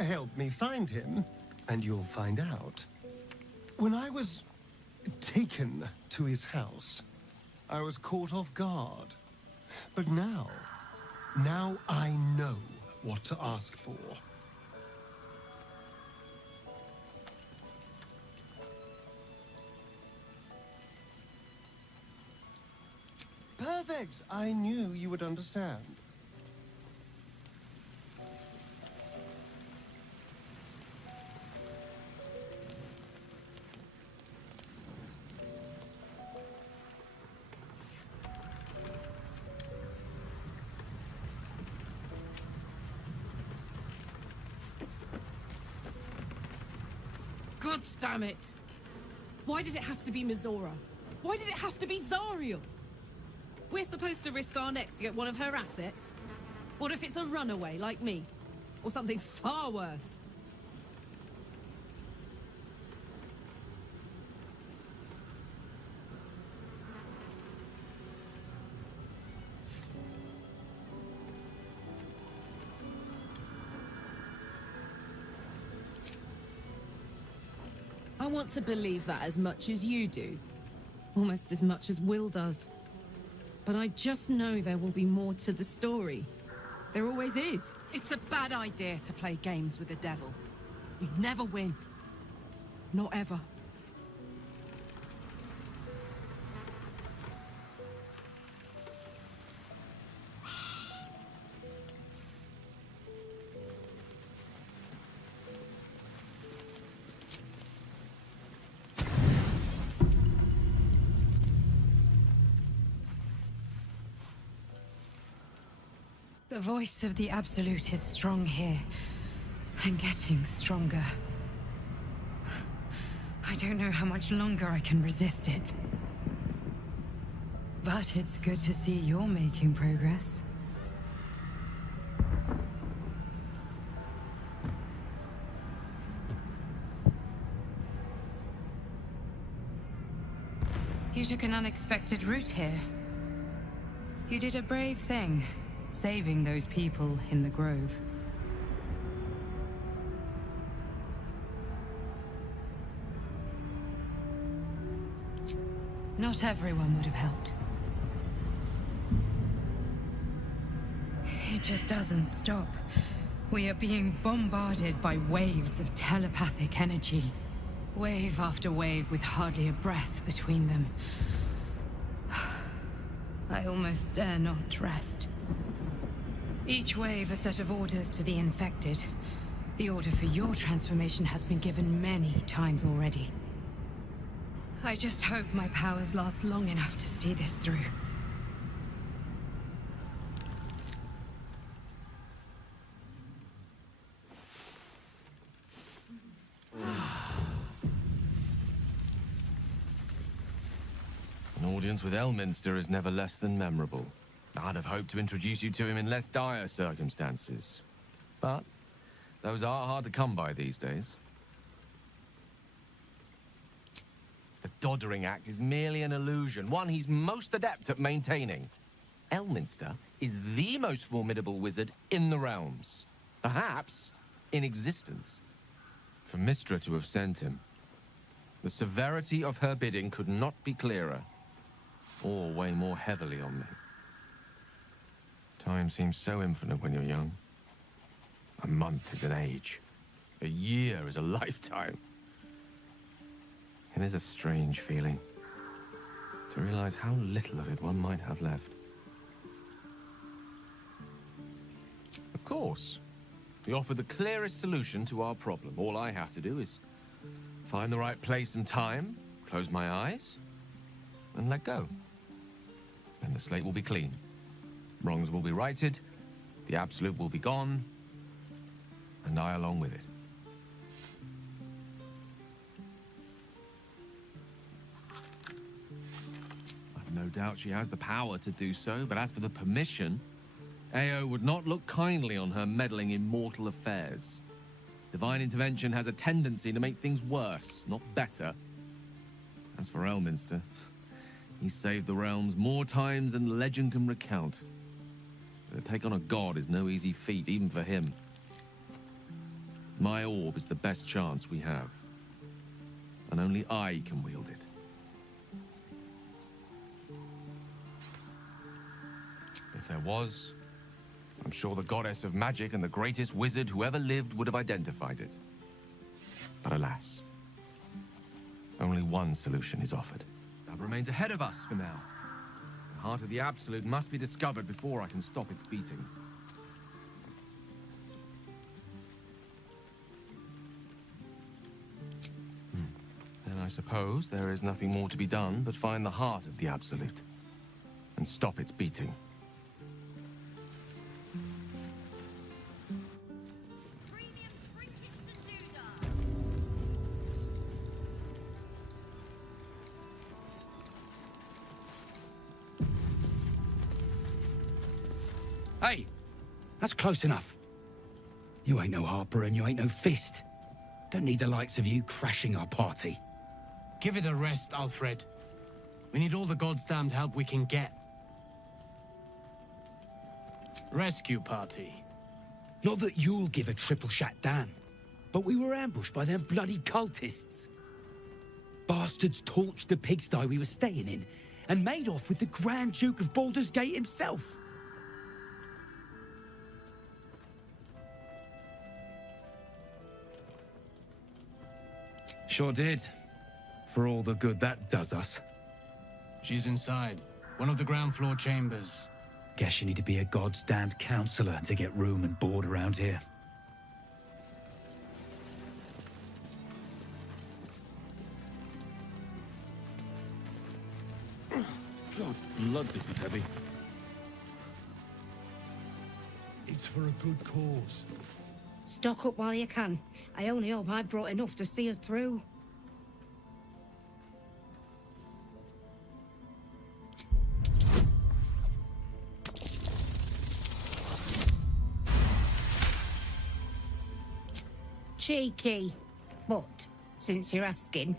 Help me find him, and you'll find out. When I was taken to his house, I was caught off guard. But now I know what to ask for. Perfect! I knew you would understand. God damn it! Why did it have to be Mizora? Why did it have to be Zariel? We're supposed to risk our necks to get one of her assets? What if it's a runaway like me? Or something far worse? I want to believe that as much as you do. Almost as much as Will does. But I just know there will be more to the story. There always is. It's a bad idea to play games with the devil. You never win. Not ever. The voice of the Absolute is strong here, and getting stronger. I don't know how much longer I can resist it. But it's good to see you're making progress. You took an unexpected route here. You did a brave thing. Saving those people in the grove. Not everyone would have helped. It just doesn't stop. We are being bombarded by waves of telepathic energy. Wave after wave with hardly a breath between them. I almost dare not rest. Each wave a set of orders to the infected. The order for your transformation has been given many times already. I just hope my powers last long enough to see this through. An audience with Elminster is never less than memorable. I'd have hoped to introduce you to him in less dire circumstances. But those are hard to come by these days. The Doddering Act is merely an illusion, one he's most adept at maintaining. Elminster is the most formidable wizard in the realms. Perhaps in existence. For Mystra to have sent him, the severity of her bidding could not be clearer, or weigh more heavily on me. Time seems so infinite when you're young. A month is an age. A year is a lifetime. It is a strange feeling to realize how little of it one might have left. Of course, we offer the clearest solution to our problem. All I have to do is find the right place and time, close my eyes, and let go. Then the slate will be clean. Wrongs will be righted, the Absolute will be gone, and I along with it. I've no doubt she has the power to do so, but as for the permission, Ao would not look kindly on her meddling in mortal affairs. Divine intervention has a tendency to make things worse, not better. As for Elminster, he's saved the realms more times than legend can recount. To take on a god is no easy feat, even for him. My orb is the best chance we have. And only I can wield it. If there was, I'm sure the goddess of magic and the greatest wizard who ever lived would have identified it. But alas, only one solution is offered. That remains ahead of us for now. The heart of the Absolute must be discovered before I can stop its beating. Then I suppose there is nothing more to be done but find the heart of the Absolute and stop its beating. Premium trinkets and doodah. Hey, that's close enough. You ain't no Harper and you ain't no Fist. Don't need the likes of you crashing our party. Give it a rest, Alfred. We need all the goddamned help we can get. Rescue party. Not that you'll give a triple shot damn, but we were ambushed by them bloody cultists. Bastards torched the pigsty we were staying in and made off with the Grand Duke of Baldur's Gate himself. Sure did. For all the good that does us. She's inside. One of the ground floor chambers. Guess you need to be a goddamned counselor to get room and board around here. God's blood, this is heavy. It's for a good cause. Stock up while you can. I only hope I brought enough to see us through. Cheeky. But, since you're asking...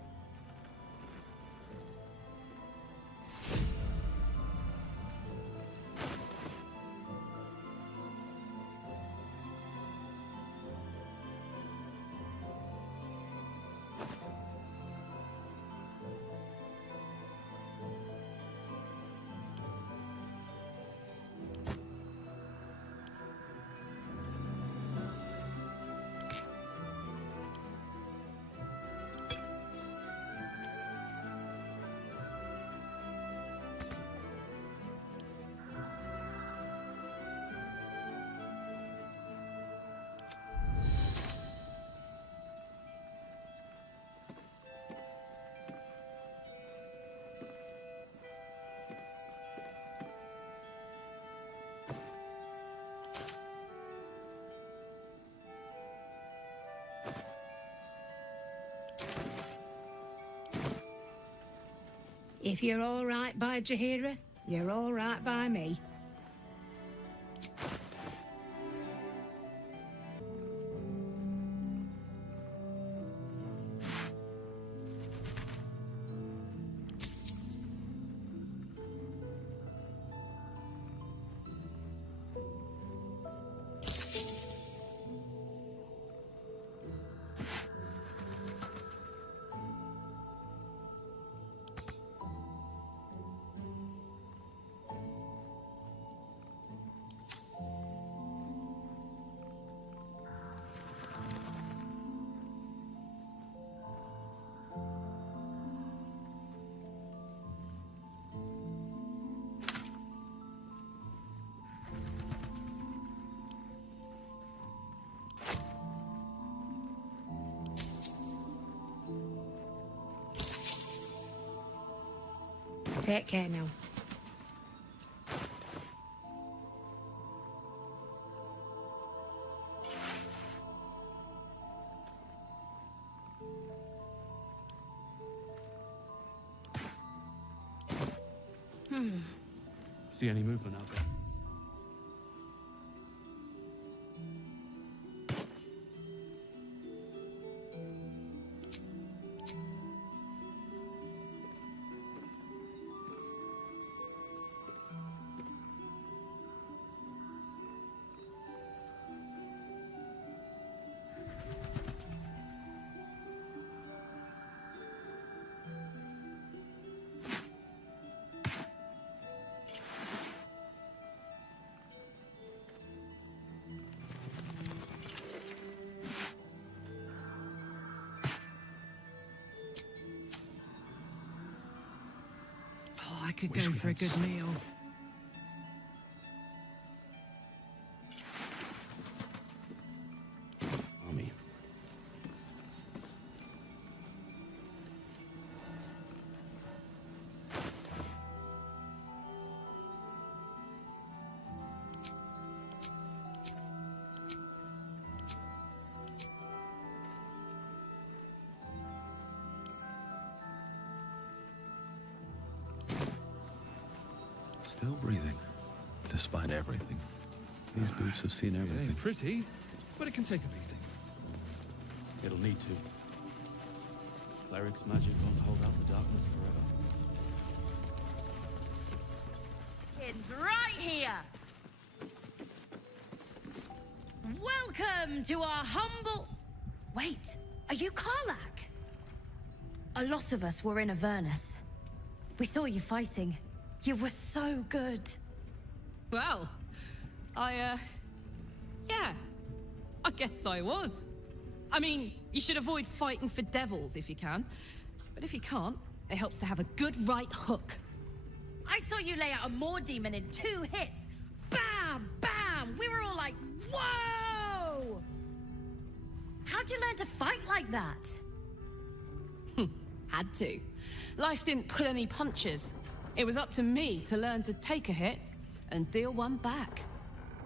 If you're all right by Jaheira, you're all right by me. Take care now. See any movement out there? I could Wish go we for a had good meal. Army. Still breathing, despite everything. These boots have seen It everything. ain't pretty, but it can take a beating. It'll need to. Cleric's magic won't hold out the darkness forever. Kids, right here! Welcome to our humble... Wait, are you Karlach? A lot of us were in Avernus. We saw you fighting. You were so good. Well, yeah, I guess I was. I mean, you should avoid fighting for devils if you can. But if you can't, it helps to have a good right hook. I saw you lay out a Moor demon in 2 hits. Bam! Bam! We were all like, whoa! How'd you learn to fight like that? Had to. Life didn't pull any punches. It was up to me to learn to take a hit and deal one back.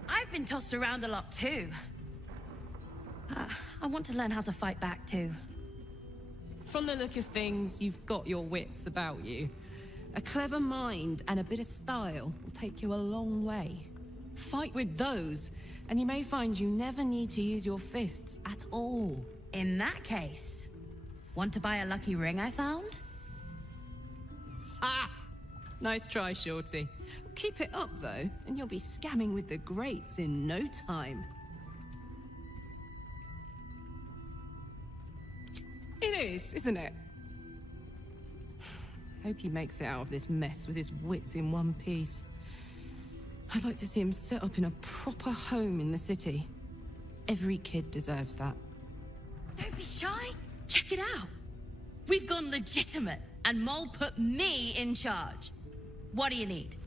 I've been tossed around a lot too. I want to learn how to fight back too. From the look of things, you've got your wits about you. A clever mind and a bit of style will take you a long way. Fight with those, and you may find you never need to use your fists at all. In that case, want to buy a lucky ring I found? Ha! Nice try, Shorty. Keep it up, though, and you'll be scamming with the greats in no time. It is, isn't it? Hope he makes it out of this mess with his wits in one piece. I'd like to see him set up in a proper home in the city. Every kid deserves that. Don't be shy. Check it out. We've gone legitimate, and Mole put me in charge. What do you need?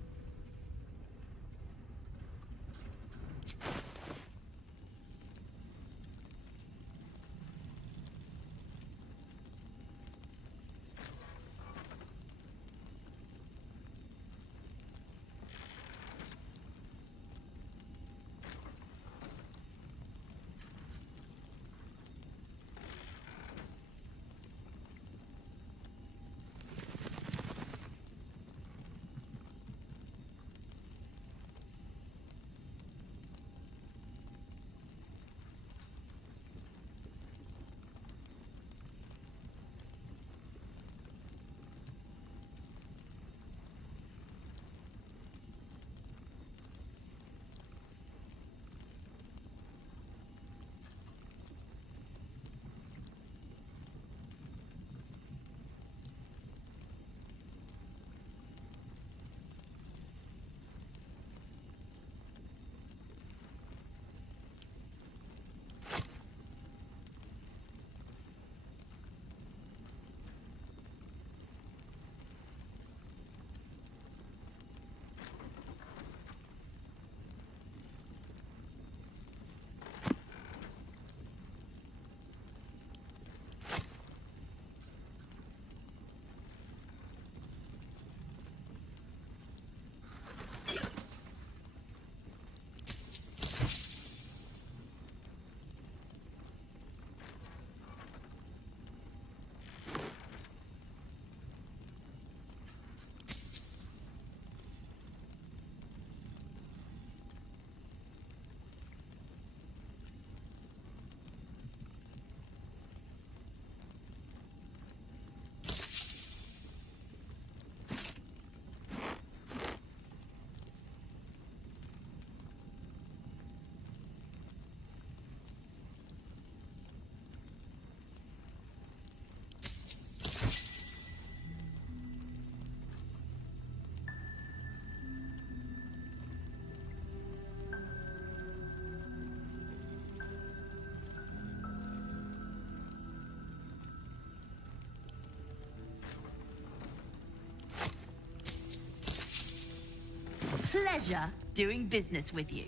pleasure doing business with you.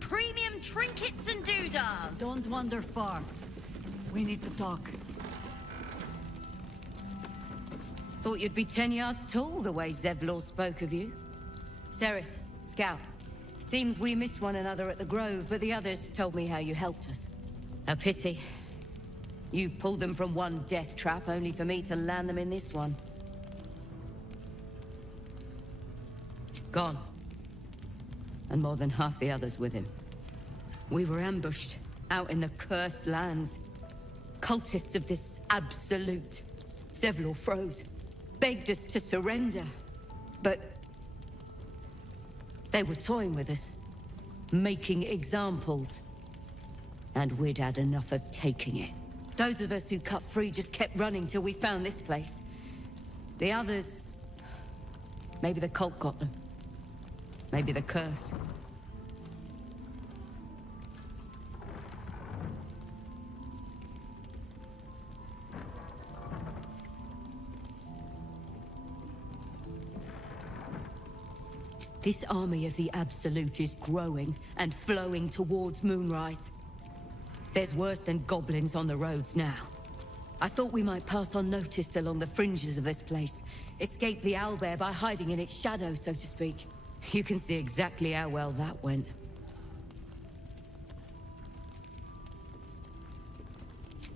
Premium trinkets and doodahs. Don't wander far. We need to talk. Thought you'd be 10 yards tall the way Zevlor spoke of you. Sereth, Scout. Seems we missed one another at the Grove, but the others told me how you helped us. A pity. You pulled them from one death trap, only for me to land them in this one. Gone. And more than half the others with him. We were ambushed, out in the cursed lands. Cultists of this absolute. Zevlor froze, begged us to surrender. But they were toying with us, making examples. And we'd had enough of taking it. Those of us who cut free just kept running till we found this place. The others... maybe the cult got them. Maybe the curse. This army of the Absolute is growing and flowing towards Moonrise. There's worse than goblins on the roads now. I thought we might pass unnoticed along the fringes of this place. Escape the owlbear by hiding in its shadow, so to speak. You can see exactly how well that went.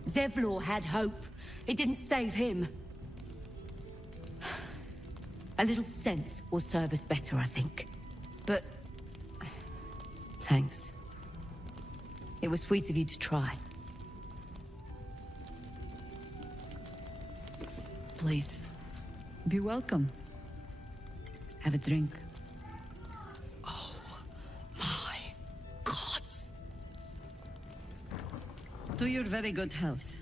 Zevlor had hope. It didn't save him. A little sense will serve us better, I think. But... thanks. It was sweet of you to try. Please, be welcome. Have a drink. Oh, my gods. To your very good health.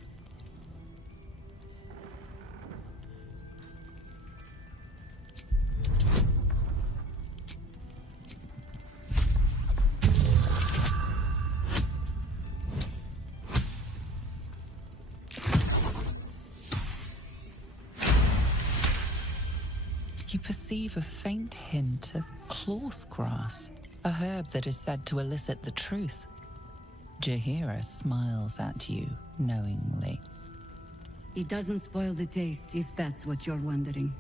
You perceive a faint hint of cloth grass, a herb that is said to elicit the truth. Jaheira smiles at you knowingly. It doesn't spoil the taste, if that's what you're wondering.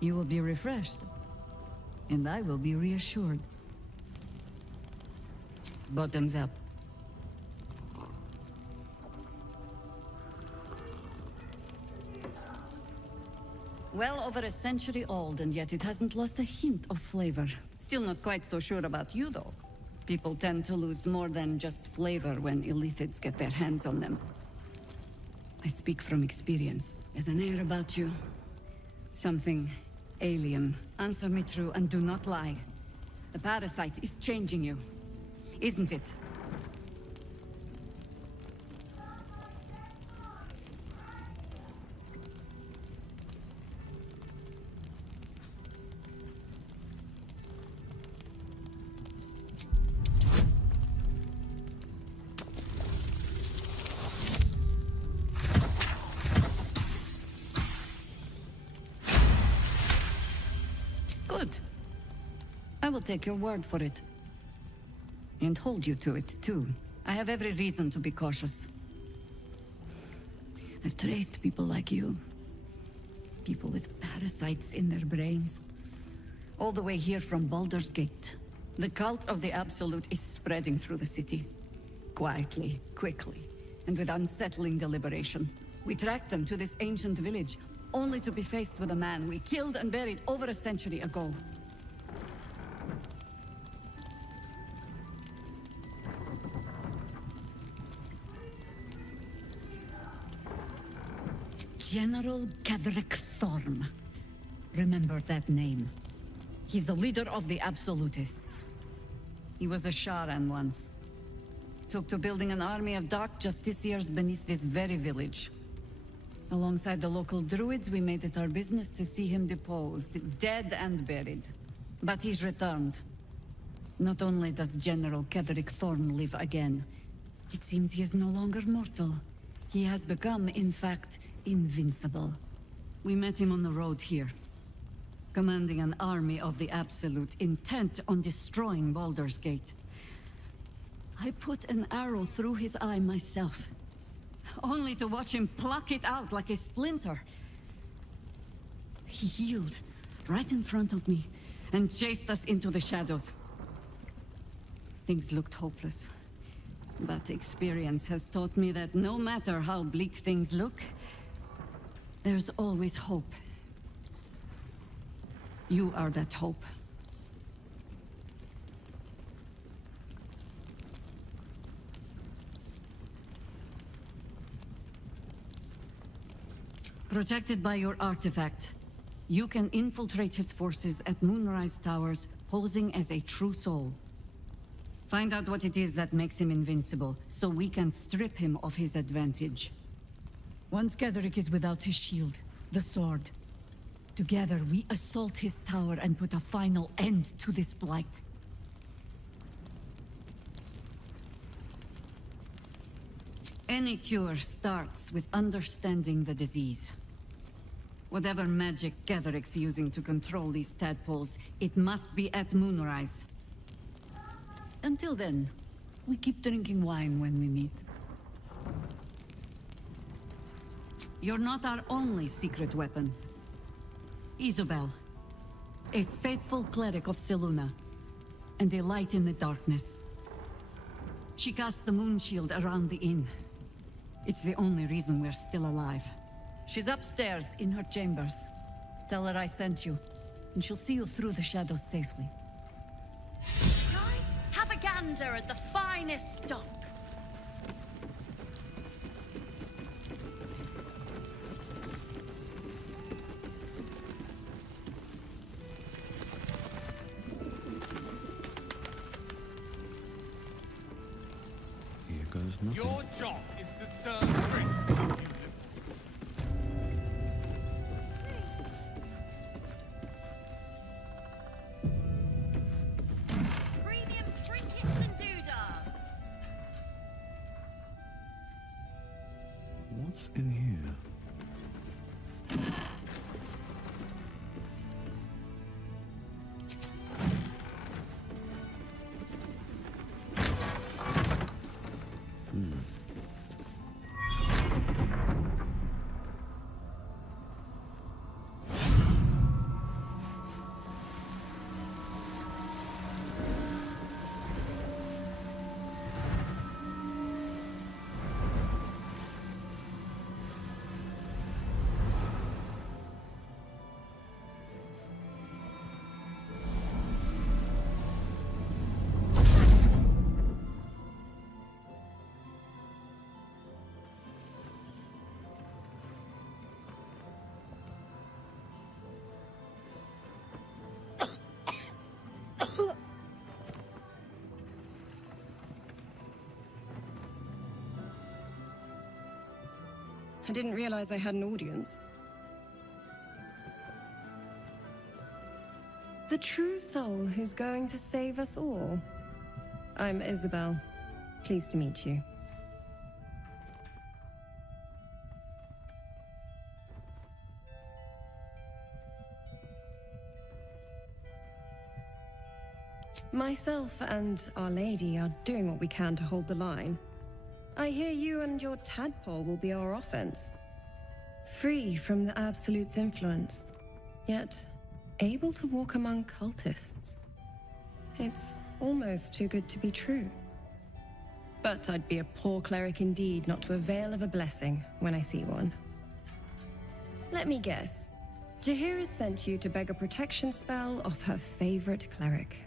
You will be refreshed, and I will be reassured. Bottoms up. Well over a century old, and yet it hasn't lost a hint of flavor. Still not quite so sure about you, though. People tend to lose more than just flavor when illithids get their hands on them. I speak from experience. There's an air about you. Something alien. Answer me true and do not lie. The parasite is changing you, isn't it? Good. I will take your word for it. And hold you to it, too. I have every reason to be cautious. I've traced people like you. People with parasites in their brains. All the way here from Baldur's Gate. The cult of the Absolute is spreading through the city. Quietly, quickly, and with unsettling deliberation. We tracked them to this ancient village, only to be faced with a man we killed and buried over a century ago. General Cadric Thorm. Remember that name. He's the leader of the Absolutists. He was a Sharan once. Took to building an army of dark justiciars beneath this very village. Alongside the local druids, we made it our business to see him deposed, dead and buried. But he's returned. Not only does General Cadric Thorm live again, it seems he is no longer mortal. He has become, in fact, invincible. We met him on the road here, commanding an army of the Absolute, intent on destroying Baldur's Gate. I put an arrow through his eye myself, only to watch him pluck it out like a splinter. He healed right in front of me and chased us into the shadows. Things looked hopeless, but experience has taught me that no matter how bleak things look, there's always hope. You are that hope. Protected by your artifact, you can infiltrate his forces at Moonrise Towers, posing as a true soul. Find out what it is that makes him invincible, so we can strip him of his advantage. Once Ketheric is without his shield, the sword, together we assault his tower and put a final end to this blight. Any cure starts with understanding the disease. Whatever magic Ketheric's using to control these tadpoles, it must be at Moonrise. Until then, we keep drinking wine when we meet. You're not our only secret weapon. Isabel, a faithful cleric of Selûne, and a light in the darkness. She cast the moon shield around the inn. It's the only reason we're still alive. She's upstairs in her chambers. Tell her I sent you, and she'll see you through the shadows safely. Have a gander at the finest stock. Here goes nothing. Your job is to serve drinks. Premium trinkets and doodah. What's in here? I didn't realize I had an audience. The true soul who's going to save us all. I'm Isabel. Pleased to meet you. Myself and Our Lady are doing what we can to hold the line. I hear you and your tadpole will be our offense. Free from the Absolute's influence, yet able to walk among cultists. It's almost too good to be true. But I'd be a poor cleric indeed not to avail of a blessing when I see one. Let me guess. Jaheira sent you to beg a protection spell off her favorite cleric.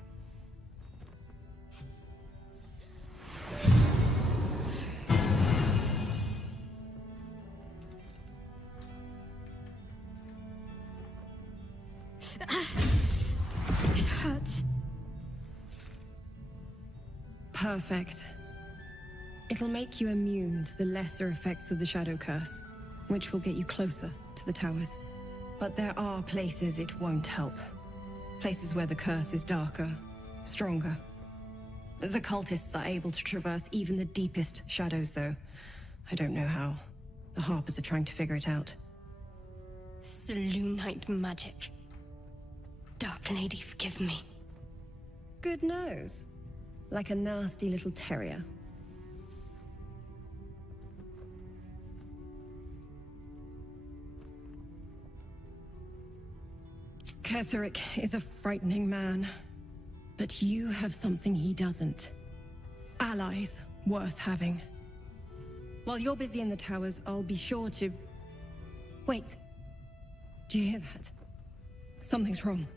It hurts. Perfect. It'll make you immune to the lesser effects of the Shadow Curse, which will get you closer to the towers. But there are places it won't help. Places where the curse is darker, stronger. The cultists are able to traverse even the deepest shadows, though. I don't know how. The Harpers are trying to figure it out. Selûnite magic. Dark Lady, forgive me. Good nose. Like a nasty little terrier. Ketheric is a frightening man. But you have something he doesn't. Allies worth having. While you're busy in the towers, I'll be sure to... Wait. Do you hear that? Something's wrong.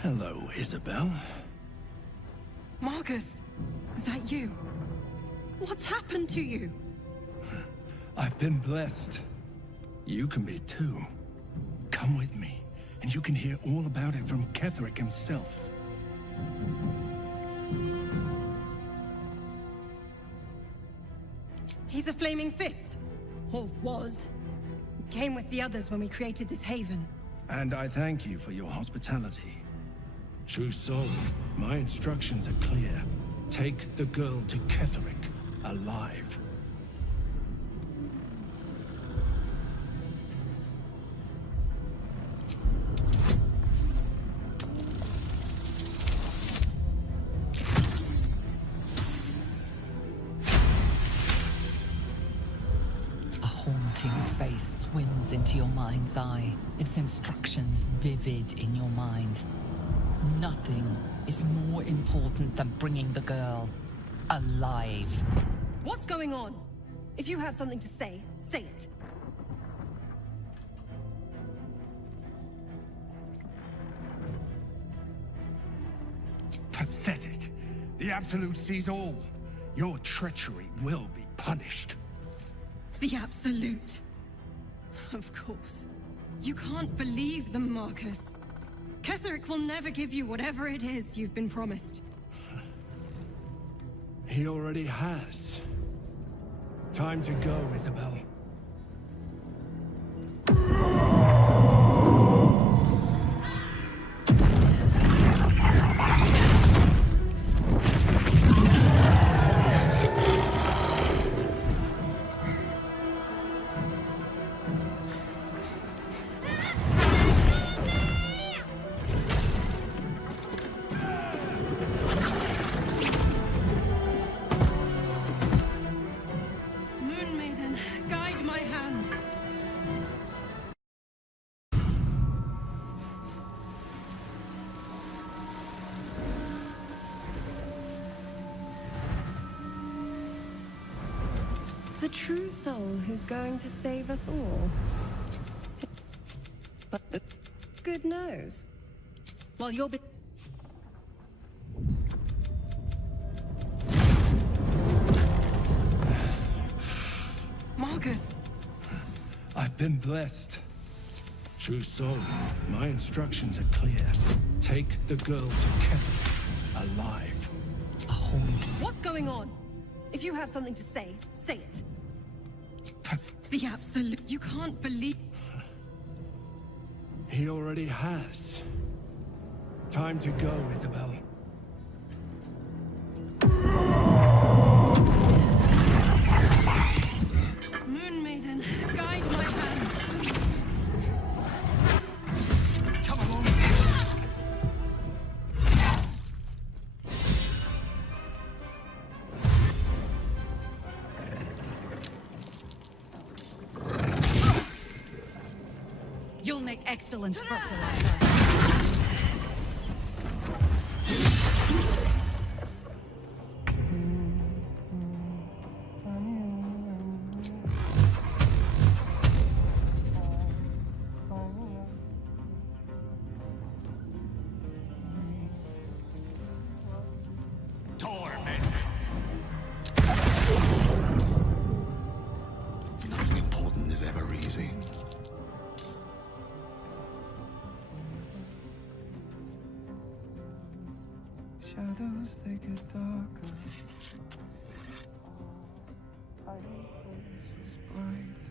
Hello, Isabel. Marcus, is that you? What's happened to you? I've been blessed. You can be too. Come with me, and you can hear all about it from Ketheric himself. He's a flaming fist. Or was. Came with the others when we created this haven. And I thank you for your hospitality. True soul, my instructions are clear. Take the girl to Ketheric, alive. A haunting face swims into your mind's eye, its instructions vivid in your mind. Nothing is more important than bringing the girl alive. What's going on? If you have something to say, say it. Pathetic. The Absolute sees all. Your treachery will be punished. The Absolute. Of course. You can't believe them, Marcus. Ketheric will never give you whatever it is you've been promised. He already has. Time to go, Isabel. The true soul who's going to save us all. But good nose. While you're Marcus! I've been blessed. True soul, my instructions are clear. Take the girl to Ketheric, alive. A haunt. What's going on? If you have something to say, say it. The Absolute. You can't believe. He already has. Time to go, Isabel. Moon Maiden, guide my hand. Come along. You'll make excellent fertilizer. Nothing important is ever easy. Shadows, they get darker. Hiding places bright.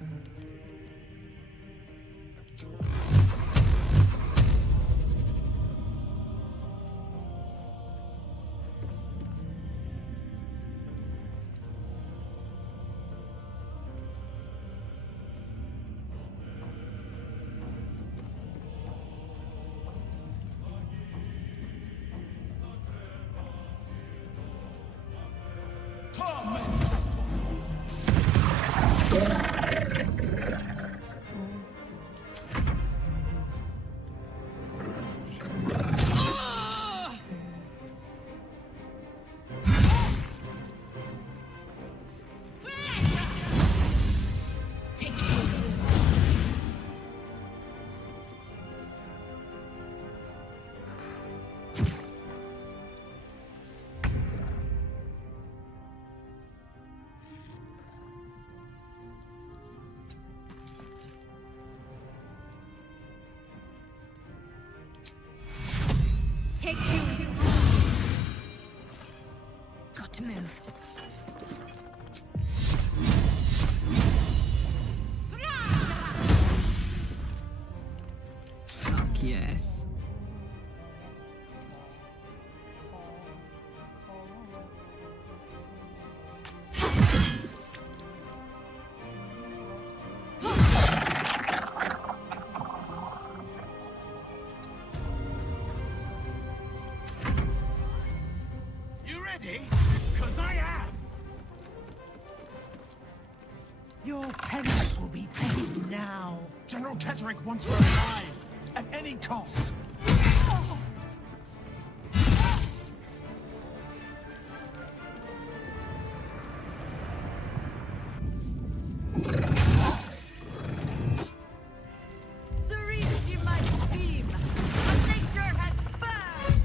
Take two. Got to move. Fuck yes. Because I am! Your penance will be paid now. General Ketherick wants her alive, at any cost. Serene as you might seem, but nature has spurs!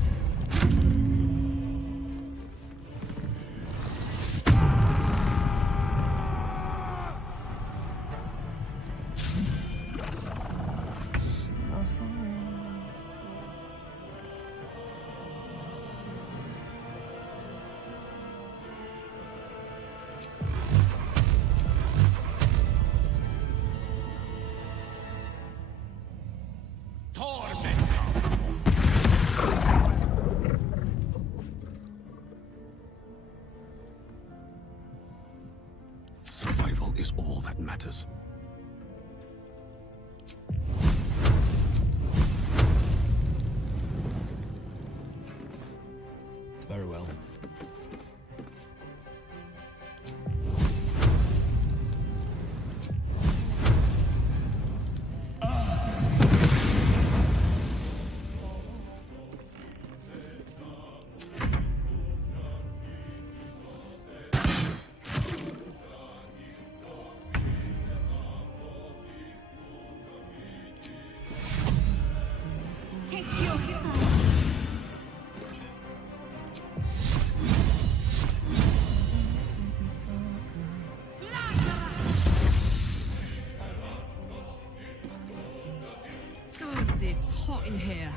Survival is all that matters. Very well. Take your Gods, it's hot in here.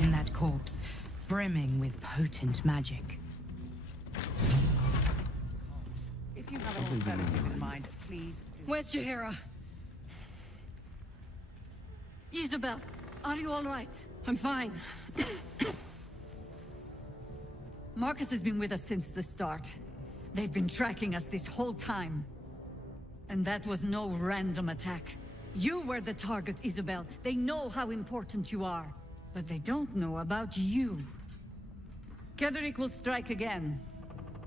In that corpse, brimming with potent magic. If you have an alternative in mind, please. Where's Jaheira? Isabel, are you all right? I'm fine. Marcus has been with us since the start. They've been tracking us this whole time. And that was no random attack. You were the target, Isabel. They know how important you are. But they don't know about you. Ketherick will strike again.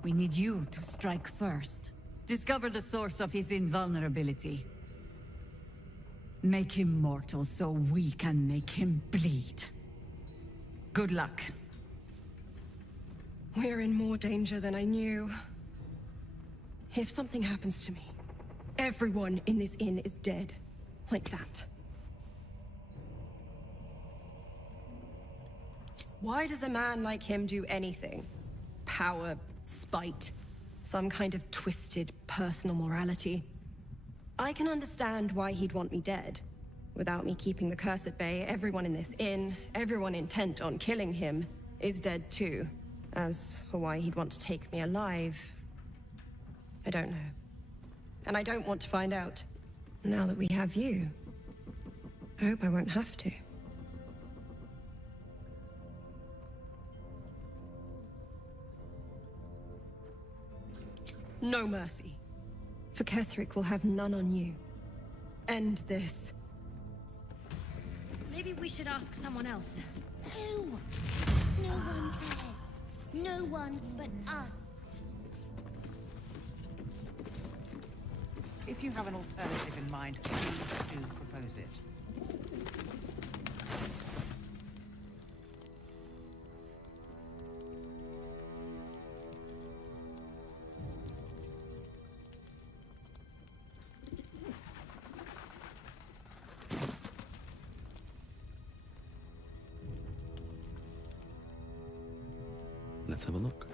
We need you to strike first. Discover the source of his invulnerability. Make him mortal so we can make him bleed. Good luck. We're in more danger than I knew. If something happens to me, everyone in this inn is dead. Like that. Why does a man like him do anything? Power, spite, some kind of twisted personal morality. I can understand why he'd want me dead. Without me keeping the curse at bay, everyone in this inn, everyone intent on killing him, is dead too. As for why he'd want to take me alive... I don't know. And I don't want to find out. Now that we have you, I hope I won't have to. No mercy. For Ketheric will have none on you. End this. Maybe we should ask someone else. Who? No one cares. No one but us. If you have an alternative in mind, please do propose it. Let's have a look.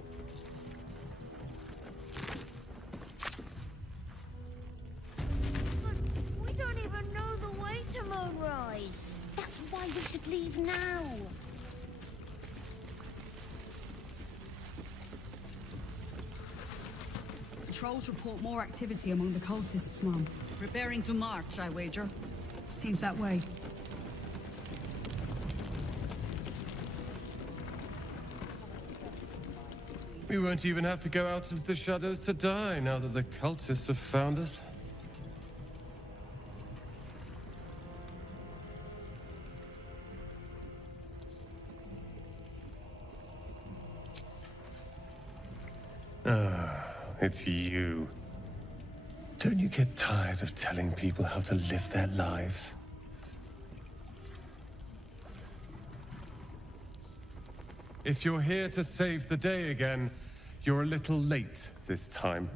We don't even know the way to Moonrise. That's why we should leave now. Patrols report more activity among the cultists, Mum. Preparing to march, I wager. Seems that way. We won't even have to go out into the shadows to die now that the cultists have found us. Ah, it's you. Don't you get tired of telling people how to live their lives? If you're here to save the day again, you're a little late this time.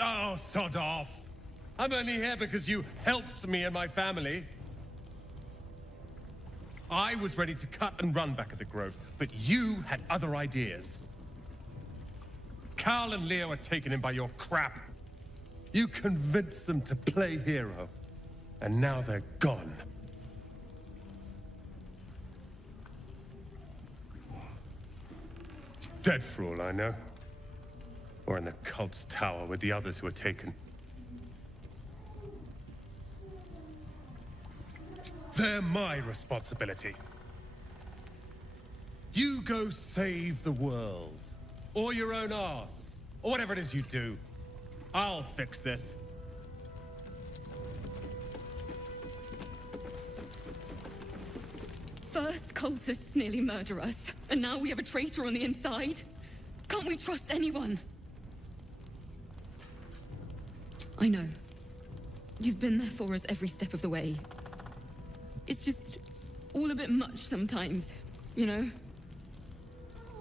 Oh, sod off! I'm only here because you helped me and my family. I was ready to cut and run back at the Grove, but you had other ideas. Carl and Leo are taken in by your crap. You convinced them to play hero, and now they're gone. Dead for all I know. Or in the cult's tower with the others who were taken. They're my responsibility. You go save the world. Or your own arse. Or whatever it is you do. I'll fix this. First, cultists nearly murder us, and now we have a traitor on the inside. Can't we trust anyone? I know. You've been there for us every step of the way. It's just all a bit much sometimes, you know?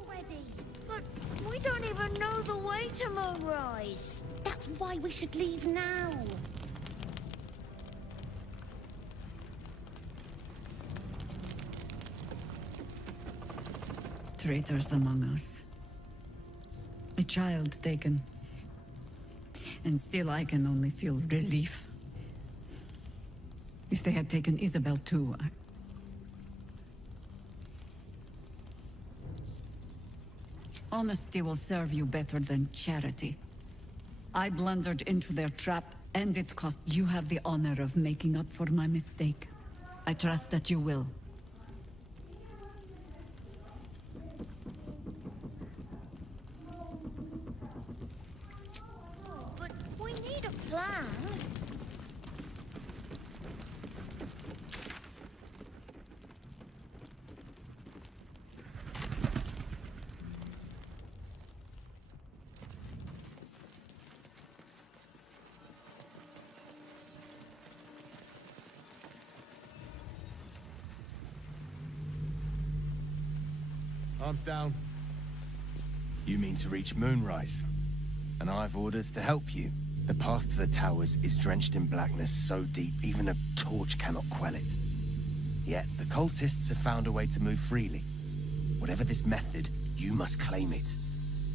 Already. But we don't even know the way to Moonrise. That's why we should leave now. Traitors among us. A child taken. And still I can only feel relief. If they had taken Isabel too, honesty will serve you better than charity. I blundered into their trap, and it cost. You have the honor of making up for my mistake. I trust that you will. But we need a plan. Arms down. You mean to reach Moonrise? And I've orders to help you. The path to the towers is drenched in blackness so deep even a torch cannot quell it. Yet the cultists have found a way to move freely. Whatever this method, you must claim it.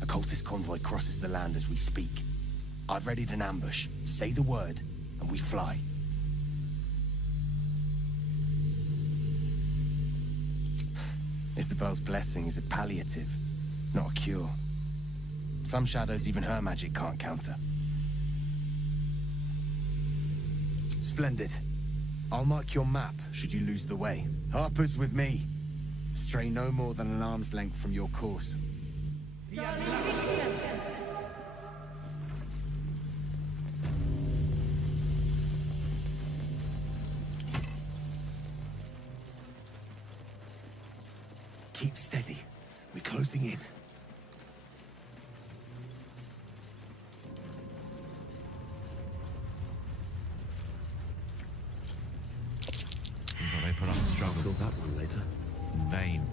A cultist convoy crosses the land as we speak. I've readied an ambush. Say the word, and we fly. Isabel's blessing is a palliative, not a cure. Some shadows even her magic can't counter. Splendid. I'll mark your map should you lose the way. Harper's with me. Stray no more than an arm's length from your course. Keep steady. We're closing in. Well, they put up a struggle. Fill that one later. In vain.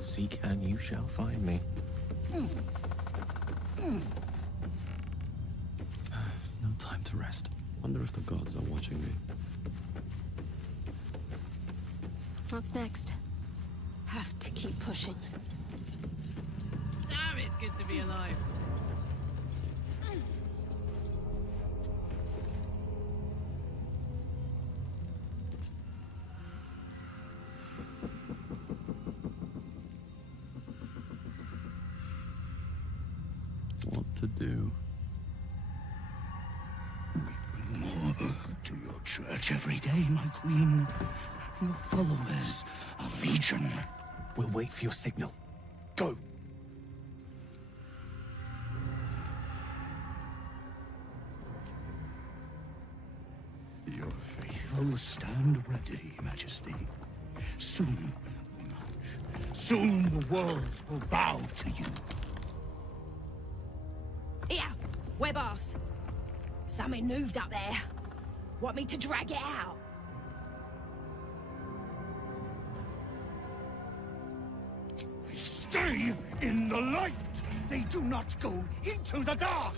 Seek and you shall find me. No time to rest. Wonder if the gods are watching me. What's next? Have to keep pushing. Damn, it's good to be alive. What to do? More to your church every day, my queen. Your followers are legion. We'll wait for your signal. Go! Your faithful stand ready, Majesty. Soon we march. Soon the world will bow to you. Yeah, web ass. Something moved up there. Want me to drag it out? Stay in the light! They do not go into the dark!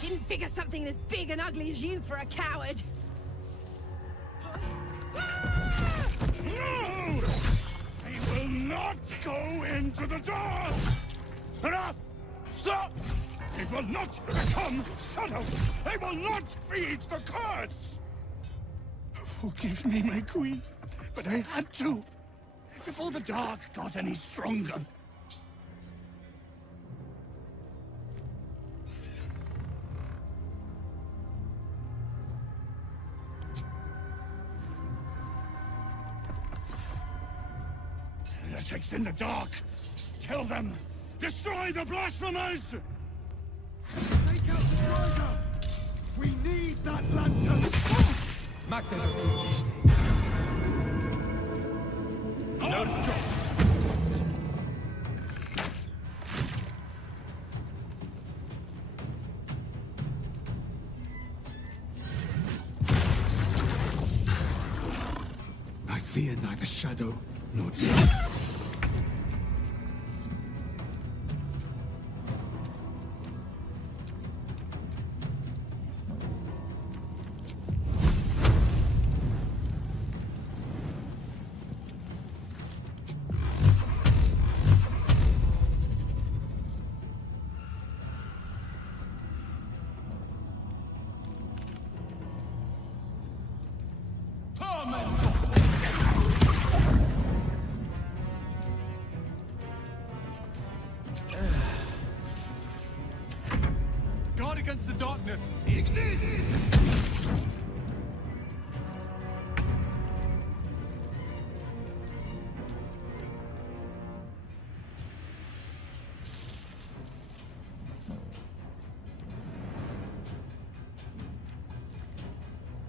Didn't figure something as big and ugly as you for a coward. No! They will not go into the dark! Enough! Stop! They will not become shadows! They will not feed the curse! Forgive me, my queen, but I had to. Before the dark got any stronger. Heretics in the dark! Kill them! Destroy the blasphemers! Take out the driver! We need that lantern! I fear neither shadow nor death.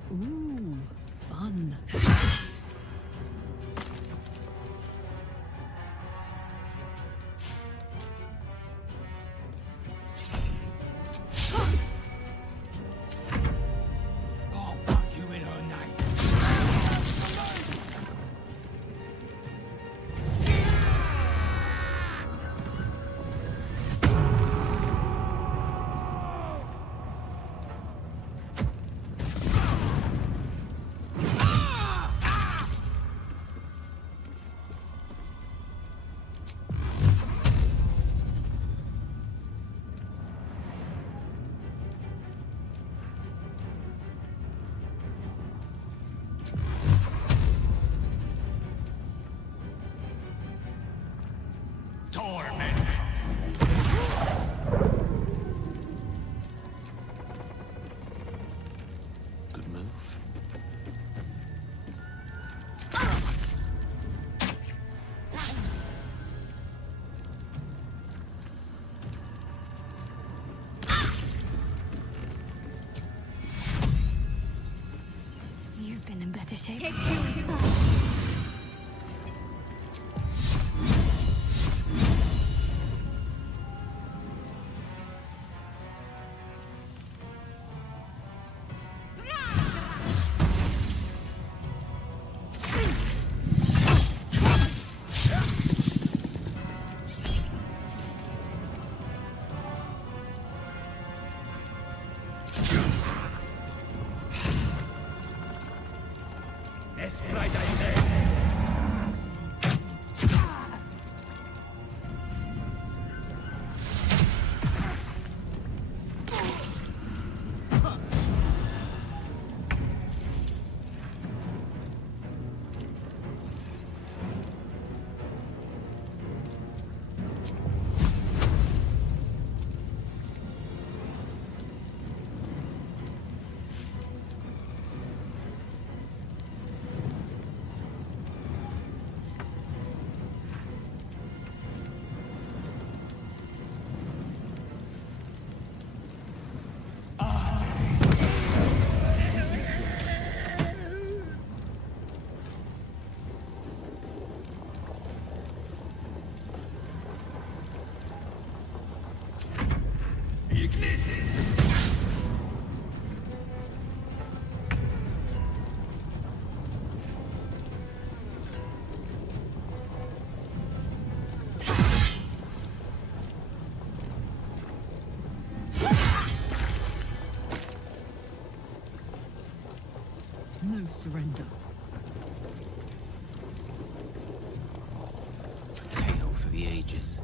Ooh, fun. I'll put you in her name. Good move. You've been in better shape. Take No surrender. Tale for the ages.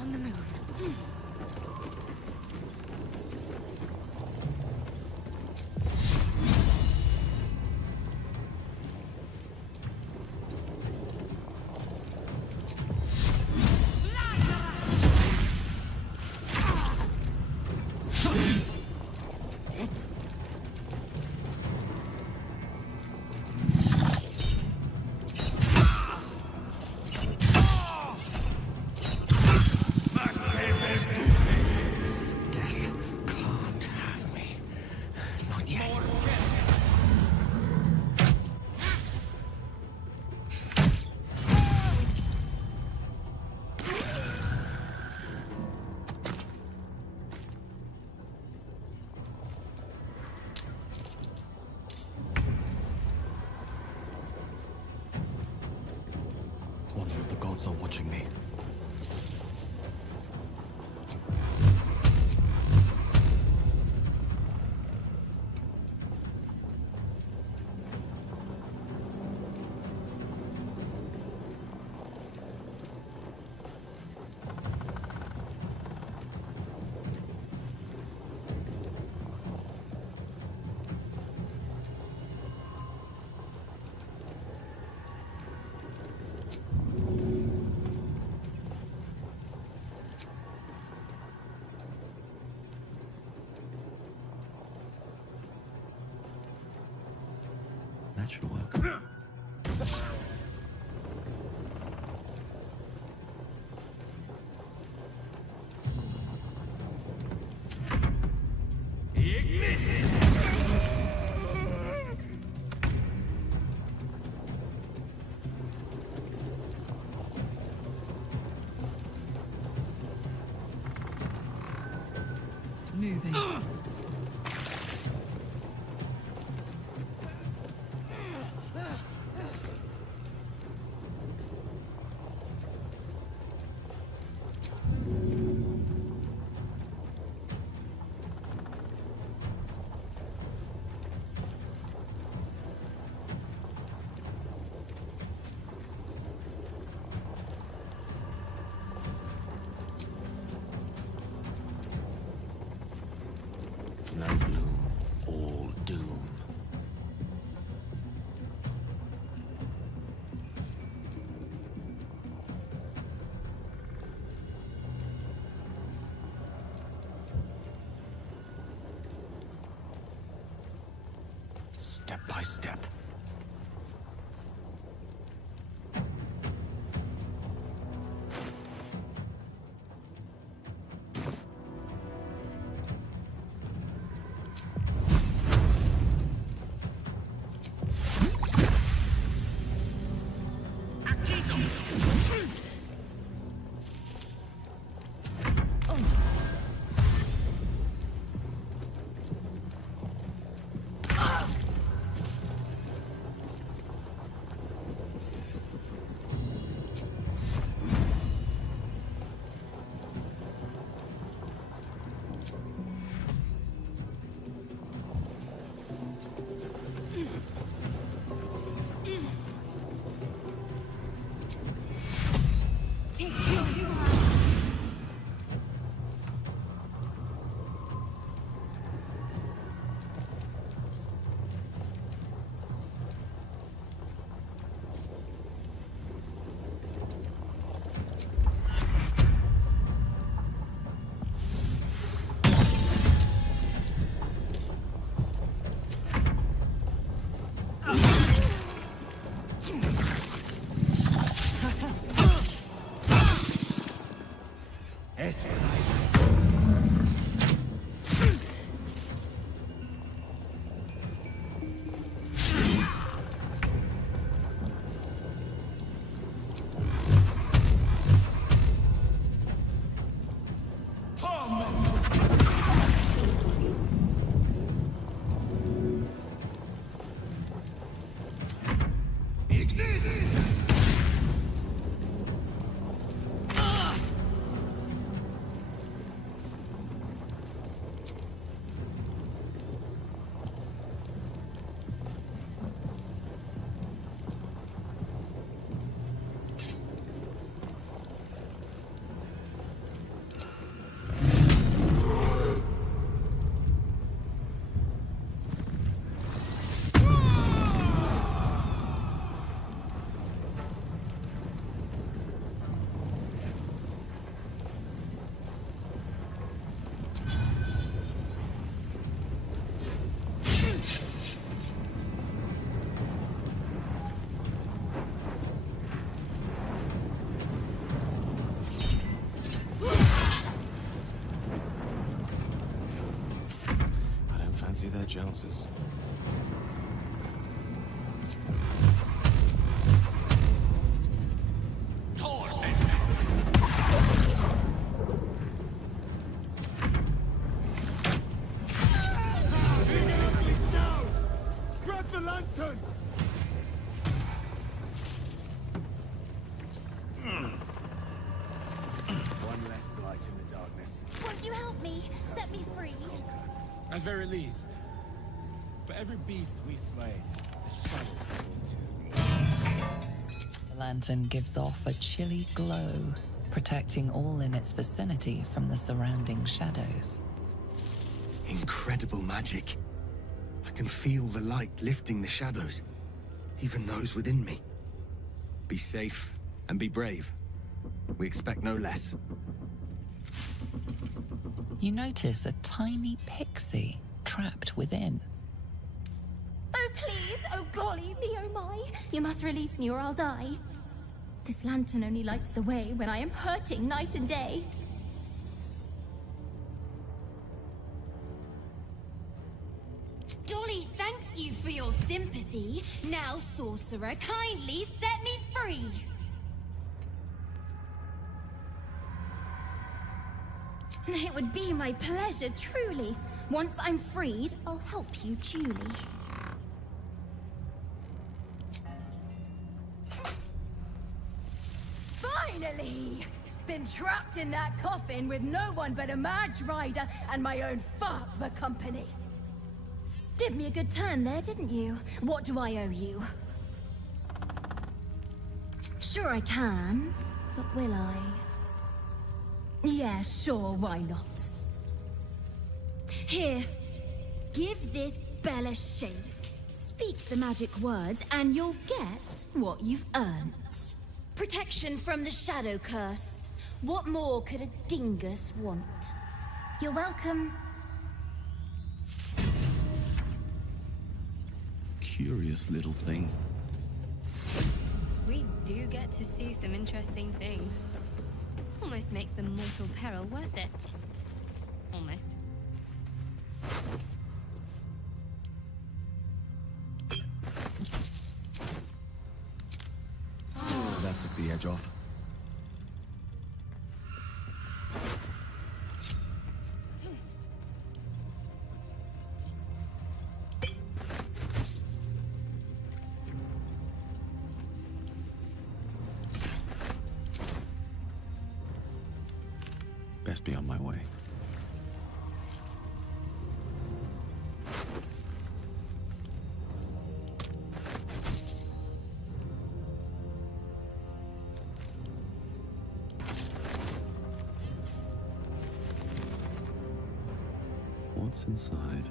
On the move. Wonder if the gods are watching me. That should work. Moving. No gloom, all doom. Step by step. Fancy their chances. Grab the lantern! One less blight in the darkness. Won't you help me? Set me free. At very least, for every beast we slay, a shadow falls. The lantern gives off a chilly glow, protecting all in its vicinity from the surrounding shadows. Incredible magic. I can feel the light lifting the shadows, even those within me. Be safe and be brave. We expect no less. You notice a tiny pixie trapped within. Oh, please, Oh golly me, oh my! You must release me or I'll die. This lantern only lights the way when I am hurting night and day. Dolly thanks you for your sympathy. Now, sorcerer, kindly set me free. It would be my pleasure, truly. Once I'm freed, I'll help you duly. Finally! Been trapped in that coffin with no one but a mad rider and my own farts for company. Did me a good turn there, didn't you? What do I owe you? Sure I can, but will I? Yeah, sure, why not? Here, give this bell a shake. Speak the magic words and you'll get what you've earned. Protection from the shadow curse. What more could a dingus want? You're welcome. Curious little thing. We do get to see some interesting things. Almost makes the mortal peril worth it. Almost. That took the edge off. Best be on my way. What's inside?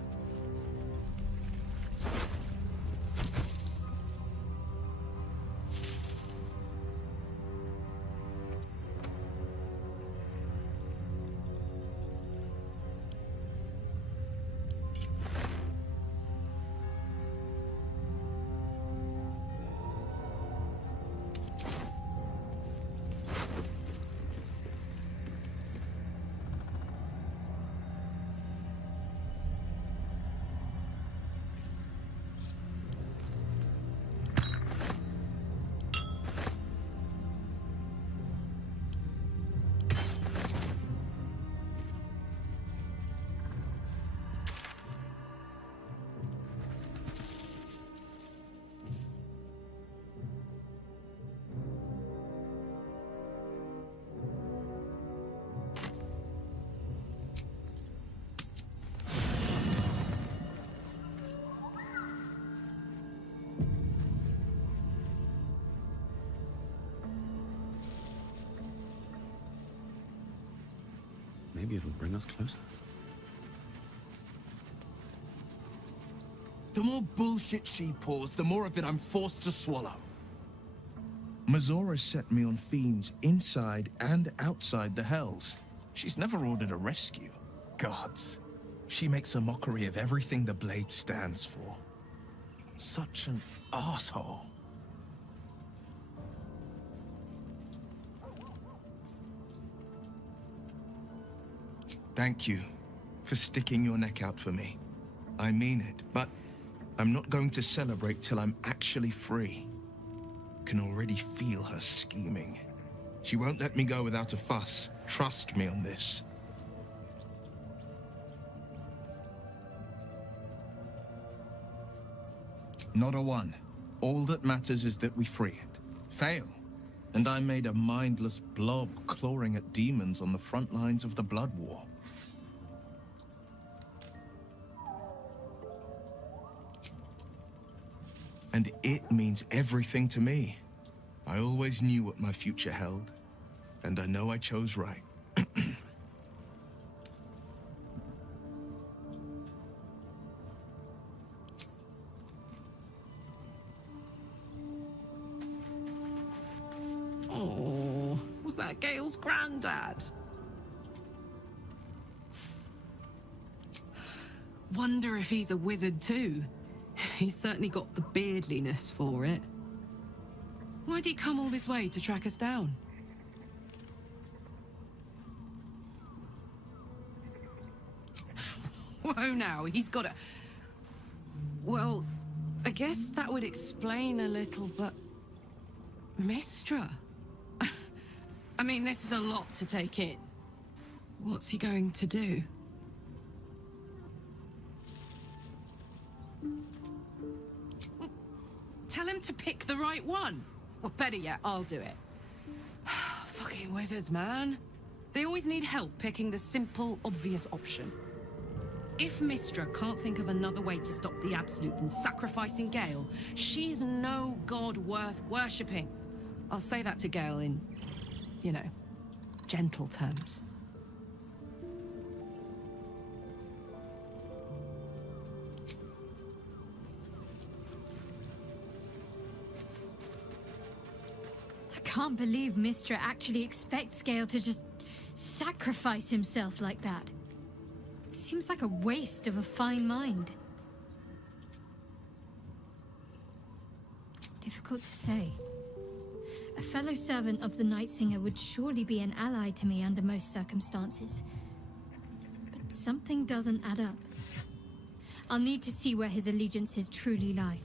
Maybe it'll bring us closer. The more bullshit she pours, the more of it I'm forced to swallow. Mizora set me on fiends inside and outside the Hells. She's never ordered a rescue. Gods. She makes a mockery of everything the Blade stands for. Such an asshole. Thank you for sticking your neck out for me. I mean it, but I'm not going to celebrate till I'm actually free. Can already feel her scheming. She won't let me go without a fuss. Trust me on this. Not a one. All that matters is that we free it. Fail, and I'm made a mindless blob clawing at demons on the front lines of the Blood War. And it means everything to me. I always knew what my future held, and I know I chose right. Oh, was that Gale's granddad? Wonder if he's a wizard too. He's certainly got the beardliness for it. Why'd he come all this way to track us down? Whoa now, he's got a... Well, I guess that would explain a little, but... Mystra? I mean, this is a lot to take in. What's he going to do? Well, tell him to pick the right one. Or better yet, I'll do it. Fucking wizards, man. They always need help picking the simple, obvious option. If Mystra can't think of another way to stop the Absolute than sacrificing Gale, she's no god worth worshipping. I'll say that to Gale in, you know, gentle terms. I can't believe Mystra actually expects Gale to just sacrifice himself like that. Seems like a waste of a fine mind. Difficult to say. A fellow servant of the Night Singer would surely be an ally to me under most circumstances. But something doesn't add up. I'll need to see where his allegiances truly lie.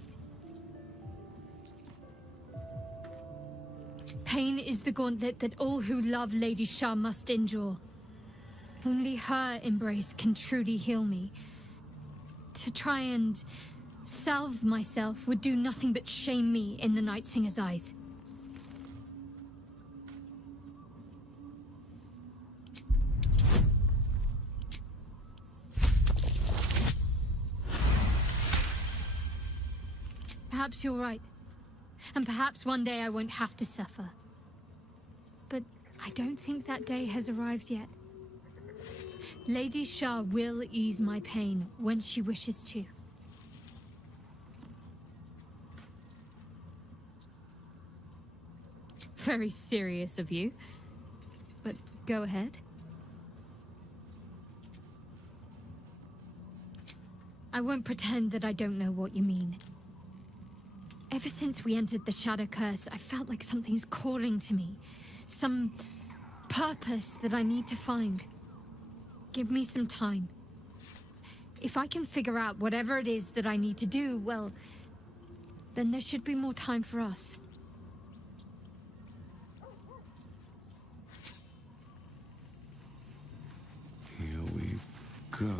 Pain is the gauntlet that all who love Lady Shah must endure. Only her embrace can truly heal me. To try and salve myself would do nothing but shame me in the Night Singer's eyes. Perhaps you're right. And perhaps one day I won't have to suffer. But I don't think that day has arrived yet. Lady Shah will ease my pain when she wishes to. Very serious of you. But go ahead. I won't pretend that I don't know what you mean. Ever since we entered the Shadow Curse, I felt like something's calling to me. Some purpose that I need to find. Give me some time. If I can figure out whatever it is that I need to do, well, then there should be more time for us. Here we go.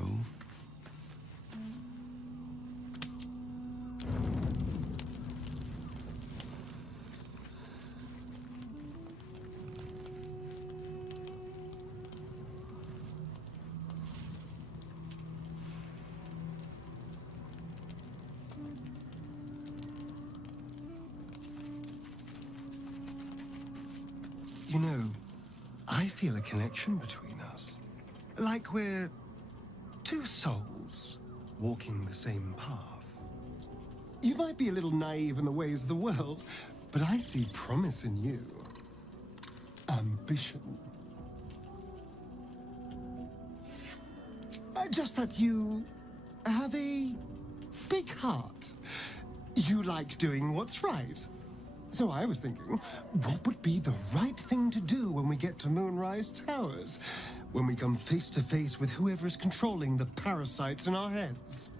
You know, I feel a connection between us. Like we're two souls walking the same path. You might be a little naive in the ways of the world, but I see promise in you. Ambition. Just that you have a big heart. You like doing what's right. So I was thinking, what would be the right thing to do when we get to Moonrise Towers? When we come face to face with whoever is controlling the parasites in our heads?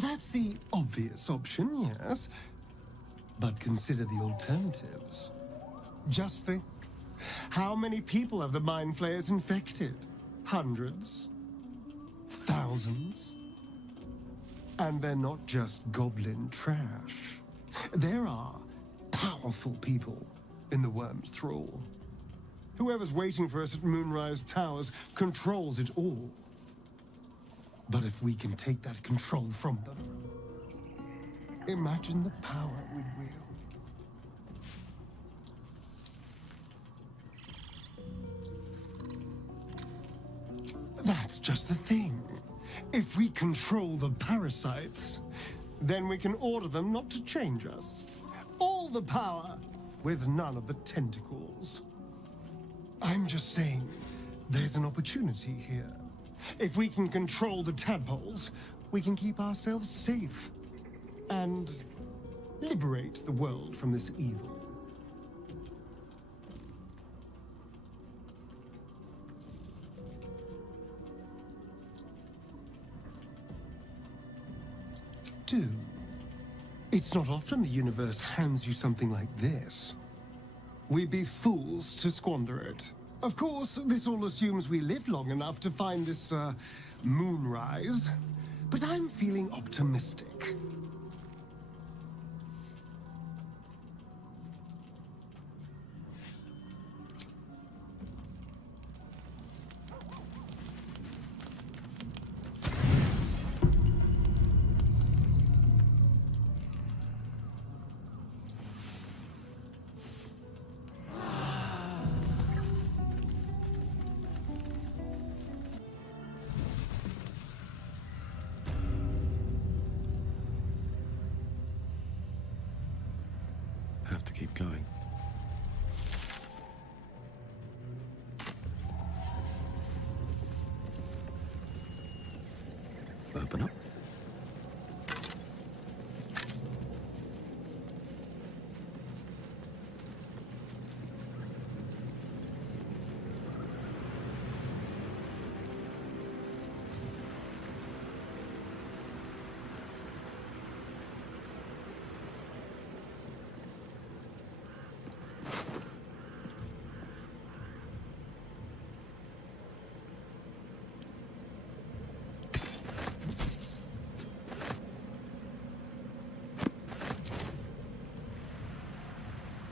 That's the obvious option, yes. But consider the alternatives. Just think, how many people have the Mind Flayers infected? Hundreds? Thousands? And they're not just goblin trash. There are powerful people in the Worm's thrall. Whoever's waiting for us at Moonrise Towers controls it all. But if we can take that control from them, imagine the power we'd wield. That's just the thing. If we control the parasites, then we can order them not to change us. All the power, with none of the tentacles. I'm just saying, there's an opportunity here. If we can control the tadpoles, we can keep ourselves safe. And liberate the world from this evil. Do. It's not often the universe hands you something like this. We'd be fools to squander it. Of course, this all assumes we live long enough to find this, moonrise. But I'm feeling optimistic. Have to keep going. Open up.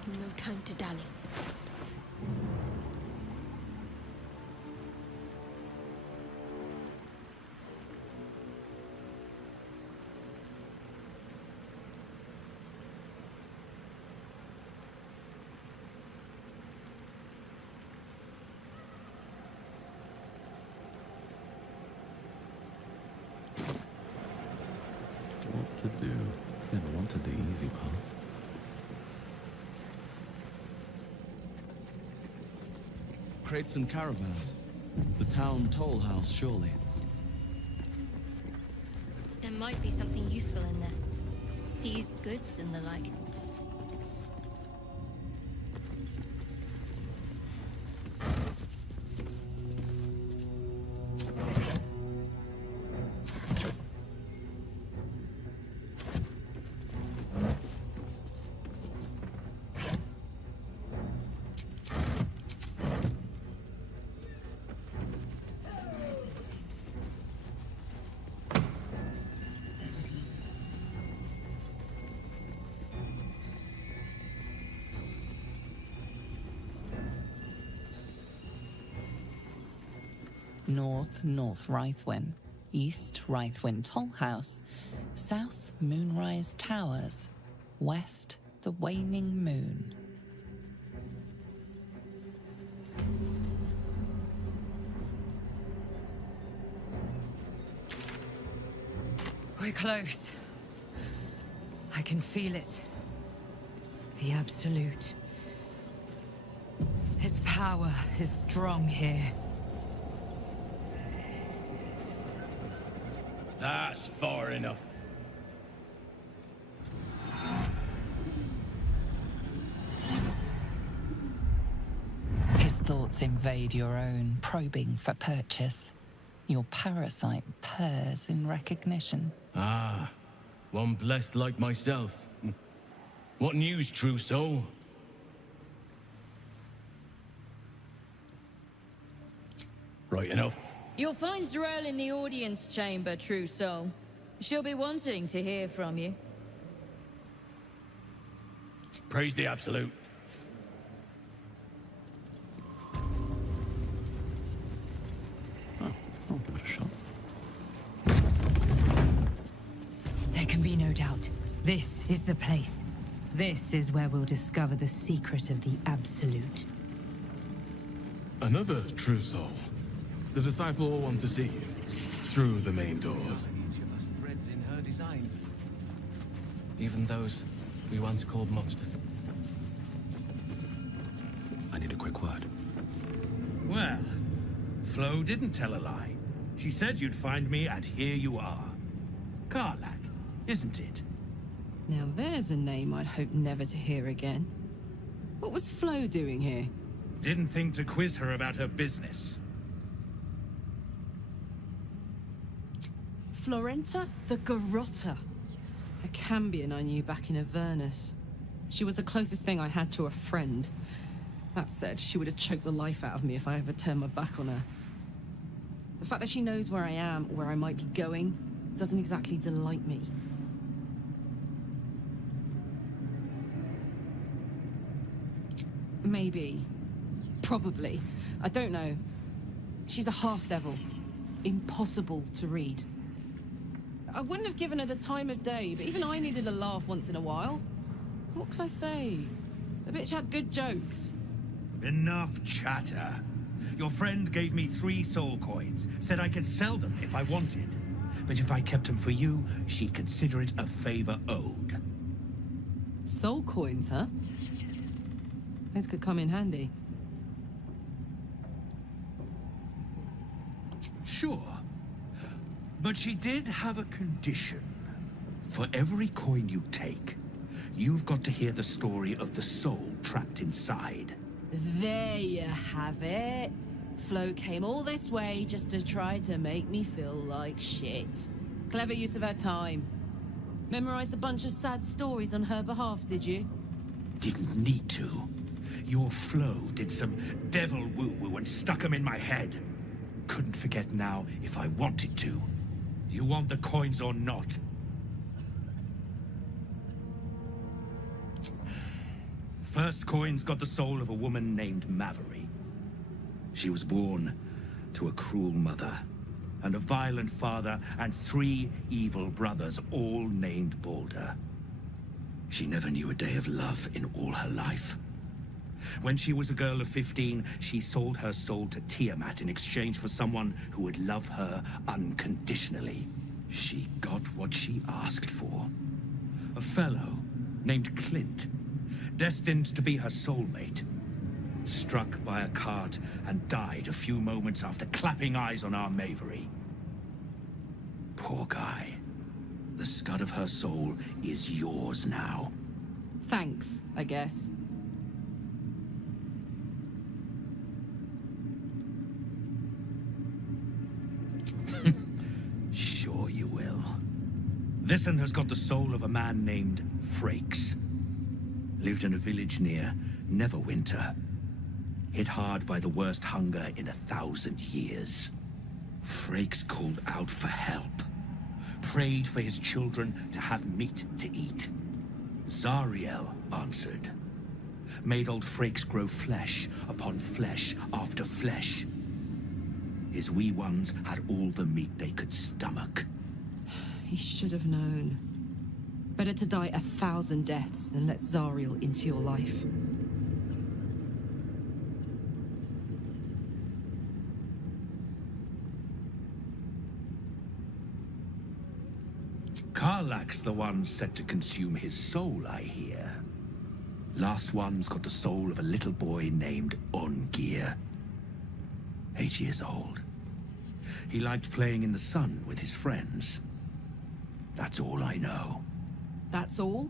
No time to dally. What to do? Never wanted the easy part. Crates and caravans. The town toll house, surely. There might be something useful in there. Seized goods and the like. North Rythwin, East Rythwin Toll House, South Moonrise Towers, West the Waning Moon. We're close. I can feel it. The Absolute. Its power is strong here. That's far enough. His thoughts invade your own, probing for purchase. Your parasite purrs in recognition. Ah, one blessed like myself. What news, true soul? Right enough. You'll find Z'rell in the audience chamber, true soul. She'll be wanting to hear from you. Praise the Absolute. I'll give it a shot. There can be no doubt. This is the place. This is where we'll discover the secret of the Absolute. Another true soul. The disciple will want to see you through the main doors. Threads in her design. Even those we once called monsters. I need a quick word. Flo didn't tell a lie. She said you'd find me, and here you are. Karlach, isn't it? Now there's a name I'd hope never to hear again. What was Flo doing here? Didn't think to quiz her about her business. Florenta the Garotta. A Cambion I knew back in Avernus. She was the closest thing I had to a friend. That said, she would have choked the life out of me if I ever turned my back on her. The fact that she knows where I am, where I might be going, doesn't exactly delight me. Maybe. Probably. I don't know. She's a half-devil. Impossible to read. I wouldn't have given her the time of day, but even I needed a laugh once in a while. What can I say? The bitch had good jokes. Enough chatter. Your friend gave me 3 soul coins, said I could sell them if I wanted. But if I kept them for you, she'd consider it a favor owed. Soul coins, huh? Those could come in handy. Sure. But she did have a condition. For every coin you take, you've got to hear the story of the soul trapped inside. There you have it. Flo came all this way just to try to make me feel like shit. Clever use of her time. Memorized a bunch of sad stories on her behalf, did you? Didn't need to. Your Flo did some devil woo-woo and stuck 'em in my head. Couldn't forget now if I wanted to. You want the coins or not? First coin's got the soul of a woman named Maveri. She was born to a cruel mother, and a violent father, and 3 evil brothers, all named Baldur. She never knew a day of love in all her life. When she was a girl of 15, she sold her soul to Tiamat in exchange for someone who would love her unconditionally. She got what she asked for. A fellow named Clint, destined to be her soulmate, struck by a cart and died a few moments after clapping eyes on our Maveri. Poor guy. The scud of her soul is yours now. Thanks, I guess. Sure you will. This one has got the soul of a man named Frakes. Lived in a village near Neverwinter. Hit hard by the worst hunger in 1,000 years. Frakes called out for help. Prayed for his children to have meat to eat. Zariel answered. Made old Frakes grow flesh upon flesh after flesh. His wee ones had all the meat they could stomach. He should have known. Better to die 1,000 deaths than let Zariel into your life. Karlach's the one set to consume his soul, I hear. Last one's got the soul of a little boy named Ungir. 8 years old. He liked playing in the sun with his friends. That's all I know. That's all?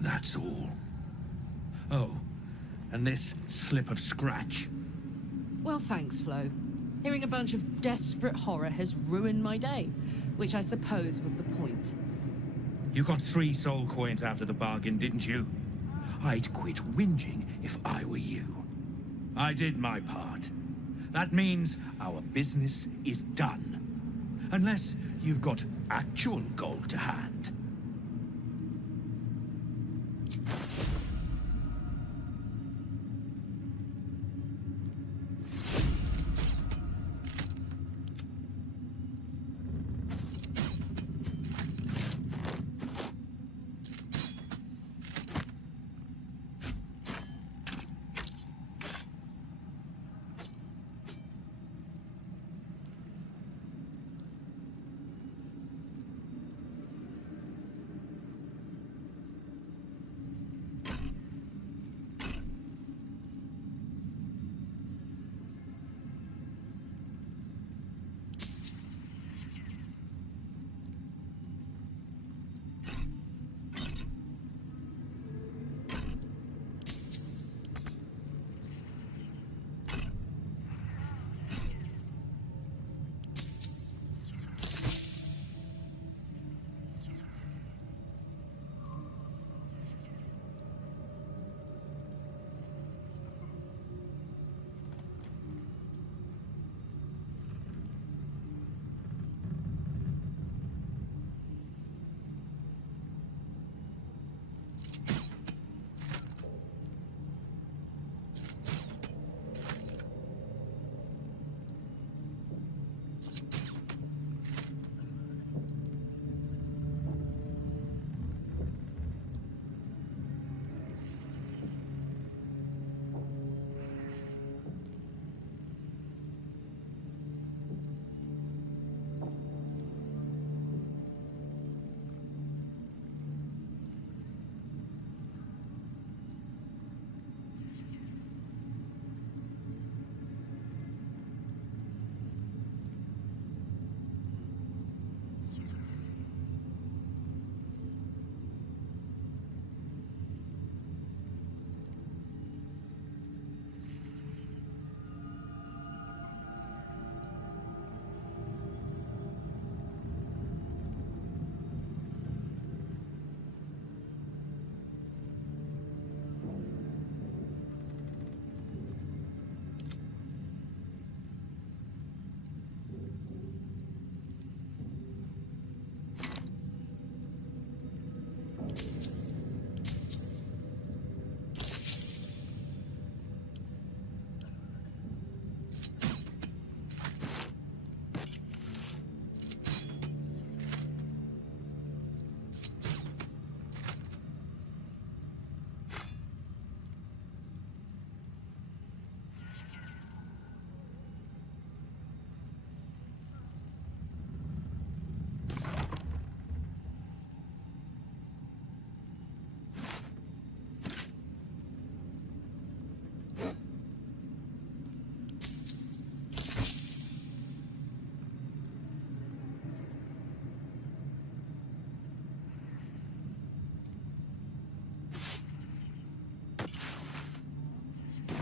That's all. Oh, and this slip of scratch. Well, thanks, Flo. Hearing a bunch of desperate horror has ruined my day, which I suppose was the point. You got 3 soul coins after the bargain, didn't you? I'd quit whinging if I were you. I did my part. That means our business is done. Unless you've got actual gold to hand.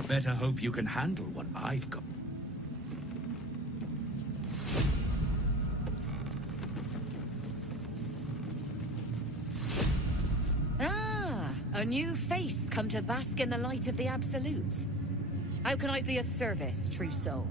Better hope you can handle what I've got. Ah, a new face come to bask in the light of the Absolute. How can I be of service, true soul?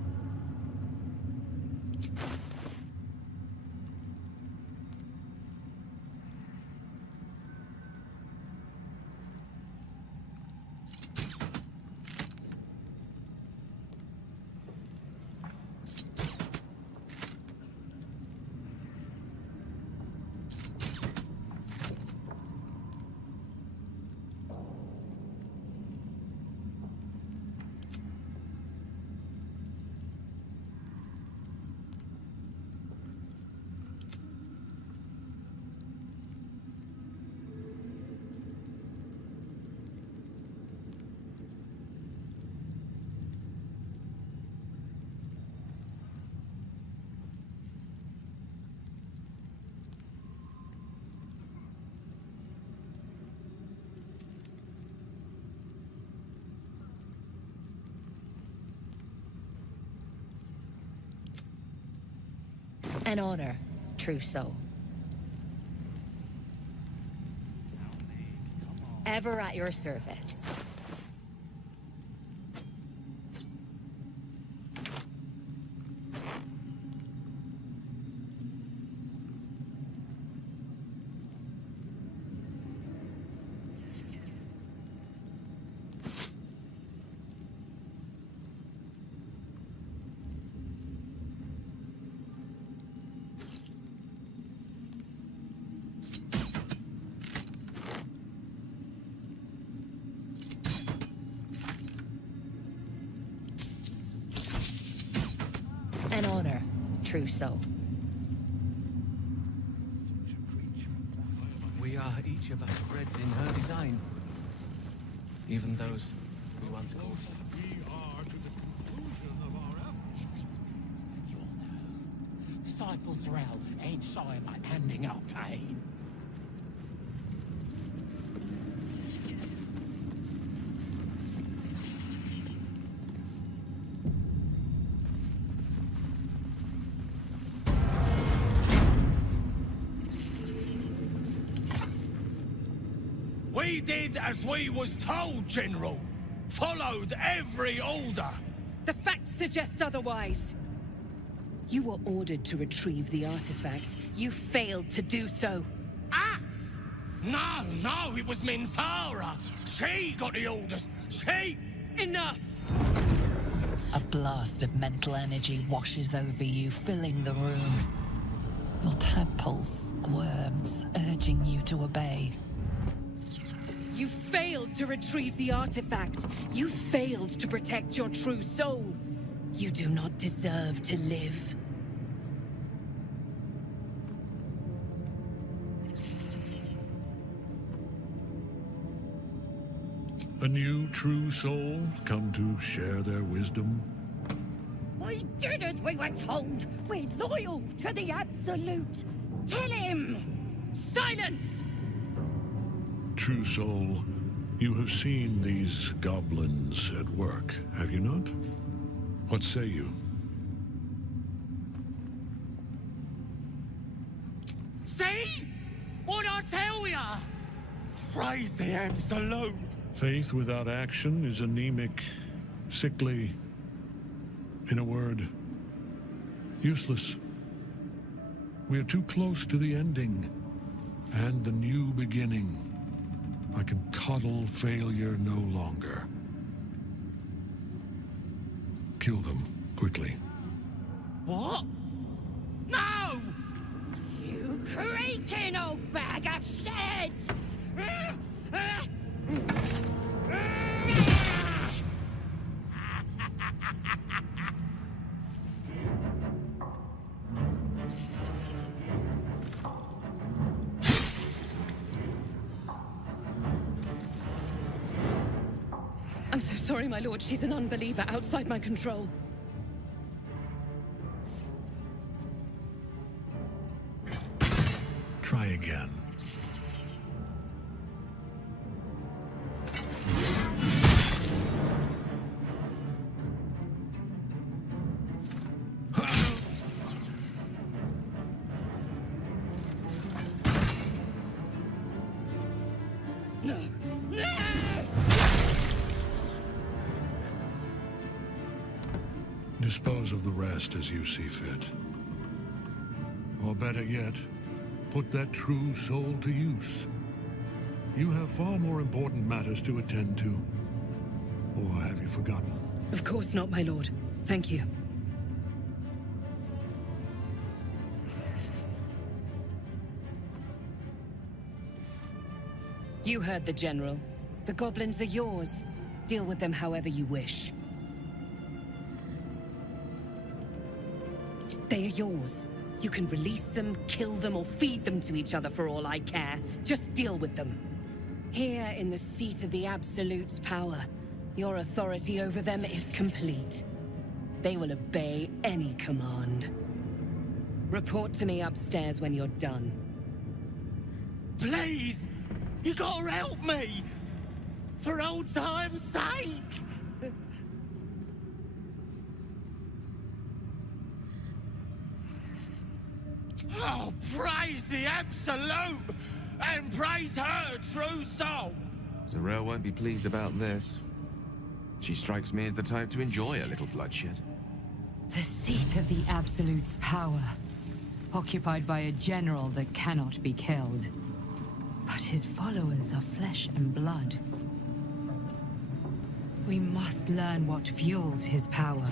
An honor, true soul. Ever at your service. An honor, true soul. We are each of us threads in her design. Even those we once called. We are to the conclusion of our effort. If it's meant, you'll know. Disciple Thrall ain't shy about handing out pain. We did as we was told, General. Followed every order. The facts suggest otherwise. You were ordered to retrieve the artifact. You failed to do so. Us? No, it was Minthara. She got the orders. She... Enough! A blast of mental energy washes over you, filling the room. Your tadpole squirms, urging you to obey. You failed to retrieve the artifact. You failed to protect your true soul. You do not deserve to live. A new true soul come to share their wisdom. We did as we were told. We're loyal to the Absolute. Tell him! Silence! True soul, you have seen these goblins at work, have you not? What say you? See? What I tell ya? Praise the Absolute. Faith without action is anemic, sickly, in a word, useless. We are too close to the ending and the new beginning. I can coddle failure no longer. Kill them, quickly. What? No! You creaking old bag of shit! I'm so sorry, my lord. She's an unbeliever outside my control. Try again. No! No! Dispose of the rest as you see fit. Or better yet, put that true soul to use. You have far more important matters to attend to. Or have you forgotten? Of course not, my lord. Thank you. You heard the General. The goblins are yours. Deal with them however you wish. They are yours. You can release them, kill them, or feed them to each other for all I care. Just deal with them. Here, in the seat of the Absolute's power, your authority over them is complete. They will obey any command. Report to me upstairs when you're done. Please! You gotta help me! For old time's sake! Oh, praise the Absolute! And praise her true soul! Zarel won't be pleased about this. She strikes me as the type to enjoy a little bloodshed. The seat of the Absolute's power, occupied by a general that cannot be killed. But his followers are flesh and blood. We must learn what fuels his power.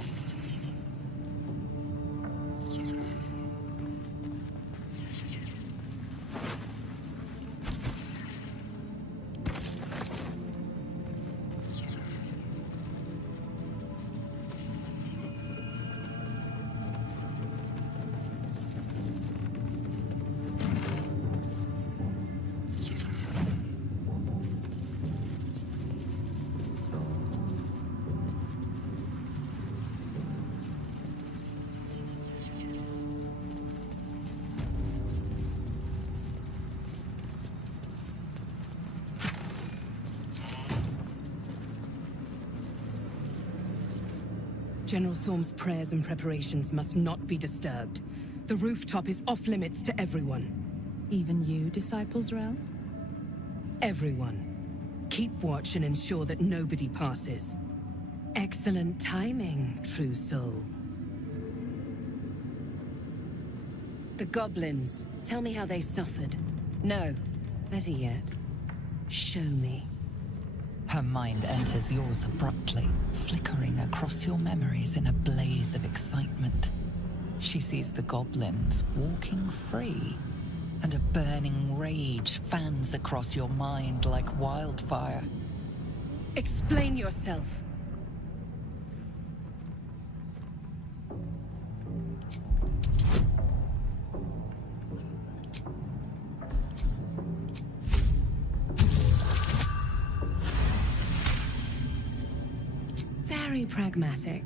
General Thorm's prayers and preparations must not be disturbed. The rooftop is off-limits to everyone. Even you, Disciples Realm? Everyone. Keep watch and ensure that nobody passes. Excellent timing, true soul. The goblins. Tell me how they suffered. No, better yet, show me. Her mind enters yours abruptly, flickering across your memories in a blaze of excitement. She sees the goblins walking free, and a burning rage fans across your mind like wildfire. Explain yourself. Very pragmatic,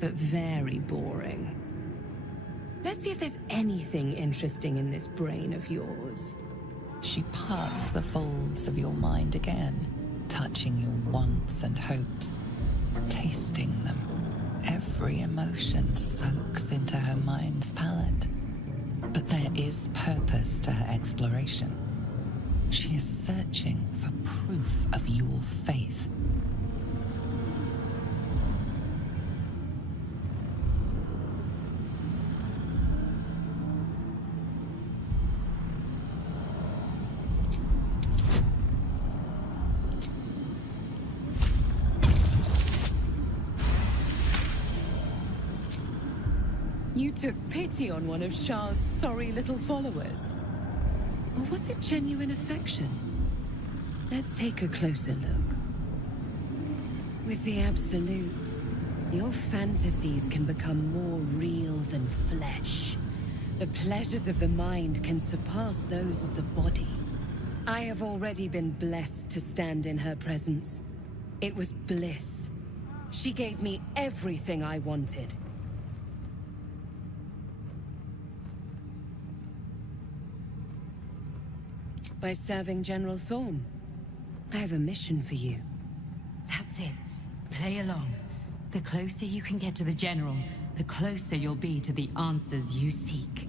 but very boring. Let's see if there's anything interesting in this brain of yours. She parts the folds of your mind again, touching your wants and hopes, tasting them. Every emotion soaks into her mind's palette. But there is purpose to her exploration. She is searching for proof of your faith. You took pity on one of Shah's sorry little followers? Or was it genuine affection? Let's take a closer look. With the Absolute, your fantasies can become more real than flesh. The pleasures of the mind can surpass those of the body. I have already been blessed to stand in her presence. It was bliss. She gave me everything I wanted. By serving General Thorm. I have a mission for you. That's it. Play along. The closer you can get to the General, the closer you'll be to the answers you seek.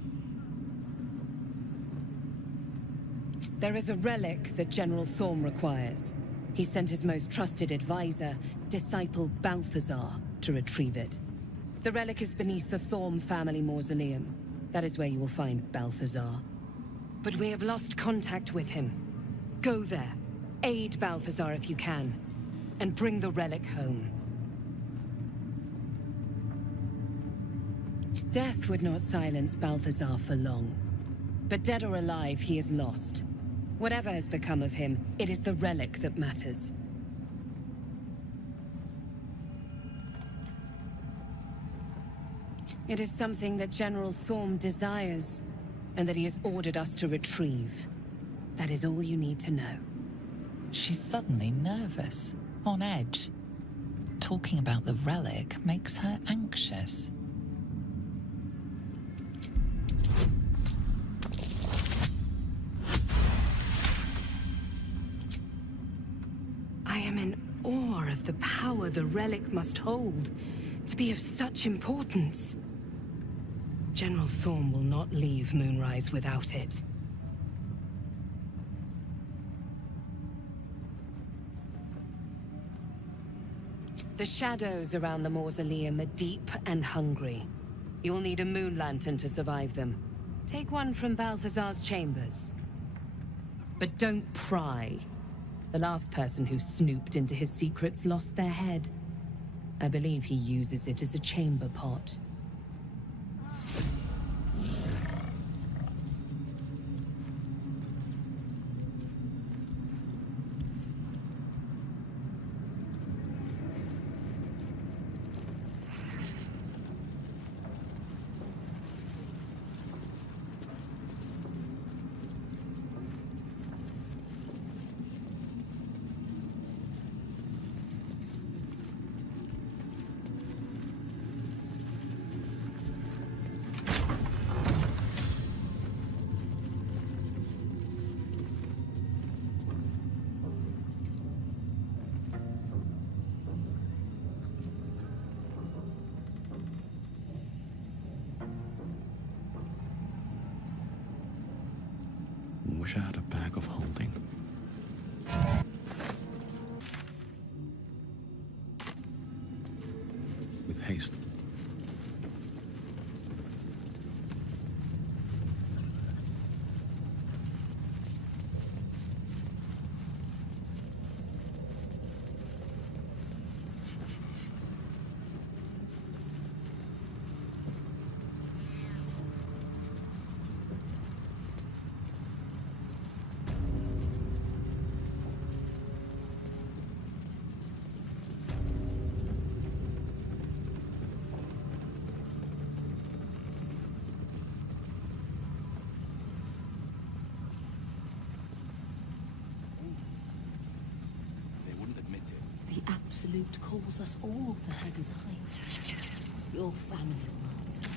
There is a relic that General Thorm requires. He sent his most trusted advisor, disciple Balthazar, to retrieve it. The relic is beneath the Thorm family mausoleum. That is where you will find Balthazar. But we have lost contact with him. Go there, aid Balthazar if you can, and bring the relic home. Death would not silence Balthazar for long. But dead or alive, he is lost. Whatever has become of him, it is the relic that matters. It is something that General Thorm desires, and that he has ordered us to retrieve. That is all you need to know. She's suddenly nervous, on edge. Talking about the relic makes her anxious. I am in awe of the power the relic must hold to be of such importance. General Thorm will not leave Moonrise without it. The shadows around the mausoleum are deep and hungry. You'll need a moon lantern to survive them. Take one from Balthazar's chambers. But don't pry. The last person who snooped into his secrets lost their head. I believe he uses it as a chamber pot. Wish I had a bag of holding. With haste. The Absolute calls us all to her design. Your family reminds her.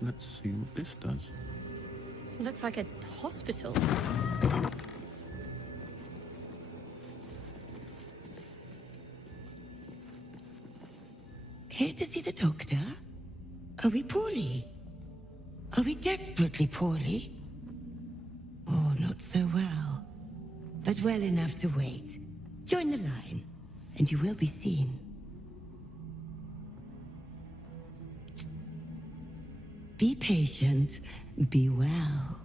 Let's see what this does. Looks like a hospital. Here to see the doctor? Are we poorly? Are we desperately poorly? Oh, not so well. But well enough to wait. Join the line, and you will be seen. Be patient, be well.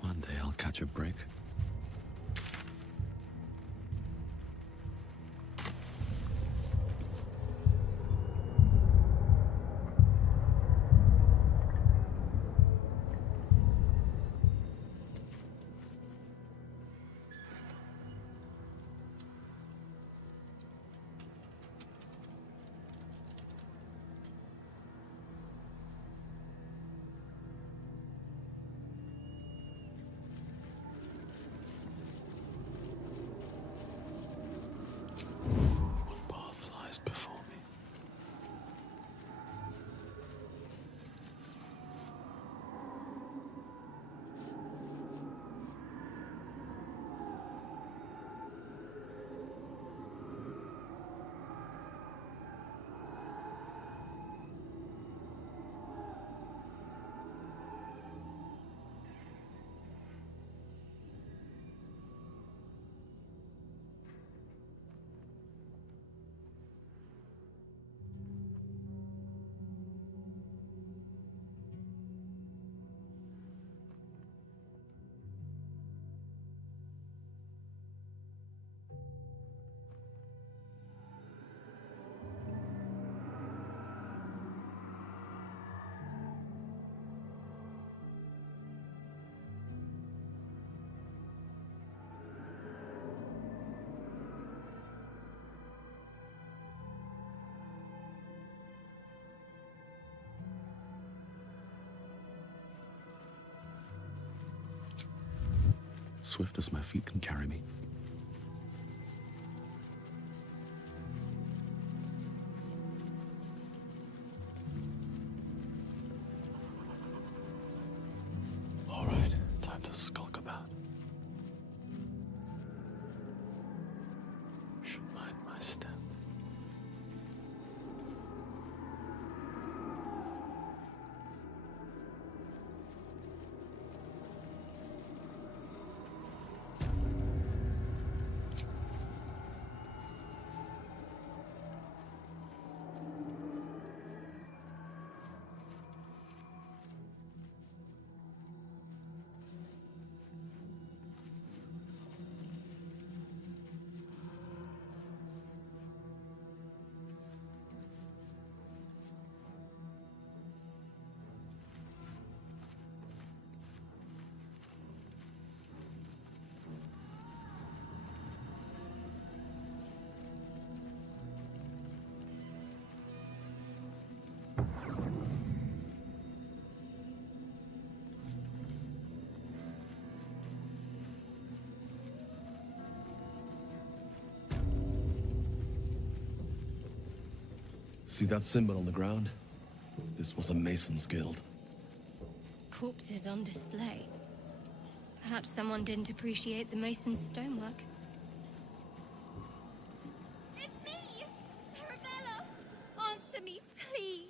One day I'll catch a break. Before me. Swift as my feet can carry me. All right, time to skulk about. Should mind my step. See that symbol on the ground? This was a Mason's guild. Corpses on display. Perhaps someone didn't appreciate the mason's stonework. It's me! Arabella! Answer me, please!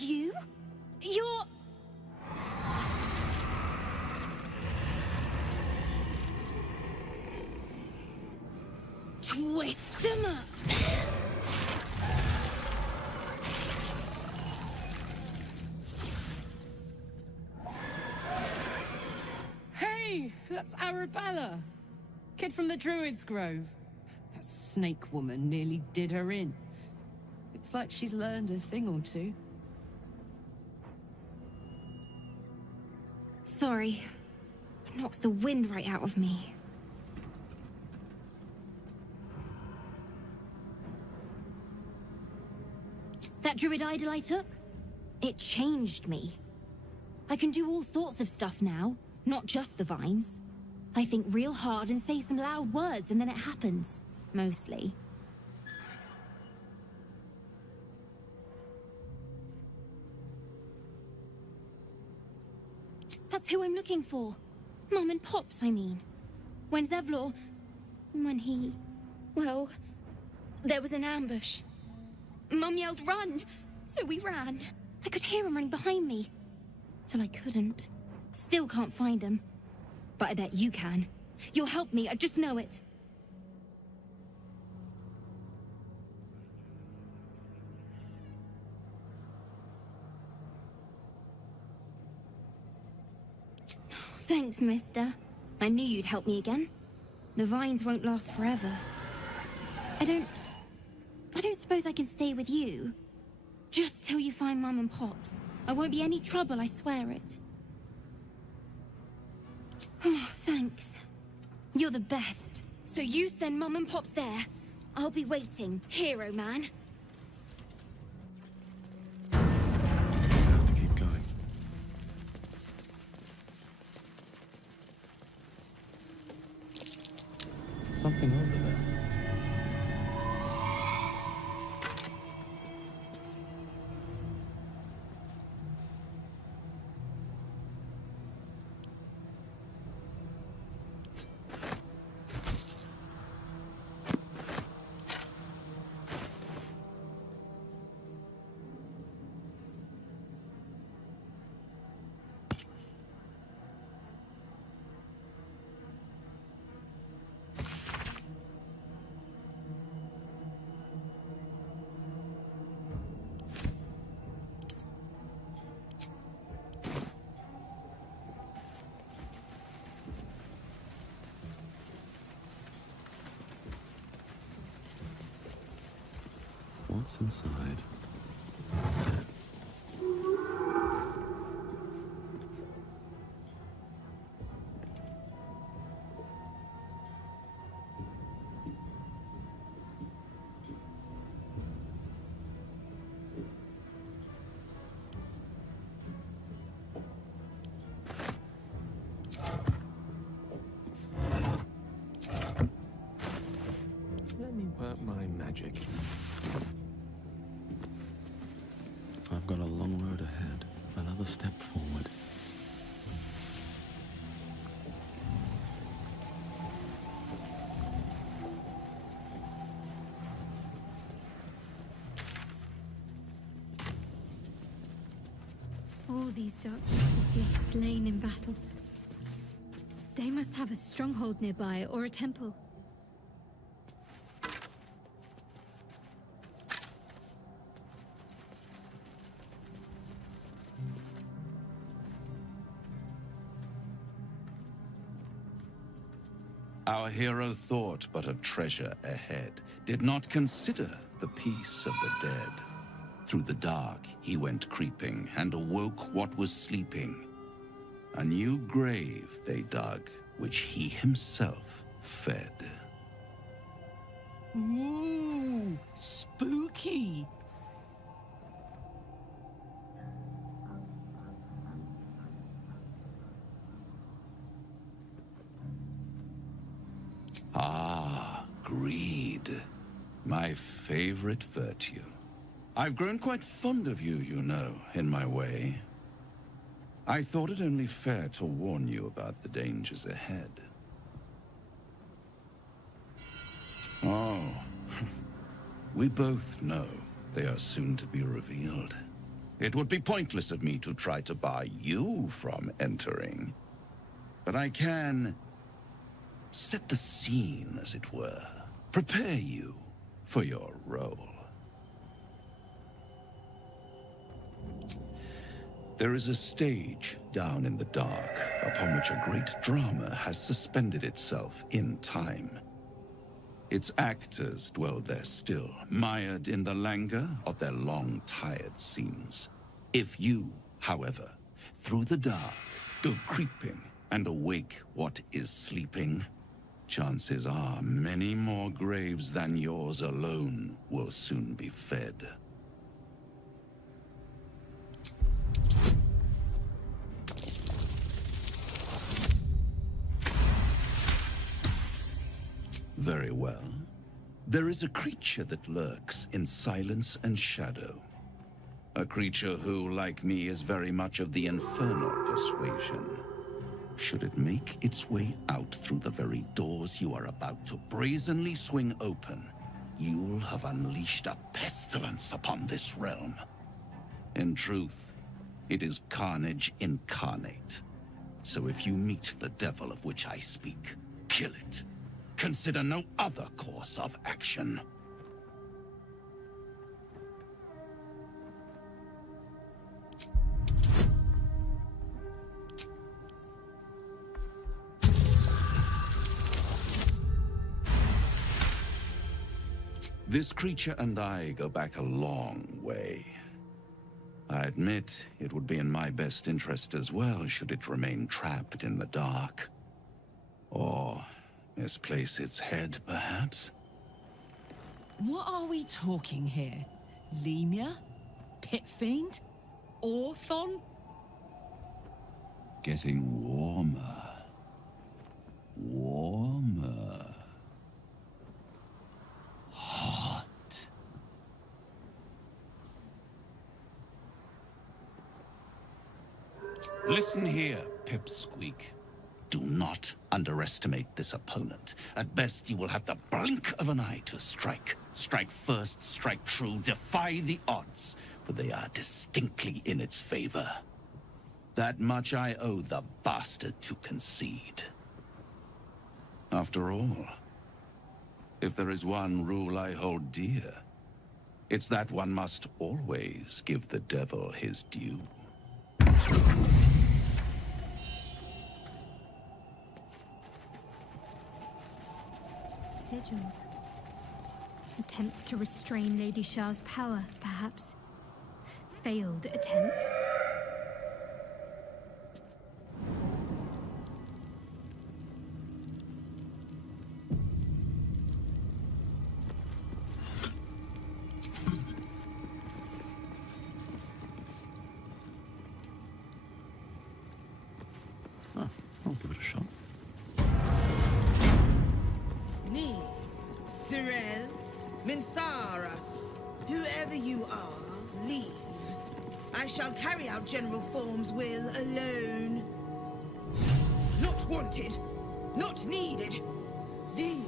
you? You're... Twist 'em up! Hey, that's Arabella. Kid from the Druid's Grove. That snake woman nearly did her in. Looks like she's learned a thing or two. Sorry. It knocks the wind right out of me. That druid idol I took? It changed me. I can do all sorts of stuff now, not just the vines. I think real hard and say some loud words and then it happens. Mostly. That's who I'm looking for. Mom and Pops, I mean. When Zevlor... when he... well... there was an ambush. Mum yelled, "Run!" So we ran. I could hear him running behind me. Till I couldn't. Still can't find him. But I bet you can. You'll help me, I just know it. Thanks, mister. I knew you'd help me again. The vines won't last forever. I don't suppose I can stay with you. Just till you find Mum and Pops. I won't be any trouble, I swear it. Oh, thanks. You're the best. So you send Mum and Pops there. I'll be waiting, hero man. Have to keep going. Something over there. What's inside? Let me work my magic. I've got a long road ahead. Another step forward. All these dark shadows you're slain in battle. They must have a stronghold nearby or a temple. Our hero thought but of treasure ahead, did not consider the peace of the dead. Through the dark he went creeping, and awoke what was sleeping. A new grave they dug, which he himself fed. Ooh, spooky. Ah, greed. My favorite virtue. I've grown quite fond of you, you know, in my way. I thought it only fair to warn you about the dangers ahead. Oh, we both know they are soon to be revealed. It would be pointless of me to try to bar you from entering. But I can set the scene, as it were. Prepare you for your role. There is a stage down in the dark upon which a great drama has suspended itself in time. Its actors dwell there still, mired in the languor of their long, tired scenes. If you, however, through the dark, go creeping and awake what is sleeping, chances are many more graves than yours alone will soon be fed. Very well. There is a creature that lurks in silence and shadow. A creature who, like me, is very much of the infernal persuasion. Should it make its way out through the very doors you are about to brazenly swing open, you'll have unleashed a pestilence upon this realm. In truth, it is carnage incarnate. So if you meet the devil of which I speak, kill it. Consider no other course of action. This creature and I go back a long way. I admit it would be in my best interest as well should it remain trapped in the dark. Or misplace its head, perhaps? What are we talking here? Lemur? Pit fiend? Orthon? Getting warmer. Warmer. Hot. Listen here, Pipsqueak. Do not underestimate this opponent. At best, you will have the blink of an eye to strike. Strike first, strike true, defy the odds, for they are distinctly in its favor. That much I owe the bastard to concede. After all, if there is one rule I hold dear, it's that one must always give the devil his due. Sigils. Attempts to restrain Lady Shah's power, perhaps. Failed attempts. I'll give it a shot. Me, Tyrell, Minthara, whoever you are, leave. I shall carry out General Form's will alone. Not wanted, not needed. Leave.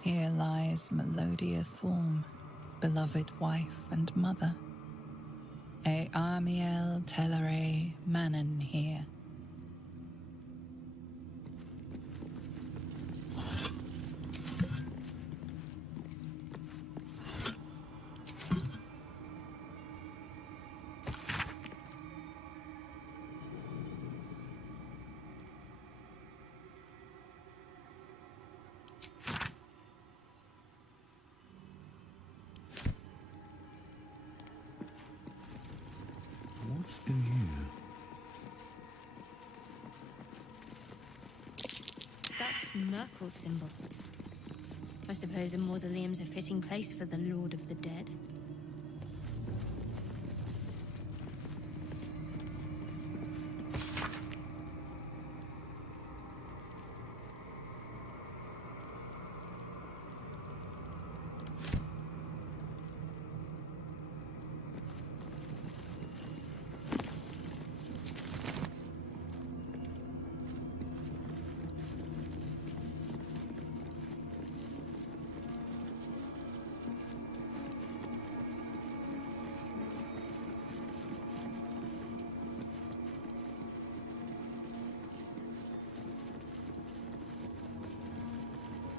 Here lies Melodia Thorm, beloved wife and mother. Amiel Telere Manon here. What's in here? That's Merkel's symbol. I suppose a mausoleum's a fitting place for the Lord of the Dead.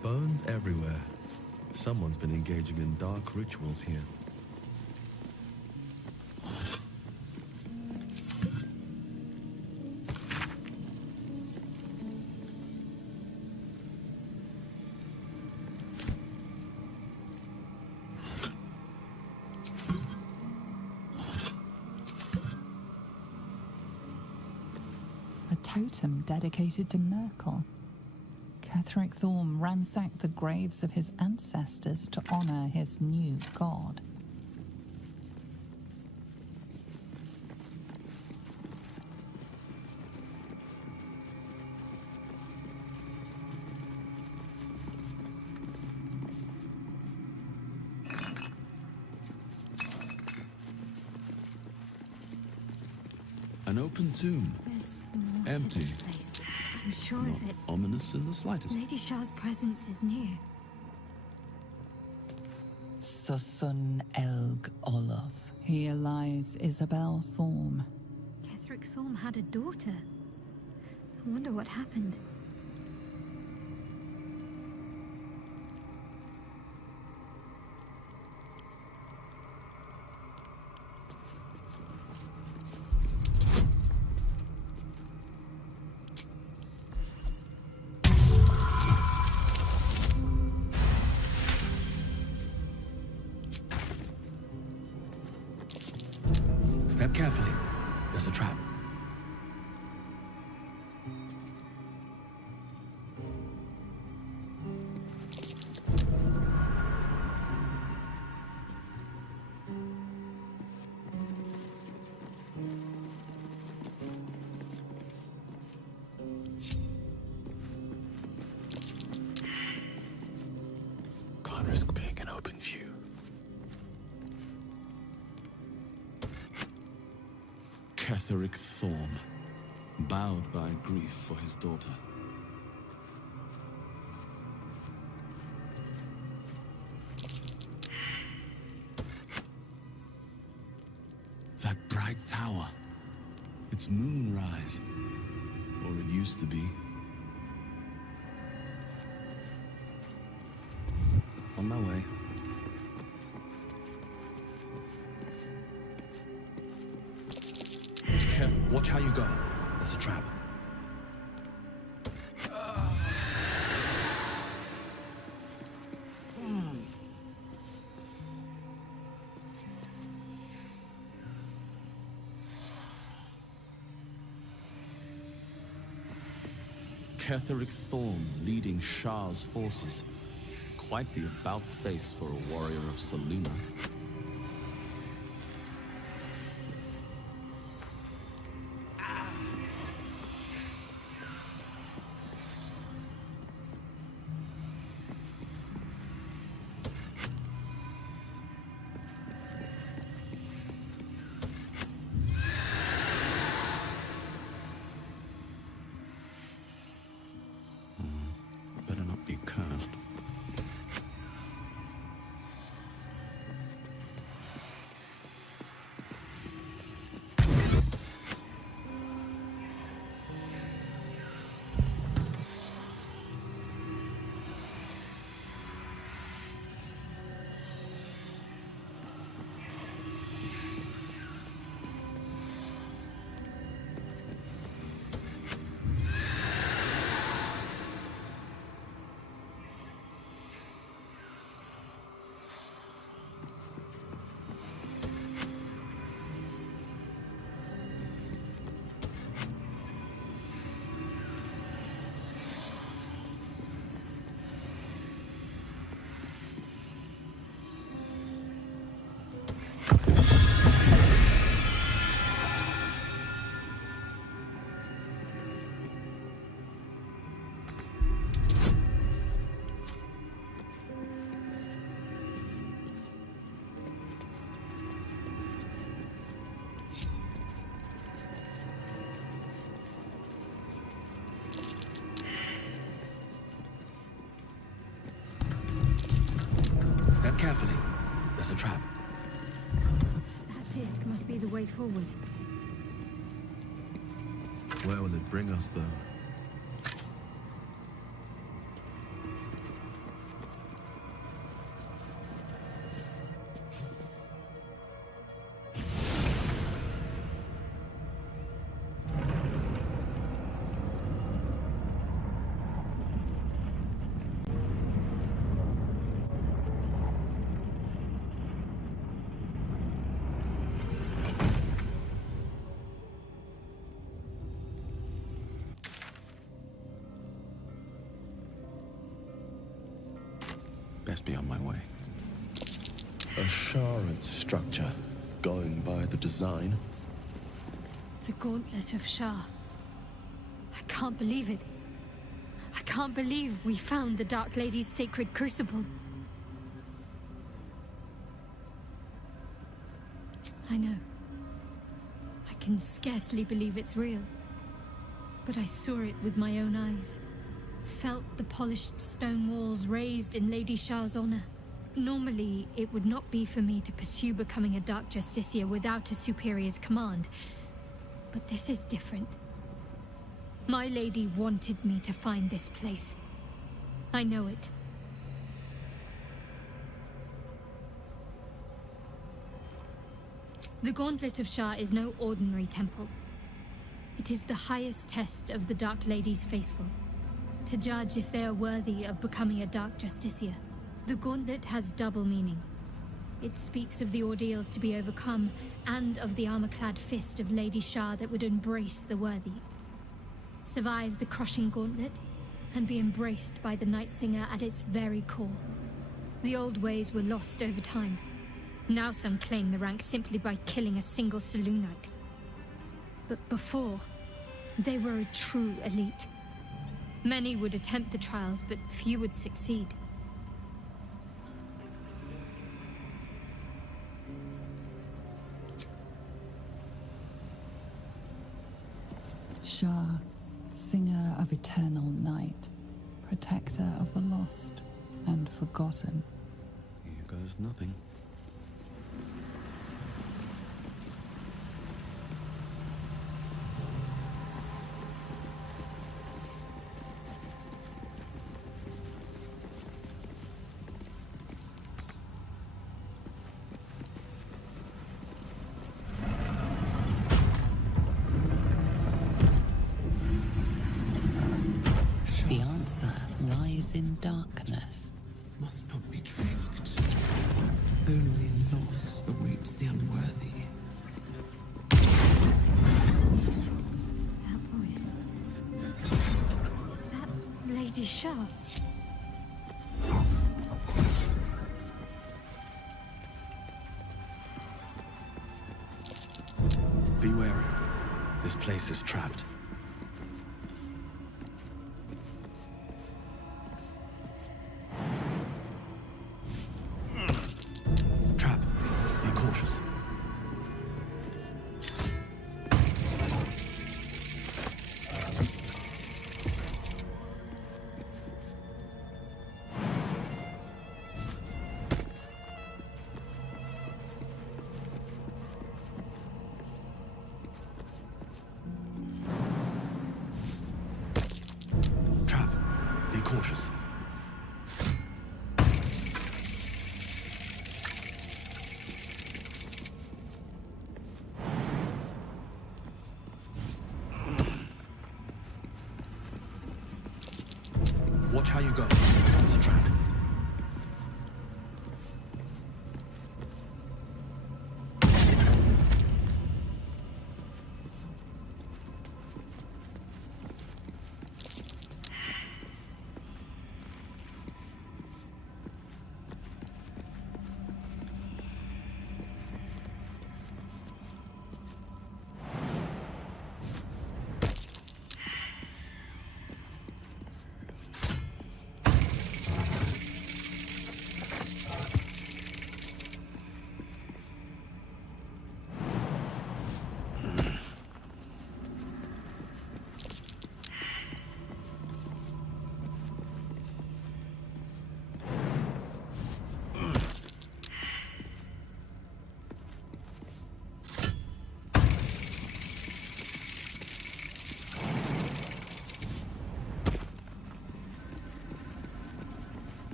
Bones everywhere. Someone's been engaging in dark rituals here. A totem dedicated to Merkel. Ketheric Thorm ransacked the graves of his ancestors to honor his new god. An open tomb. Empty. I'm sure Not of it. ominous in the slightest. Lady Shah's presence is near. Susun Elg Olaf. Here lies Isabel Thorm. Ketheric Thorm had a daughter. I wonder what happened. Step carefully. There's a trap. Can't risk being in open view. Ketheric Thorm, bowed by grief for his daughter. That bright tower, it's moonrise, or it used to be. On my way. Watch how you go. There's a trap. Ketheric Thorm leading Shah's forces. Quite the about-face for a warrior of Saluna. Better not be cursed. Step carefully. There's a trap. That disc must be the way forward. Where will it bring us, though? Best be on my way. A shard structure, going by the design. The Gauntlet of Shah. I can't believe it. I can't believe we found the Dark Lady's sacred crucible. I know. I can scarcely believe it's real. But I saw it with my own eyes. Felt the polished stone walls raised in Lady Shah's honor. Normally, it would not be for me to pursue becoming a Dark Justiciar without a superior's command. But this is different. My lady wanted me to find this place. I know it. The Gauntlet of Shah is no ordinary temple. It is the highest test of the Dark Lady's faithful, to judge if they are worthy of becoming a Dark Justiciar. The Gauntlet has double meaning. It speaks of the ordeals to be overcome, and of the armor-clad fist of Lady Shah that would embrace the worthy. Survive the crushing gauntlet, and be embraced by the Night Singer at its very core. The old ways were lost over time. Now some claim the rank simply by killing a single saloon knight. But before, they were a true elite. Many would attempt the trials, but few would succeed. Shah, singer of eternal night, protector of the lost and forgotten. Here goes nothing. The answer lies in darkness. Must not be tricked. Only loss awaits the unworthy. That voice. Is that Lady Shah? Be wary. This place is trapped. Trap. Be cautious. Trap. Be cautious. Watch how you go. It's a trap.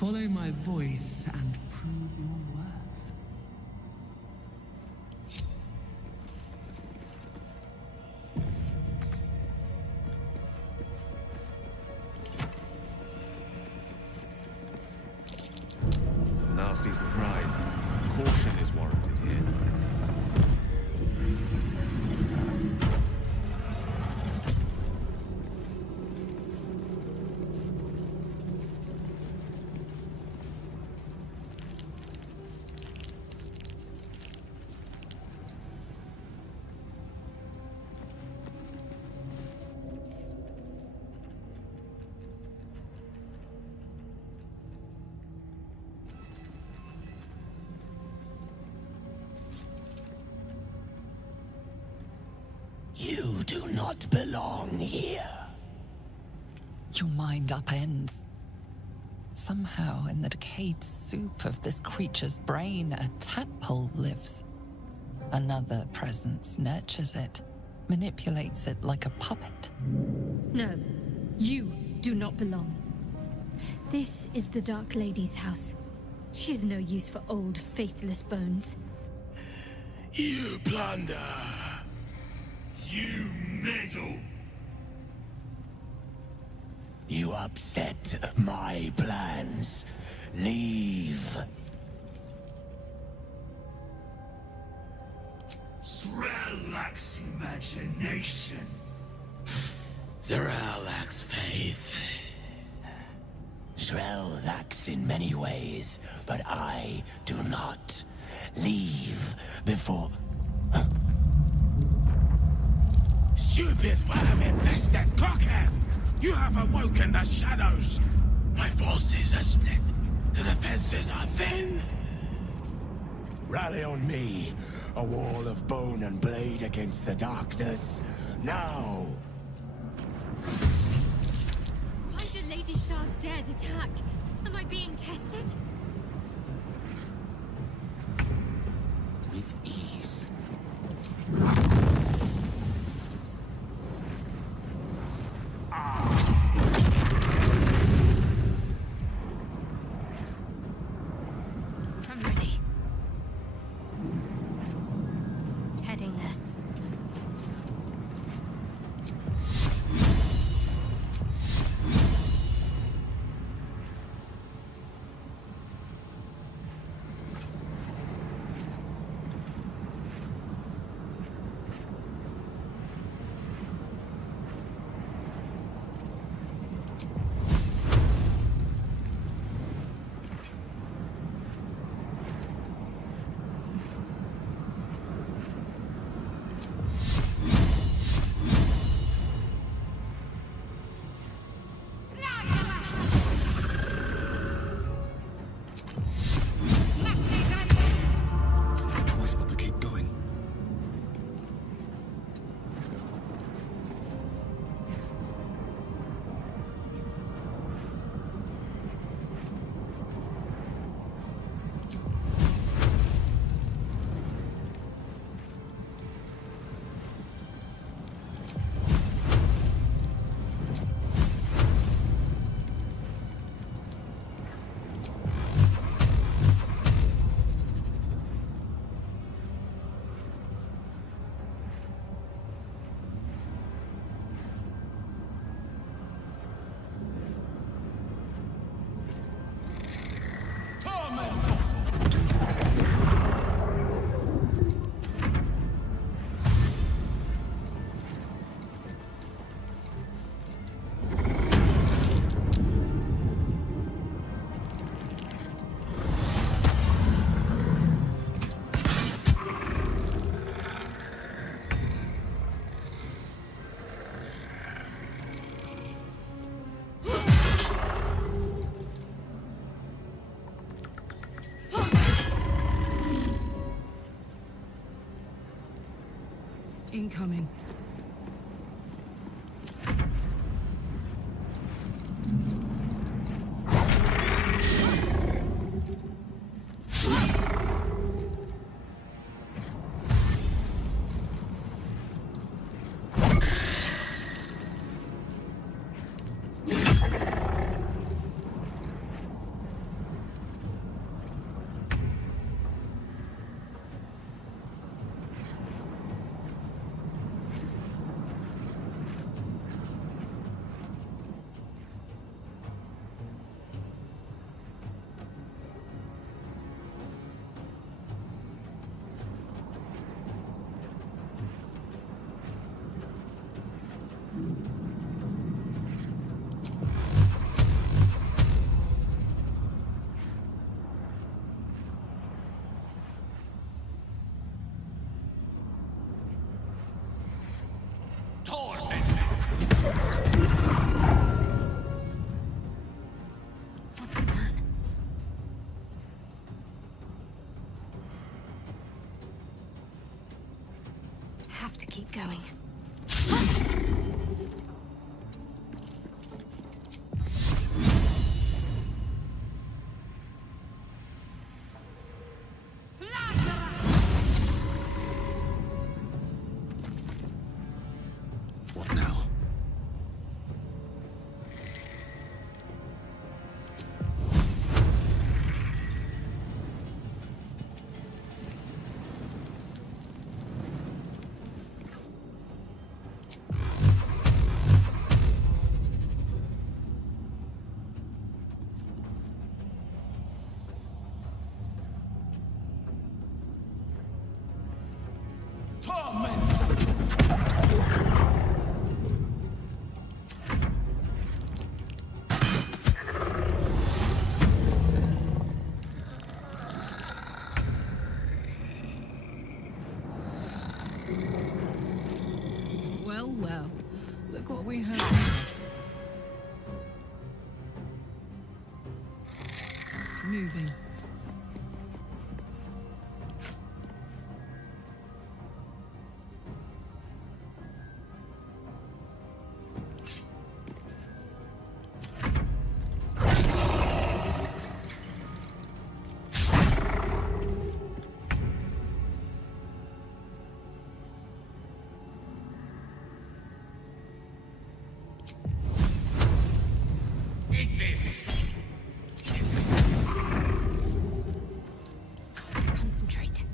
Follow my voice and prove your worth. Nasty surprise. Caution is warranted here. You do not belong here. Your mind upends. Somehow, in the decayed soup of this creature's brain, a tadpole lives. Another presence nurtures it, manipulates it like a puppet. No, you do not belong. This is the Dark Lady's house. She is no use for old, faithless bones. You plunder. You meddle. You upset my plans. Leave. Z'rell lacks imagination. Z'rell lacks faith. Z'rell lacks in many ways, but I do not. Leave before... Stupid worm-infested cockhead! You have awoken the shadows! My forces are split. The defenses are thin. Rally on me. A wall of bone and blade against the darkness. Now! Why did Lady Shah's dead attack? Am I being tested? With ease. I'm ready. Heading there. Incoming. What now? Well, look what we have here. Moving. Concentrate.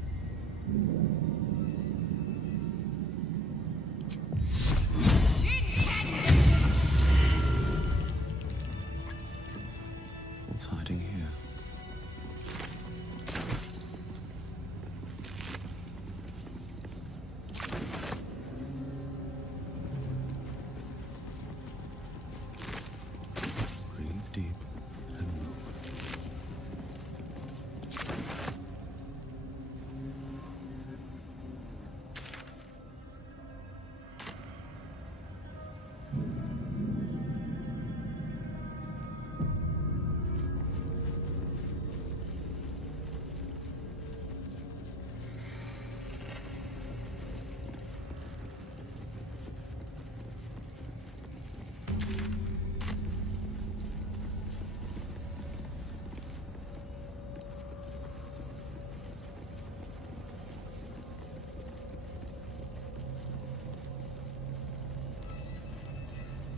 What's hiding here? Breathe deep and look.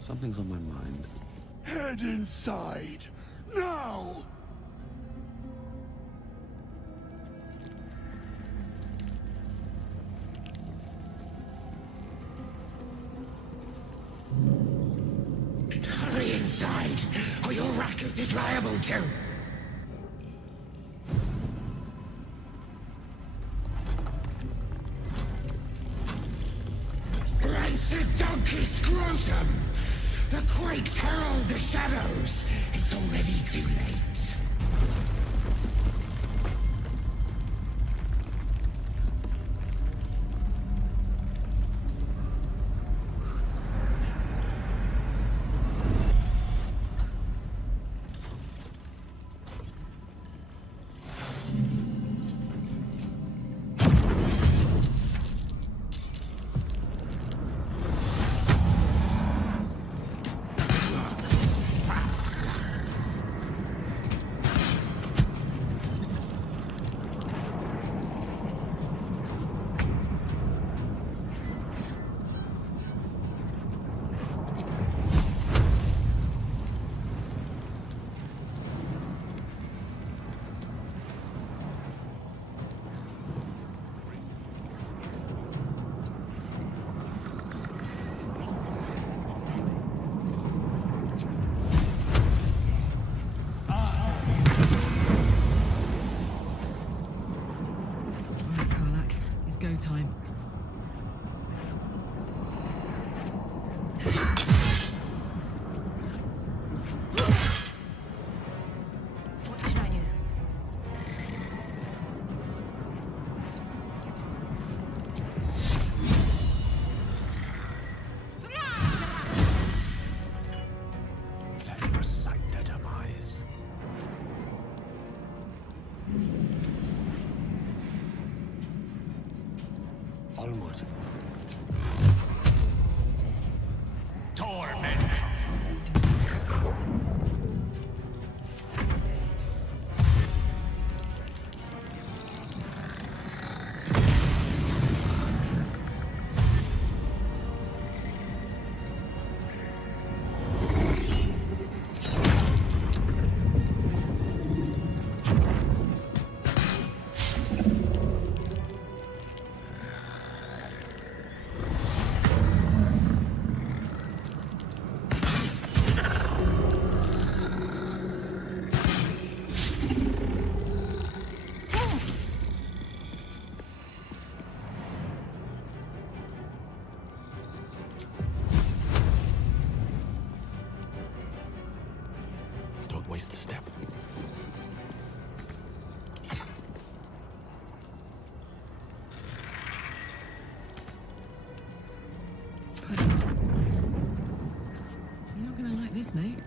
Something's on my mind. Head inside! Now! Hurry inside, or your racket is liable to. Rancid donkey scrotum! The quakes herald the shadows. It's already too late. Go time. What should I do? Let me recite their demise. Onward. Torment! waste a step. You're not gonna like this, mate.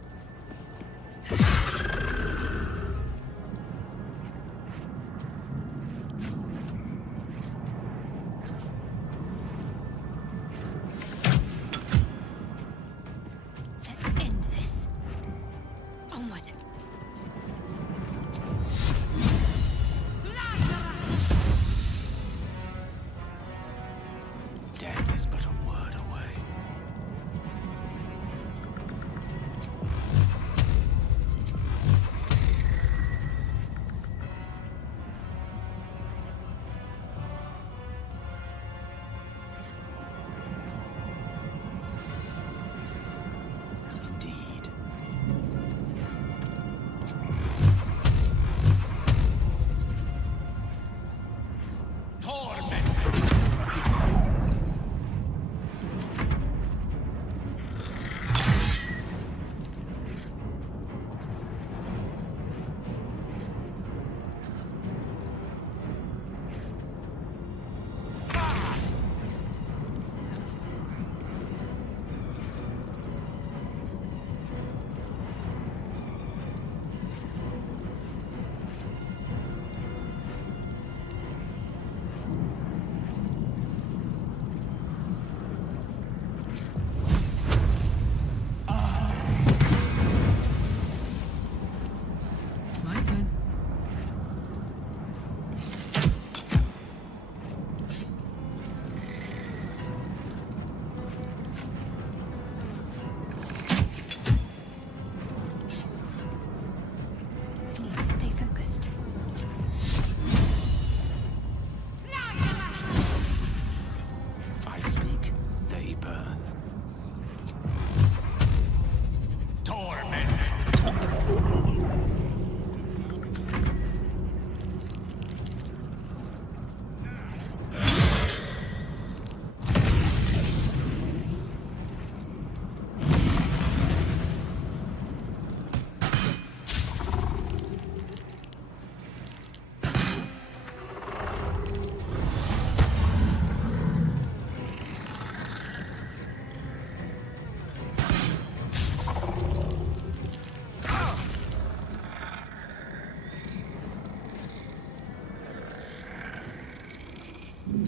Let's end this. Onward. Death is but a word away. Indeed. My turn. Need to stay focused. I speak, they burn.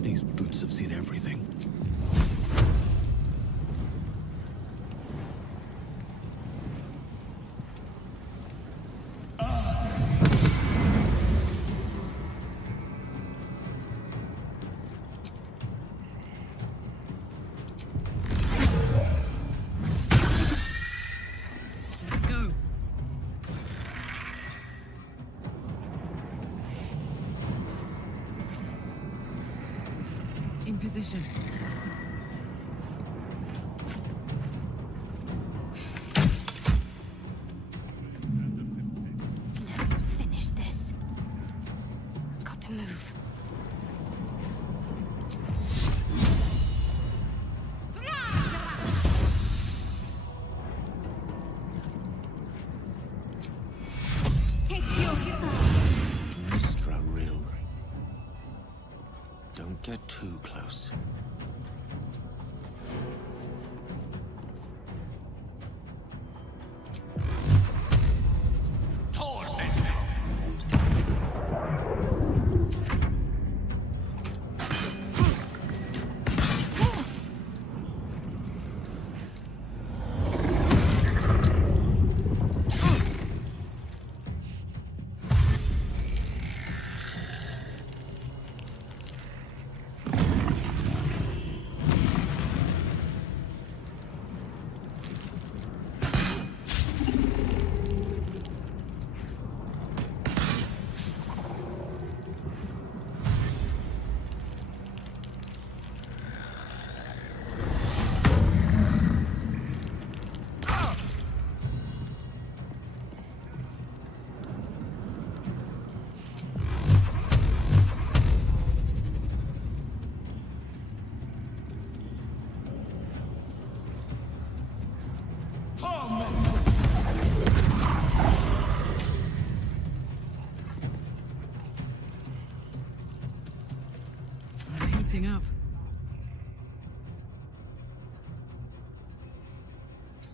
These boots have seen everything. Let's go. In position. Let's finish this. Got to move. Take your Mistra Rill. Don't get too close.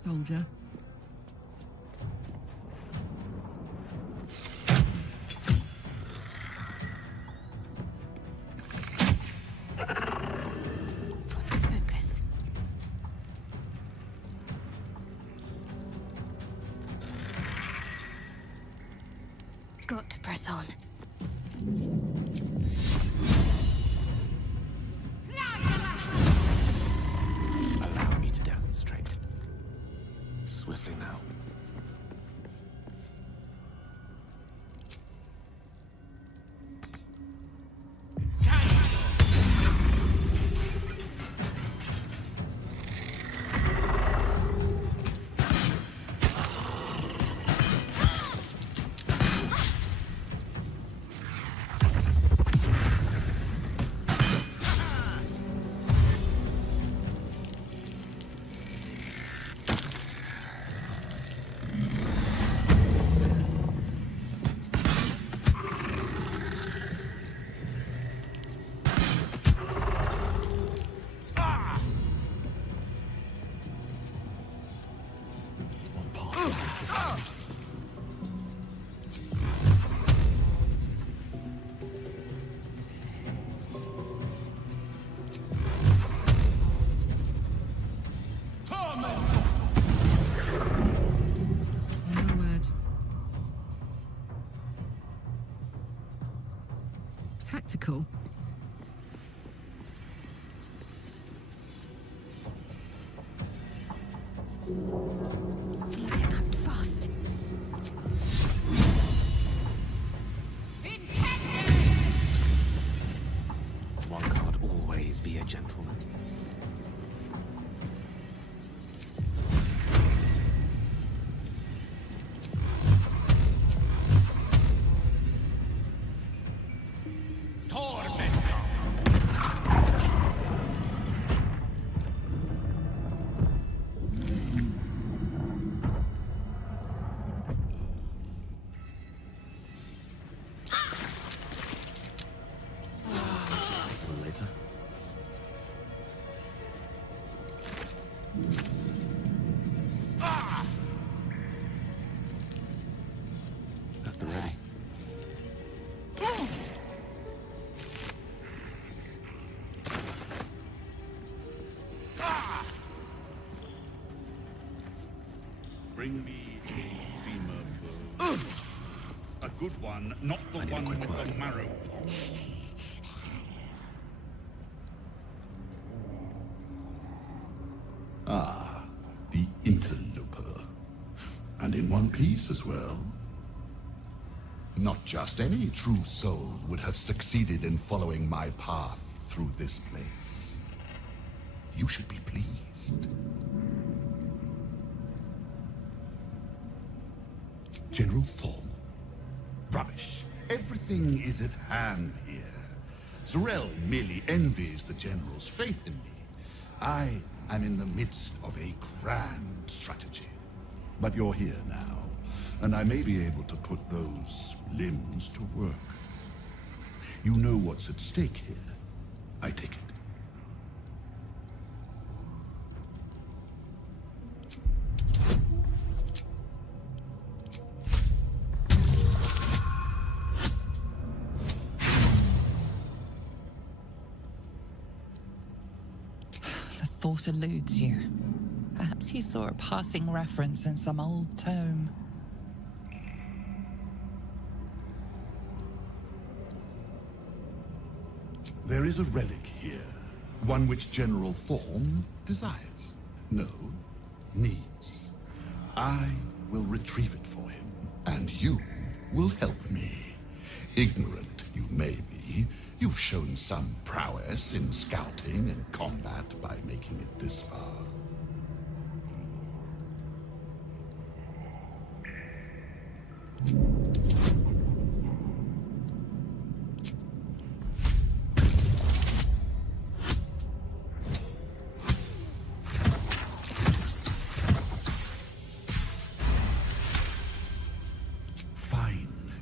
soldier. Focus. Got to press on. Allow me to demonstrate. Swiftly now. Tactical. Need to act fast. One can't always be a gentleman. Later. At the ready. Bring me a femur bow. A good one, not the one with the marrow pot. Ah, the interloper. And in one piece as well. Not just any true soul would have succeeded in following my path through this place. You should be pleased. General Thorn? Rubbish. Everything is at hand here. Zorel merely envies the General's faith in me. I am in the midst of a grand strategy. But you're here now, and I may be able to put those limbs to work. You know what's at stake here, I take it. The thought eludes you. Perhaps you saw a passing reference in some old tome. There is a relic here, one which General Thorn desires. No, needs. I will retrieve it for him, and you will help me. Ignorant you may be, you've shown some prowess in scouting and combat by making it this far.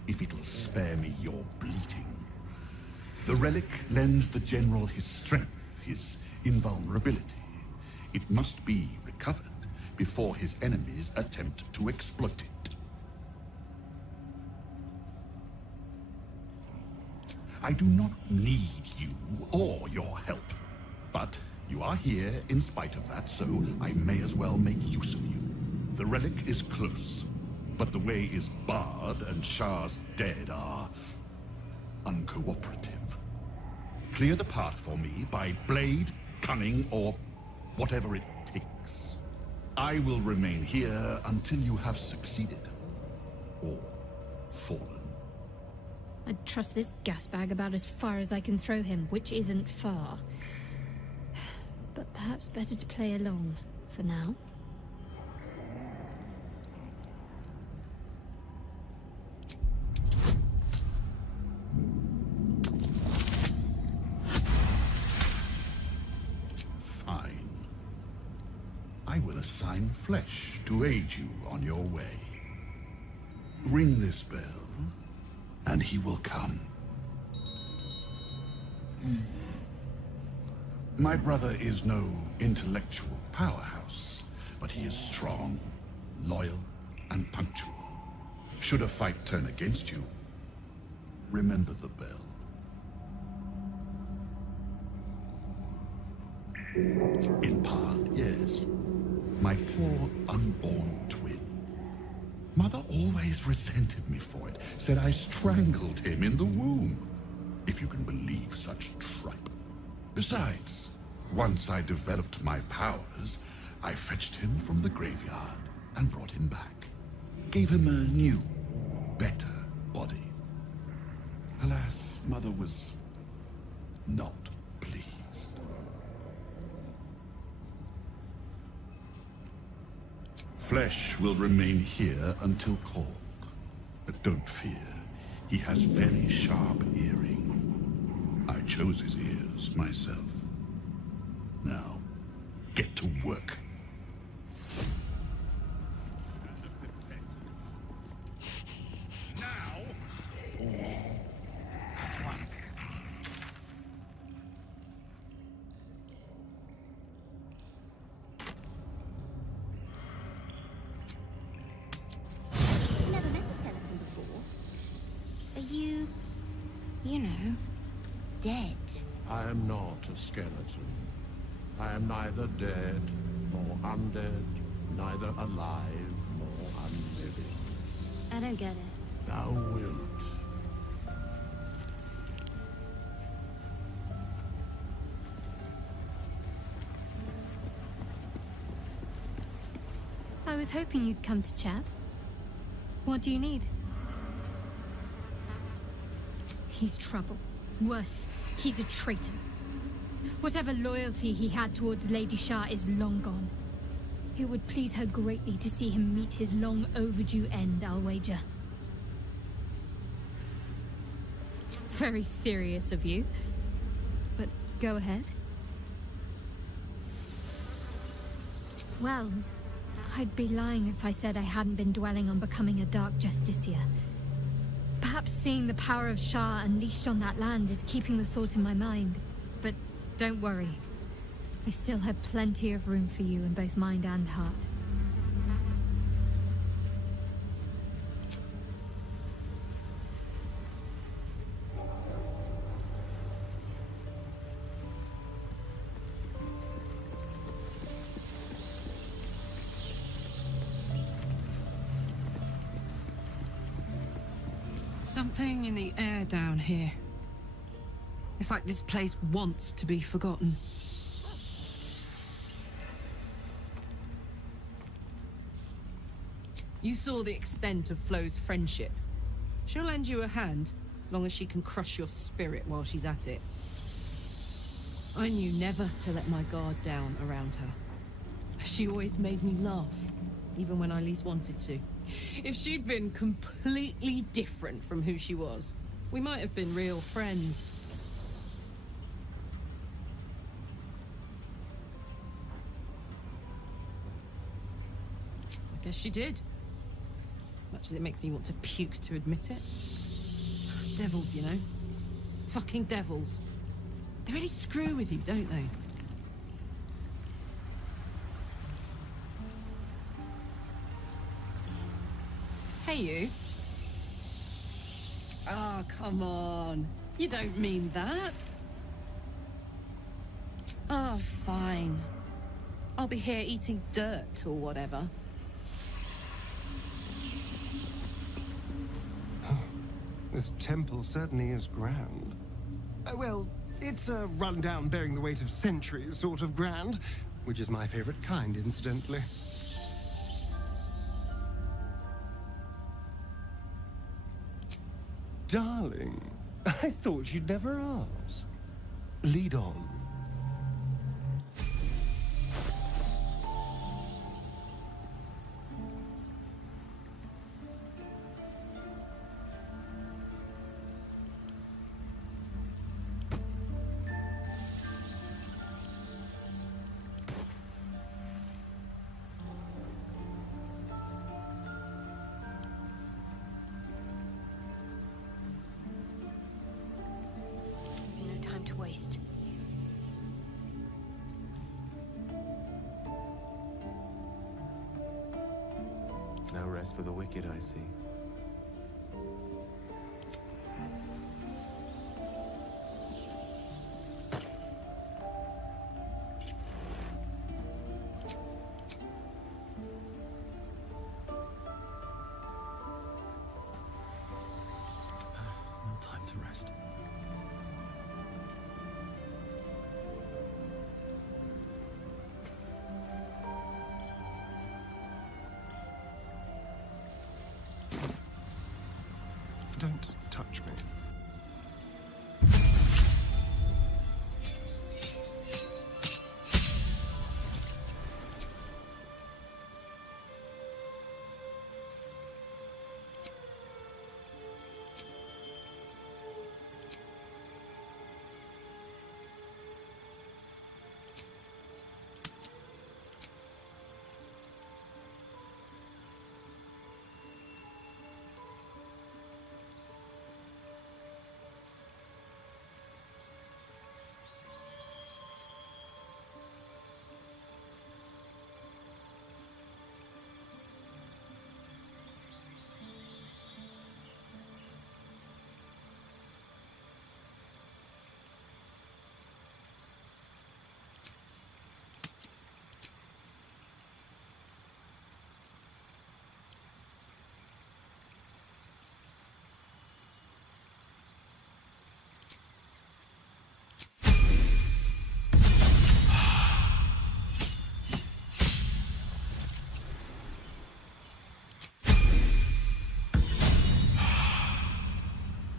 If it'll spare me your bleating. The relic lends the General his strength, his invulnerability. It must be recovered, before his enemies attempt to exploit it. I do not need you or your help, but you are here in spite of that, so I may as well make use of you. The relic is close, but the way is barred and Shah's dead are uncooperative. Clear the path for me by blade, cunning, or whatever it takes. I will remain here until you have succeeded. Or fallen. I'd trust this gasbag about as far as I can throw him, which isn't far. But perhaps better to play along, for now. I will assign flesh to aid you on your way. Ring this bell, and he will come. My brother is no intellectual powerhouse, but he is strong, loyal, and punctual. Should a fight turn against you, remember the bell. In part, yes. My poor unborn twin. Mother always resented me for it, said I strangled him in the womb. If you can believe such tripe. Besides, once I developed my powers, I fetched him from the graveyard and brought him back. Gave him a new, better body. Alas, Mother was not pleased. Flesh will remain here until called. But don't fear, he has very sharp hearing. I chose his ears myself. Now, get to work. You know, dead. I am not a skeleton. I am neither dead nor undead, neither alive nor unliving. I don't get it. Thou wilt. I was hoping you'd come to chat. What do you need? He's trouble. Worse, he's a traitor. Whatever loyalty he had towards Lady Shah is long gone. It would please her greatly to see him meet his long overdue end, I'll wager. Very serious of you. But go ahead. Well, I'd be lying if I said I hadn't been dwelling on becoming a Dark Justiciar. Perhaps seeing the power of Shah unleashed on that land is keeping the thought in my mind. But don't worry. I still have plenty of room for you in both mind and heart. Something in the air down here. It's like this place wants to be forgotten. You saw the extent of Flo's friendship. She'll lend you a hand, long as she can crush your spirit while she's at it. I knew never to let my guard down around her. She always made me laugh, even when I least wanted to. If she'd been completely different from who she was, we might have been real friends. I guess she did. Much as it makes me want to puke to admit it. Devils, you know. Fucking devils. They really screw with you, don't they? Hey, you. Oh, come on. You don't mean that. Oh, fine. I'll be here eating dirt or whatever. This temple certainly is grand. Well, it's a rundown bearing the weight of centuries sort of grand, which is my favorite kind, incidentally. Darling, I thought you'd never ask. Lead on. To waste. No rest for the wicked, I see. No time to rest. Don't touch me.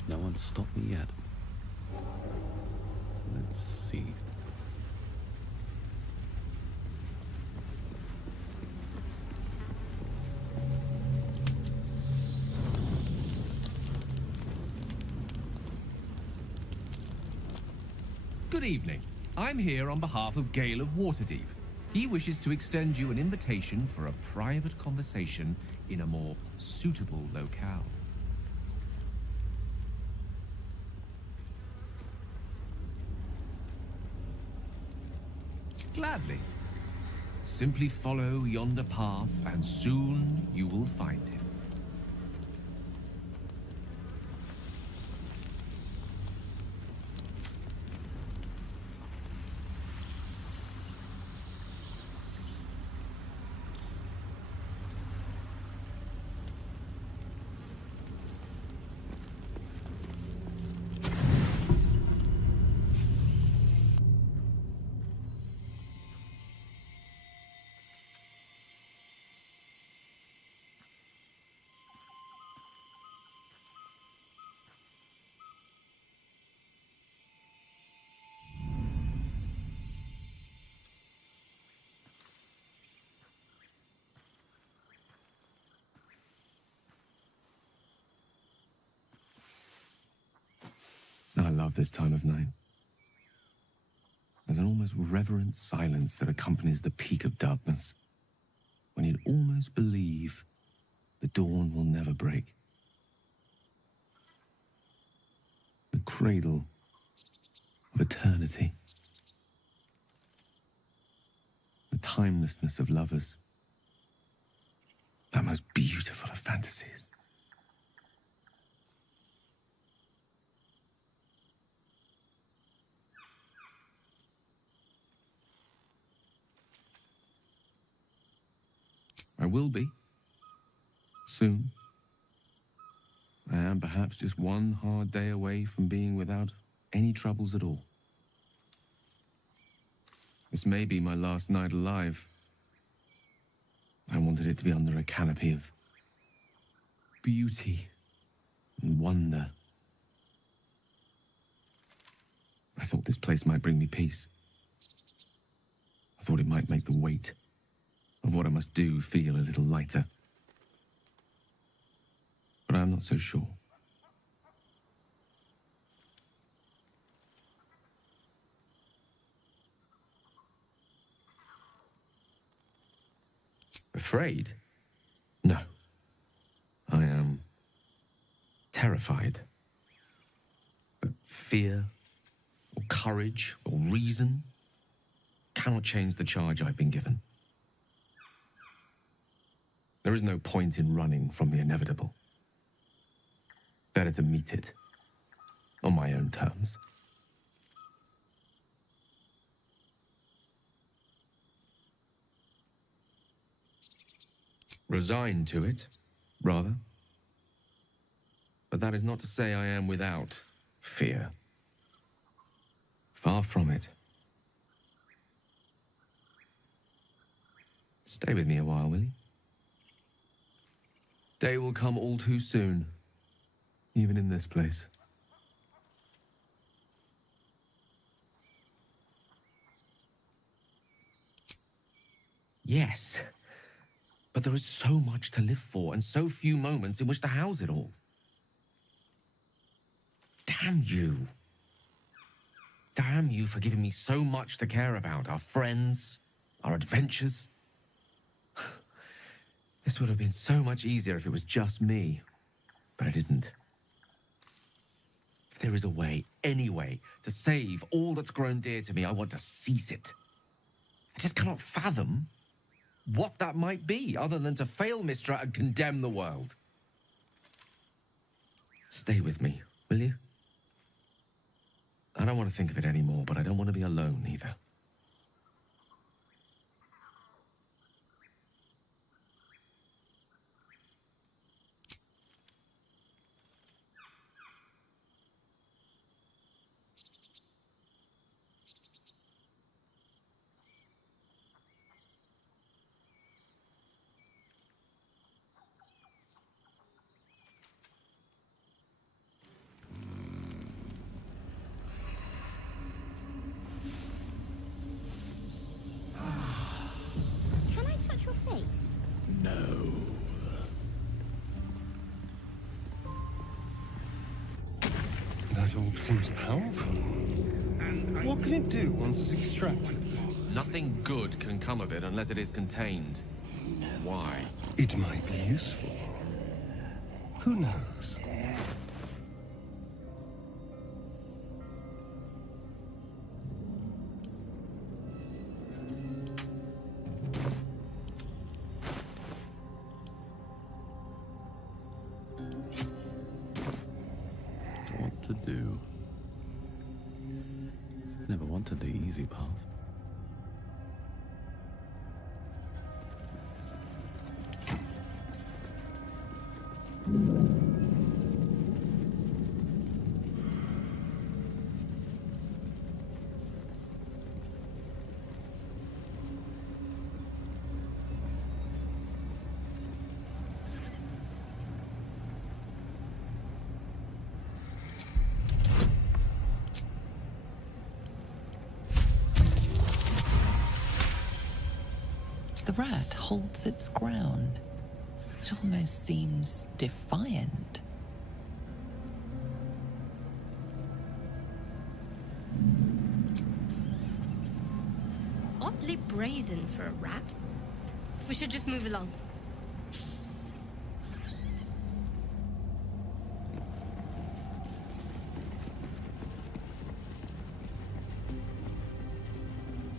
No one's stopped me yet. Let's see. Good evening. I'm here on behalf of Gale of Waterdeep. He wishes to extend you an invitation for a private conversation in a more suitable locale. Gladly. Simply follow yonder path, and soon you will find him. I love this time of night. There's an almost reverent silence that accompanies the peak of darkness, when you'd almost believe the dawn will never break. The cradle of eternity. The timelessness of lovers. That most beautiful of fantasies. I will be. Soon. I am perhaps just one hard day away from being without any troubles at all. This may be my last night alive. I wanted it to be under a canopy of beauty and wonder. I thought this place might bring me peace. I thought it might make the weight of what I must do feel a little lighter. But I'm not so sure. Afraid? No. I am terrified. But fear, or courage, or reason cannot change the charge I've been given. There is no point in running from the inevitable. Better to meet it on my own terms. Resigned to it, rather. But that is not to say I am without fear. Far from it. Stay with me a while, will you? Day will come all too soon, even in this place. Yes, but there is so much to live for and so few moments in which to house it all. Damn you. Damn you for giving me so much to care about. Our friends, our adventures. This would have been so much easier if it was just me, but it isn't. If there is a way, any way, to save all that's grown dear to me, I want to seize it. I just cannot fathom what that might be, other than to fail Mistra and condemn the world. Stay with me, will you? I don't want to think of it anymore, but I don't want to be alone either. Your face? No. That orb seems powerful. What can it do once it's extracted? Nothing good can come of it unless it is contained. Why? It might be useful. Who knows? What to do? Never wanted the easy path. The rat holds its ground. It almost seems defiant. Oddly brazen for a rat. We should just move along.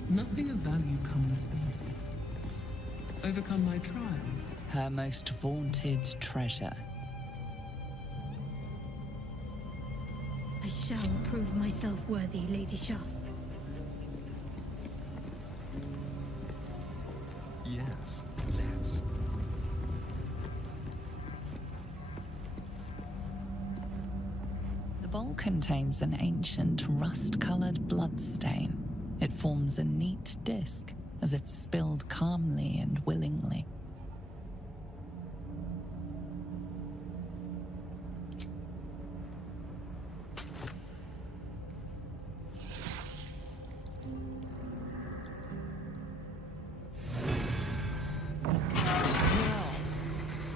Nothing of value comes easy. Overcome my trials. Her most vaunted treasure. I shall prove myself worthy, Lady Shah. Yes, let's. bowl contains an ancient rust-colored bloodstain. It forms a neat disc, as if spilled calmly and willingly.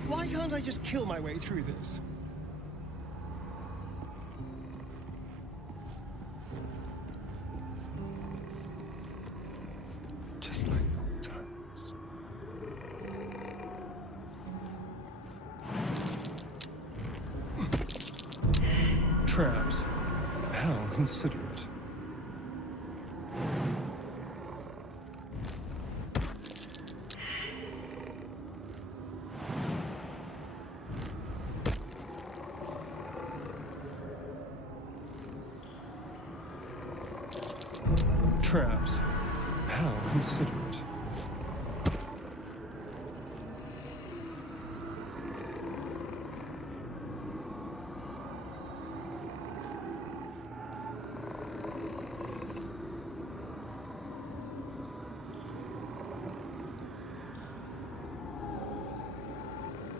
Why can't I just kill my way through this? Just like old times. Traps. How considerate. Traps. How considerate.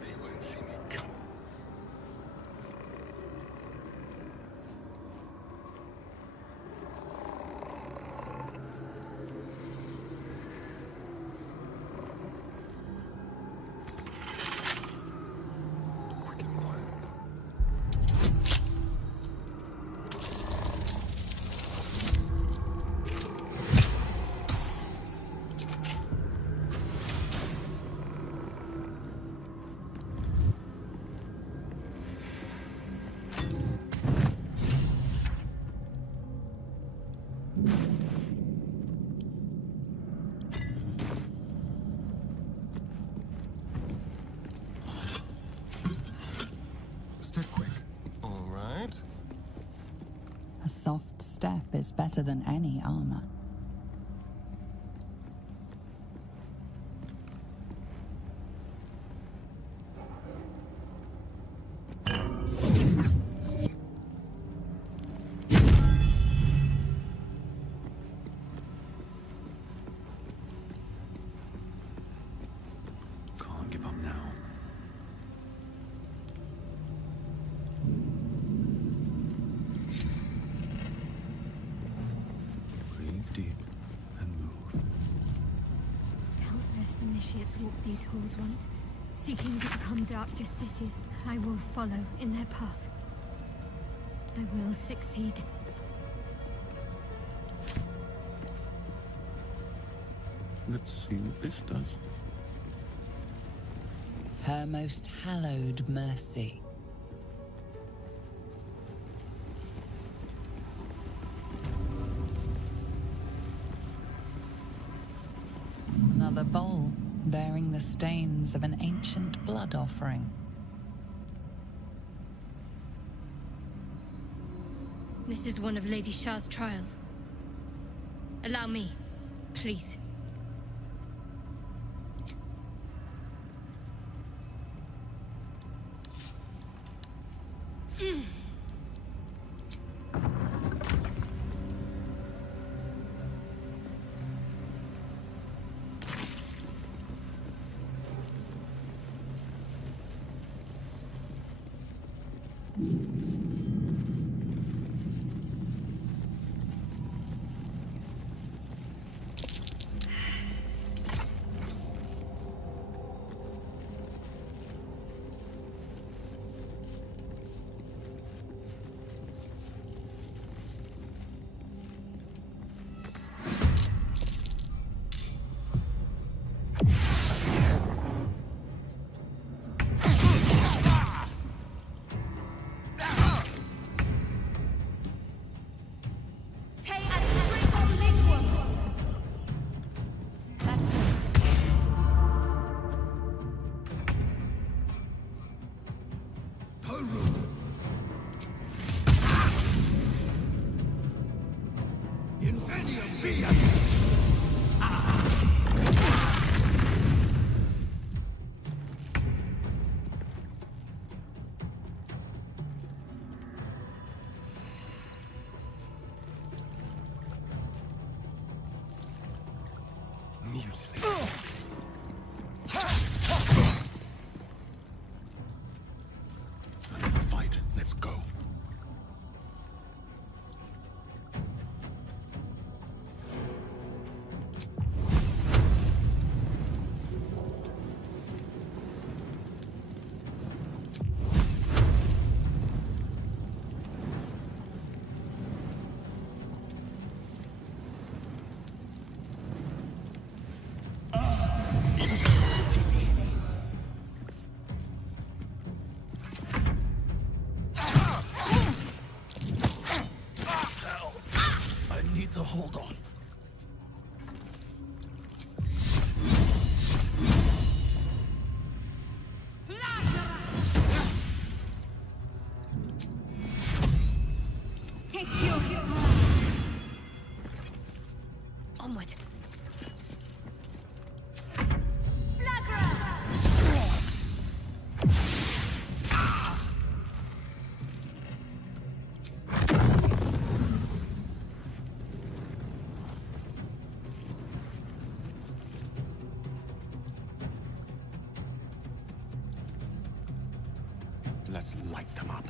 They won't see me come. Step quick. All right. A soft step is better than any armor. Can't give up now. Breathe deep and move. Countless initiates walked these halls once, seeking to become Dark Justiciars. I will follow in their path. I will succeed. Let's see what this does. Her most hallowed mercy. Another bowl bearing the stains of an ancient blood offering. This is one of Lady Shah's trials. Allow me, please. Let's light them up.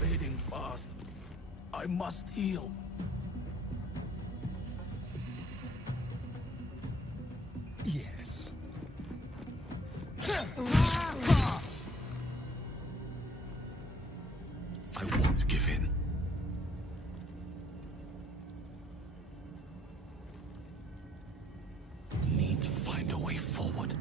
Fading fast. I must heal. Yes. I won't give in. Need to find a way forward.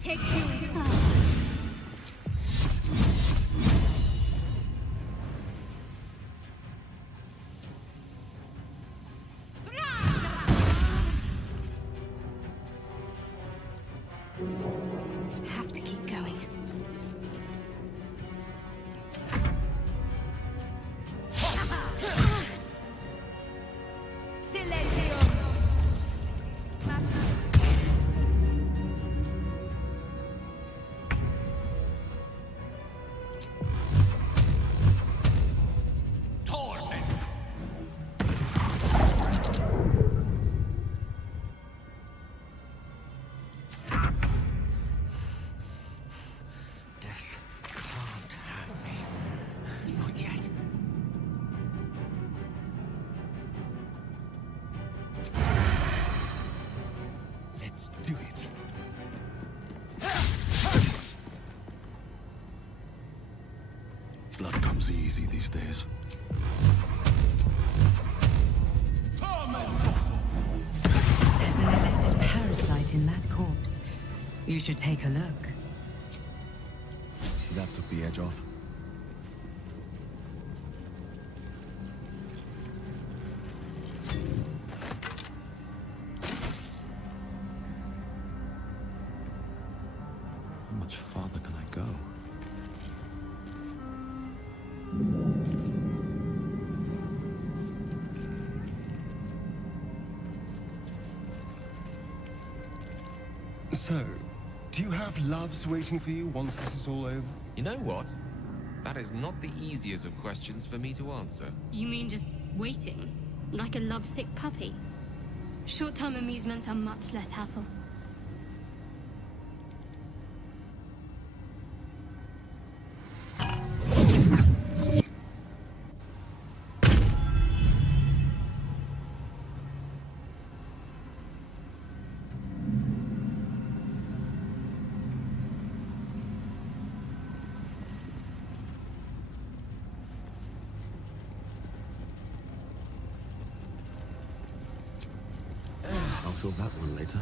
Take two. Have to keep going. Do it. Blood comes easy these days. There's an illithid parasite in that corpse. You should take a look. That took the edge off. How much farther can I go? So, do you have loves waiting for you once this is all over? You know what? That is not the easiest of questions for me to answer. You mean just waiting? Like a lovesick puppy? Short-term amusements are much less hassle. I'll fill that one later.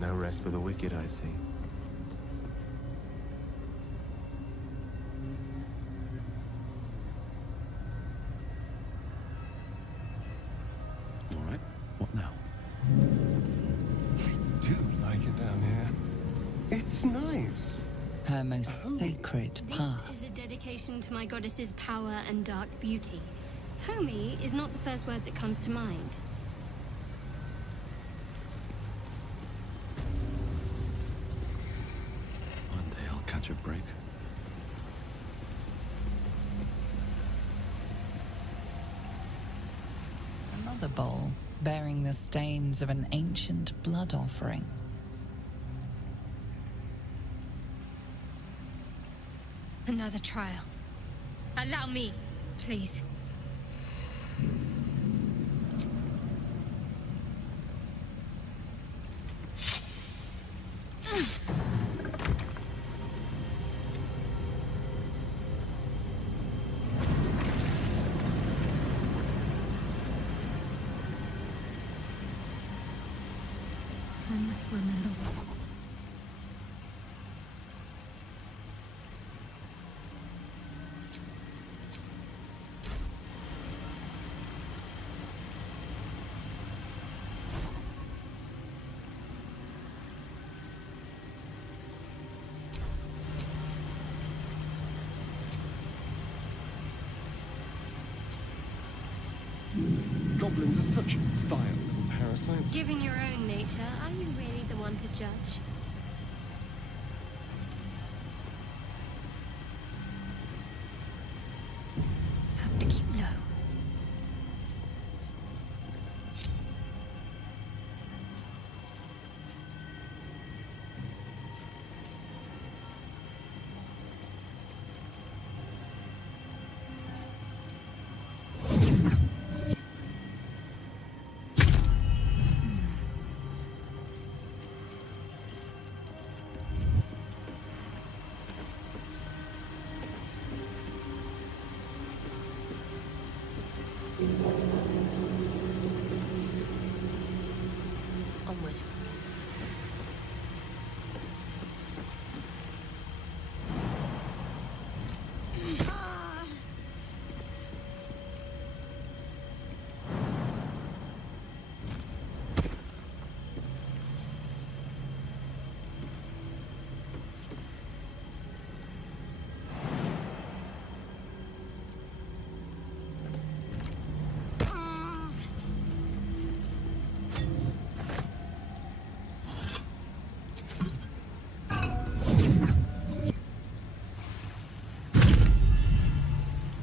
No rest for the wicked, I see. All right, what now? I do like it down here. It's nice. Her most sacred path. This is a dedication to my goddess's power and dark beauty. Homie is not the first word that comes to mind. One day I'll catch a break. Another bowl bearing the stains of an ancient blood offering. Another trial. Allow me, please. must remember. Goblins are such vile little parasites. Given your own nature, are you really the one to judge? Have to keep low. Onward.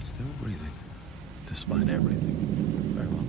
Still breathing, despite everything. Very well.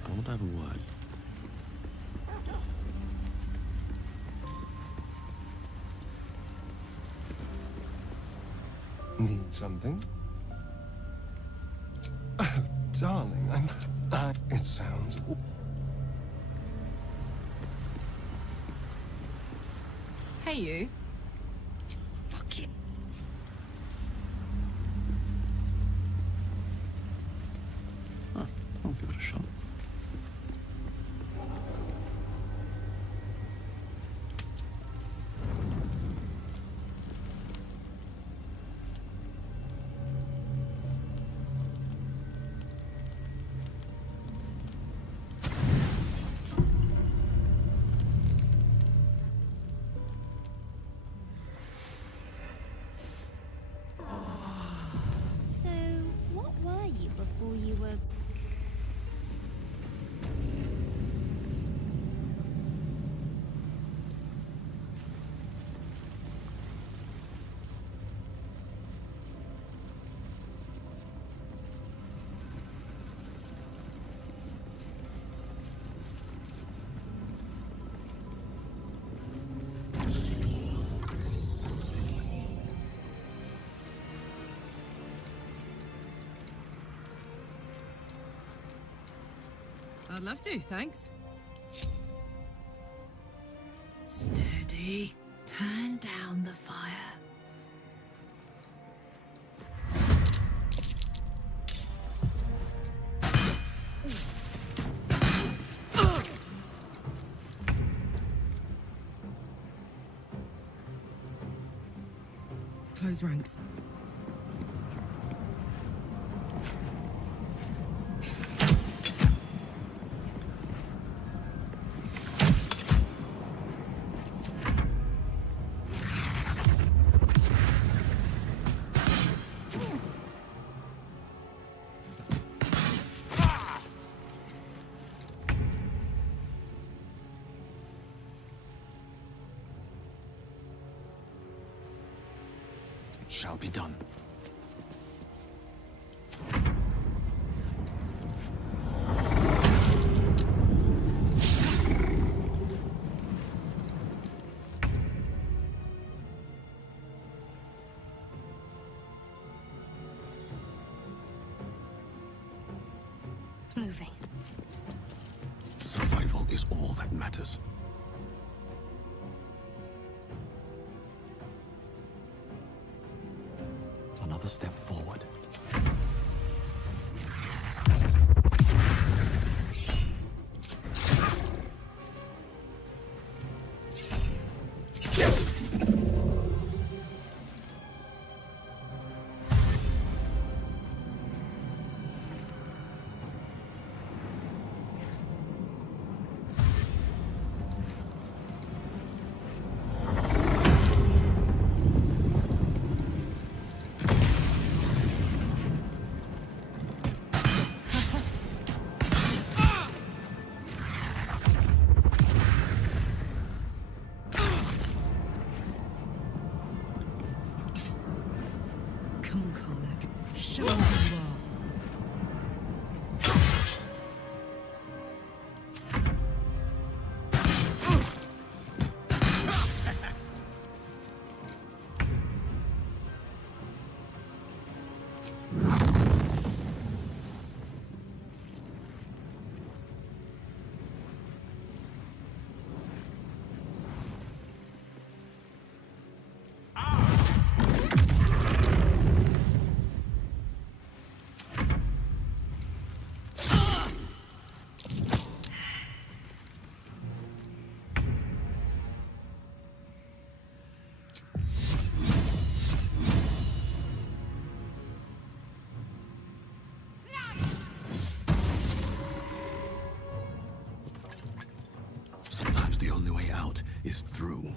I want to have a word. Need something? Oh, darling, it sounds... Hey, you. Fuck you. I'll give it a shot. So, what were you before you were... I'd love to, thanks. Steady. Turn down the fire. Close ranks. Shall be done. is all that matters. Another step forward. Sometimes the only way out is through.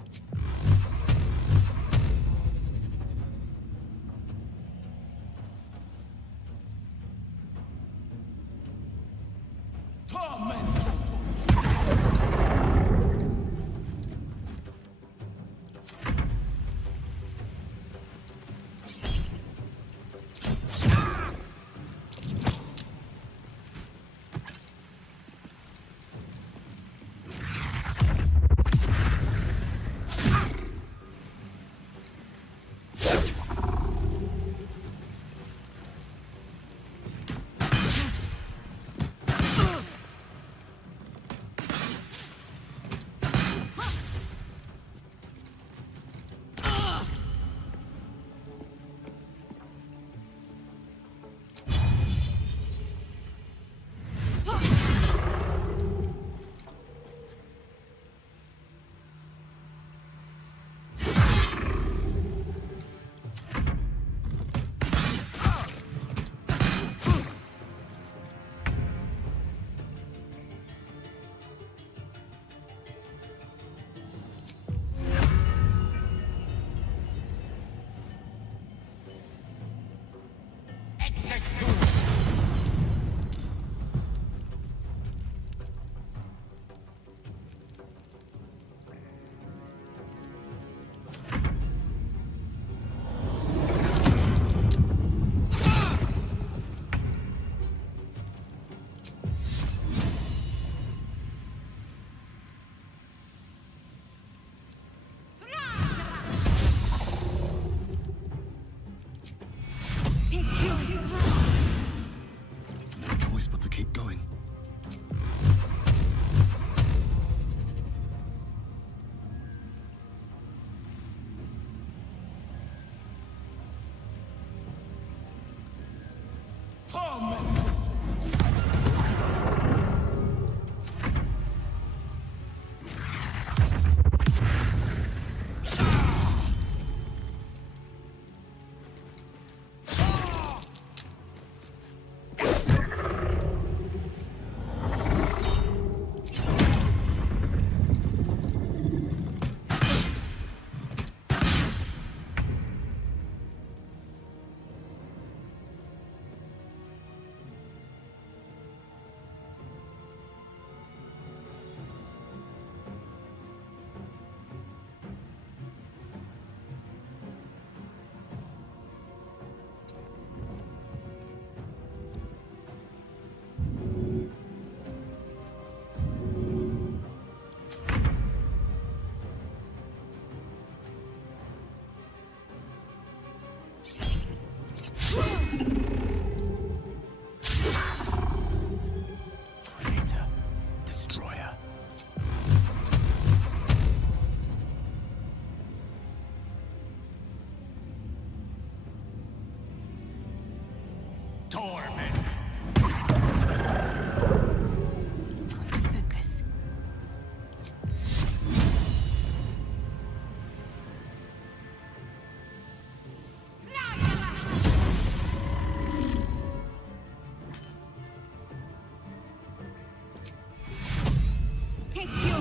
Take your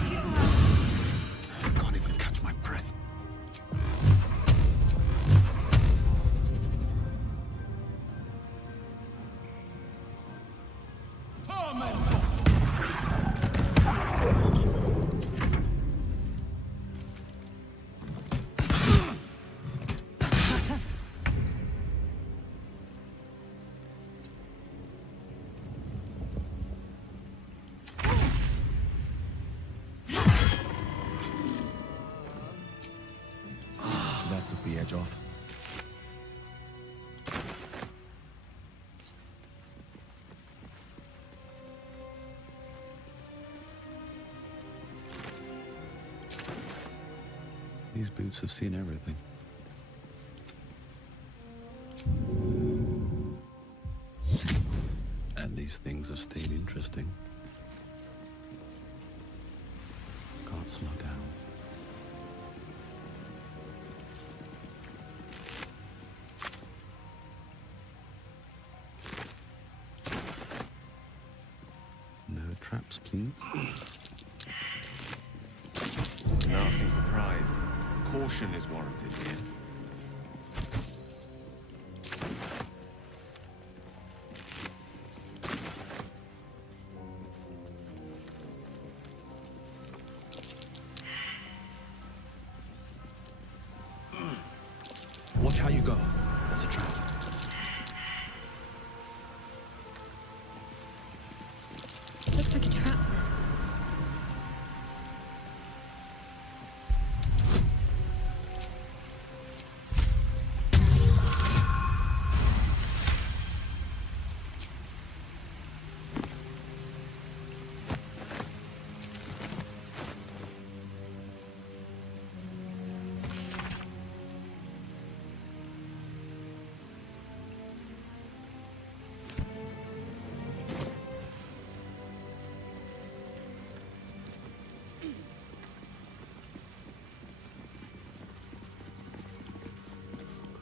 I can't even catch my breath. That took the edge off. These boots have seen everything. And these things have stayed interesting. Can't slow down. No traps, please. Nasty surprise. Caution is warranted here. Watch how you go. That's a trap. Looks like a trap.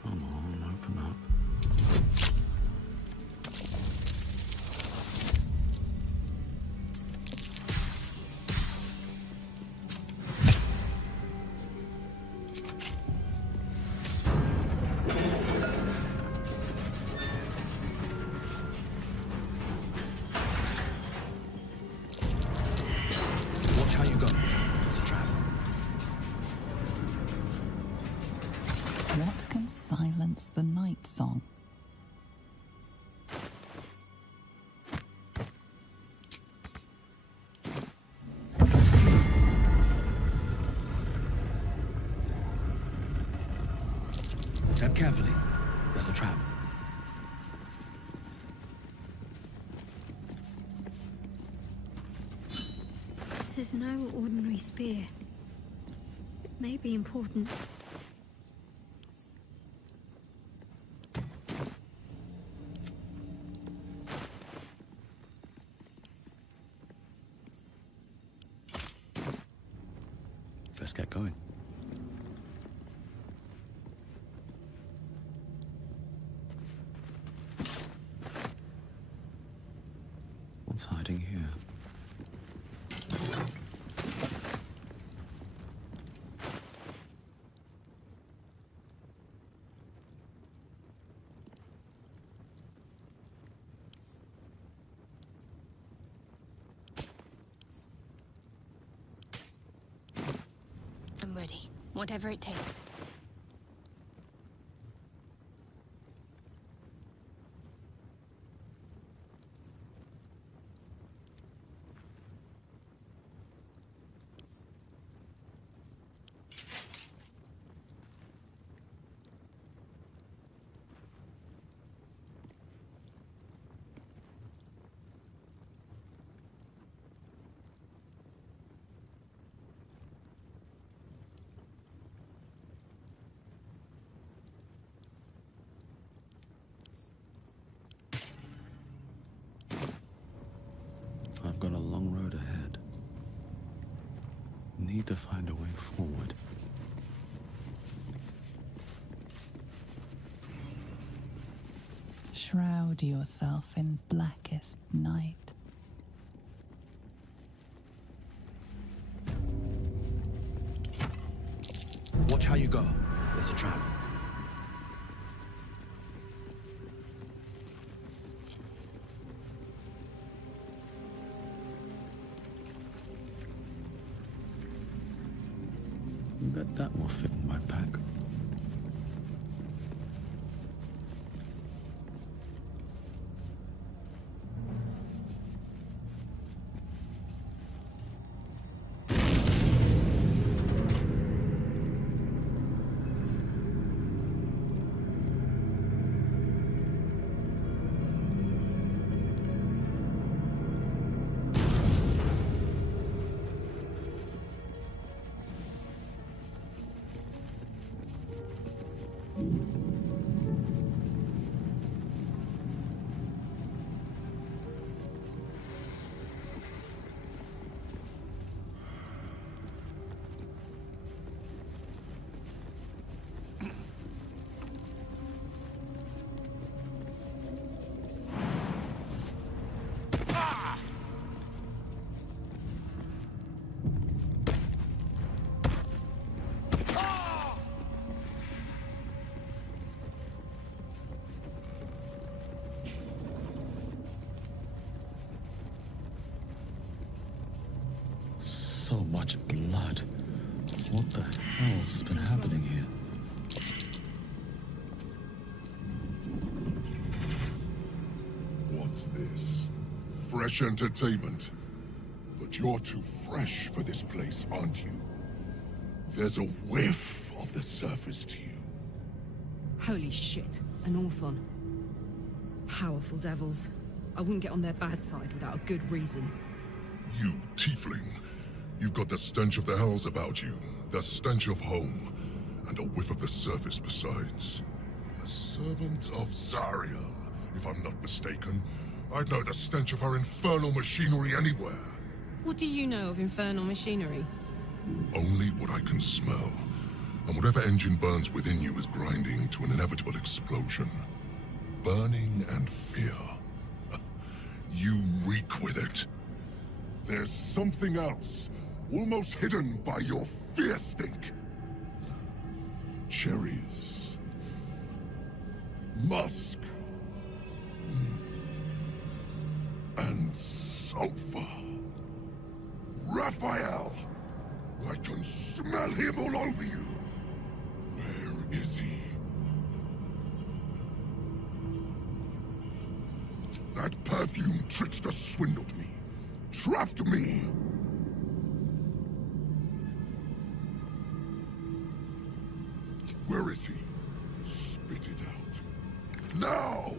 Come on, open up. Watch how you go. That's a trap. What can silence the night song? Step carefully. That's a trap. This is no ordinary spear. It may be important. Let's get going. What's hiding here? I'm ready. Whatever it takes. I've got a long road ahead. Need to find a way forward. Shroud yourself in blackest night. Watch how you go. There's a trap. Bet that will fit in my pack. So much blood. What the hell has been happening here? What's this? Fresh entertainment? But you're too fresh for this place, aren't you? There's a whiff of the surface to you. Holy shit, an orphan. Powerful devils. I wouldn't get on their bad side without a good reason. You, tiefling. You've got the stench of the hells about you, the stench of home, and a whiff of the surface besides. A servant of Zariel, if I'm not mistaken. I'd know the stench of her infernal machinery anywhere. What do you know of infernal machinery? Only what I can smell. And whatever engine burns within you is grinding to an inevitable explosion. Burning and fear. You reek with it. There's something else. Almost hidden by your fear stink. Cherries. Musk. And sulfur. Raphael! I can smell him all over you. Where is he? That perfume trickster swindled me. Trapped me. Where is he? Spit it out. Now!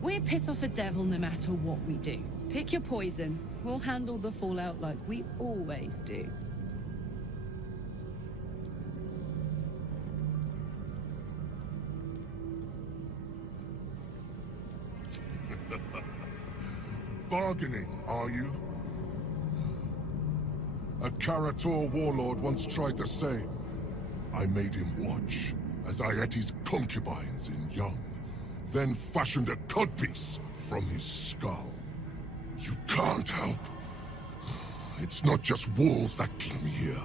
We piss off a devil no matter what we do. Pick your poison. We'll handle the fallout like we always do. Bargaining, are you? A Karator warlord once tried the same. I made him watch as I ate his concubines in young, then fashioned a codpiece from his skull. You can't help. It's not just walls that keep me here.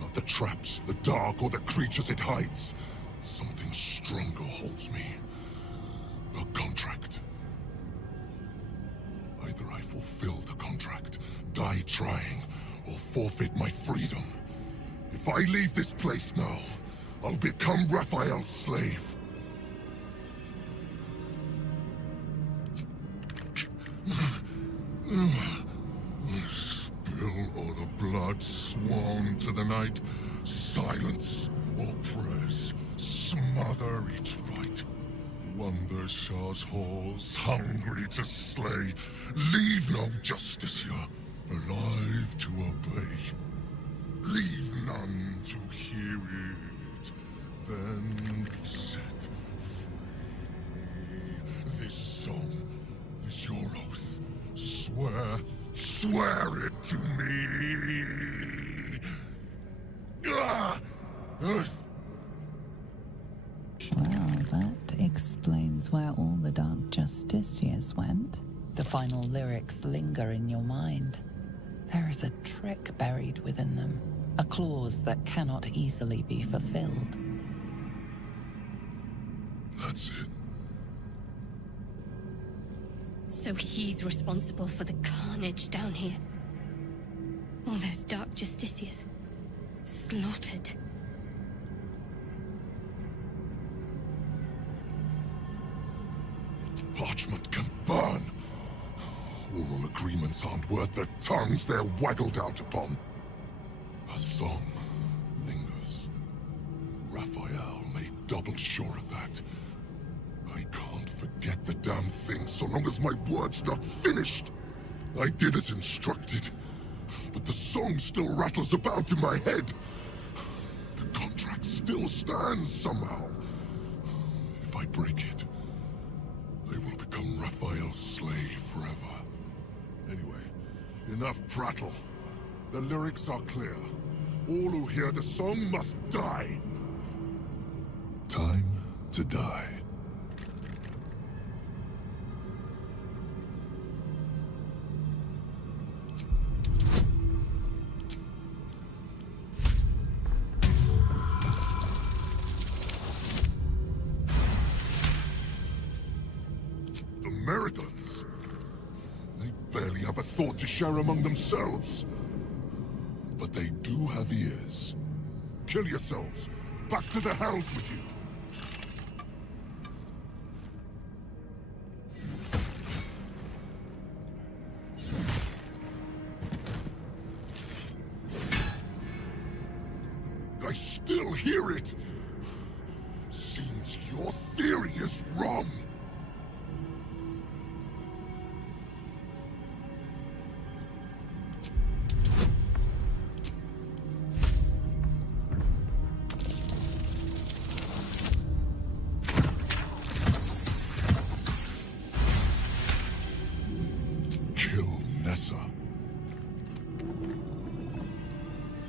Not the traps, the dark, or the creatures it hides. Something stronger holds me. A contract. Either I fulfill the contract, die trying, or forfeit my freedom. If I leave this place now, I'll become Raphael's slave. Spill all the blood sworn to the night. Silence or prayers. Smother each right. Wander Shah's halls, hungry to slay. Leave no justice here, alive to obey. Leave none to hear it, then be set free. This song is your oath. Swear it to me. Well, that explains where all the Dark Justiciars went. The final lyrics linger in your mind. There is a trick buried within them. A clause that cannot easily be fulfilled. That's it. So he's responsible for the carnage down here. All those dark justiciars. Slaughtered. Parchment can burn. Oral agreements aren't worth the tongues they're waggled out upon. A song lingers. Raphael made double sure of that. I can't forget the damn thing so long as my word's not finished. I did as instructed, but the song still rattles about in my head. The contract still stands somehow. If I break it, I will become Raphael's slave forever. Anyway, enough prattle. The lyrics are clear. All who hear the song must die. Time to die. Americans. They barely have a thought to share among themselves. But they do have ears. Kill yourselves. Back to the hells with you. I still hear it. Seems your theory is wrong.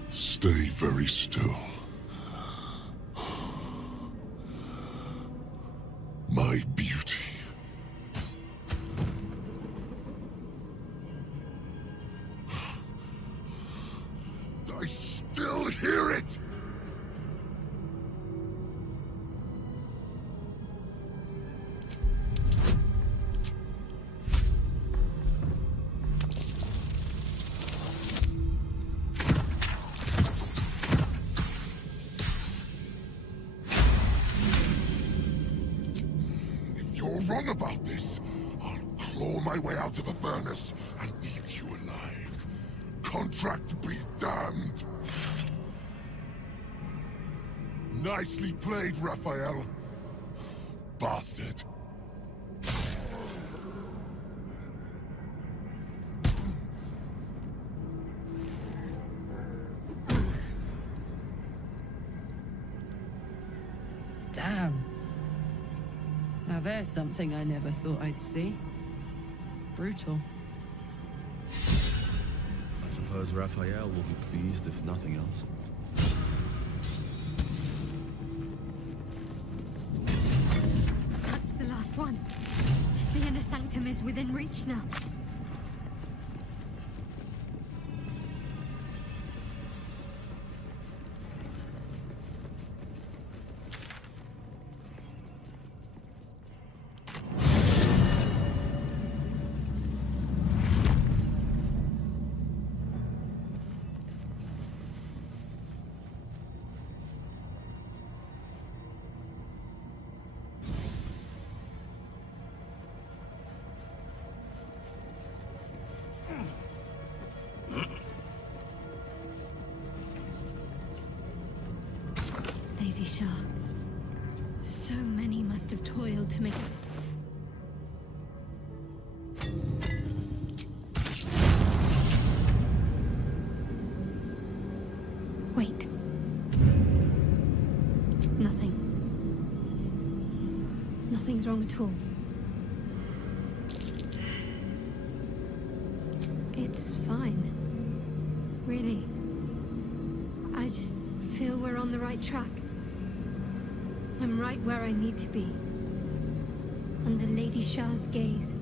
Stay very still. My beauty. I still hear it! Wrong about this. I'll claw my way out of a furnace and eat you alive. Contract be damned. Nicely played, Raphael. Bastard. Damn. Now there's something I never thought I'd see. Brutal. I suppose Raphael will be pleased if nothing else. That's the last one. The inner sanctum is within reach now. Lady Shah. So many must have toiled to make it. Wait. Nothing. Nothing's wrong at all. It's fine. Really. I just feel we're on the right track. I'm right where I need to be. Under Lady Shah's gaze.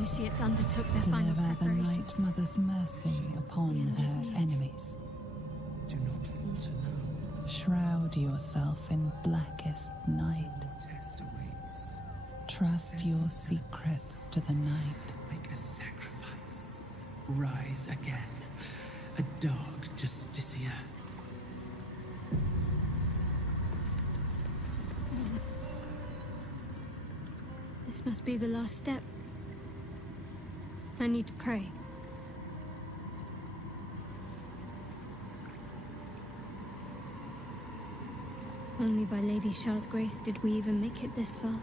initiates undertook their final Deliver the preparations. Night Mother's mercy upon her enemies. Do not falter now. Shroud yourself in blackest night. Test awaits. Trust your secrets to the night. Make a sacrifice. Rise again. A dark Justicia. This must be the last step. I need to pray. Only by Lady Shah's grace did we even make it this far.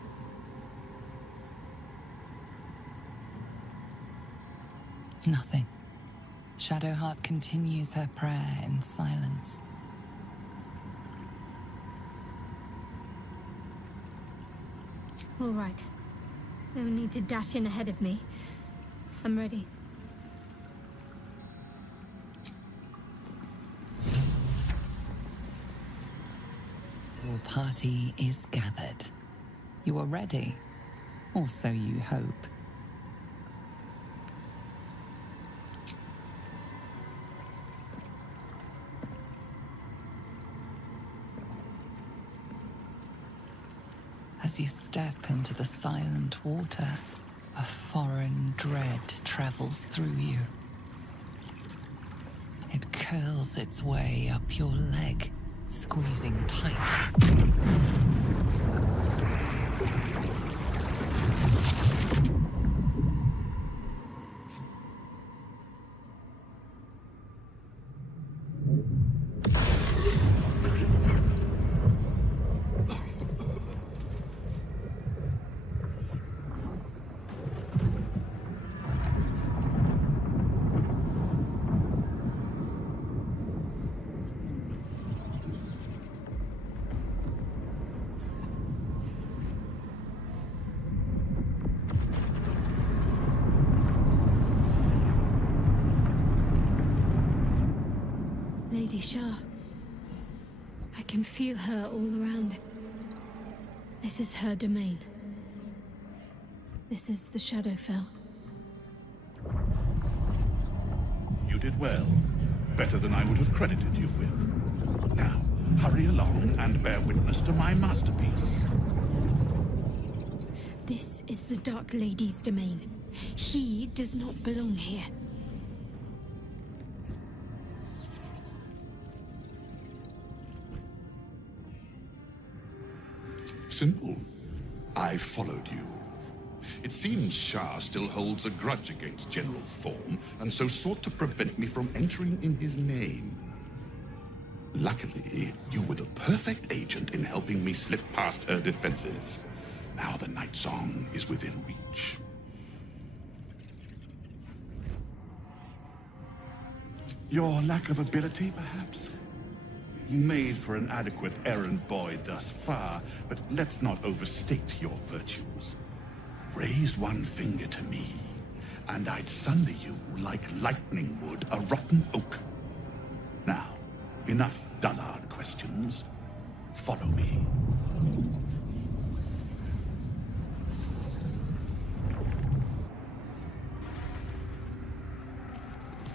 Nothing. Shadowheart continues her prayer in silence. All right. No need to dash in ahead of me. I'm ready. Your party is gathered. You are ready. Or so you hope. As you step into the silent water, a foreign dread travels through you. It curls its way up your leg, squeezing tight. Lady Shah. I can feel her all around. This is her domain. This is the Shadowfell. You did well. Better than I would have credited you with. Now, hurry along and bear witness to my masterpiece. This is the Dark Lady's domain. He does not belong here. Simple. I followed you. It seems Shah still holds a grudge against General Thorm, and so sought to prevent me from entering in his name. Luckily, you were the perfect agent in helping me slip past her defenses. Now the Night Song is within reach. Your lack of ability, perhaps? You made for an adequate errand boy thus far, but let's not overstate your virtues. Raise one finger to me, and I'd sunder you like lightning would a rotten oak. Now, enough dullard questions. Follow me.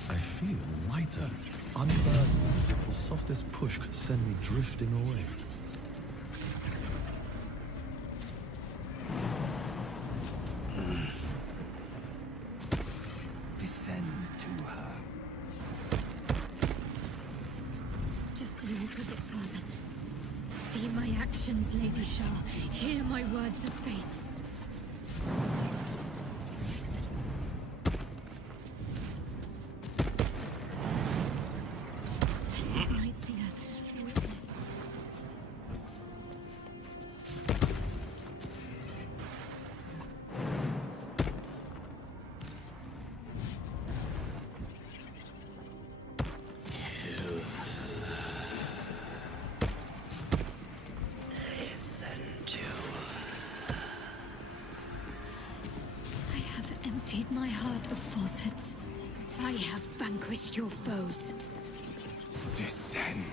I feel lighter, unburdened, as if the softest push could send me drifting away. Descend to her. Just a little bit further. See my actions, Lady Shah. Hear my words of faith. My heart of falsehoods. I have vanquished your foes. Descend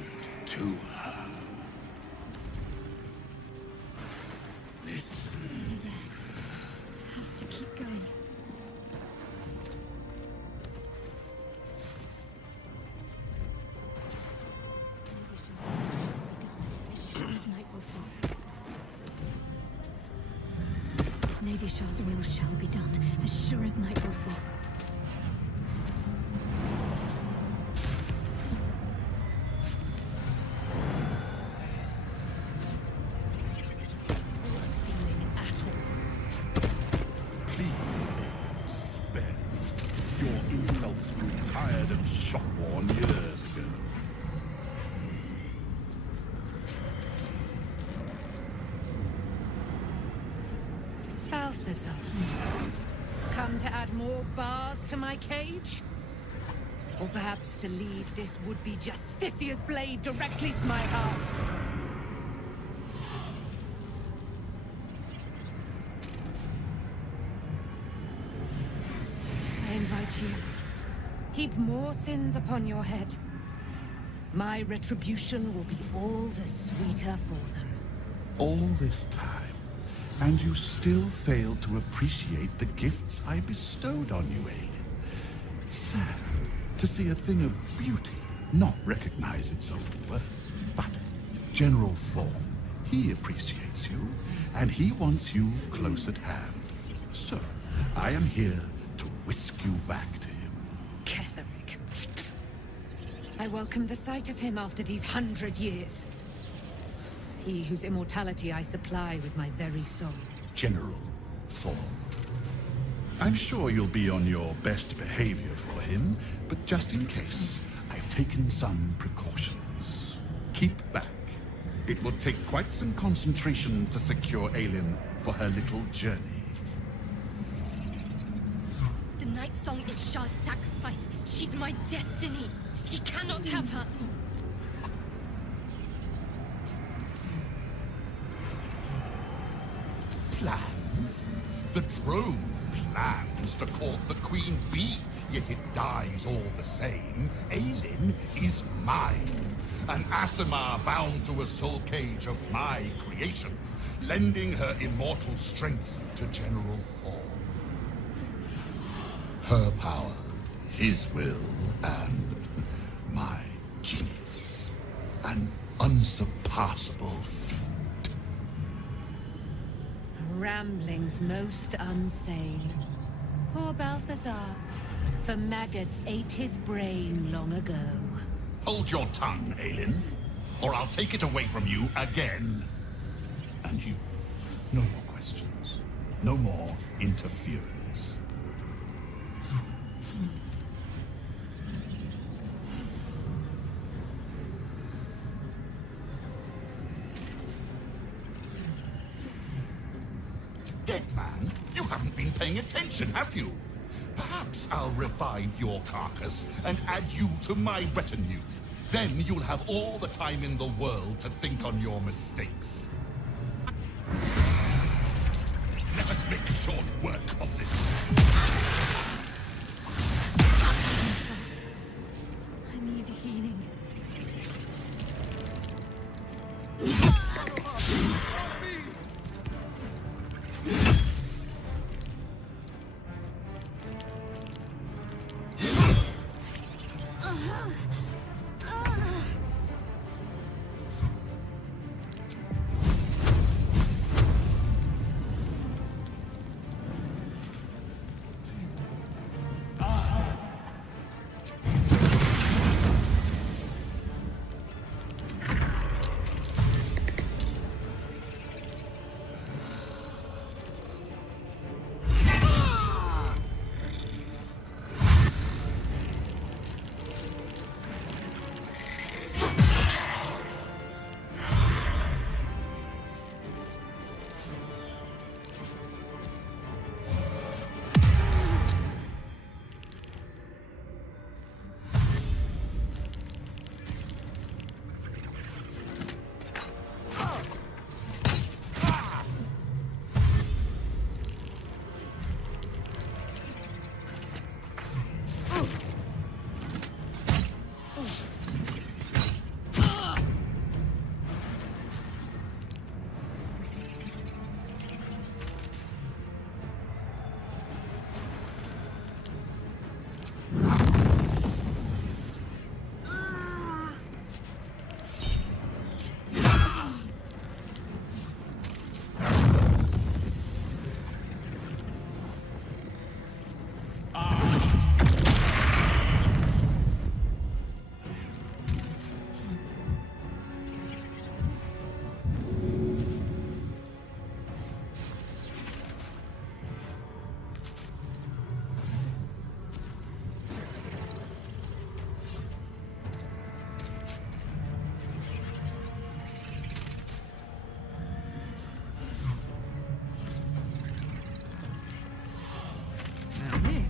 to her. Listen. Have to keep going. will fall. Lady Shah's will shall be done, as sure as night will fall. Come to add more bars to my cage? Or perhaps to lead this would-be Justicia's blade directly to my heart? I invite you. Heap more sins upon your head. My retribution will be all the sweeter for them. All this time, and you still fail to appreciate the gifts I bestowed on you, Aelin. Sad to see a thing of beauty not recognize its own worth. But General Thorn, he appreciates you, and he wants you close at hand. So, I am here to whisk you back to him. Ketheric. I welcome the sight of him after these 100 years. He whose immortality I supply with my very soul. General Thorn. I'm sure you'll be on your best behavior for him, but just in case, I've taken some precautions. Keep back. It will take quite some concentration to secure Aelin for her little journey. The Night Song is Shah's sacrifice. She's my destiny. He cannot have her. Plans? The drone plans to court the Queen Bee, yet it dies all the same. Aelin is mine. An Aasimar bound to a soul cage of my creation, lending her immortal strength to General Thorn. Her power, his will, and my genius. An unsurpassable feat. Ramblings most unsane. Poor Balthazar. For maggots ate his brain long ago. Hold your tongue, Aelin, or I'll take it away from you again. And you, no more questions. No more interference. Dead man, you haven't been paying attention, have you? Perhaps I'll revive your carcass and add you to my retinue. Then you'll have all the time in the world to think on your mistakes. Let us make short work of this. I need healing.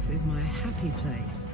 This is my happy place.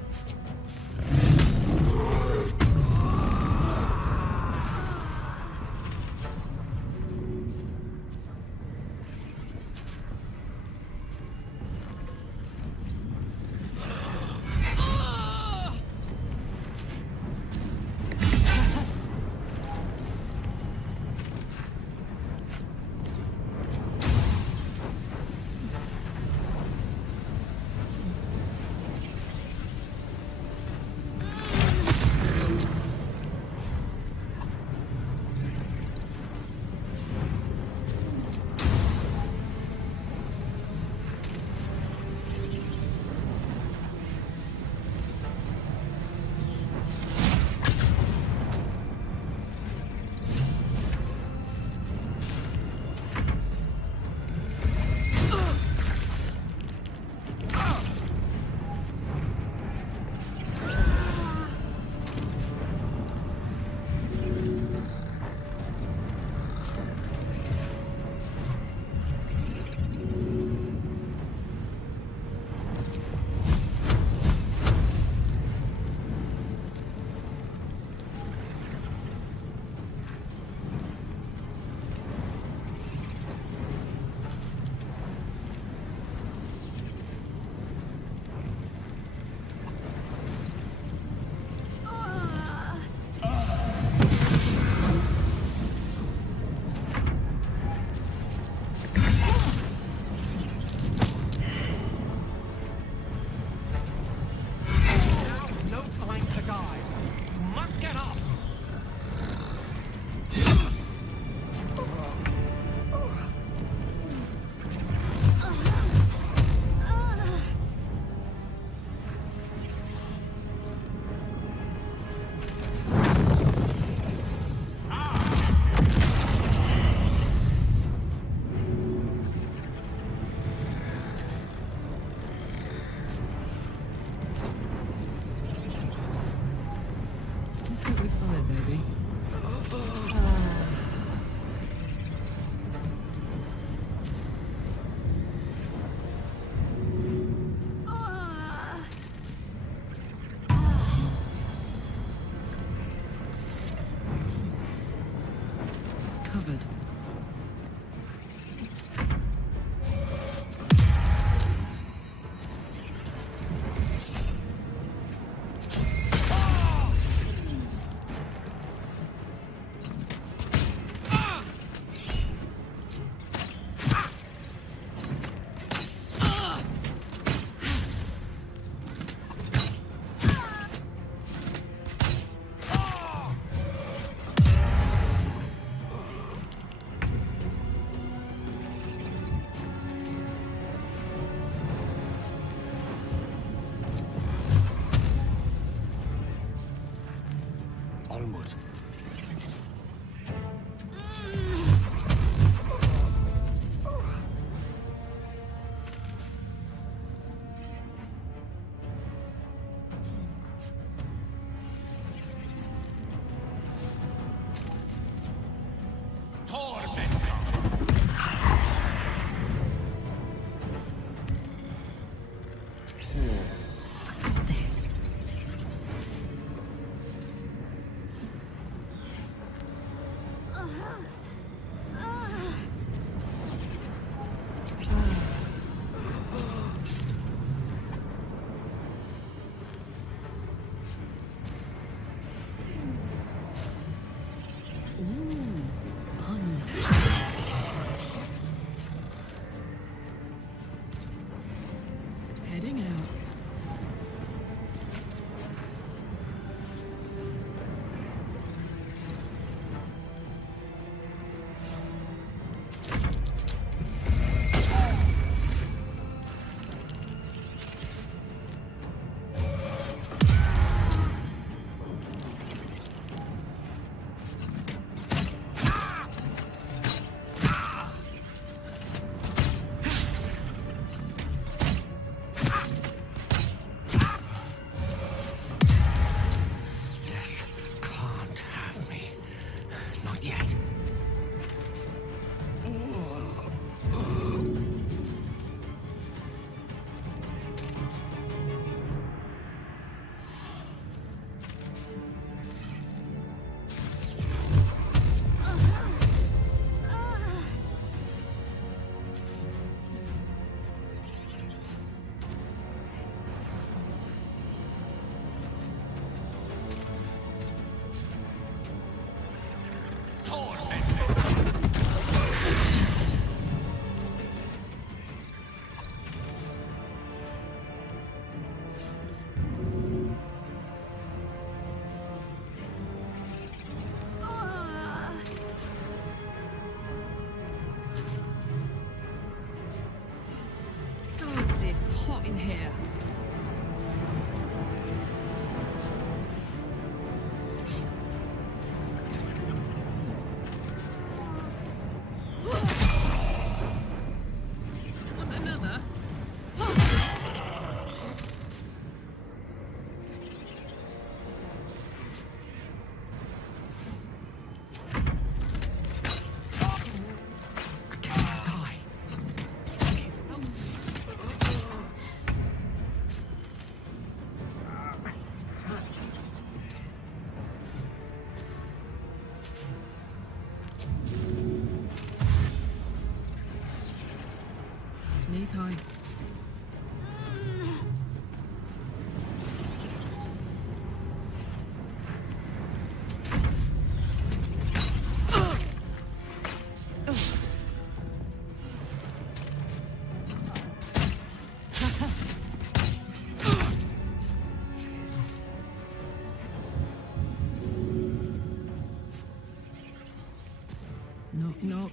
Covered. It's hot in here. Want another? Knees high. Knock, knock.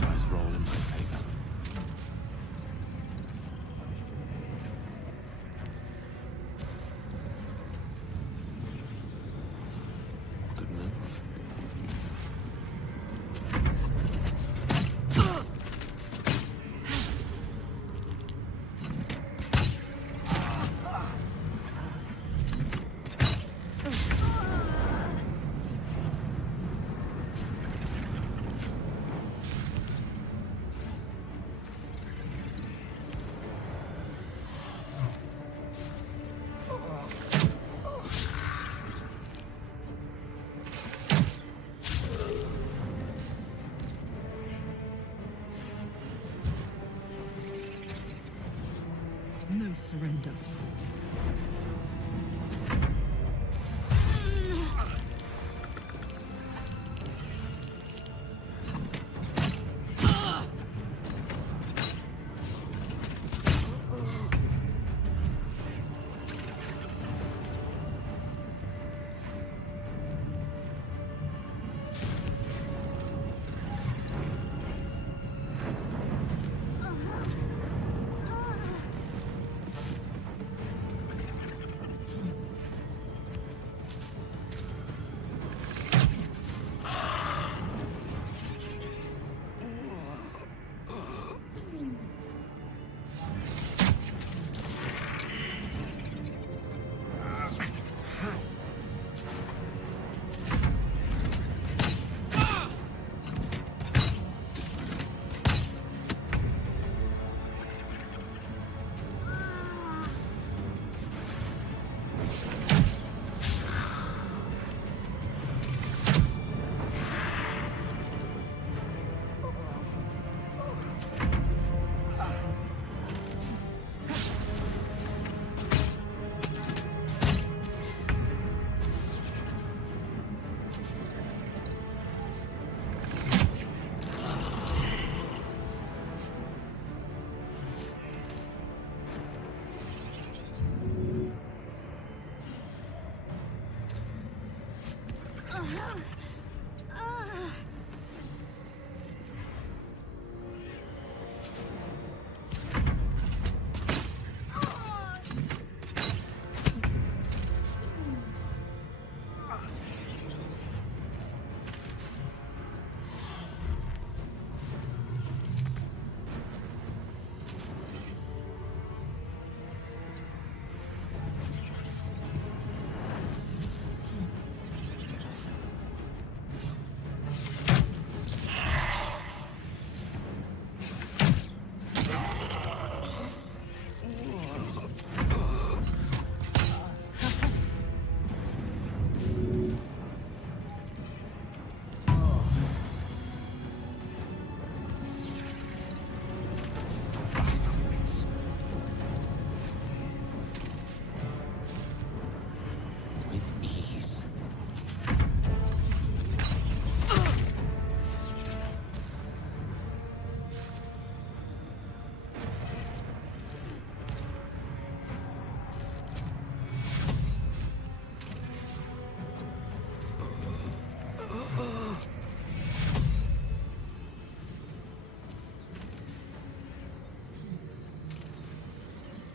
Dice roll in my favor. Good move. No surrender.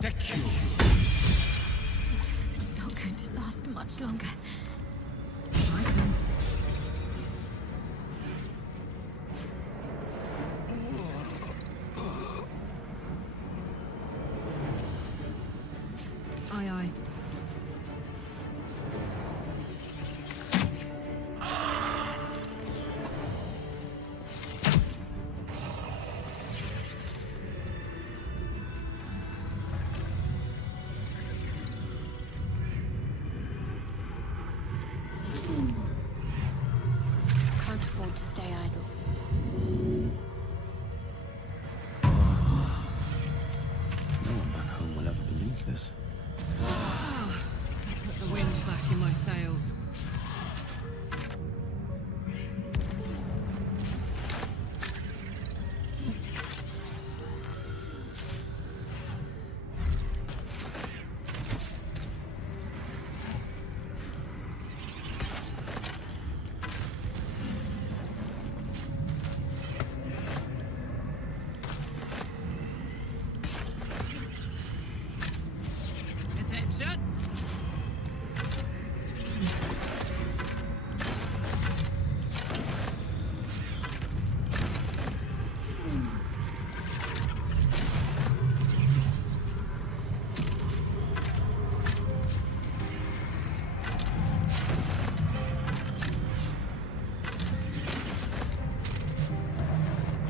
The cure. Not going to last much longer. Aye, aye. Can't afford to stay idle. No one back home will ever believe this. Put the wind back in my sails. Attention!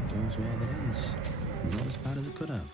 Goes well that ends. Not as bad as it could have.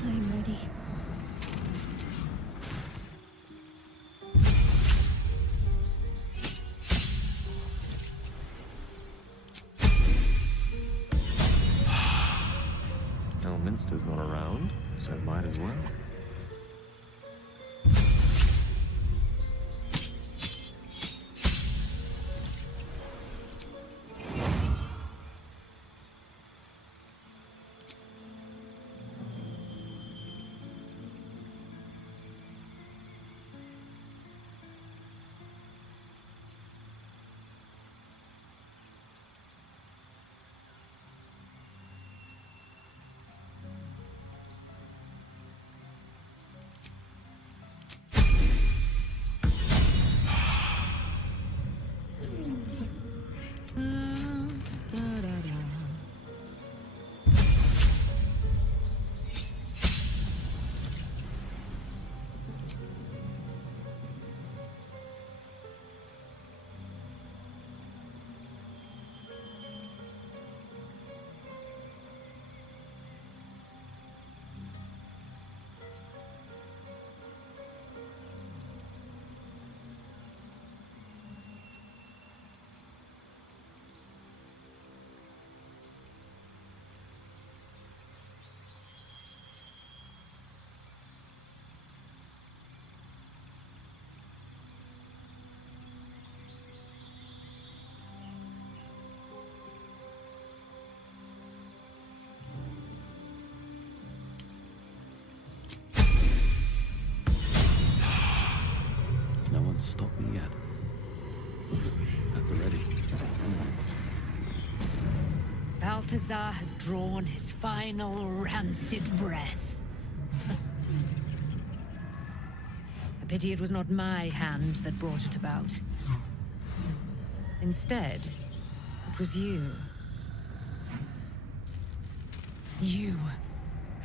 I'm ready. Elminster's not around, so might as well. Balthazar has drawn his final rancid breath. A pity it was not my hand that brought it about. Instead, it was you. You,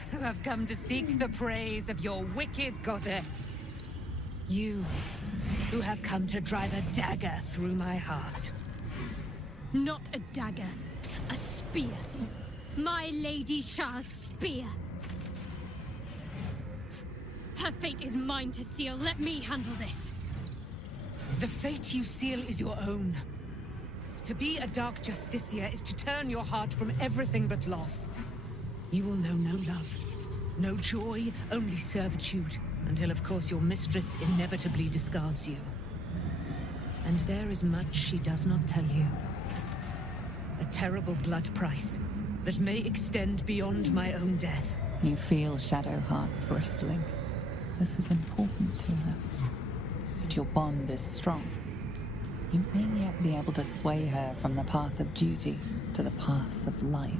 who have come to seek the praise of your wicked goddess. You, who have come to drive a dagger through my heart. Not a dagger, a spear. My Lady Shah's spear. Her fate is mine to seal. Let me handle this. The fate you seal is your own. To be a Dark Justicia is to turn your heart from everything but loss. You will know no love, no joy, only servitude. Until, of course, your mistress inevitably discards you. And there is much she does not tell you. A terrible blood price that may extend beyond my own death. You feel Shadowheart bristling. This is important to her. But your bond is strong. You may yet be able to sway her from the path of duty to the path of light.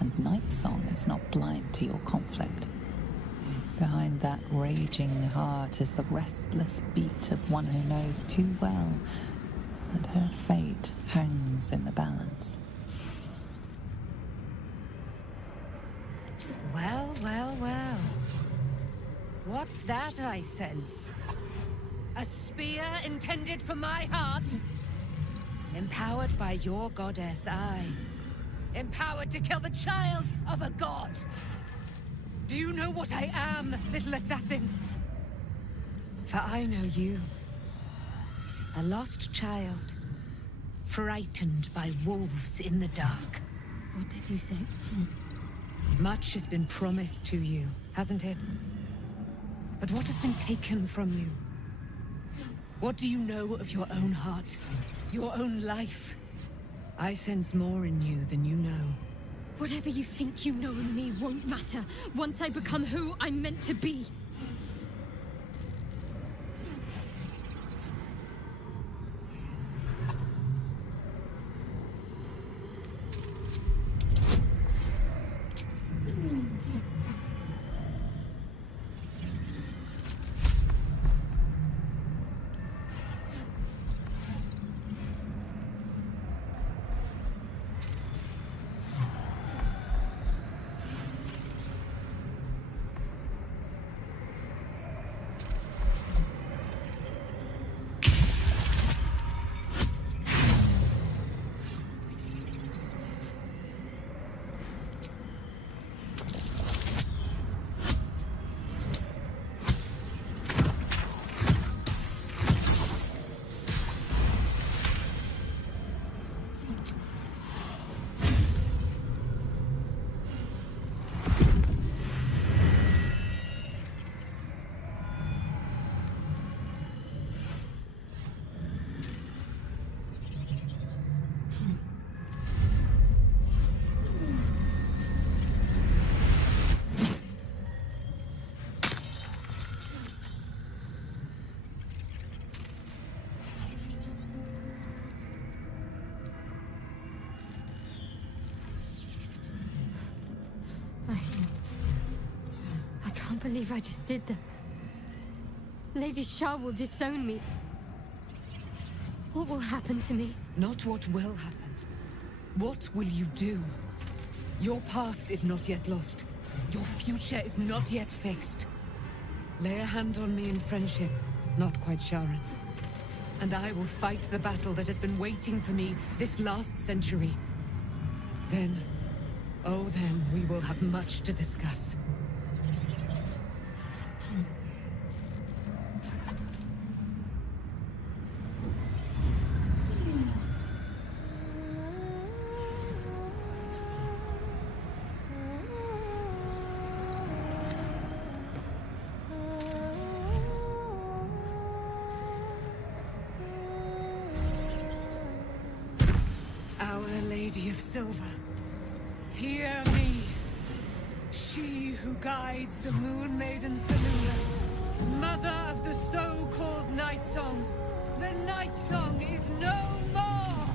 And Nightsong is not blind to your conflict. Behind that raging heart is the restless beat of one who knows too well that her fate hangs in the balance. Well, well, well. What's that I sense? A spear intended for my heart? Empowered by your goddess, I. Empowered to kill the child of a god. Do you know what I am, little assassin? For I know you. A lost child. Frightened by wolves in the dark. What did you say? Much has been promised to you, hasn't it? But what has been taken from you? What do you know of your own heart? Your own life? I sense more in you than you know. Whatever you think you know of me won't matter once I become who I'm meant to be. I can't believe I just did that. Lady Shah will disown me. What will happen to me? Not what will happen. What will you do? Your past is not yet lost. Your future is not yet fixed. Lay a hand on me in friendship, not quite Sharon. And I will fight the battle that has been waiting for me this last century. Then, oh then, we will have much to discuss. Lady of Silver, hear me. She who guides the Moon Maiden Seluna, mother of the so-called Night Song. The Night Song is no more!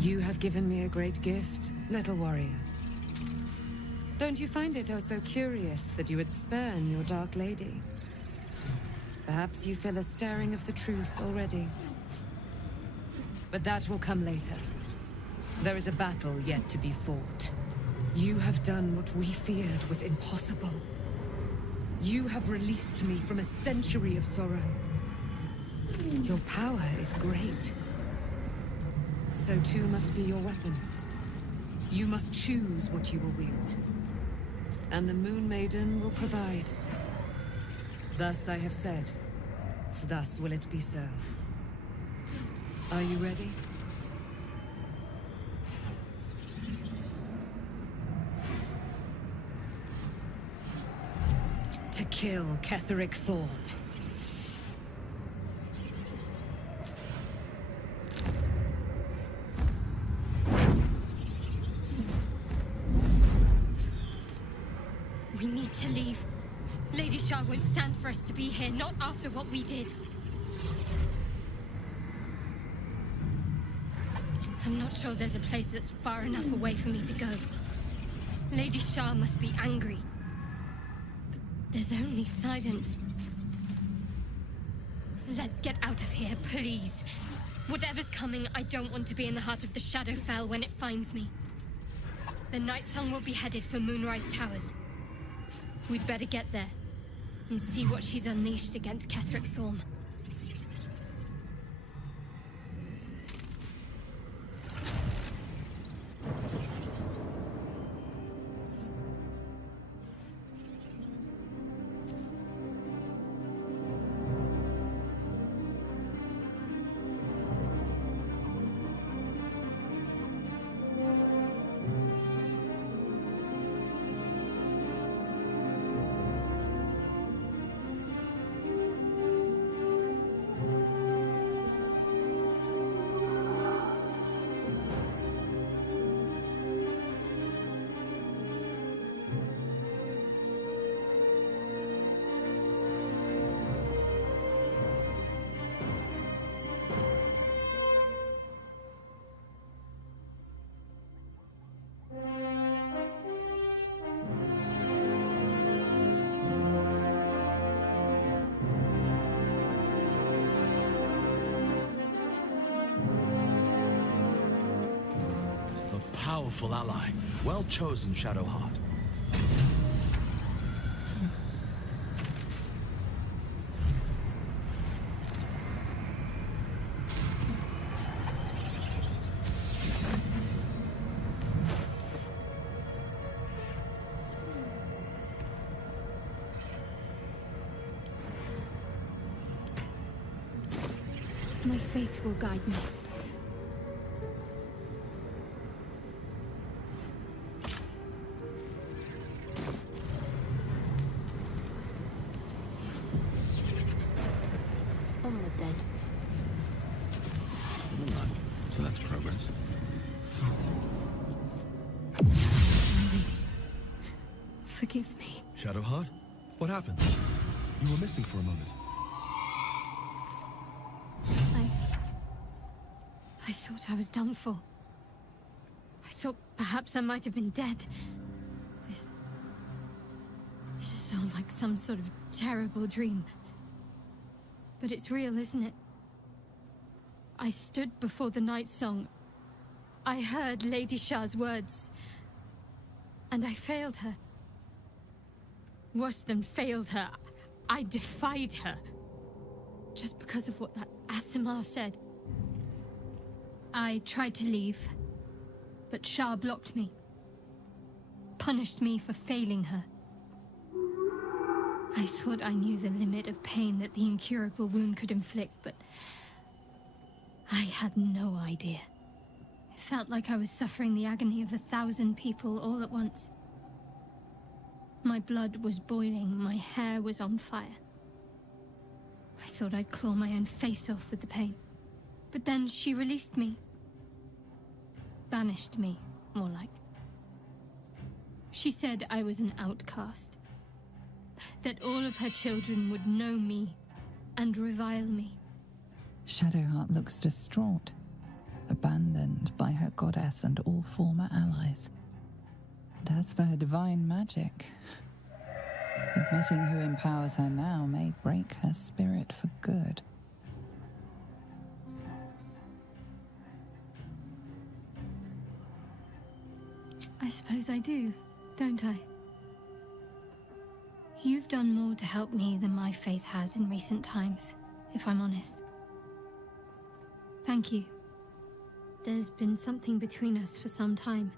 You have given me a great gift, little warrior. Don't you find it oh so curious that you would spurn your Dark Lady? Perhaps you feel a stirring of the truth already. But that will come later. There is a battle yet to be fought. You have done what we feared was impossible. You have released me from a century of sorrow. Your power is great. So too must be your weapon. You must choose what you will wield. And the Moon Maiden will provide. Thus I have said. Thus will it be so. Are you ready? To kill Ketheric Thorn. We need to leave. Lady Shah won't stand for us to be here, not after what we did. I'm not sure there's a place that's far enough away for me to go. Lady Shah must be angry. But there's only silence. Let's get out of here, please. Whatever's coming, I don't want to be in the heart of the Shadowfell when it finds me. The Night Song will be headed for Moonrise Towers. We'd better get there and see what she's unleashed against Ketheric Thorn. Powerful ally. Well chosen, Shadowheart. My faith will guide me. So that's progress. Forgive me. Shadowheart? What happened? You were missing for a moment. I thought I was done for. I thought perhaps I might have been dead. This is all like some sort of terrible dream. But it's real, isn't it? I stood before the Night Song. I heard Lady Shah's words. And I failed her. Worse than failed her, I defied her. Just because of what that Asimar said. I tried to leave, but Shah blocked me. Punished me for failing her. I thought I knew the limit of pain that the incurable wound could inflict, but I had no idea. It felt like I was suffering the agony of 1,000 people all at once. My blood was boiling, my hair was on fire. I thought I'd claw my own face off with the pain. But then she released me. Banished me, more like. She said I was an outcast. That all of her children would know me and revile me. Shadowheart looks distraught. abandoned by her goddess and all former allies. And as for her divine magic, admitting who empowers her now may break her spirit for good. I suppose I do, don't I? You've done more to help me than my faith has in recent times, if I'm honest. Thank you. There's been something between us for some time.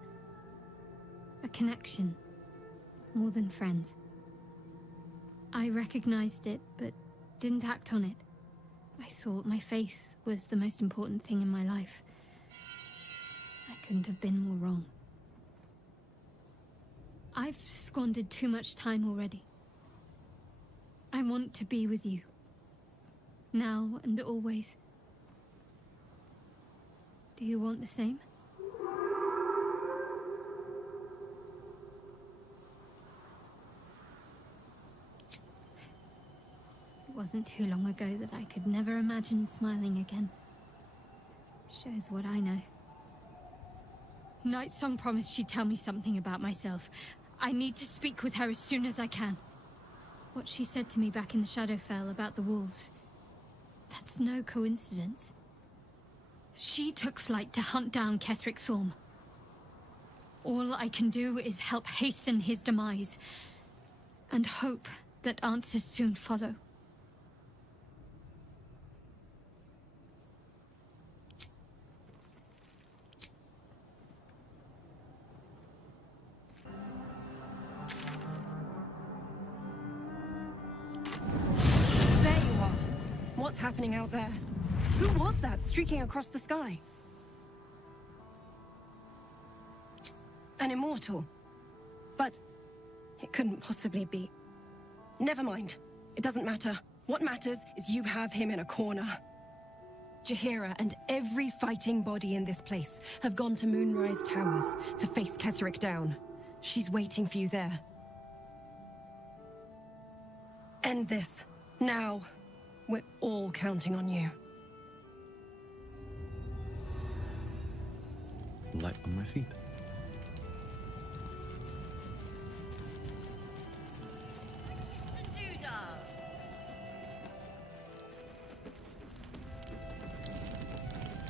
A connection, more than friends. I recognized it, but didn't act on it. I thought my faith was the most important thing in my life. I couldn't have been more wrong. I've squandered too much time already. I want to be with you. Now and always. Do you want the same? It wasn't too long ago that I could never imagine smiling again. Shows what I know. Nightsong promised she'd tell me something about myself. I need to speak with her as soon as I can. What she said to me back in the Shadowfell about the wolves, that's no coincidence. She took flight to hunt down Ketheric Thorm. All I can do is help hasten his demise, and hope that answers soon follow. What's happening out there? Who was that streaking across the sky? An immortal. But it couldn't possibly be. Never mind. It doesn't matter. What matters is you have him in a corner. Jaheira and every fighting body in this place have gone to Moonrise Towers to face Ketheric down. She's waiting for you there. End this. Now. We're all counting on you. Light on my feet.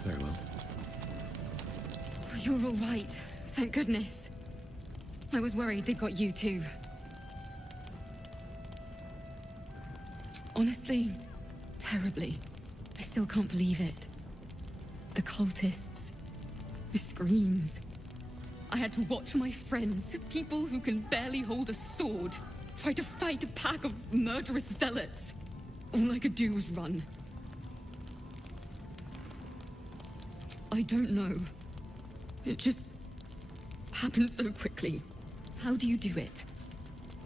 Very well. You're all right. Thank goodness. I was worried they'd got you too. Honestly, terribly. I still can't believe it. The cultists. The screams. I had to watch my friends, people who can barely hold a sword, try to fight a pack of murderous zealots. All I could do was run. I don't know. It just happened so quickly. How do you do it?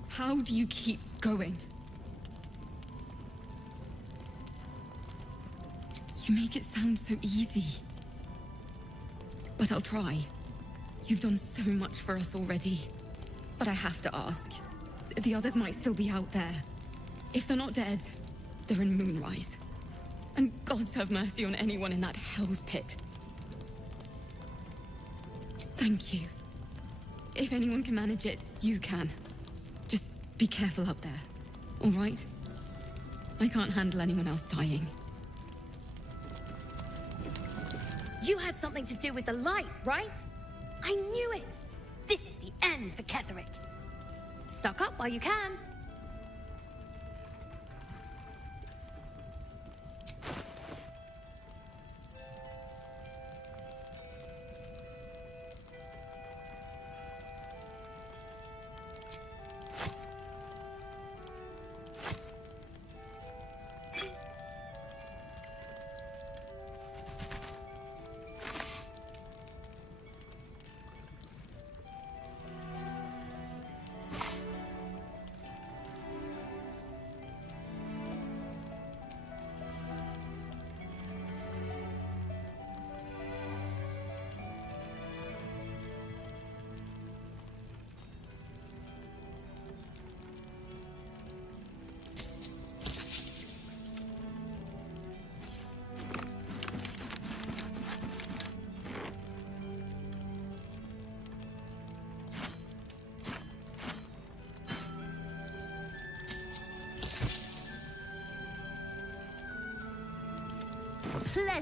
How do you keep going? You make it sound so easy. But I'll try. You've done so much for us already. But I have to ask. The others might still be out there. If they're not dead, they're in Moonrise. And gods have mercy on anyone in that hell's pit. Thank you. If anyone can manage it, you can. Just be careful up there, all right? I can't handle anyone else dying. You had something to do with the light, right? I knew it! This is the end for Ketheric. Stock up while you can.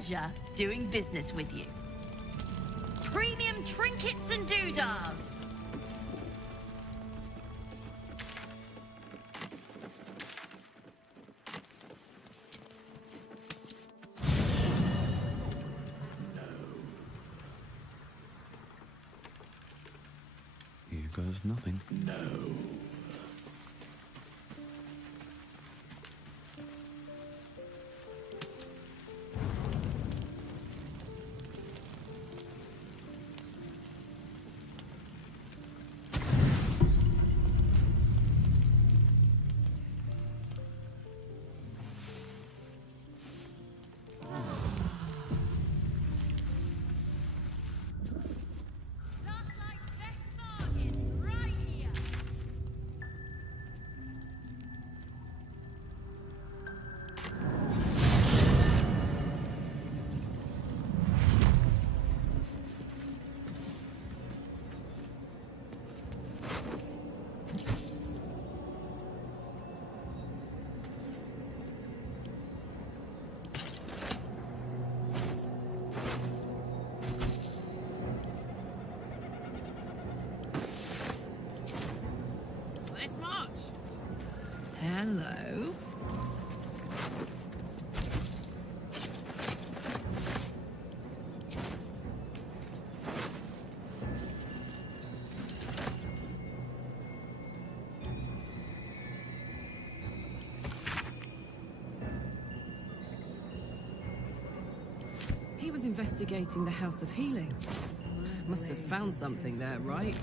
pleasure doing business with you. Premium trinkets and doodahs. Here goes nothing. No. Let's march. Hello. He was investigating the House of Healing. Must have found something there, right?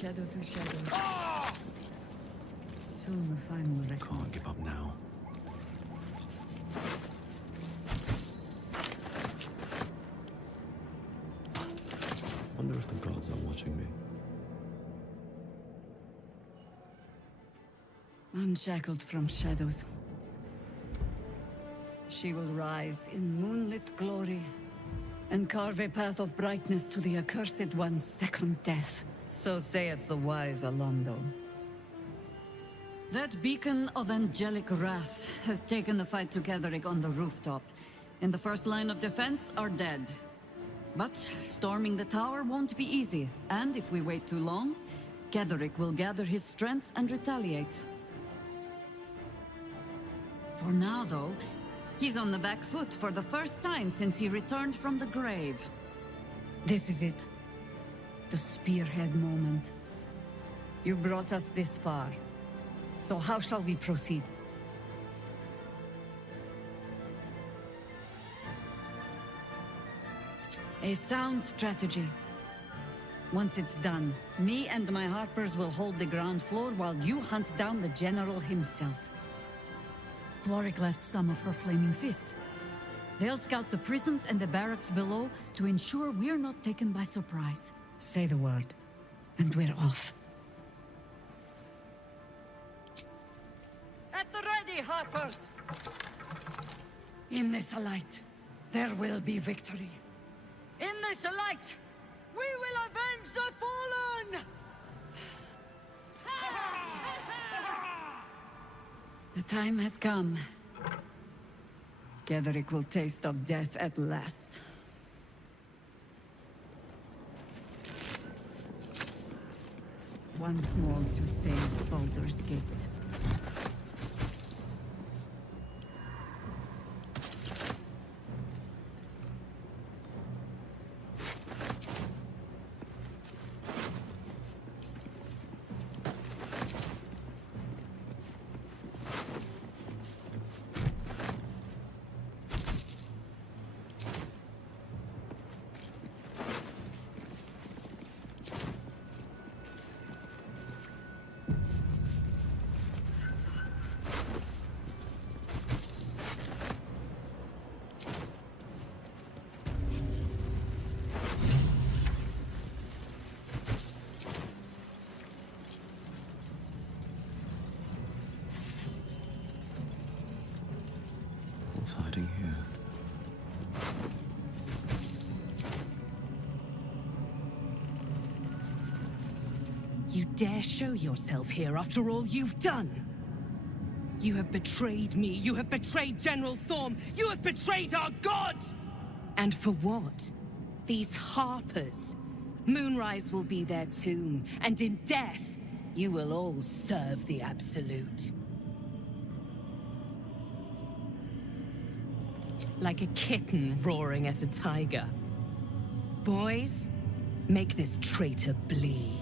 Shadow to shadow. Soon the final reckoning. Can't give up now. Wonder if the gods are watching me. Unshackled from shadows. She will rise in moonlit glory and carve a path of brightness to the accursed one's second death. So saith the wise Alondo. That beacon of angelic wrath has taken the fight to Ketheric on the rooftop. In the first line of defense are dead. But storming the tower won't be easy, and if we wait too long, Ketheric will gather his strength and retaliate. For now, though, he's on the back foot for the first time since he returned from the grave. This is it. The spearhead moment. You brought us this far. So how shall we proceed? A sound strategy. Once it's done, me and my harpers will hold the ground floor while you hunt down the general himself. Floric left some of her flaming fist. They'll scout the prisons and the barracks below to ensure we're not taken by surprise. Say the word, and we're off. At the ready, harpers! In this light, there will be victory. In this light, we will avenge the fallen! The time has come. Ketheric will taste of death at last. Once more to save Baldur's Gate. What's hiding here? You dare show yourself here after all you've done? You have betrayed me. You have betrayed General Thorm. You have betrayed our god! And for what? These harpers. Moonrise will be their tomb, and in death, you will all serve the Absolute. Like a kitten roaring at a tiger. Boys, make this traitor bleed.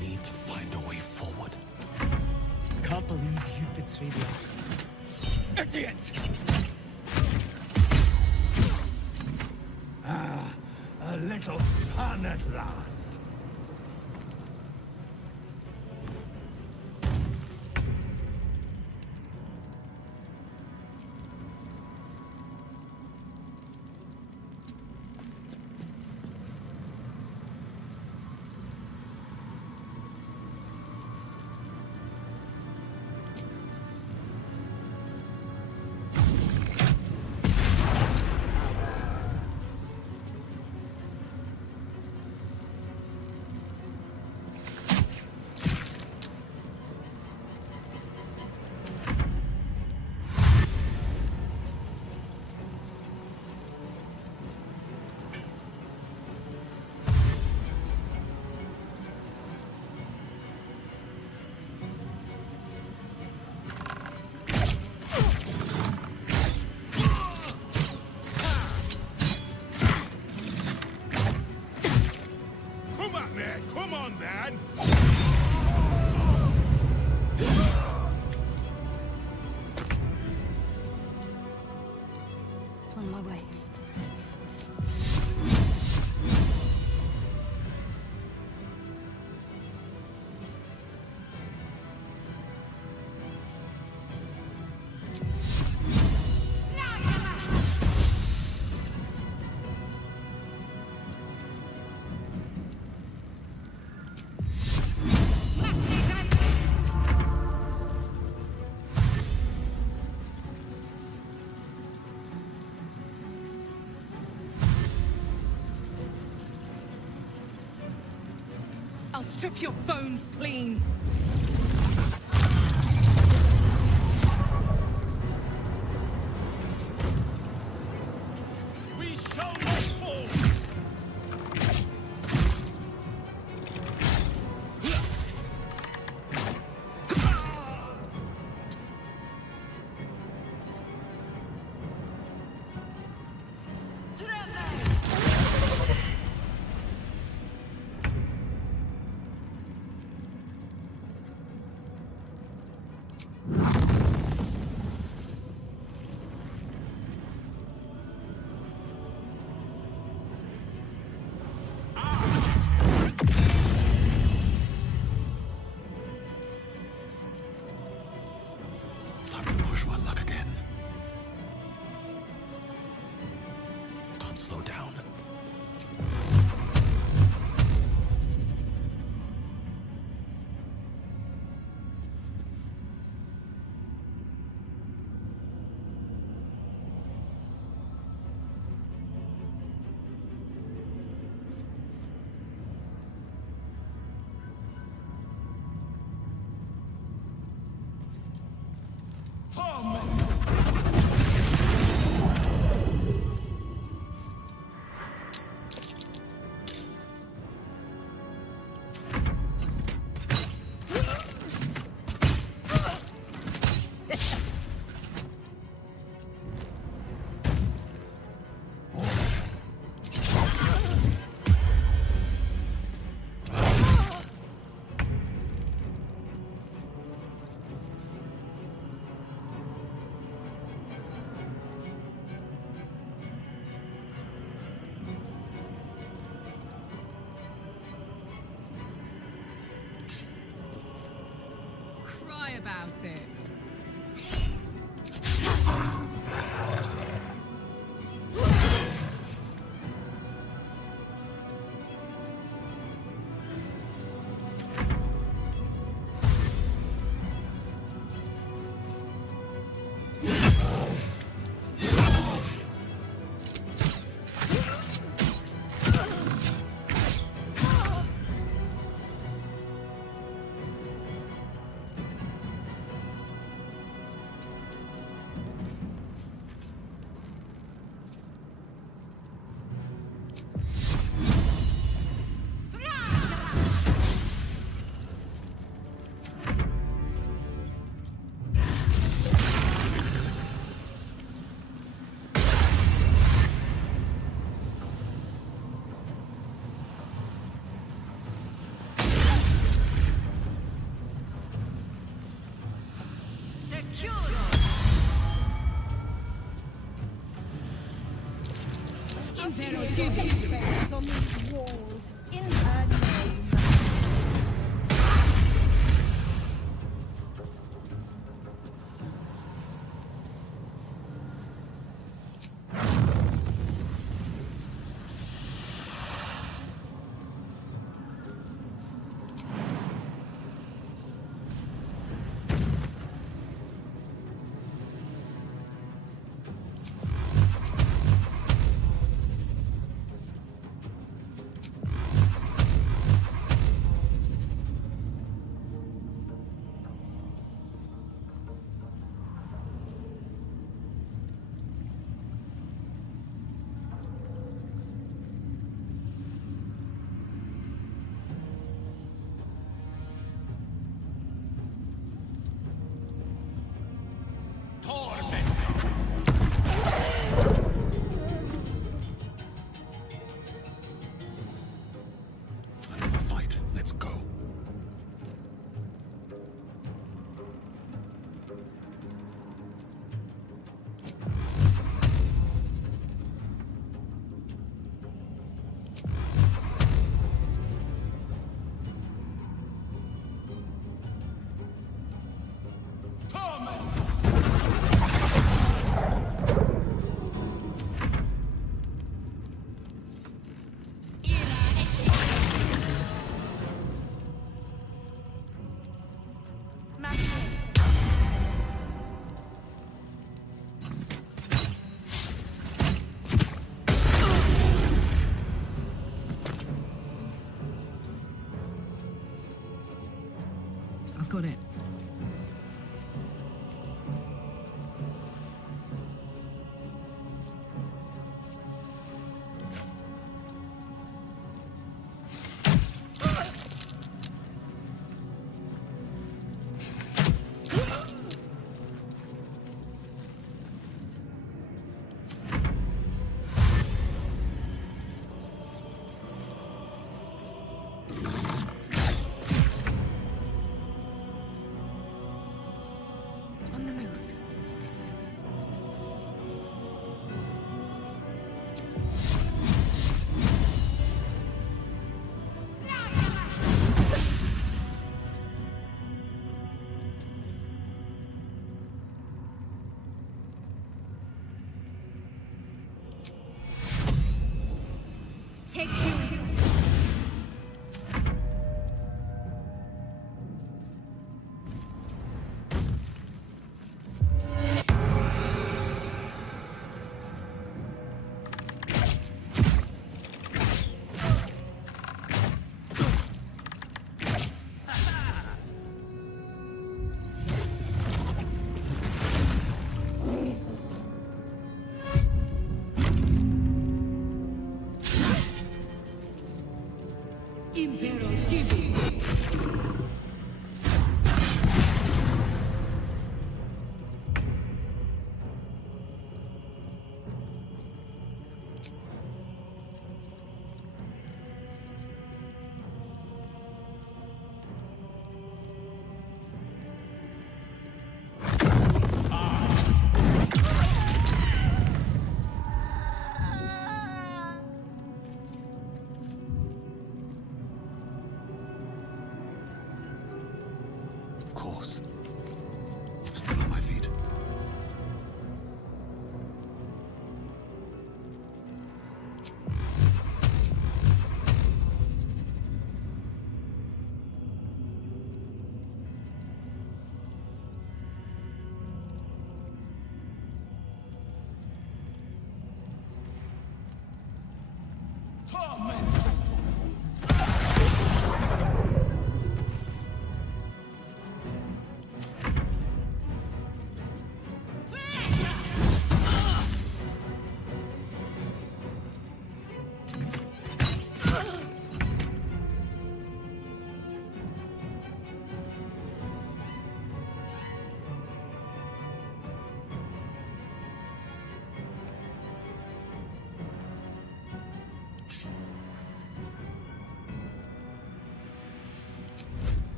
Need to find a way forward. Can't believe you betrayed me. Idiot! Ah, a little fun at last. Come on, man! On my way. I'll strip your bones clean. We shall not fall! Time to push my luck again. Can't slow down. it. There are demonstrations on these walls in her name. Fight. Let's go. I've got it. Take two.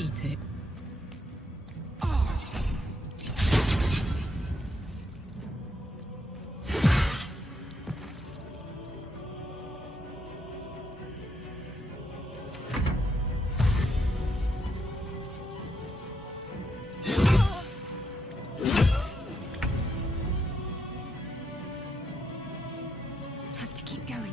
Eat it. Have to keep going.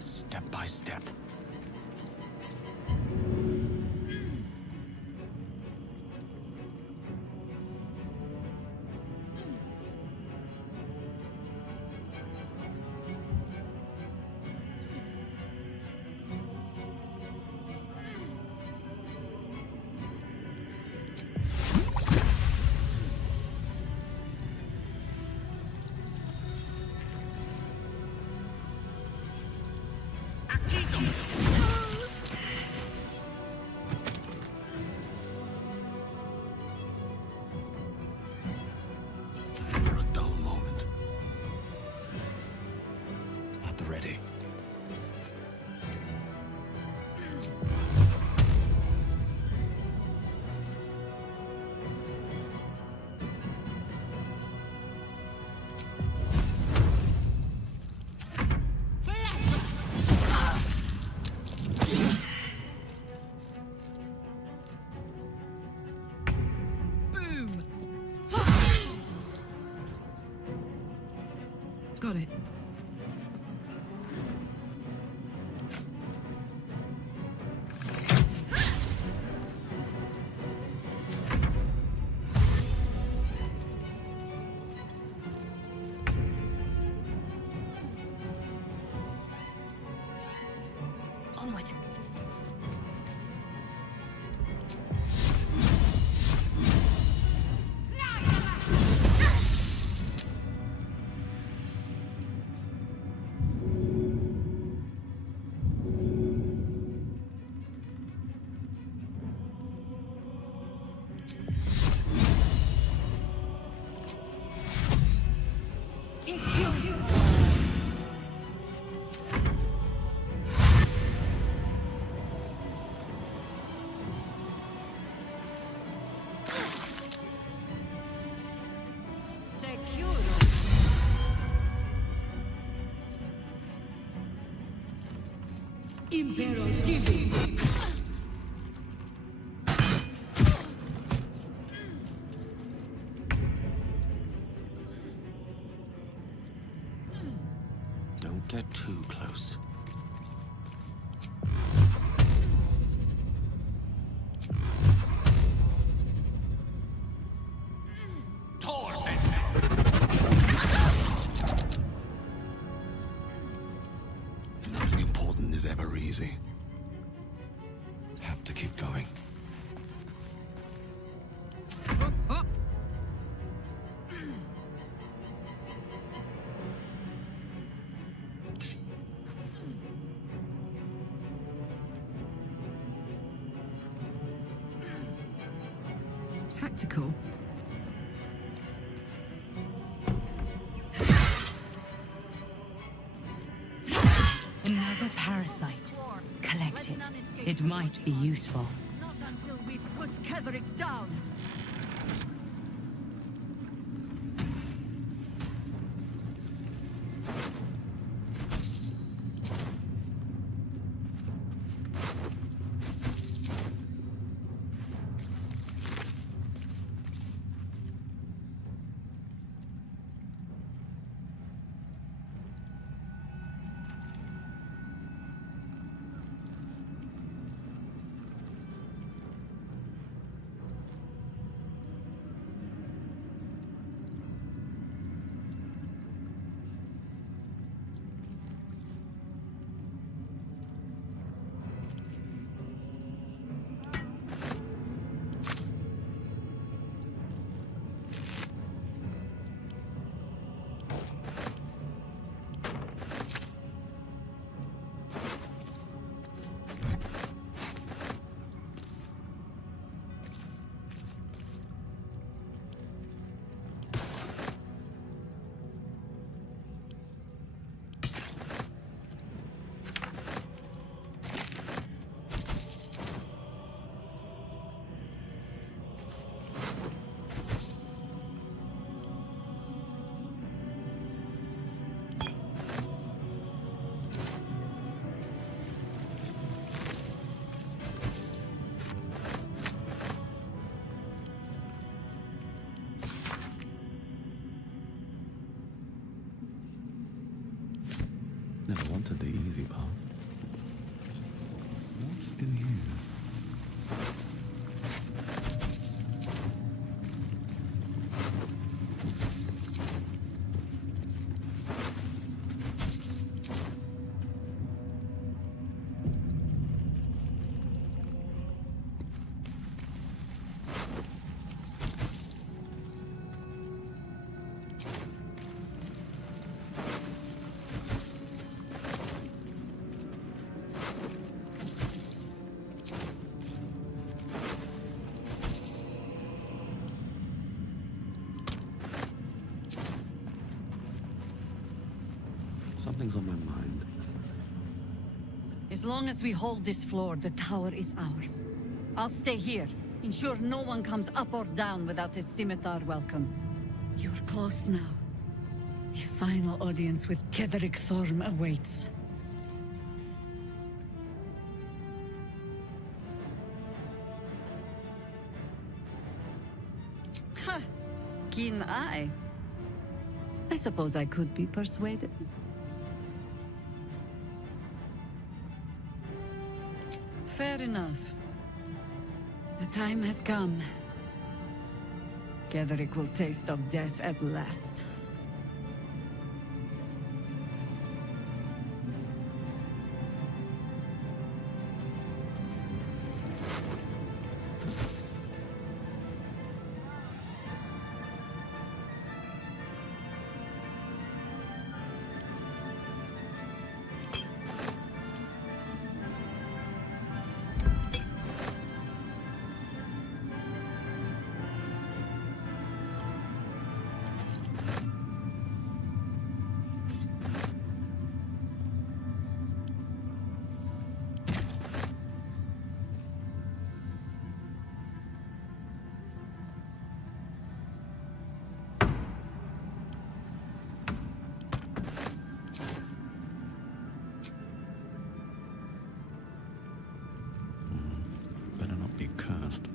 Step by step. For a dull moment. At the ready. Boom! Got it. Onward. Impero TV. Don't get too close. Nothing important is ever easy. Have to keep going. Up. Tactical. Another parasite. Collect it. It might be useful. Not until we've put Ketherick down. Never wanted the easy part. What's in here? Something's on my mind. As long as we hold this floor, the tower is ours. I'll stay here. Ensure no one comes up or down without a scimitar welcome. You're close now. A final audience with Ketherick Thorm awaits. Ha! Keen eye. I suppose I could be persuaded. Fair enough. The time has come. Ketherick will taste of death at last. Better not be cursed.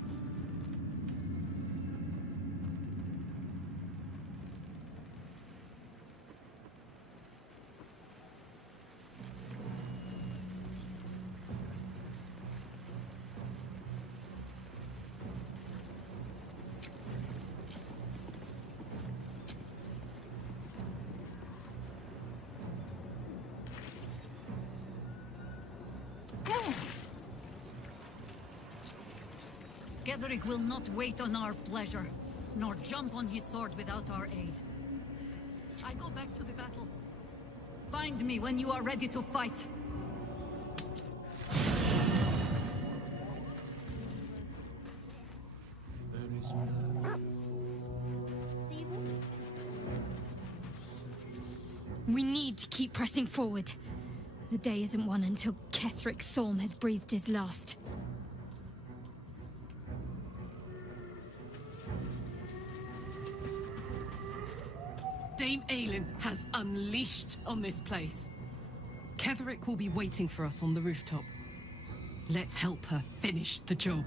Ketherick will not wait on our pleasure, nor jump on his sword without our aid. I go back to the battle. Find me when you are ready to fight. We need to keep pressing forward. The day isn't won until Ketheric Thorm has breathed his last. Dame Aelin has unleashed on this place. Ketheric will be waiting for us on the rooftop. Let's help her finish the job.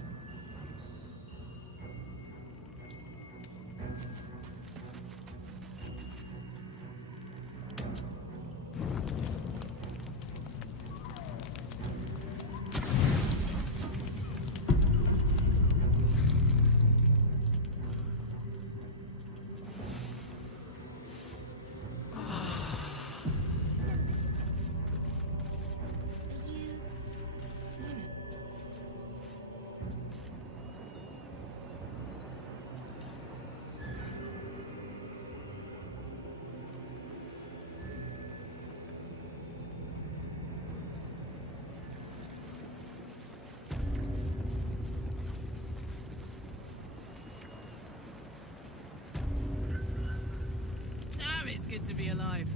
Damn, it's good to be alive.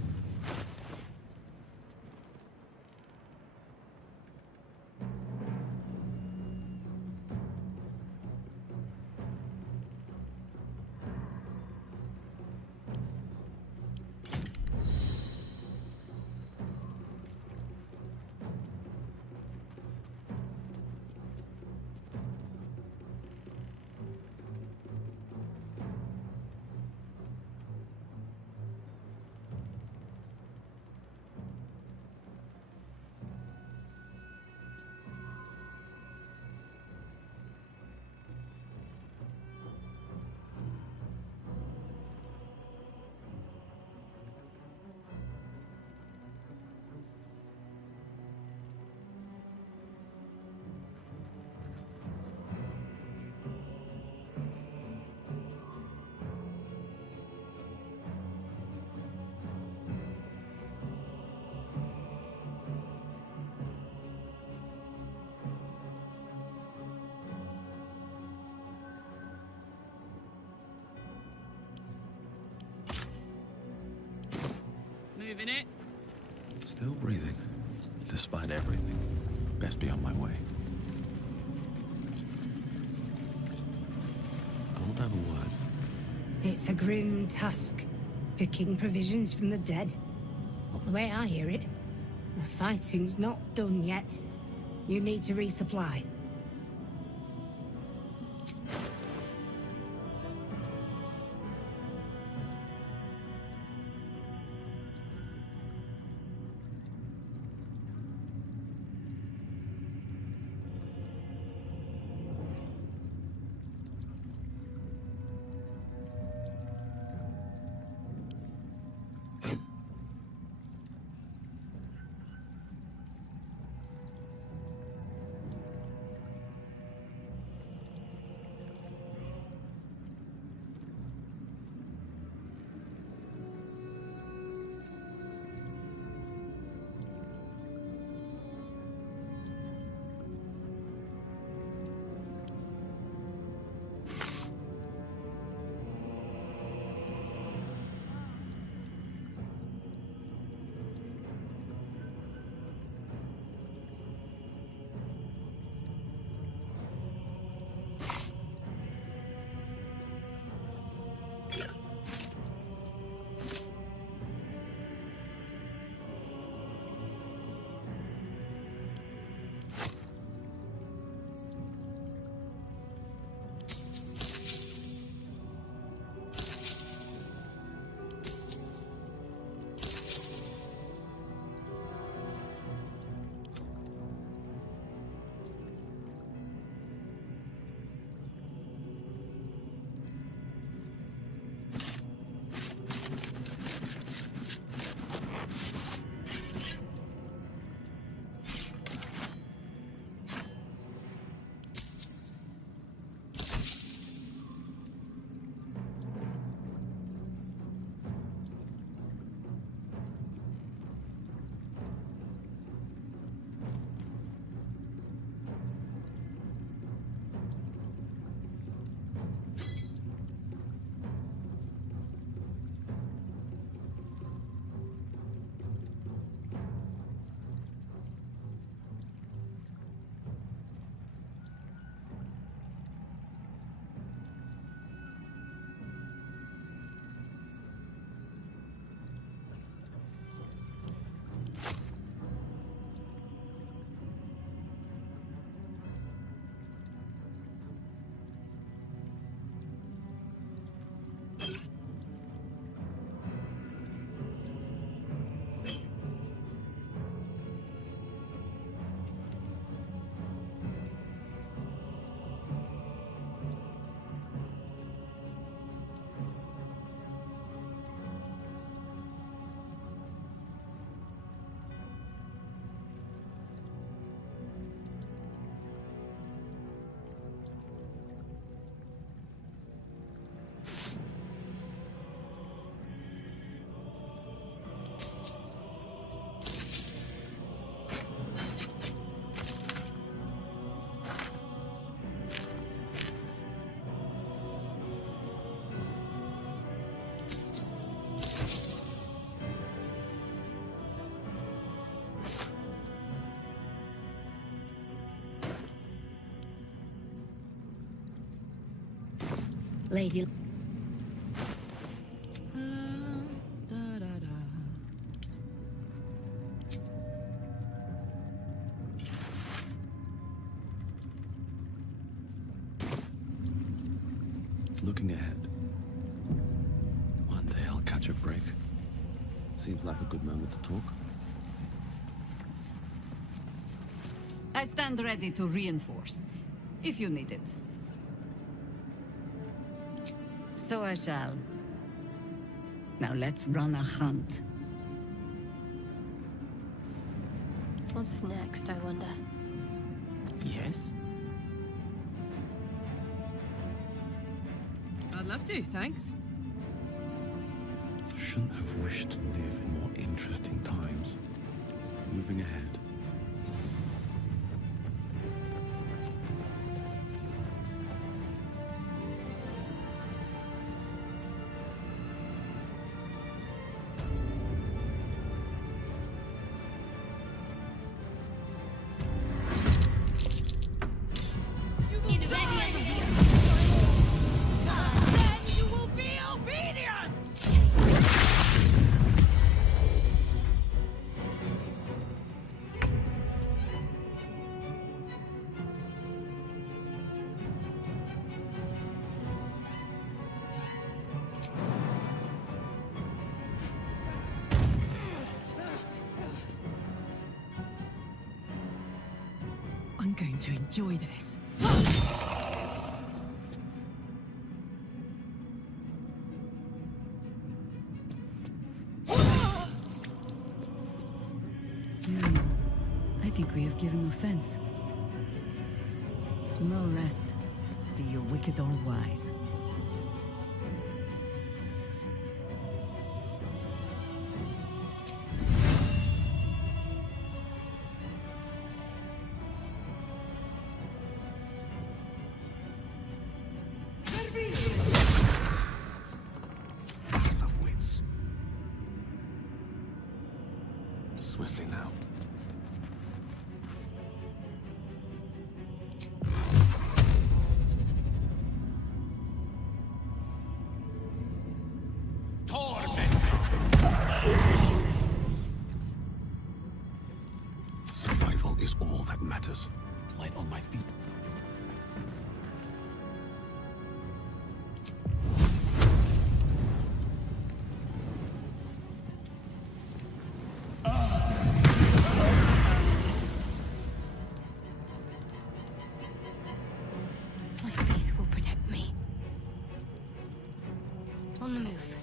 Moving it. Still breathing, despite everything. Best be on my way. I won't have a word. It's a grim task, picking provisions from the dead. Not the way I hear it. The fighting's not done yet. You need to resupply. Lady... Looking ahead. One day I'll catch a break. Seems like a good moment to talk. I stand ready to reinforce, if you need it. So I shall. Now let's run a hunt. What's next, I wonder? Yes? I'd love to, thanks. Shouldn't have wished to live in more interesting times. Moving ahead. I'm going to enjoy this. I think we have given offense. No rest, be you wicked or wise. Of wits. Swiftly now. Survival is all that matters. Light on my feet. My faith will protect me. On the move.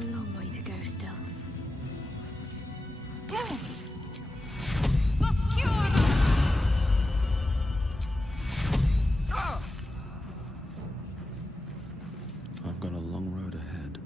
A long way to go still. I've got a long road ahead.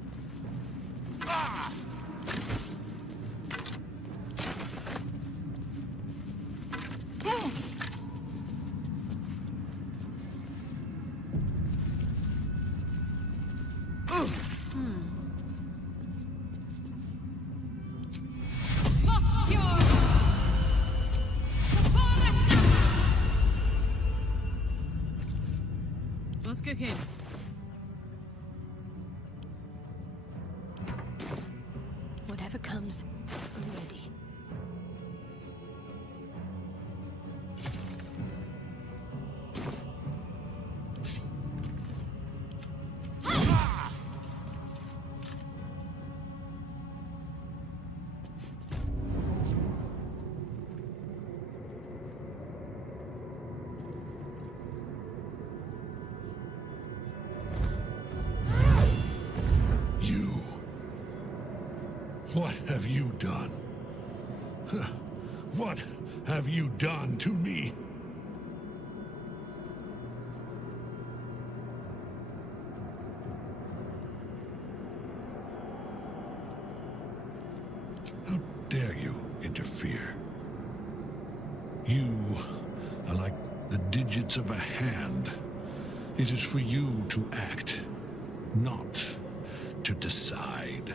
What's cooking? Whatever comes, I'm ready. What have you done? Huh. What have you done to me? How dare you interfere? You are like the digits of a hand. It is for you to act, not to decide.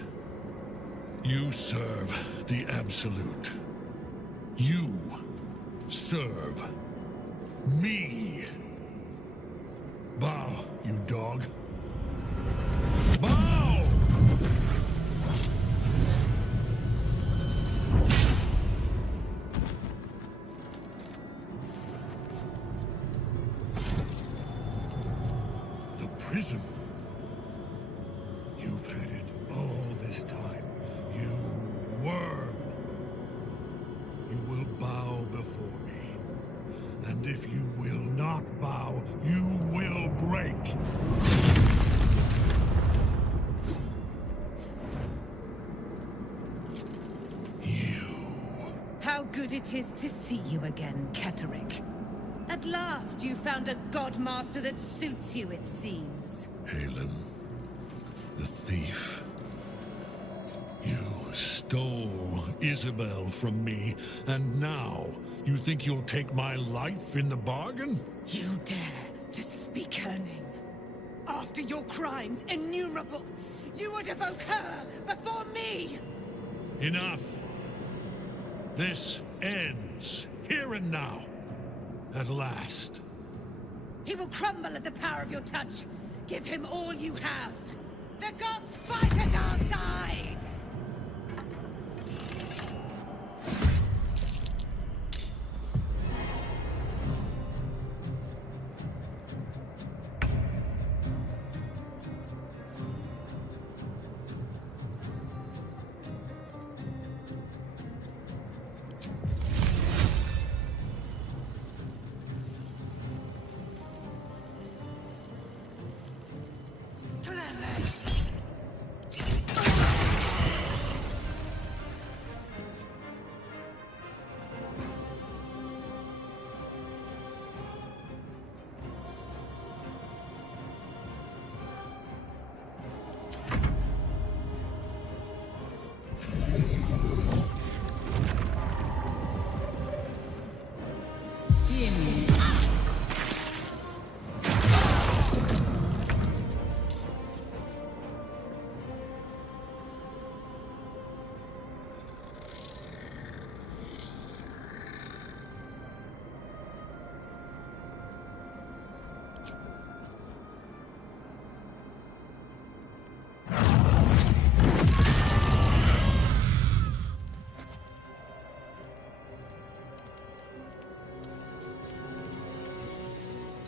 You serve the Absolute. You serve me. Bow, you dog. Bow! The prism. You've had it all this time. You worm. You will bow before me. And if you will not bow, you will break. How good it is to see you again, Ketherick. At last you found a godmaster that suits you, it seems. Halen, the thief. You stole Isabel from me, and now you think you'll take my life in the bargain? You dare to speak her name. After your crimes innumerable, you would evoke her before me! Enough. This ends here and now. At last. He will crumble at the power of your touch. Give him all you have. The gods fight at our side!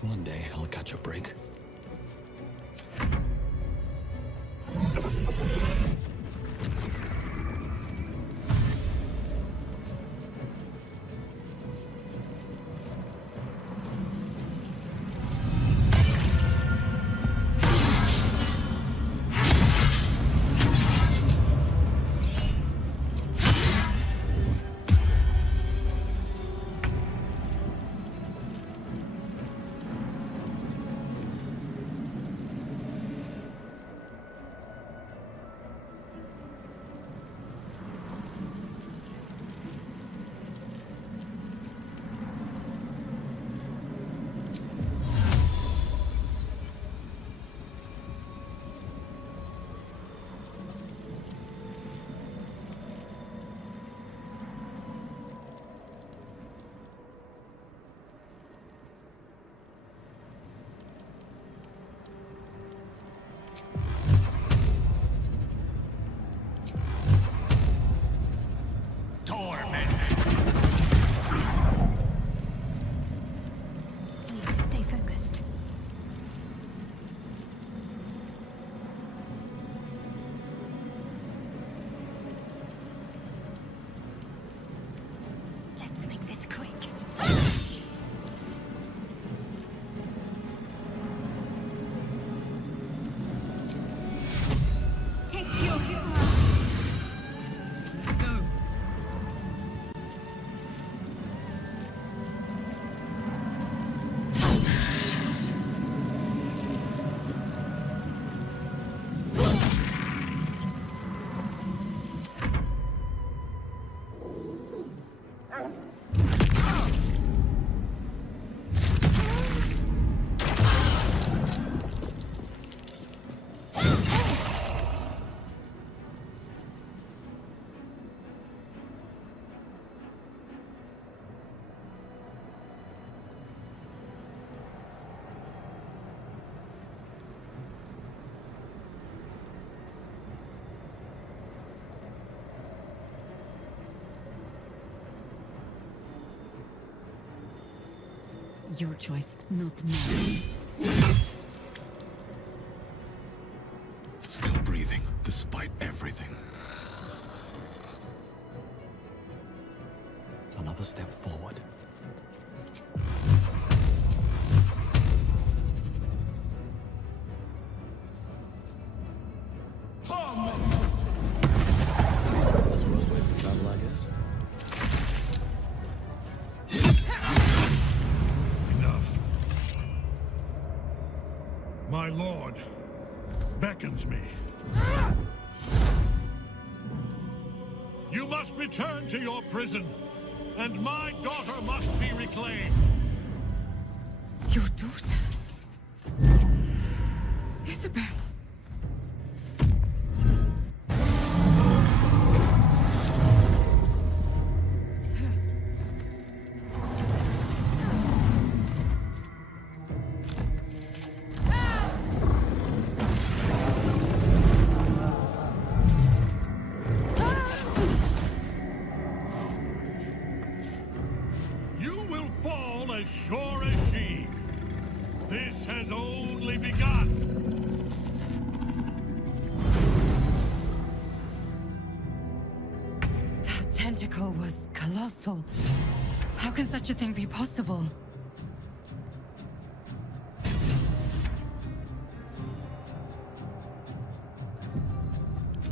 One day, I'll catch a break. Your choice, not mine. Still breathing, despite everything. Another step forward. That's worst ways to travel, I guess. Enough. My lord beckons me. You must return to your prison, and my daughter must be reclaimed. Your daughter? Isabel. You will fall as sure as she. This has only begun. That tentacle was colossal. How can such a thing be possible?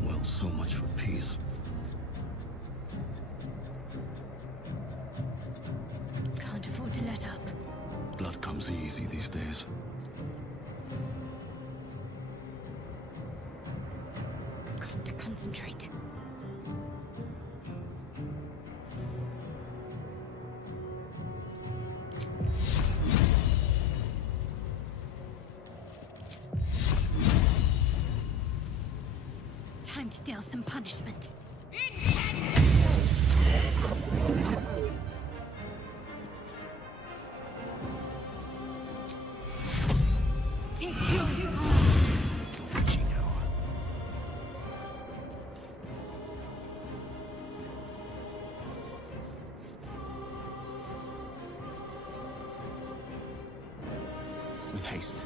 Well, so much for peace. Can't afford to let up. Blood comes easy these days. Got to concentrate. Time to deal some punishment. Take your With haste.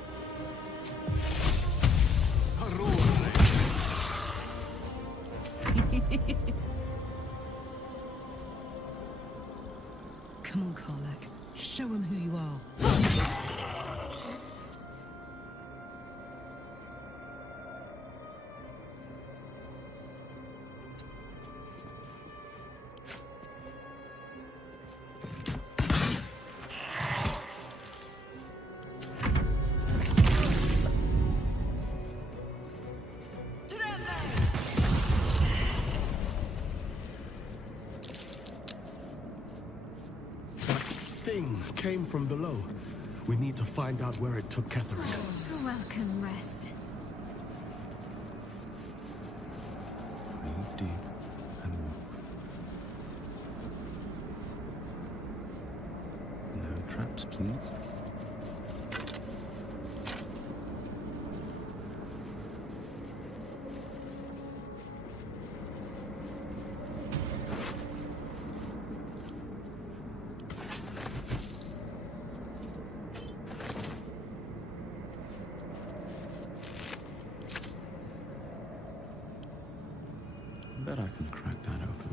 Come on, Karlak. Show him who you are. Thing came from below. We need to find out where it took Ketheric. welcome rest. Breathe deep and move. No traps, please. Bet I can crack that open.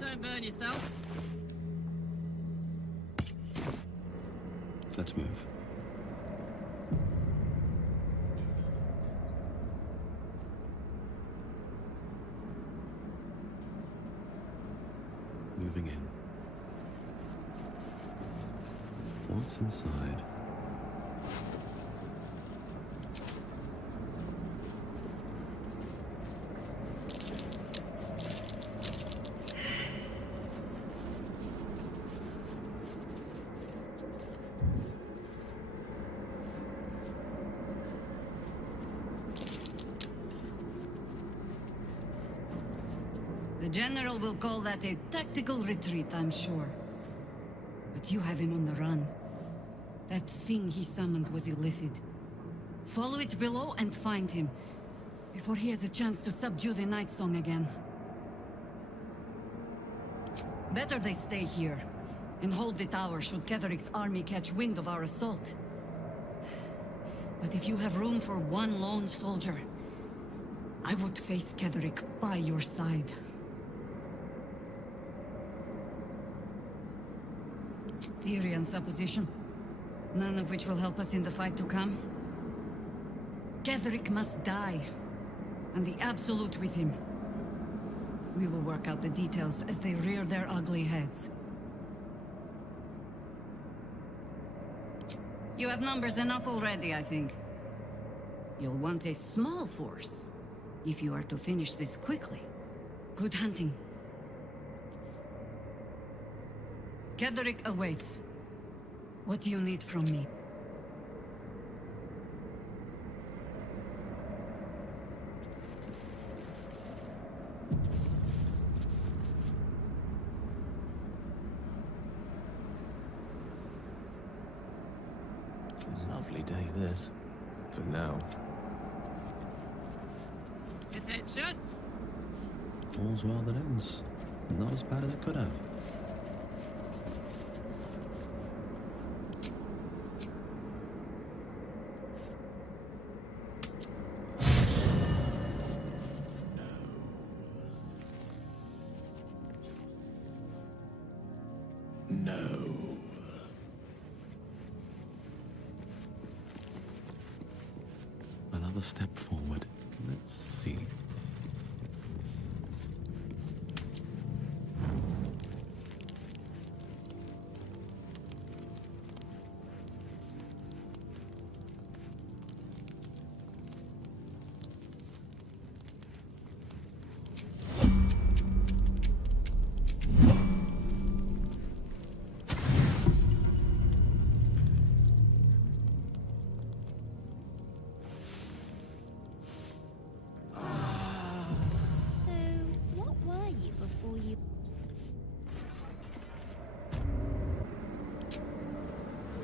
Don't burn yourself. Let's move. moving in. What's inside? The General will call that a tactical retreat, I'm sure. But you have him on the run. That thing he summoned was illicit. Follow it below and find him, before he has a chance to subdue the Night Song again. Better they stay here, and hold the tower should Ketheric's army catch wind of our assault. But if you have room for one lone soldier, I would face Ketheric by your side. Theory and supposition, none of which will help us in the fight to come. Ketheric must die, and the Absolute with him. We will work out the details as they rear their ugly heads. You have numbers enough already, I think. You'll want a small force, if you are to finish this quickly. Good hunting. Ketheric awaits. What do you need from me? Lovely day, this. For now. Attention! All's well that ends. Not as bad as it could have. Another step forward. Let's see.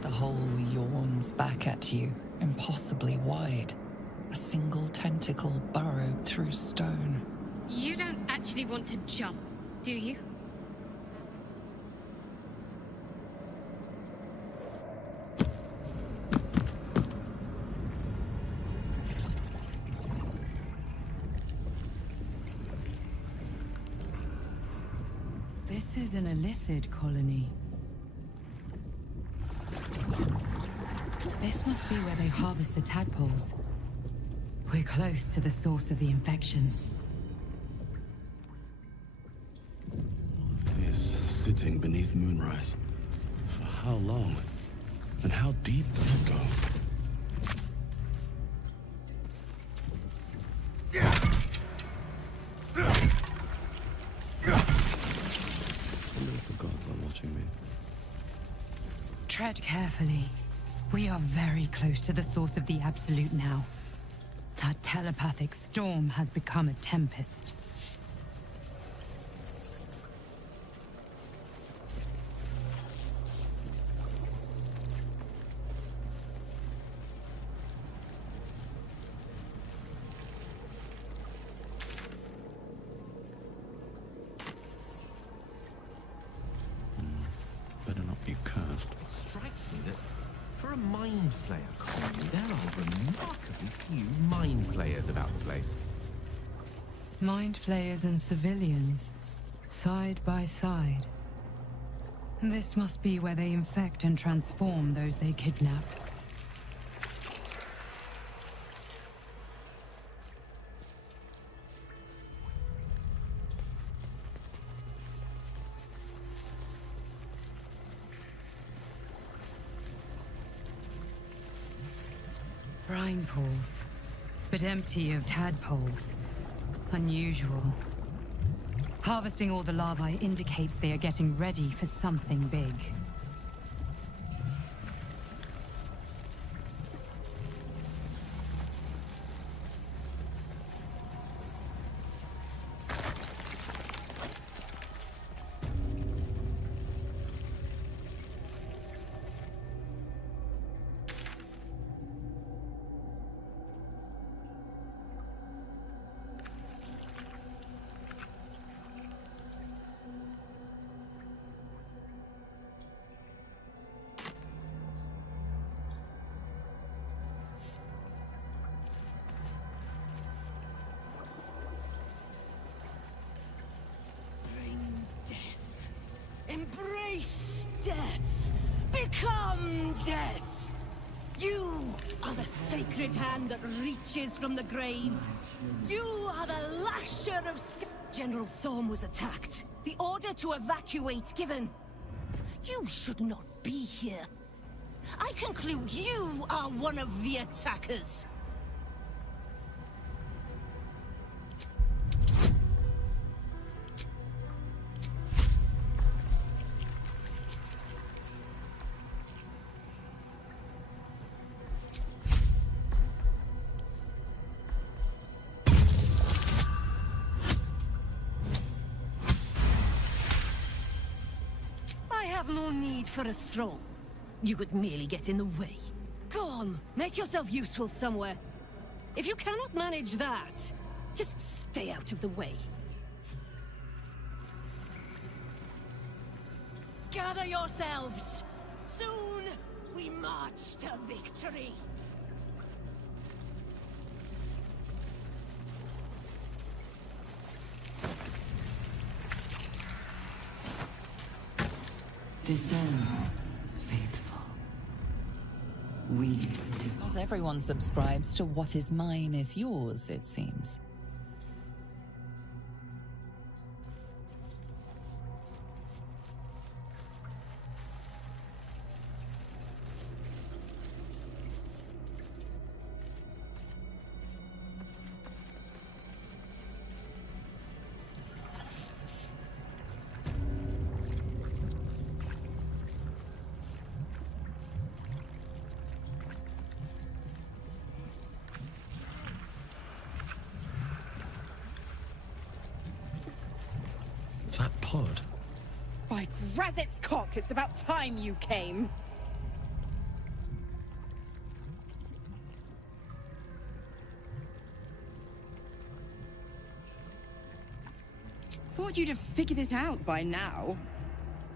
The hole yawns back at you, impossibly wide. A single tentacle burrowed through stone. You don't actually want to jump, do you? This is an Illithid colony. This must be where they harvest the tadpoles. We're close to the source of the infections. This sitting beneath moonrise. For how long? And how deep does it go? I wonder if the gods are watching me. Tread carefully. We are very close to the source of the Absolute now. That telepathic storm has become a tempest. Better not be cursed. It strikes me that for a mind flayer colony, there are remarkably few mind flayers about the place. Mind flayers and civilians, side by side. This must be where they infect and transform those they kidnap. Brine pools, but empty of tadpoles. Unusual. Harvesting all the larvae indicates they are getting ready for something big. Embrace death! Become death! You are the sacred hand that reaches from the grave. You are the lasher of General Thorm was attacked. The order to evacuate given. You should not be here. I conclude you are one of the attackers. No need for a throne. You would merely get in the way. Go on, make yourself useful somewhere. If you cannot manage that, just stay out of the way. Gather yourselves! Soon we march to victory! Discern, faithful. Not everyone subscribes to what is mine is yours, it seems. That pod. By Grazit's cock, it's about time you came. Thought you'd have figured it out by now.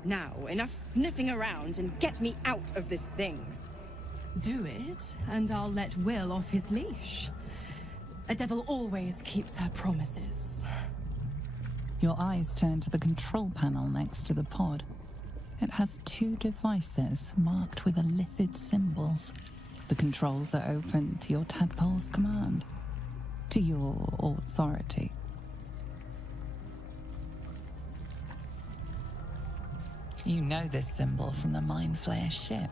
Now, enough sniffing around and get me out of this thing. Do it, and I'll let Will off his leash. A devil always keeps her promises. Your eyes turn to the control panel next to the pod. It has two devices marked with elithid symbols. The controls are open to your tadpole's command, to your authority. You know this symbol from the Mind Flayer ship.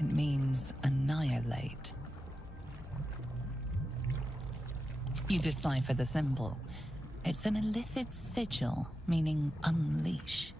It means annihilate. You decipher the symbol. It's an elithid sigil, meaning unleash.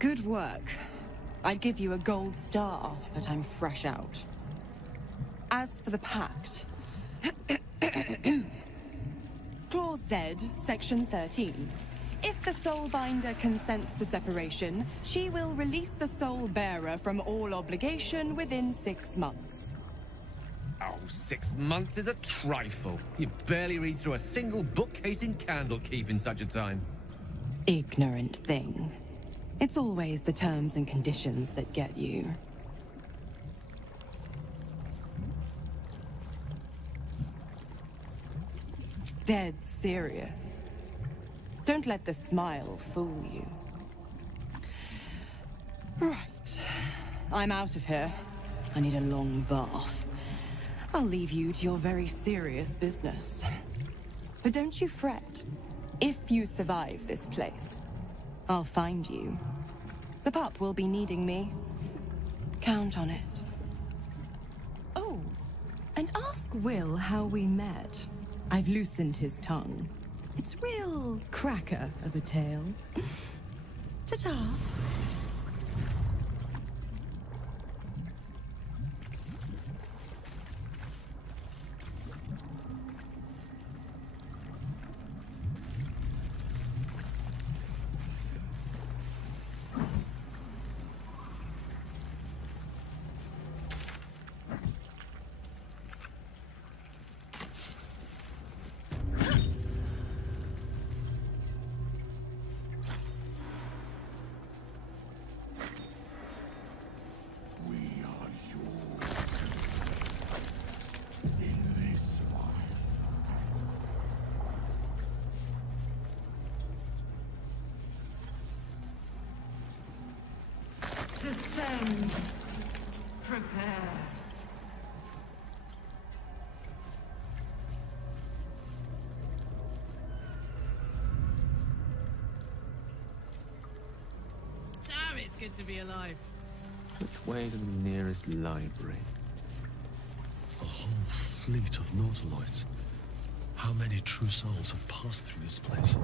Good work. I'd give you a gold star, but I'm fresh out. As for the pact... Clause Z, Section 13. If the Soulbinder consents to separation, she will release the Soul Bearer from all obligation within 6 months. Oh, 6 months is a trifle. You barely read through a single bookcase in Candlekeep in such a time. Ignorant thing. It's always the terms and conditions that get you. Dead serious. Don't let the smile fool you. Right. I'm out of here. I need a long bath. I'll leave you to your very serious business. But don't you fret. If you survive this place, I'll find you. The pup will be needing me. Count on it. Oh, and ask Will how we met. I've loosened his tongue. It's real cracker of a tale. Ta-ta. Descend. Prepare. Damn, it's good to be alive. Which way to the nearest library? A whole fleet of nautiloids. How many true souls have passed through this place?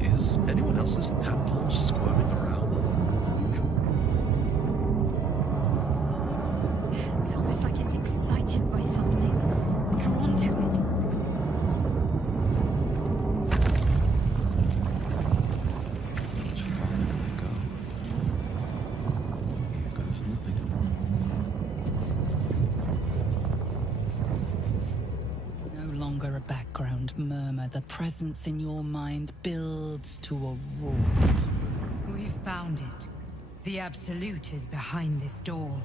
Is anyone else's tadpole squirming around a lot more than usual? It's almost like it's excited by something, drawn to it. No longer a background murmur. The presence in your mind builds to a roar. We've found it. The Absolute is behind this door.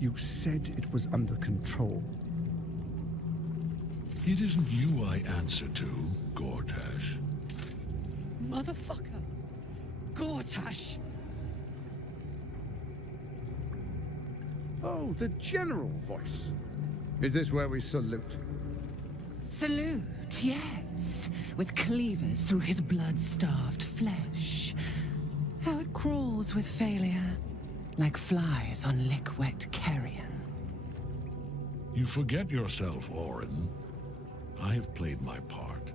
You said it was under control. It isn't you I answer to, Gortash. Motherfucker! Gortash! Oh, the general voice. Is this where we salute? Salute, yes. With cleavers through his blood-starved flesh. How it crawls with failure. Like flies on lick-wet carrion. You forget yourself, Orin. I have played my part.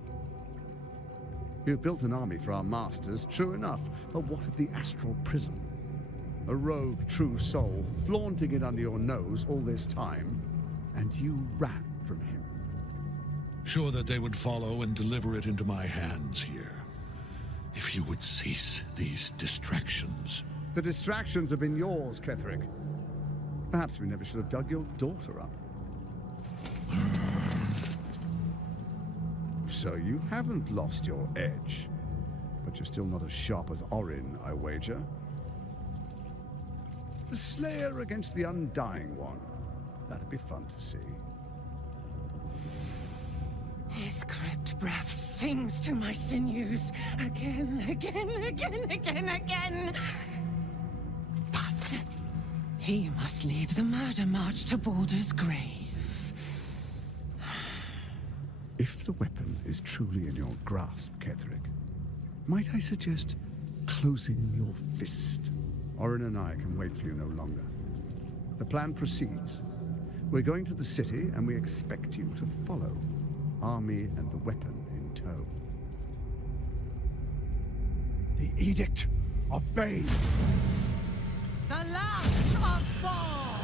You built an army for our masters, true enough. But what of the astral prison? A rogue true soul flaunting it under your nose all this time, and you ran from him. Sure that they would follow and deliver it into my hands here. If you would cease these distractions. The distractions have been yours, Ketherick. Perhaps we never should have dug your daughter up. So you haven't lost your edge. But you're still not as sharp as Orin, I wager. The Slayer against the Undying One. That'd be fun to see. His crypt breath sings to my sinews. Again, again. But he must lead the murder march to Baldur's grave. If the weapon is truly in your grasp, Ketherick, might I suggest closing your fist? Orin and I can wait for you no longer. The plan proceeds. We're going to the city, and we expect you to follow. Army and the weapon in tow. The Edict of Bane! The Lash of Thor!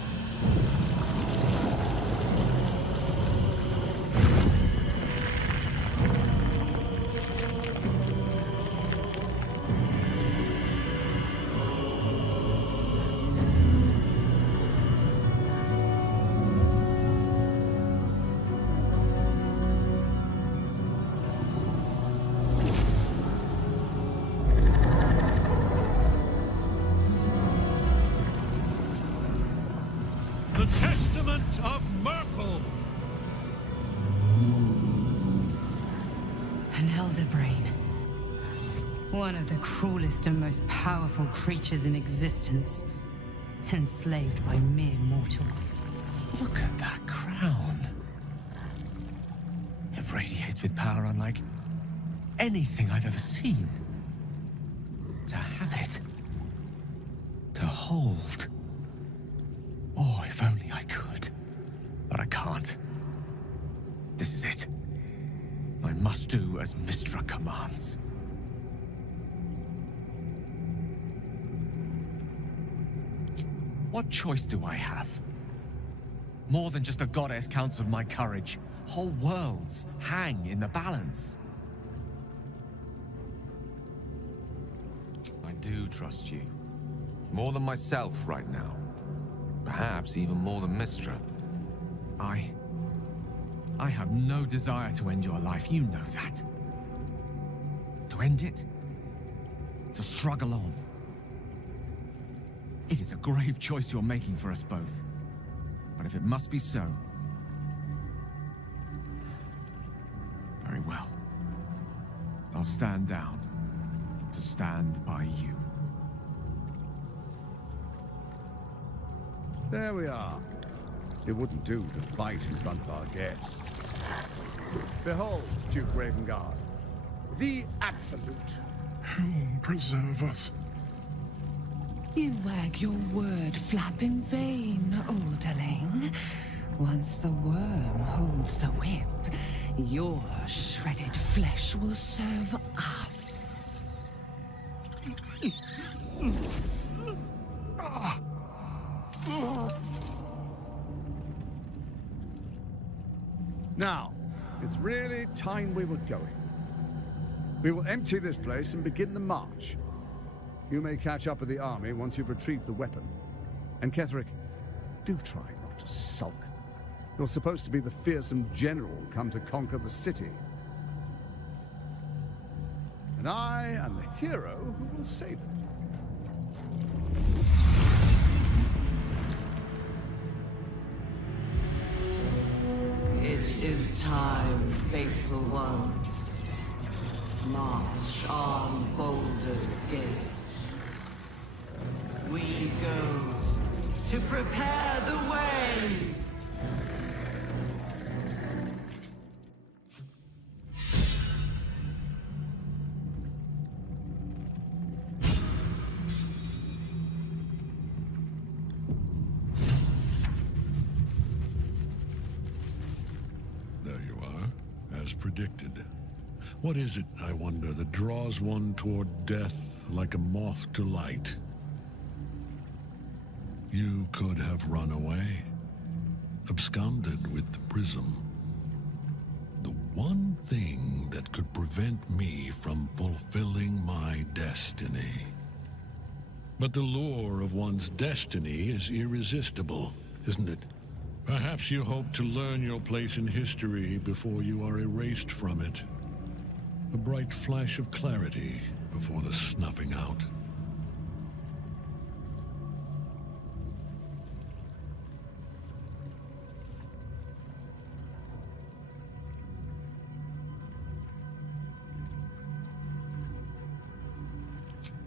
One of the cruelest and most powerful creatures in existence, enslaved by mere mortals. Look at that crown. It radiates with power unlike anything I've ever seen. To have it. To hold. Oh, if only I could. But I can't. This is it. I must do as Mystra commands. What choice do I have? More than just a goddess counts with my courage. Whole worlds hang in the balance. I do trust you. More than myself right now. Perhaps even more than Mystra. I have no desire to end your life, you know that. To end it? To struggle on. It is a grave choice you're making for us both. But if it must be so... very well. I'll stand down to stand by you. There we are. It wouldn't do to fight in front of our guests. Behold, Duke Ravengard, the Absolute. Heaven preserve us. You wag your word flap in vain, Alderling. Once the worm holds the whip, your shredded flesh will serve us. Now, it's really time we were going. We will empty this place and begin the march. You may catch up with the army once you've retrieved the weapon. And Ketheric, do try not to sulk. You're supposed to be the fearsome general come to conquer the city. And I am the hero who will save it. It is time, faithful ones. March on Baldur's Gate. We go to prepare the way. There you are, as predicted. What is it, I wonder, that draws one toward death like a moth to light? You could have run away, absconded with the prism. The one thing that could prevent me from fulfilling my destiny. But the lure of one's destiny is irresistible, isn't it? Perhaps you hope to learn your place in history before you are erased from it. A bright flash of clarity before the snuffing out.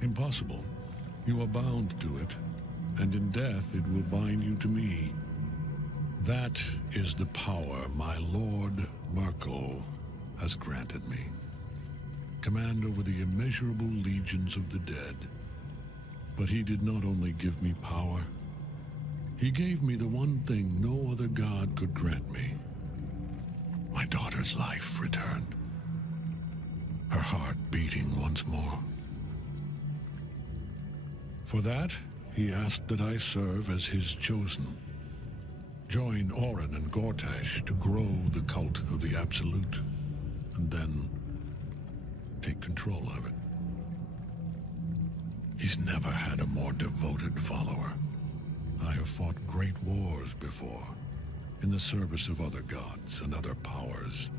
Impossible. You are bound to it, and in death it will bind you to me. That is the power my Lord Merkel has granted me. Command over the immeasurable legions of the dead. But he did not only give me power, he gave me the one thing no other god could grant me. My daughter's life returned. Her heart beating once more. For that, he asked that I serve as his chosen. Join Orin and Gortash to grow the cult of the Absolute, and then take control of it. He's never had a more devoted follower. I have fought great wars before, in the service of other gods and other powers.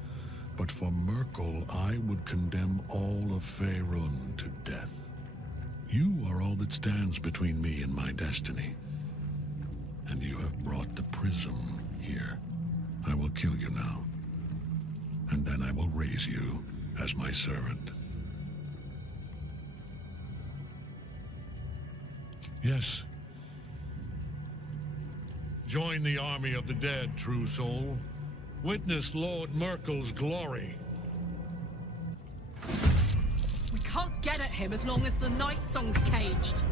But for Merkel, I would condemn all of Faerun to death. You are all that stands between me and my destiny. And you have brought the prism here. I will kill you now. And then I will raise you as my servant. Yes. Join the army of the dead, true soul. Witness Lord Merkel's glory. We can't get at him as long as the night song's caged.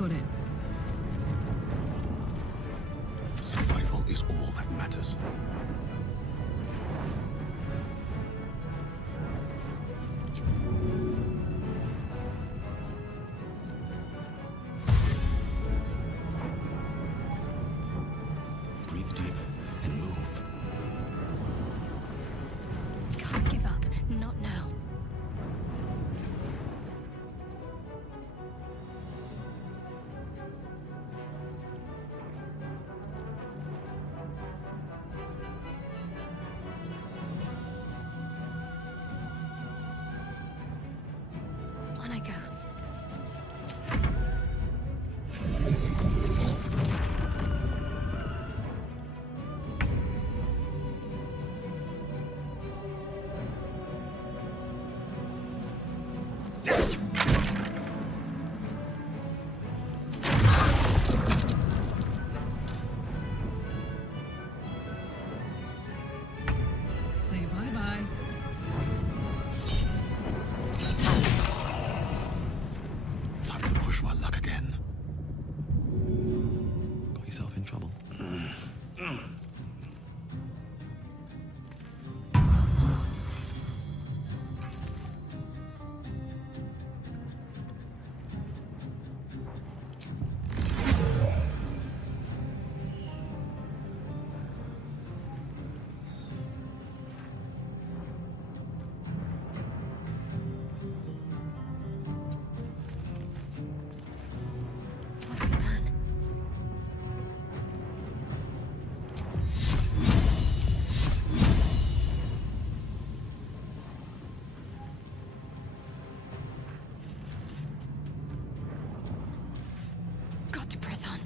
Got it. Survival is all that matters. Breathe deep and move. Can't give up. Not now. On I go. Say bye-bye. Time to push my luck again. Got yourself in trouble. What's the plan? Got to press on.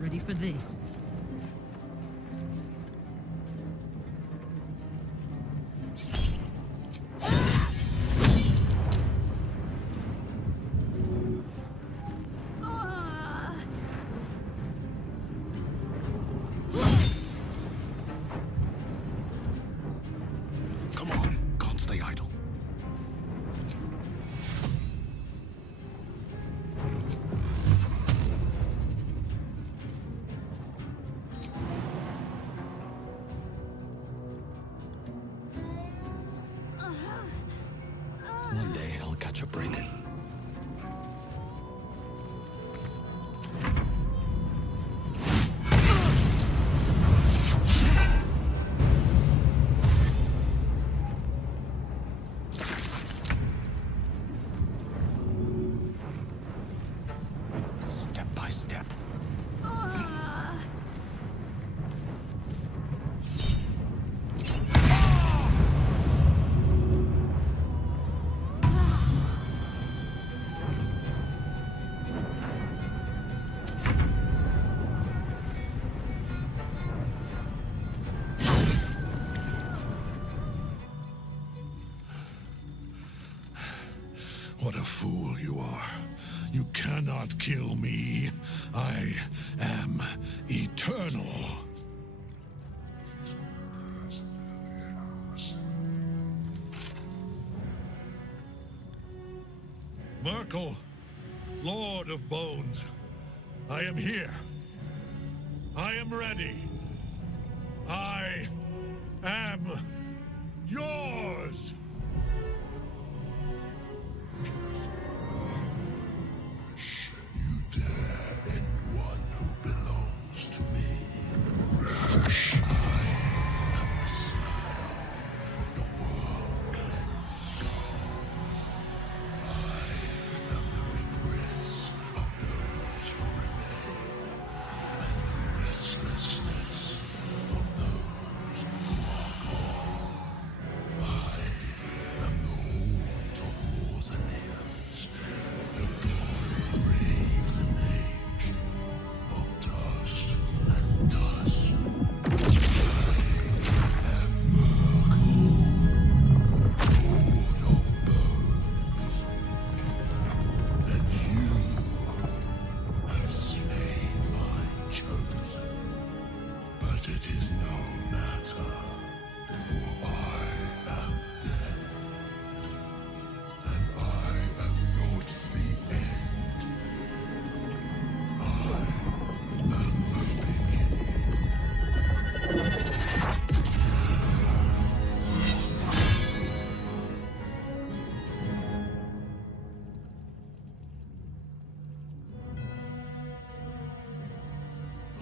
Ready for this? Come on, can't stay idle. One day I'll catch a break. Step by step. What a fool you are. You cannot kill me. I am eternal. Merkel, Lord of Bones, I am here. I am ready. I am yours. You dare end one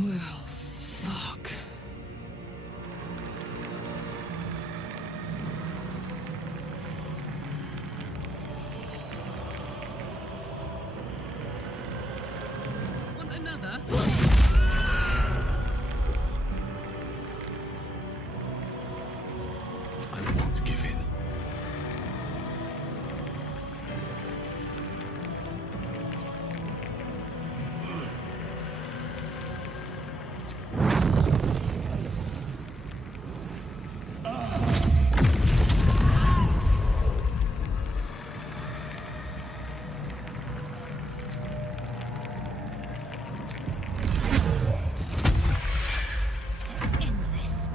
Well, fuck. Want another? I won't give in. End this.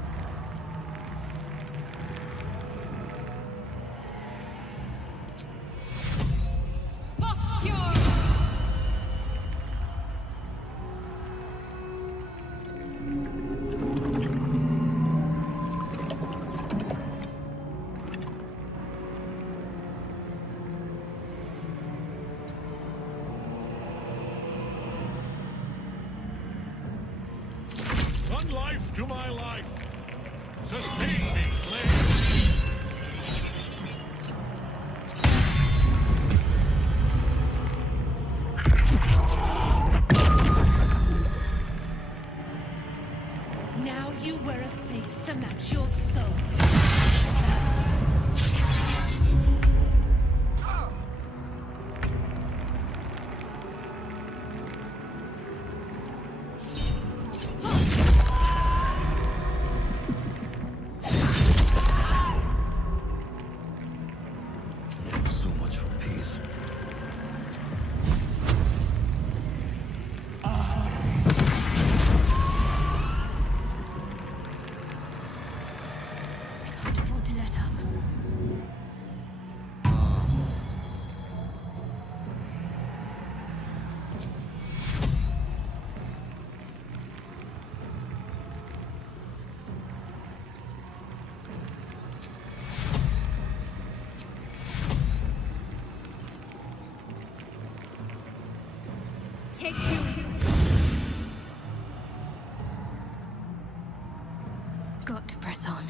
One life to my life. Sustain me, slave. Now you wear a face to match your soul. So much for peace. Can't afford to let up. Take two. Got to press on.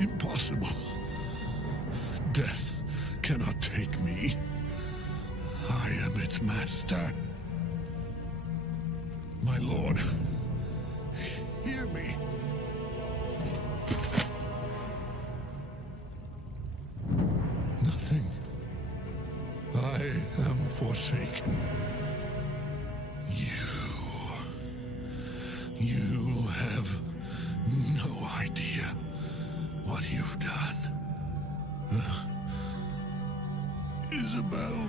Impossible. Death cannot take me. I am its master. My lord, hear me. Nothing. I am forsaken. You have no idea what you've done. Isabel.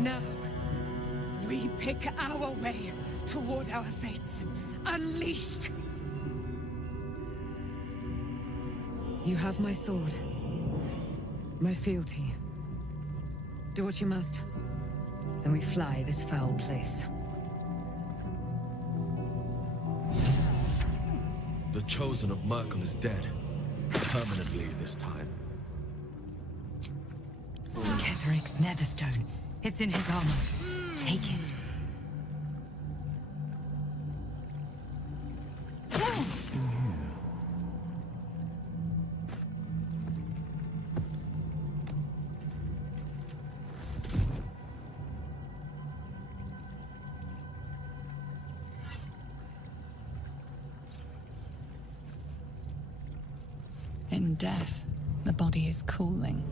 Now, we pick our way toward our fates. Unleashed! You have my sword. My fealty. Do what you must. Then we fly this foul place. The chosen of Merkel is dead. Permanently this time. Ketheric's netherstone. It's in his armor. Take it. In death, the body is cooling,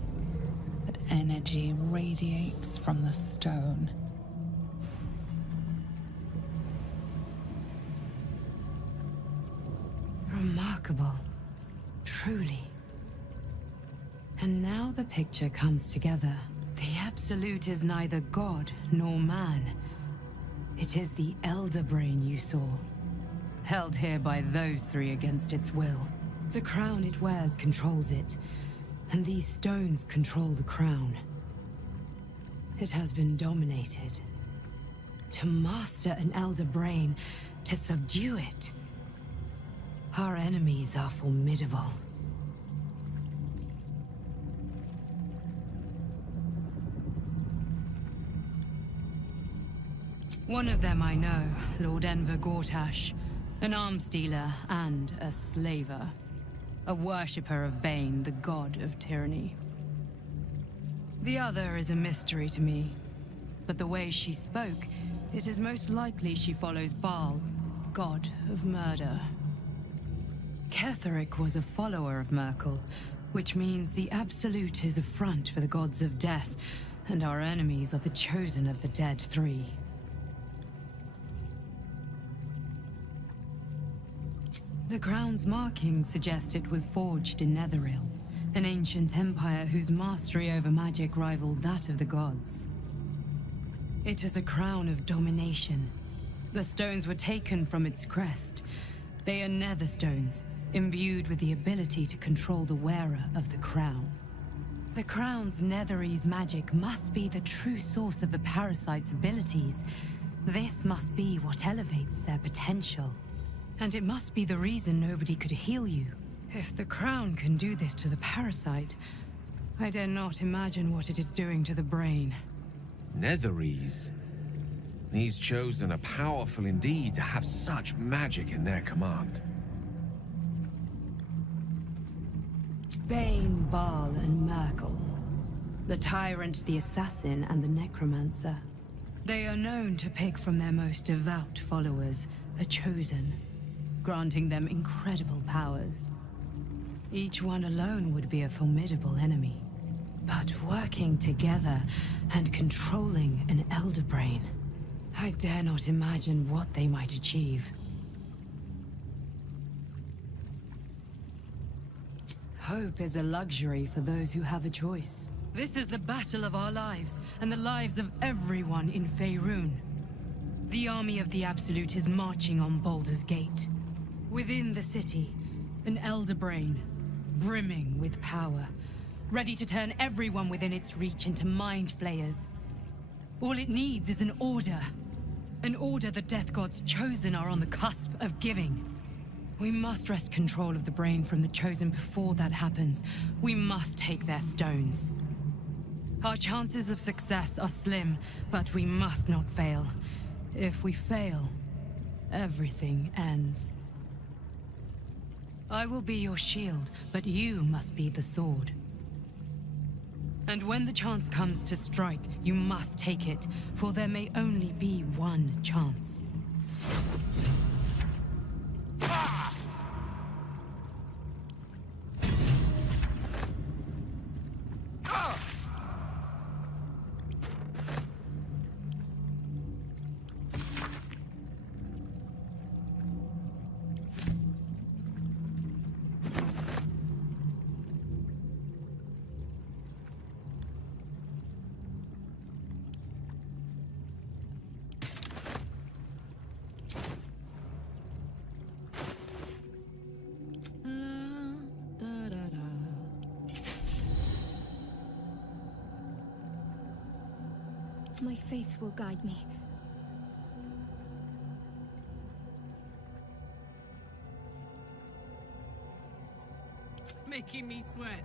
but energy radiates from the stone. Remarkable. Truly. And now the picture comes together. The Absolute is neither god nor man. It is the Elder Brain you saw, held here by those three against its will. The crown it wears controls it, and these stones control the crown. It has been dominated. To master an Elder Brain, to subdue it. Our enemies are formidable. One of them I know, Lord Enver Gortash, an arms dealer and a slaver. A worshipper of Bane, the god of tyranny. The other is a mystery to me, but the way she spoke, it is most likely she follows Baal, god of murder. Ketheric was a follower of Merkel, which means the Absolute is a front for the gods of death, and our enemies are the chosen of the Dead Three. The crown's markings suggest it was forged in Netheril, an ancient empire whose mastery over magic rivaled that of the gods. It is a crown of domination. The stones were taken from its crest. They are nether stones, imbued with the ability to control the wearer of the crown. The crown's Netherese magic must be the true source of the parasite's abilities. This must be what elevates their potential. And it must be the reason nobody could heal you. If the crown can do this to the parasite, I dare not imagine what it is doing to the brain. Netherese? These chosen are powerful indeed to have such magic in their command. Bane, Baal, and Merkel. The tyrant, the assassin, and the necromancer. They are known to pick from their most devout followers, a chosen, granting them incredible powers. Each one alone would be a formidable enemy. But working together and controlling an Elder Brain, I dare not imagine what they might achieve. Hope is a luxury for those who have a choice. This is the battle of our lives, and the lives of everyone in Faerun. The army of the Absolute is marching on Baldur's Gate. Within the city, an Elder Brain, brimming with power, ready to turn everyone within its reach into mind flayers. All it needs is an order the Death God's chosen are on the cusp of giving. We must wrest control of the brain from the chosen before that happens. We must take their stones. Our chances of success are slim, but we must not fail. If we fail, everything ends. I will be your shield, but you must be the sword. And when the chance comes to strike, you must take it, for there may only be one chance. My faith will guide me. Making me sweat.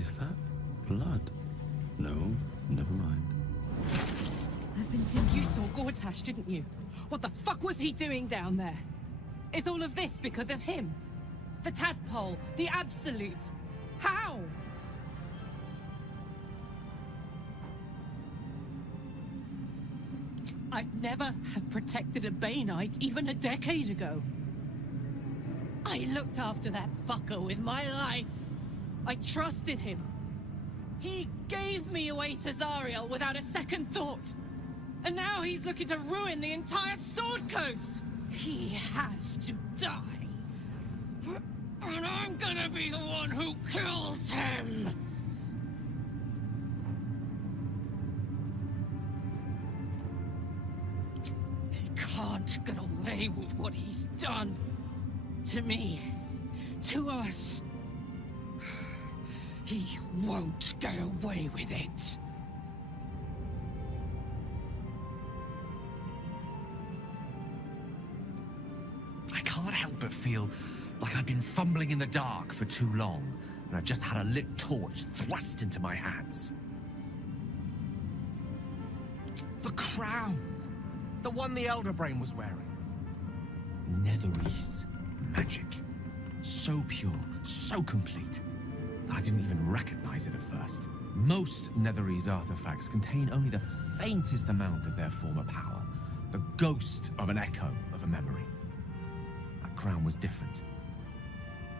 Is that blood? No, never mind. I've been thinking... You saw Gortash, didn't you? What the fuck was he doing down there? Is all of this because of him? The tadpole, the absolute. How? I'd never have protected a Bay Knight even a decade ago. I looked after that fucker with my life. I trusted him. He gave me away to Zariel without a second thought. And now he's looking to ruin the entire Sword Coast. He has to die. And I'm gonna be the one who kills him. He can't get away with what he's done. To me. To us. He won't get away with it. I can't help but feel like I've been fumbling in the dark for too long, and I've just had a lit torch thrust into my hands. The crown! The one the Elder Brain was wearing. Netherese magic. So pure, so complete, that I didn't even recognize it at first. Most Netherese artifacts contain only the faintest amount of their former power, the ghost of an echo of a memory. That crown was different.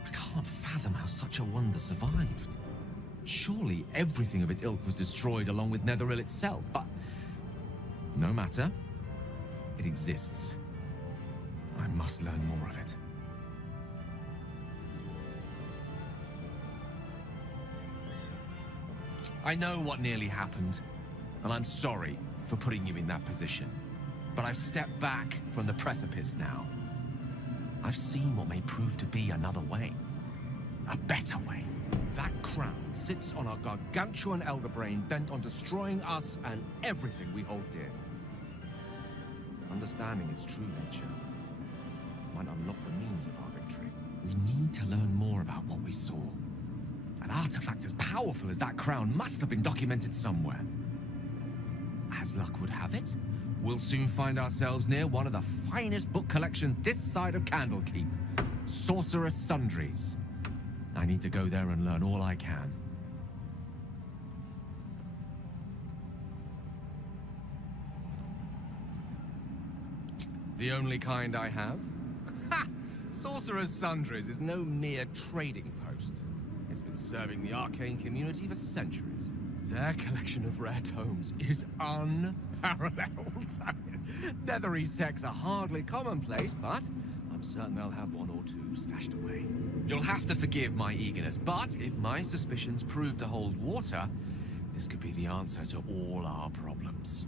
I can't fathom how such a wonder survived. Surely everything of its ilk was destroyed along with Netheril itself, but no matter. It exists. I must learn more of it. I know what nearly happened, and I'm sorry for putting you in that position. But I've stepped back from the precipice now. I've seen what may prove to be another way. A better way. That crown sits on a gargantuan elder brain bent on destroying us and everything we hold dear. Understanding its true nature might unlock the means of our victory. We need to learn more about what we saw. An artifact as powerful as that crown must have been documented somewhere. As luck would have it, we'll soon find ourselves near one of the finest book collections this side of Candlekeep. Sorcerer's Sundries. I need to go there and learn all I can. The only kind I have? Ha! Sorcerer's Sundries is no mere trading post. It's been serving the arcane community for centuries. Their collection of rare tomes is unparalleled. I mean, Netherese texts are hardly commonplace, but I'm certain they'll have one or two stashed away. You'll have to forgive my eagerness, but if my suspicions prove to hold water, this could be the answer to all our problems.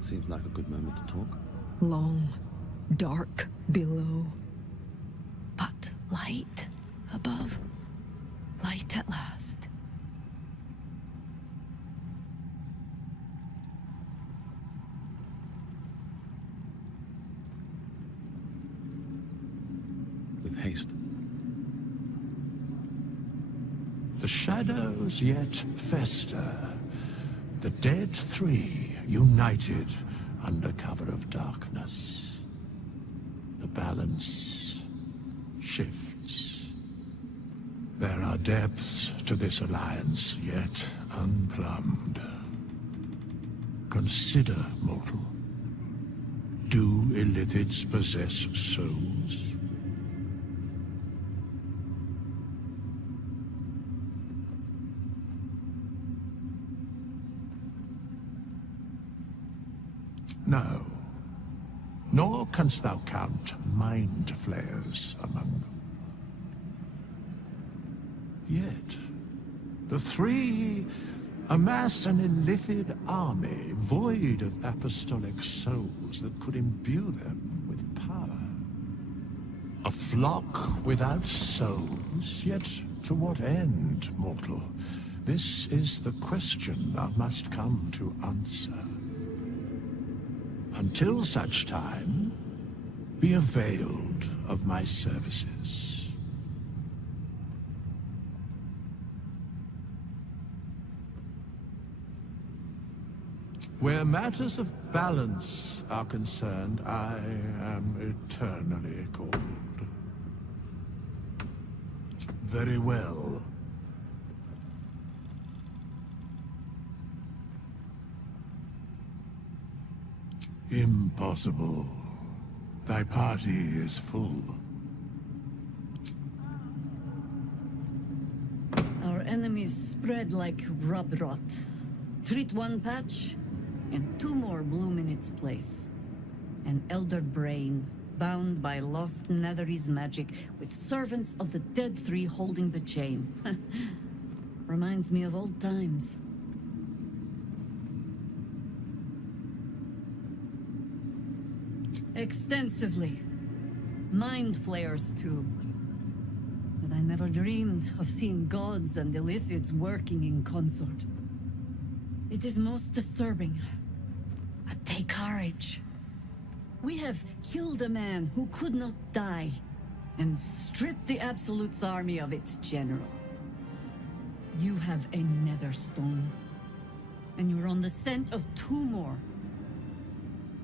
Seems like a good moment to talk. Long, dark below, but light above. Light at last. With haste. The shadows yet fester. The dead three united under cover of darkness. The balance shifts. There are depths to this alliance yet unplumbed. Consider, mortal. Do illithids possess souls? No. Nor canst thou count mind flayers among them. Yet, the three amass an illithid army void of apostolic souls that could imbue them with power. A flock without souls, yet to what end, mortal? This is the question thou must come to answer. Until such time, Be availed of my services. Where matters of balance are concerned, I am eternally cold. Very well. Impossible. Thy party is full. Our enemies spread like rub rot. Treat one patch, and two more bloom in its place. An elder brain, bound by lost Netherese magic, with servants of the dead three holding the chain. Reminds me of old times. Extensively. Mind flayers, too. But I never dreamed of seeing gods and Illithids working in consort. It is most disturbing. But take courage. We have killed a man who could not die, and stripped the Absolute's army of its general. You have a nether stone, and you're on the scent of two more.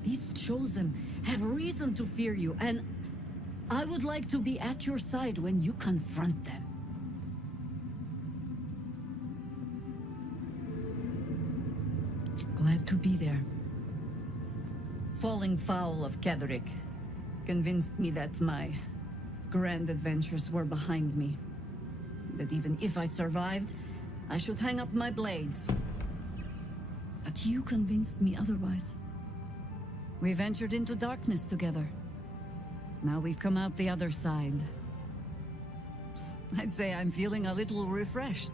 These chosen have reason to fear you, and I would like to be at your side when you confront them. Glad to be there. Falling foul of Ketheric convinced me that my grand adventures were behind me. That even if I survived, I should hang up my blades. But you convinced me otherwise. We ventured into darkness together. Now we've come out the other side. I'd say I'm feeling a little refreshed.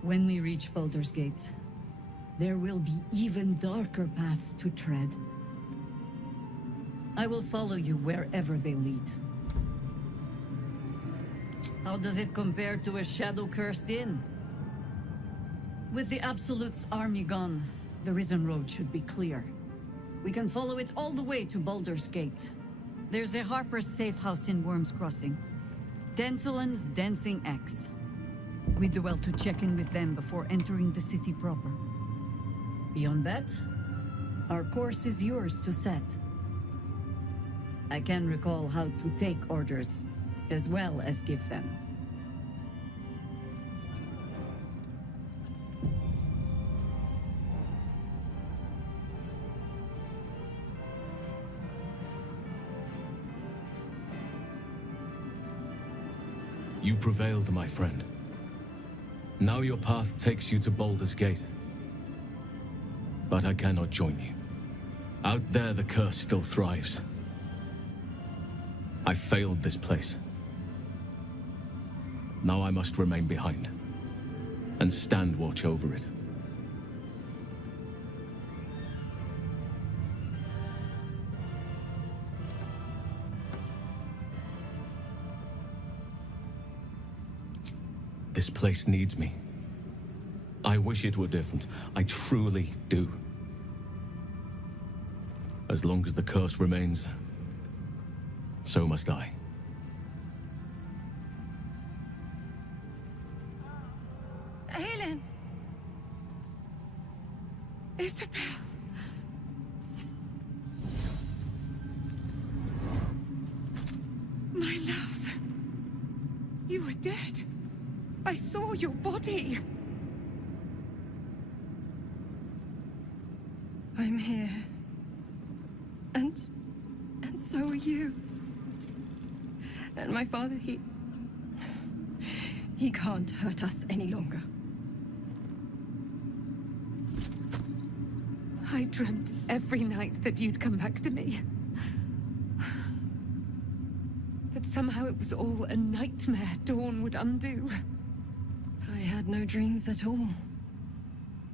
When we reach Baldur's Gate, there will be even darker paths to tread. I will follow you wherever they lead. How does it compare to a shadow-cursed inn? With the Absolute's army gone, the Risen Road should be clear. We can follow it all the way to Baldur's Gate. There's a Harper's safe house in Worm's Crossing. Denthalen's Dancing Axe. We do well to check in with them before entering the city proper. Beyond that, our course is yours to set. I can recall how to take orders, as well as give them. You prevailed, my friend. Now your path takes you to Baldur's Gate. But I cannot join you. Out there, the curse still thrives. I failed this place. Now I must remain behind, and stand watch over it. This place needs me. I wish it were different. I truly do. As long as the curse remains, so must I. Helen! Isabel! My love! You were dead. I saw your body. I'm here. And so are you. And my father, he can't hurt us any longer. I dreamt every night that you'd come back to me. That somehow it was all a nightmare Dawn would undo. I had no dreams at all.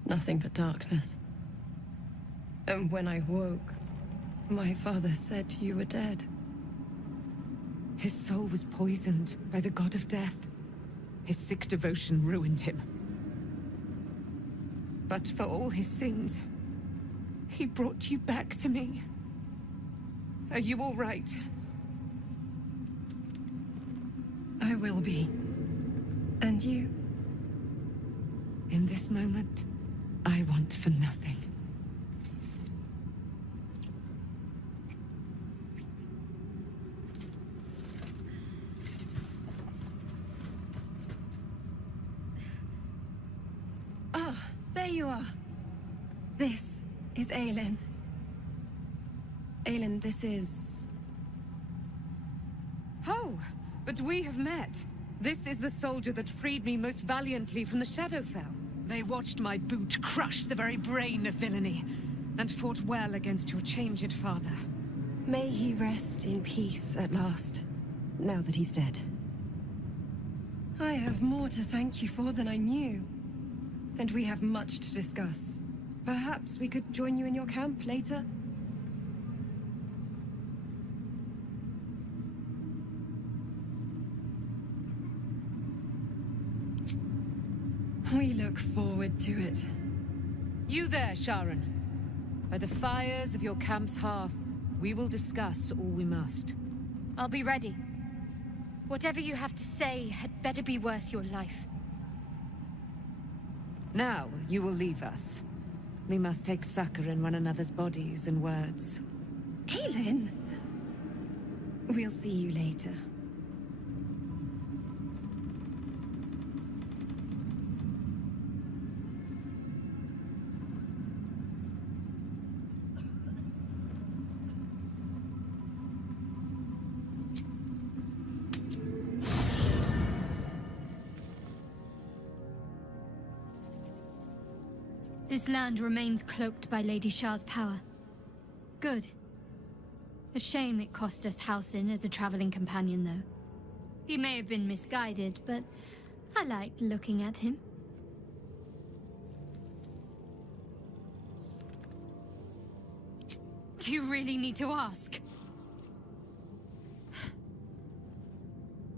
Nothing but darkness. And when I woke, my father said you were dead. His soul was poisoned by the god of death. His sick devotion ruined him. But for all his sins, he brought you back to me. Are you all right? I will be. And you? In this moment, I want for nothing. Ah, there you are. This is Aelin. Aelin, this is... Oh, but we have met. This is the soldier that freed me most valiantly from the Shadowfell. They watched my boot crush the very brain of villainy, and fought well against your changed father. May he rest in peace at last, now that he's dead. I have more to thank you for than I knew. And we have much to discuss. Perhaps we could join you in your camp later? We look forward to it. You there, Sharon. By the fires of your camp's hearth, we will discuss all we must. I'll be ready. Whatever you have to say had better be worth your life. Now, you will leave us. We must take succor in one another's bodies and words. Aelin! We'll see you later. This land remains cloaked by Lady Shah's power. Good. A shame it cost us Halsin as a traveling companion, though. He may have been misguided, but I liked looking at him. Do you really need to ask?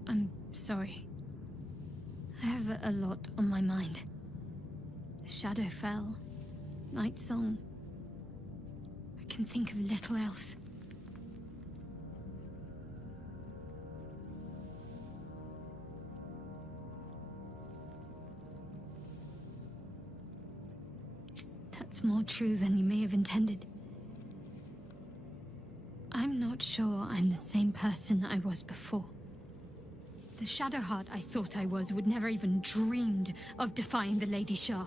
I'm sorry. I have a lot on my mind. The Shadowfell, Night Song. I can think of little else. That's more true than you may have intended. I'm not sure I'm the same person I was before. The Shadowheart I thought I was would never even dreamed of defying the Lady Shah.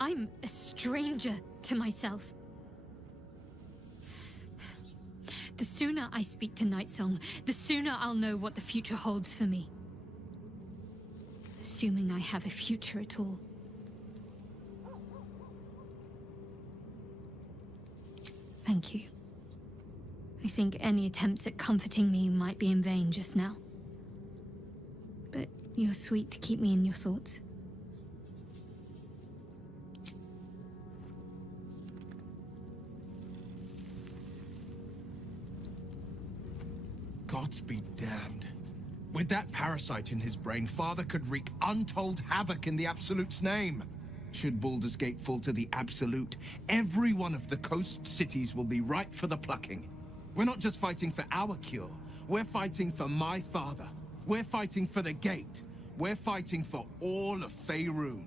I'm a stranger to myself. The sooner I speak to Nightsong, the sooner I'll know what the future holds for me. Assuming I have a future at all. Thank you. I think any attempts at comforting me might be in vain just now. But you're sweet to keep me in your thoughts. Gods be damned. With that parasite in his brain, Father could wreak untold havoc in the Absolute's name. Should Baldur's Gate fall to the Absolute, every one of the coast cities will be ripe for the plucking. We're not just fighting for our cure, we're fighting for my father. We're fighting for the Gate. We're fighting for all of Faerun.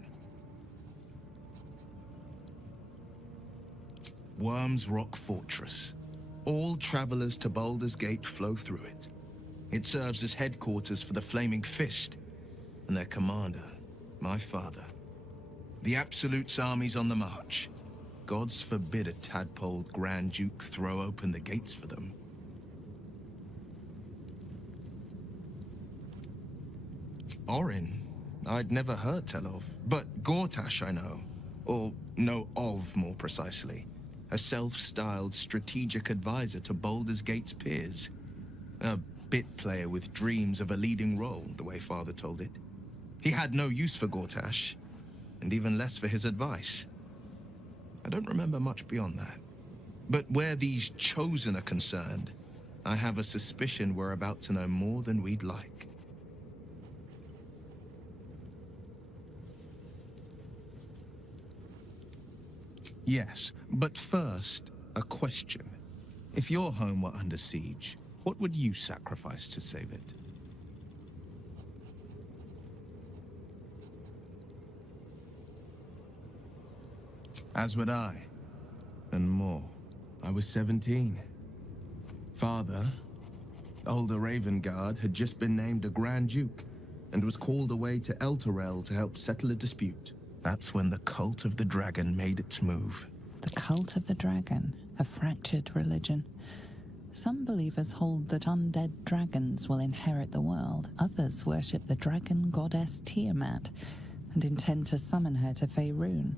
Worm's Rock Fortress. All travelers to Baldur's Gate flow through it. It serves as headquarters for the Flaming Fist, and their commander, my father. The Absolute's army's on the march. Gods forbid a tadpoled Grand Duke throw open the gates for them. Orin, I'd never heard tell of, but Gortash I know. Or know of, more precisely. A self-styled strategic advisor to Baldur's Gate's peers. A bit player with dreams of a leading role, the way Father told it. He had no use for Gortash, and even less for his advice. I don't remember much beyond that. But where these Chosen are concerned, I have a suspicion we're about to know more than we'd like. Yes, but first, a question. If your home were under siege, what would you sacrifice to save it? As would I, and more. I was 17. Father, older Ravengard, had just been named a Grand Duke and was called away to Elturel to help settle a dispute. That's when the cult of the dragon made its move. The cult of the dragon, a fractured religion. Some believers hold that undead dragons will inherit the world. Others worship the dragon goddess Tiamat and intend to summon her to Faerun.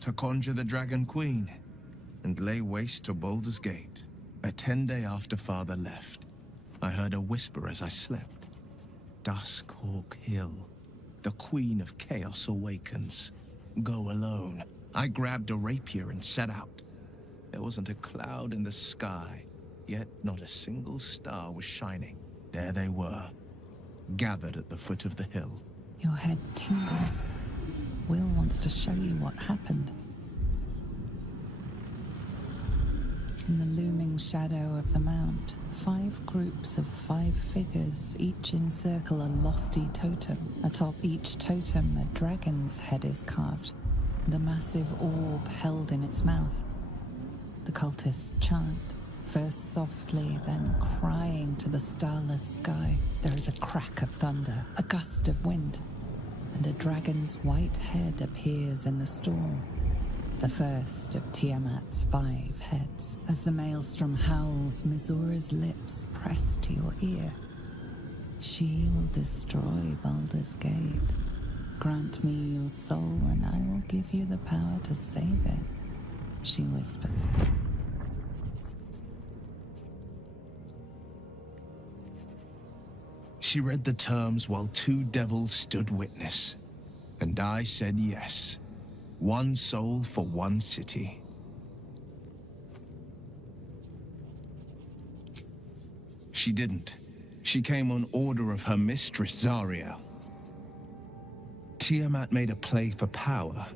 To conjure the Dragon Queen and lay waste to Baldur's Gate. A 10-day after Father left, I heard a whisper as I slept. Duskhawk Hill. The Queen of Chaos awakens. Go alone. I grabbed a rapier and set out. There wasn't a cloud in the sky, yet not a single star was shining. There they were, gathered at the foot of the hill. Your head tingles. Will wants to show you what happened. In the looming shadow of the mount, 5 groups of 5 figures each encircle a lofty totem. Atop each totem, a dragon's head is carved, and a massive orb held in its mouth. The cultists chant, first softly, then crying to the starless sky. There is a crack of thunder, a gust of wind, and a dragon's white head appears in the storm. The first of Tiamat's 5 heads. As the maelstrom howls, Mizura's lips press to your ear. She will destroy Baldur's Gate. Grant me your soul and I will give you the power to save it, she whispers. She read the terms while 2 devils stood witness, and I said yes. 1 soul for 1 city. She didn't. She came on order of her mistress, Zariel. Tiamat made a play for power.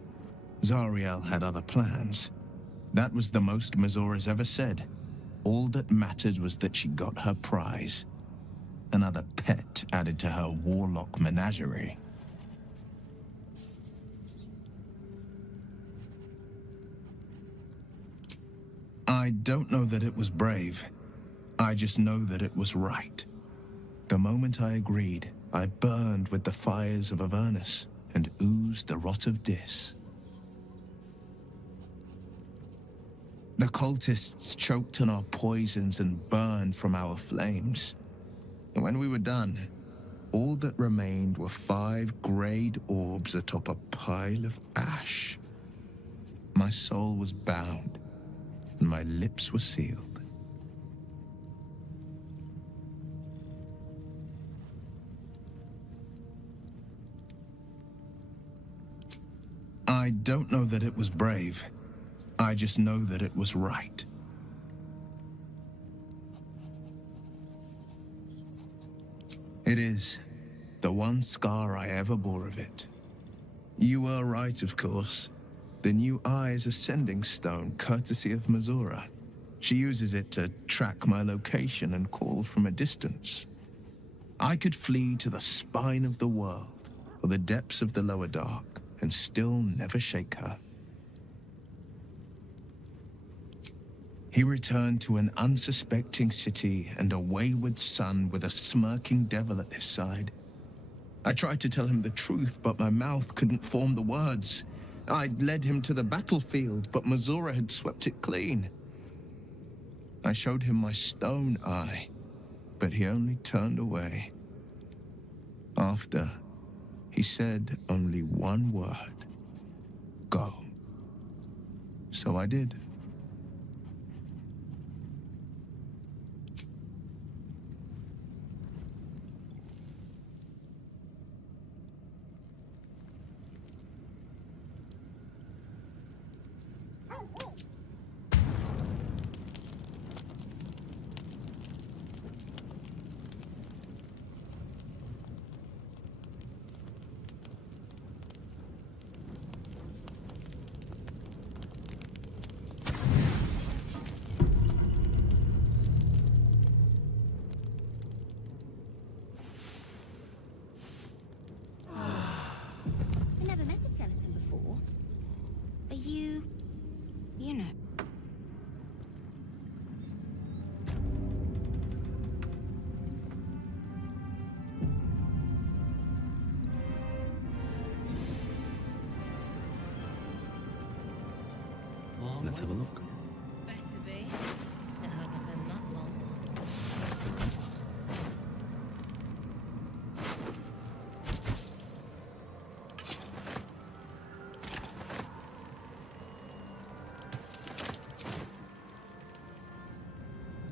Zariel had other plans. That was the most Mizura's ever said. All that mattered was that she got her prize. Another pet added to her warlock menagerie. I don't know that it was brave. I just know that it was right. The moment I agreed, I burned with the fires of Avernus and oozed the rot of Dis. The cultists choked on our poisons and burned from our flames. And when we were done, all that remained were 5 grayed orbs atop a pile of ash. My soul was bound, and my lips were sealed. I don't know that it was brave. I just know that it was right. It is the one scar I ever bore of it. You were right, of course. The new eye is a sending stone, courtesy of Mizura. She uses it to track my location and call from a distance. I could flee to the spine of the world, or the depths of the lower dark, and still never shake her. He returned to an unsuspecting city and a wayward son with a smirking devil at his side. I tried to tell him the truth, but my mouth couldn't form the words. I'd led him to the battlefield, but Mizura had swept it clean. I showed him my stone eye, but he only turned away. After, he said only one word: go. So I did. You know. Let's have a look. Better be. It hasn't been that long.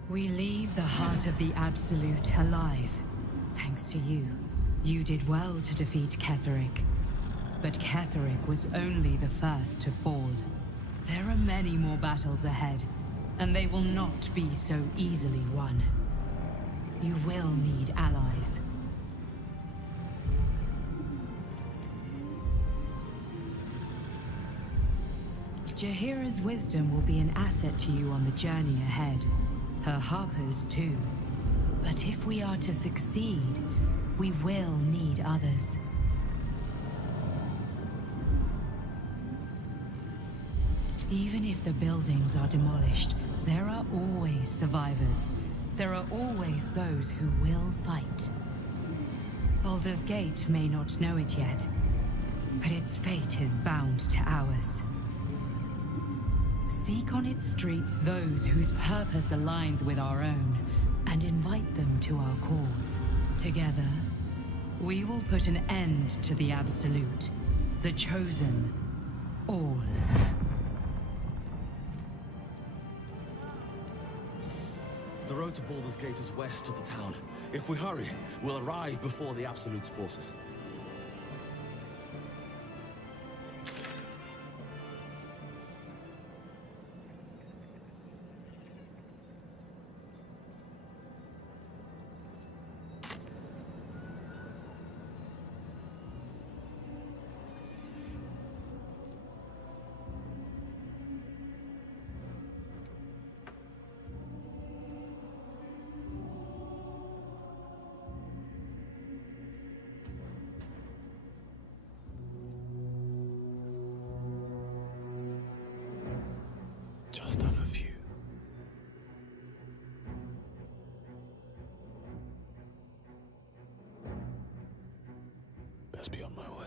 We leave the heart of the Absolute alive. Thanks to you. You did well to defeat Ketheric. But Ketheric was only the first to fall. There are many more battles ahead, and they will not be so easily won. You will need allies. Jaheira's wisdom will be an asset to you on the journey ahead. Her harpers too. But if we are to succeed, we will need others. Even if the buildings are demolished, there are always survivors. There are always those who will fight. Baldur's Gate may not know it yet, but its fate is bound to ours. Seek on its streets those whose purpose aligns with our own, and invite them to our cause. Together, we will put an end to the Absolute, the Chosen, all. The road to Baldur's Gate is west of the town. If we hurry, we'll arrive before the Absolute's forces. Just on a few. Best be on my way.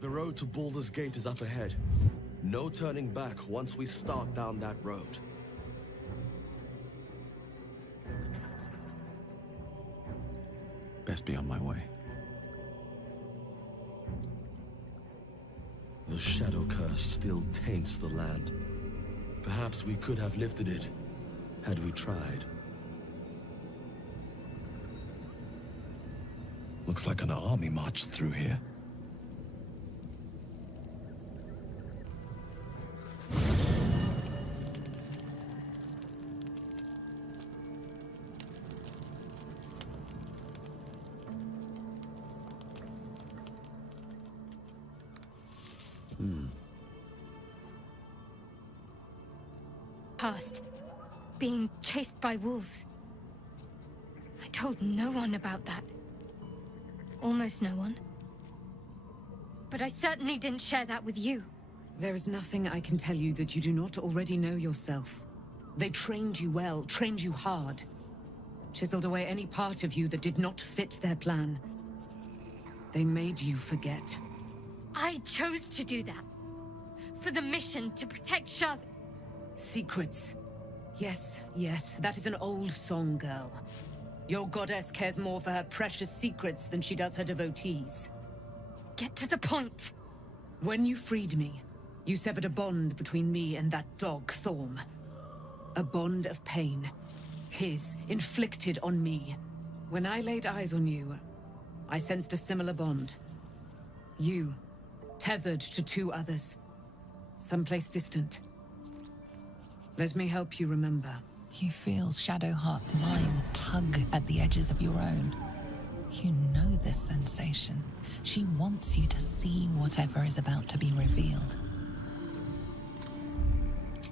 The road to Baldur's Gate is up ahead. No turning back once we start down that road. Best be on my way. The Shadow Curse still taints the land. Perhaps we could have lifted it, had we tried. Looks like an army marched through here. Past, being chased by wolves. I told no one about that. Almost no one. But I certainly didn't share that with you. There is nothing I can tell you that you do not already know yourself. They trained you well, trained you hard. Chiseled away any part of you that did not fit their plan. They made you forget. I chose to do that. For the mission to protect Shah's... Secrets. Yes, yes, that is an old song, girl. Your goddess cares more for her precious secrets than she does her devotees. Get to the point. When you freed me, you severed a bond between me and that dog, Thorm. A bond of pain. His, inflicted on me. When I laid eyes on you, I sensed a similar bond. You, tethered to two others. Someplace distant. Let me help you remember. You feel Shadowheart's mind tug at the edges of your own. You know this sensation. She wants you to see whatever is about to be revealed.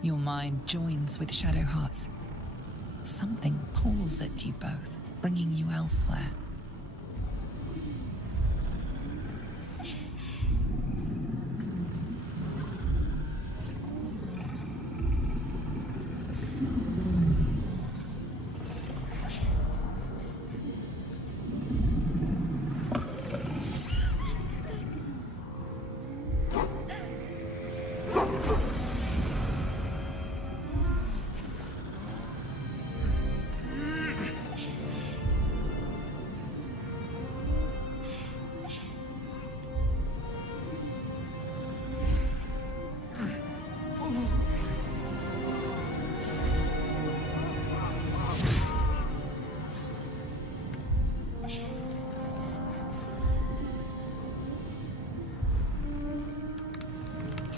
Your mind joins with Shadowheart's. Something pulls at you both, bringing you elsewhere.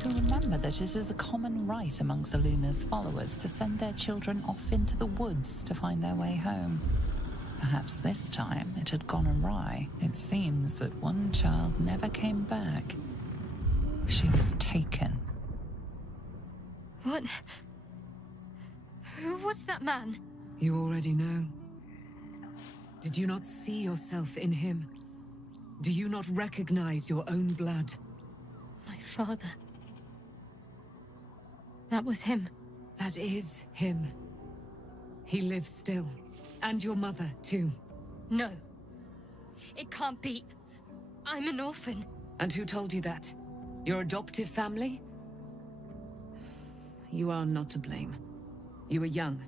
Remember that it is a common rite among Selûne's followers to send their children off into the woods to find their way home. Perhaps this time it had gone awry. It seems that one child never came back. She was taken. What? Who was that man? You already know. Did you not see yourself in him? Do you not recognize your own blood? My father. That was him. That is him. He lives still. And your mother, too. No. It can't be. I'm an orphan. And who told you that? Your adoptive family? You are not to blame. You were young,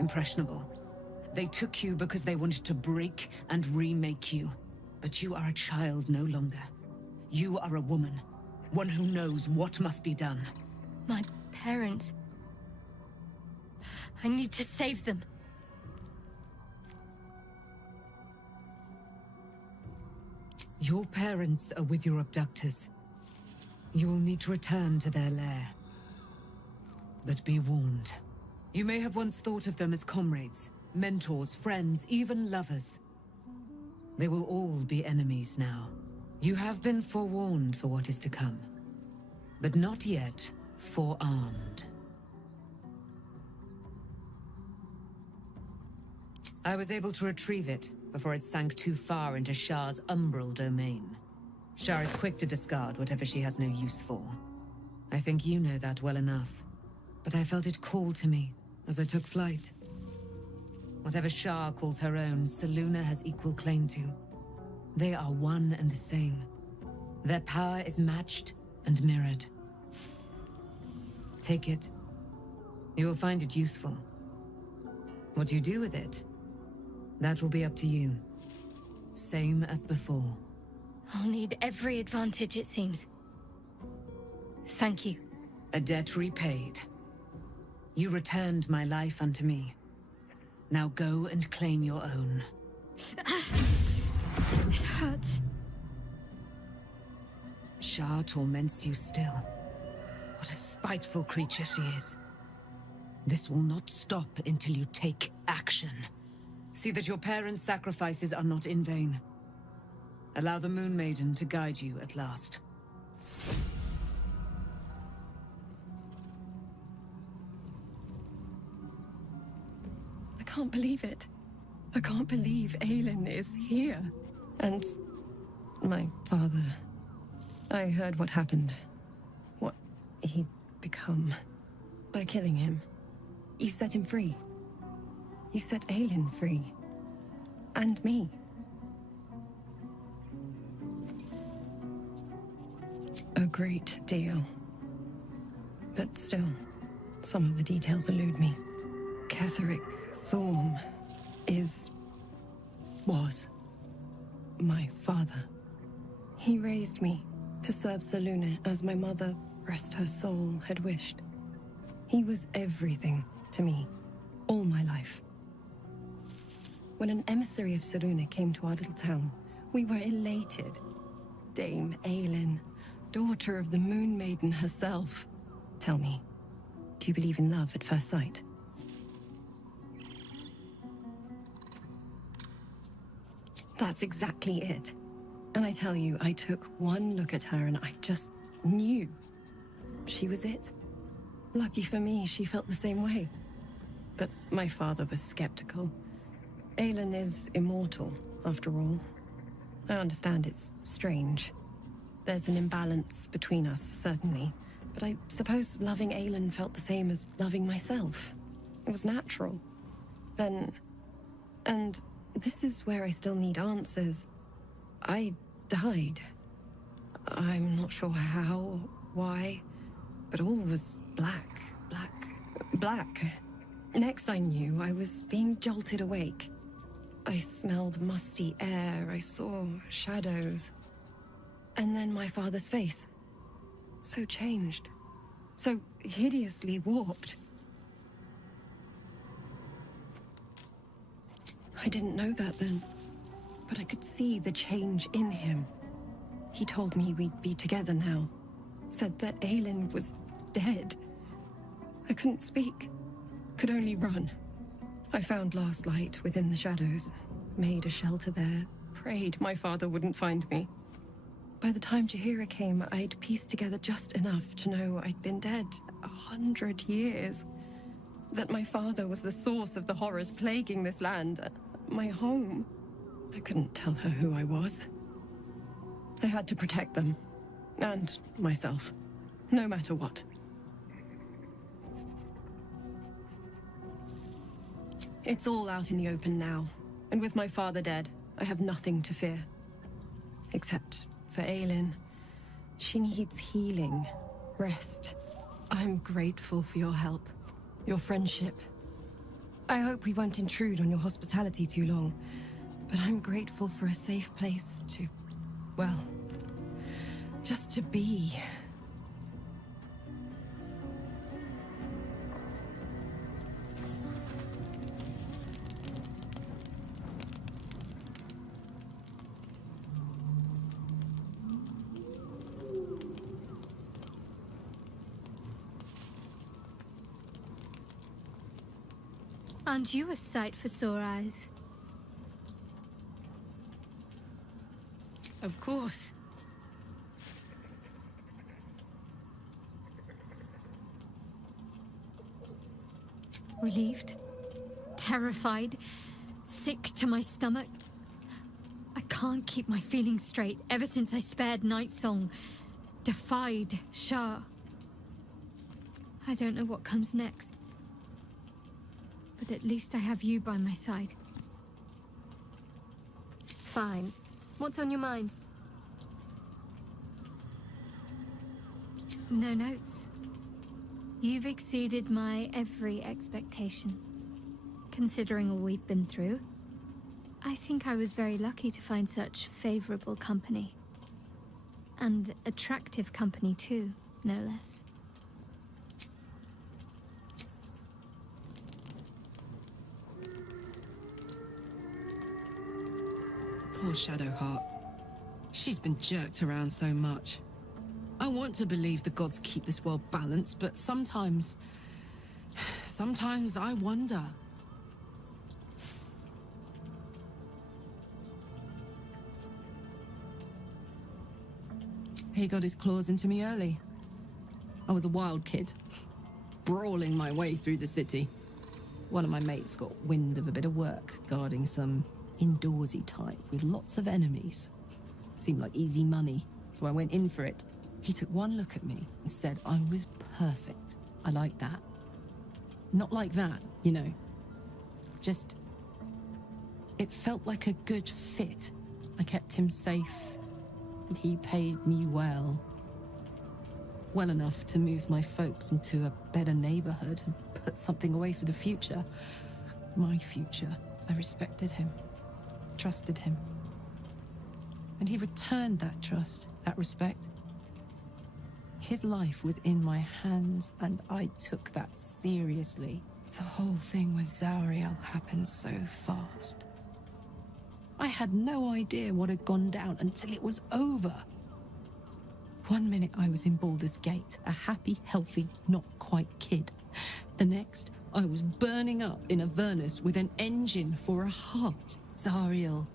impressionable. They took you because they wanted to break and remake you. But you are a child no longer. You are a woman. One who knows what must be done. My parents. I need to save them. Your parents are with your abductors. You will need to return to their lair. But be warned. You may have once thought of them as comrades, mentors, friends, even lovers. They will all be enemies now. You have been forewarned for what is to come, but not yet forearmed. I was able to retrieve it before it sank too far into Shah's umbral domain. Shah is quick to discard whatever she has no use for. I think you know that well enough. But I felt it call to me as I took flight. Whatever Shah calls her own, Selûne has equal claim to. They are one and the same. Their power is matched and mirrored. Take it. You will find it useful. What you do with it, that will be up to you. Same as before. I'll need every advantage, it seems. Thank you. A debt repaid. You returned my life unto me. Now go and claim your own. It hurts. Shah torments you still. What a spiteful creature she is. This will not stop until you take action. See that your parents' sacrifices are not in vain. Allow the Moon Maiden to guide you at last. I can't believe it. I can't believe Aelin is here. And my father. I heard what happened. What he'd become. By killing him. You set him free. You set Aelin free. And me. A great deal. But still, some of the details elude me. Ketheric Thorm was my father. He raised me to serve Selûne as my mother, rest her soul, had wished. He was everything to me, all my life. When an emissary of Selûne came to our little town, we were elated. Dame Aelin, daughter of the Moon Maiden herself. Tell me, Do you believe in love at first sight? That's exactly it. And I tell you, I took one look at her and I just knew she was it. Lucky for me, she felt the same way. But my father was skeptical. Aelin is immortal, after all. I understand it's strange. There's an imbalance between us, certainly. But I suppose loving Aelin felt the same as loving myself. It was natural. Then... And this is where I still need answers. I died. I'm not sure how, why, but all was black. Next I knew, I was being jolted awake. I smelled musty air, I saw shadows. And then my father's face. So changed. So hideously warped. I didn't know that then, but I could see the change in him. He told me we'd be together now. Said that Aelin was dead. I couldn't speak. Could only run. I found last light within the shadows. Made a shelter there. Prayed my father wouldn't find me. By the time Jaheira came, I'd pieced together just enough to know I'd been dead 100 years. That my father was the source of the horrors plaguing this land. My home. I couldn't tell her who I was. I had to protect them. And myself. No matter what. It's all out in the open now. And with my father dead, I have nothing to fear. Except for Aelin. She needs healing. Rest. I'm grateful for your help. Your friendship. I hope we won't intrude on your hospitality too long. But I'm grateful for a safe place to... well... just to be. Aren't you a sight for sore eyes? Of course. Relieved, terrified, sick to my stomach. I can't keep my feelings straight ever since I spared Nightsong, defied Shah. I don't know what comes next. But at least I have you by my side. Fine. What's on your mind? No notes. You've exceeded my every expectation. Considering all we've been through, I think I was very lucky to find such favorable company. And attractive company too, no less. Poor Shadowheart. She's been jerked around so much. I want to believe the gods keep this world balanced, but sometimes I wonder. He got his claws into me early. I was a wild kid, brawling my way through the city. One of my mates got wind of a bit of work guarding some indoorsy type with lots of enemies. Seemed like easy money, so I went in for it. He took one look at me and said I was perfect. I like that. Not like that, you know. Just... it felt like a good fit. I kept him safe, and he paid me well. Well enough to move my folks into a better neighborhood and put something away for the future. My future. I respected him. Trusted him. And he returned that trust, that respect. His life was in my hands, and I took that seriously. The whole thing with Zauriel happened so fast. I had no idea what had gone down until it was over. One minute I was in Baldur's Gate, a happy, healthy, not quite kid. The next, I was burning up in Avernus with an engine for a heart. Zariel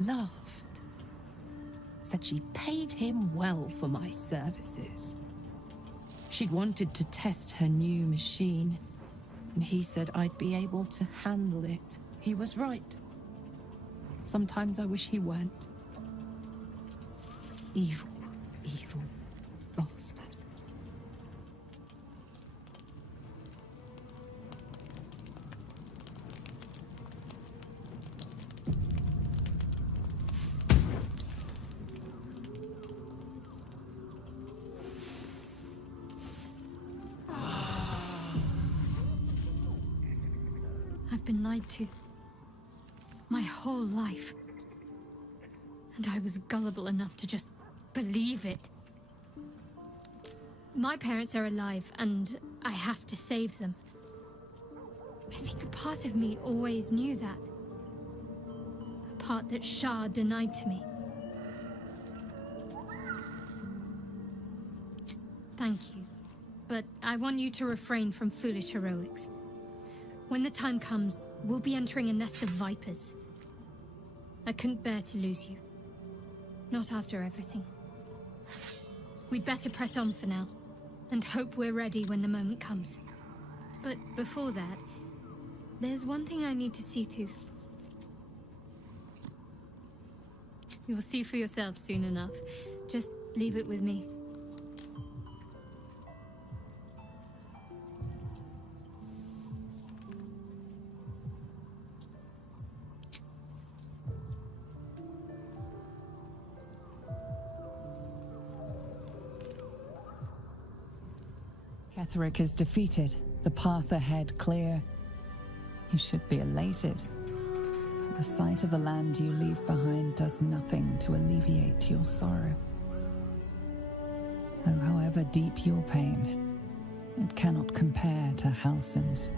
laughed. Said she paid him well for my services. She'd wanted to test her new machine, and he said I'd be able to handle it. He was right. Sometimes I wish he weren't. Evil, evil bastard. I've been lied to. My whole life. And I was gullible enough to just believe it. My parents are alive, and I have to save them. I think a part of me always knew that. A part that Shah denied to me. Thank you. But I want you to refrain from foolish heroics. When the time comes, we'll be entering a nest of vipers. I couldn't bear to lose you. Not after everything. We'd better press on for now, and hope we're ready when the moment comes. But before that, there's one thing I need to see to. You'll see for yourself soon enough. Just leave it with me. Ketheric is defeated, the path ahead clear. You should be elated. The sight of the land you leave behind does nothing to alleviate your sorrow. Though however deep your pain, it cannot compare to Halsin's.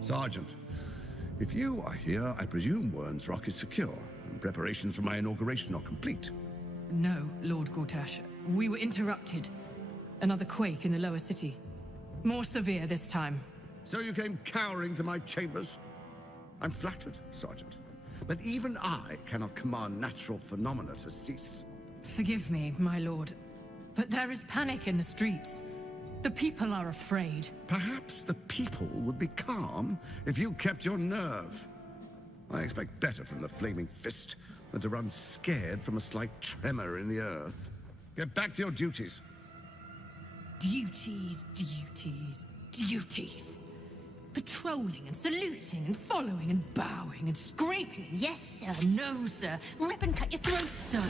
Sergeant, if you are here, I presume Wern's Rock is secure, and preparations for my inauguration are complete. No, Lord Gortash. We were interrupted. Another quake in the lower city. More severe this time. So you came cowering to my chambers? I'm flattered, Sergeant. But even I cannot command natural phenomena to cease. Forgive me, my lord, but there is panic in the streets. The people are afraid. Perhaps the people would be calm if you kept your nerve. I expect better from the Flaming Fist than to run scared from a slight tremor in the earth. Get back to your duties. Duties, duties, duties. Patrolling and saluting and following and bowing and scraping. Yes, sir. No, sir. Rip and cut your throat, sir.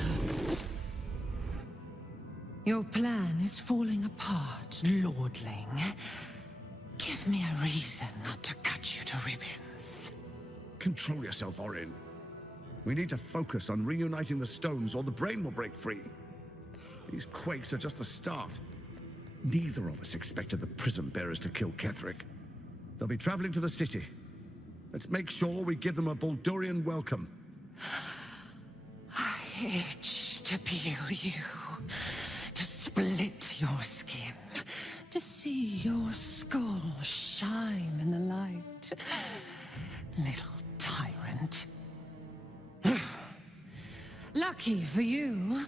Your plan is falling apart, lordling. Give me a reason not to cut you to ribbons. Control yourself, Orin. We need to focus on reuniting the stones or the brain will break free. These quakes are just the start. Neither of us expected the Prism Bearers to kill Ketheric. They'll be traveling to the city. Let's make sure we give them a Baldurian welcome. I itch to peel you, to split your skin, to see your skull shine in the light. Little tyrant. Lucky for you,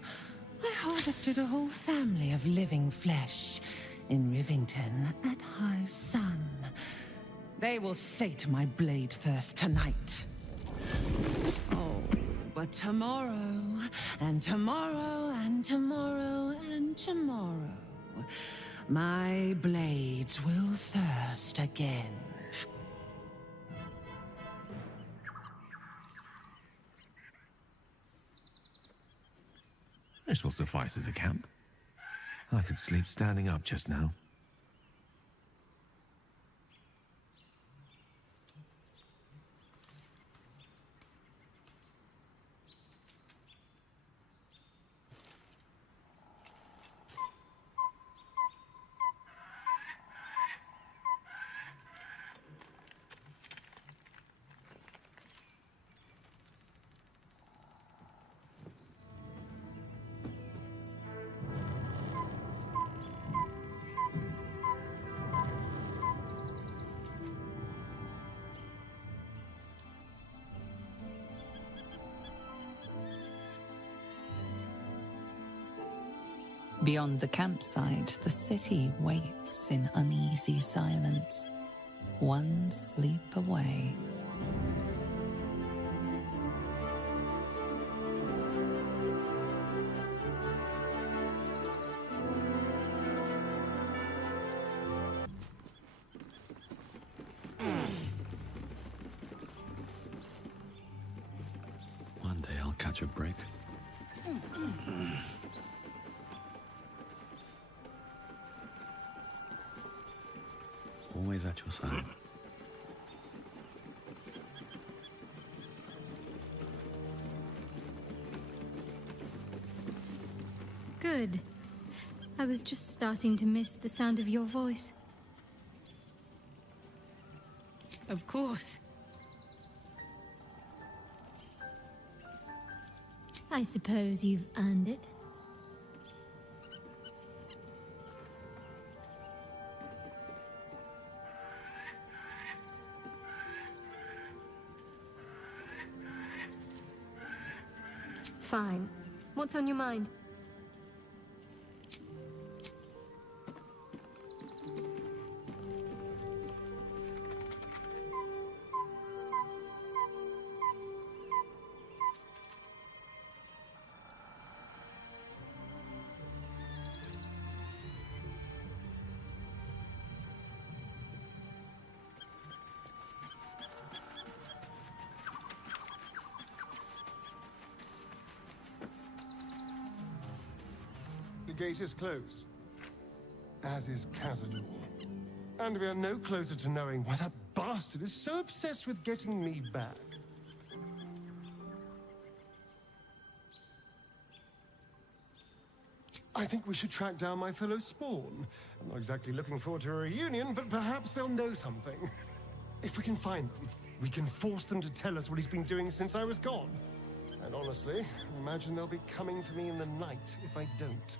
I harvested a whole family of living flesh in Rivington at high sun. They will sate my blade thirst tonight. Oh, but tomorrow, and tomorrow, and tomorrow, and tomorrow, my blades will thirst again. This will suffice as a camp. I could sleep standing up just now. Beyond the campsite, the city waits in uneasy silence, one sleep away. One day I'll catch a break. Always at your side. Good. I was just starting to miss the sound of your voice. Of course. I suppose you've earned it. Fine. What's on your mind? The gate is closed, as is Cazador. And we are no closer to knowing why that bastard is so obsessed with getting me back. I think we should track down my fellow spawn. I'm not exactly looking forward to a reunion, but perhaps they'll know something. If we can find them, we can force them to tell us what he's been doing since I was gone. And honestly, I imagine they'll be coming for me in the night if I don't.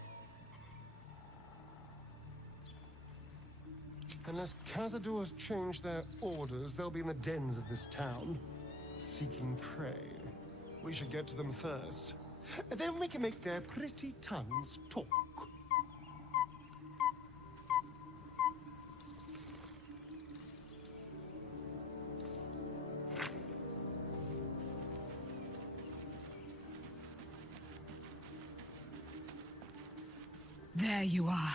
Unless Cazador's changed their orders, they'll be in the dens of this town, seeking prey. We should get to them first. Then we can make their pretty tongues talk. There you are.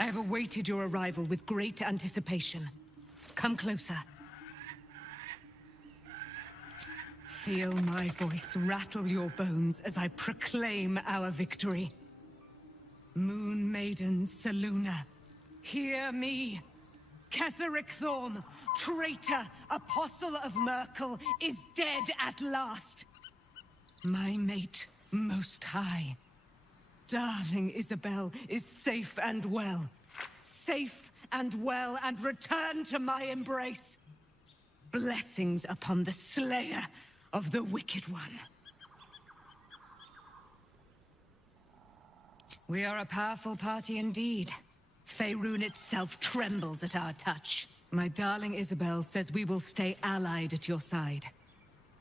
I have awaited your arrival with great anticipation. Come closer. Feel my voice rattle your bones as I proclaim our victory. Moon Maiden Selûne, hear me. Ketheric Thorm, traitor, apostle of Myrkul, is dead at last. My mate, Most High. Darling Isabel is safe and well. Safe and well, and return to my embrace. Blessings upon the slayer of the Wicked One. We are a powerful party indeed. Faerun itself trembles at our touch. My darling Isabel says we will stay allied at your side.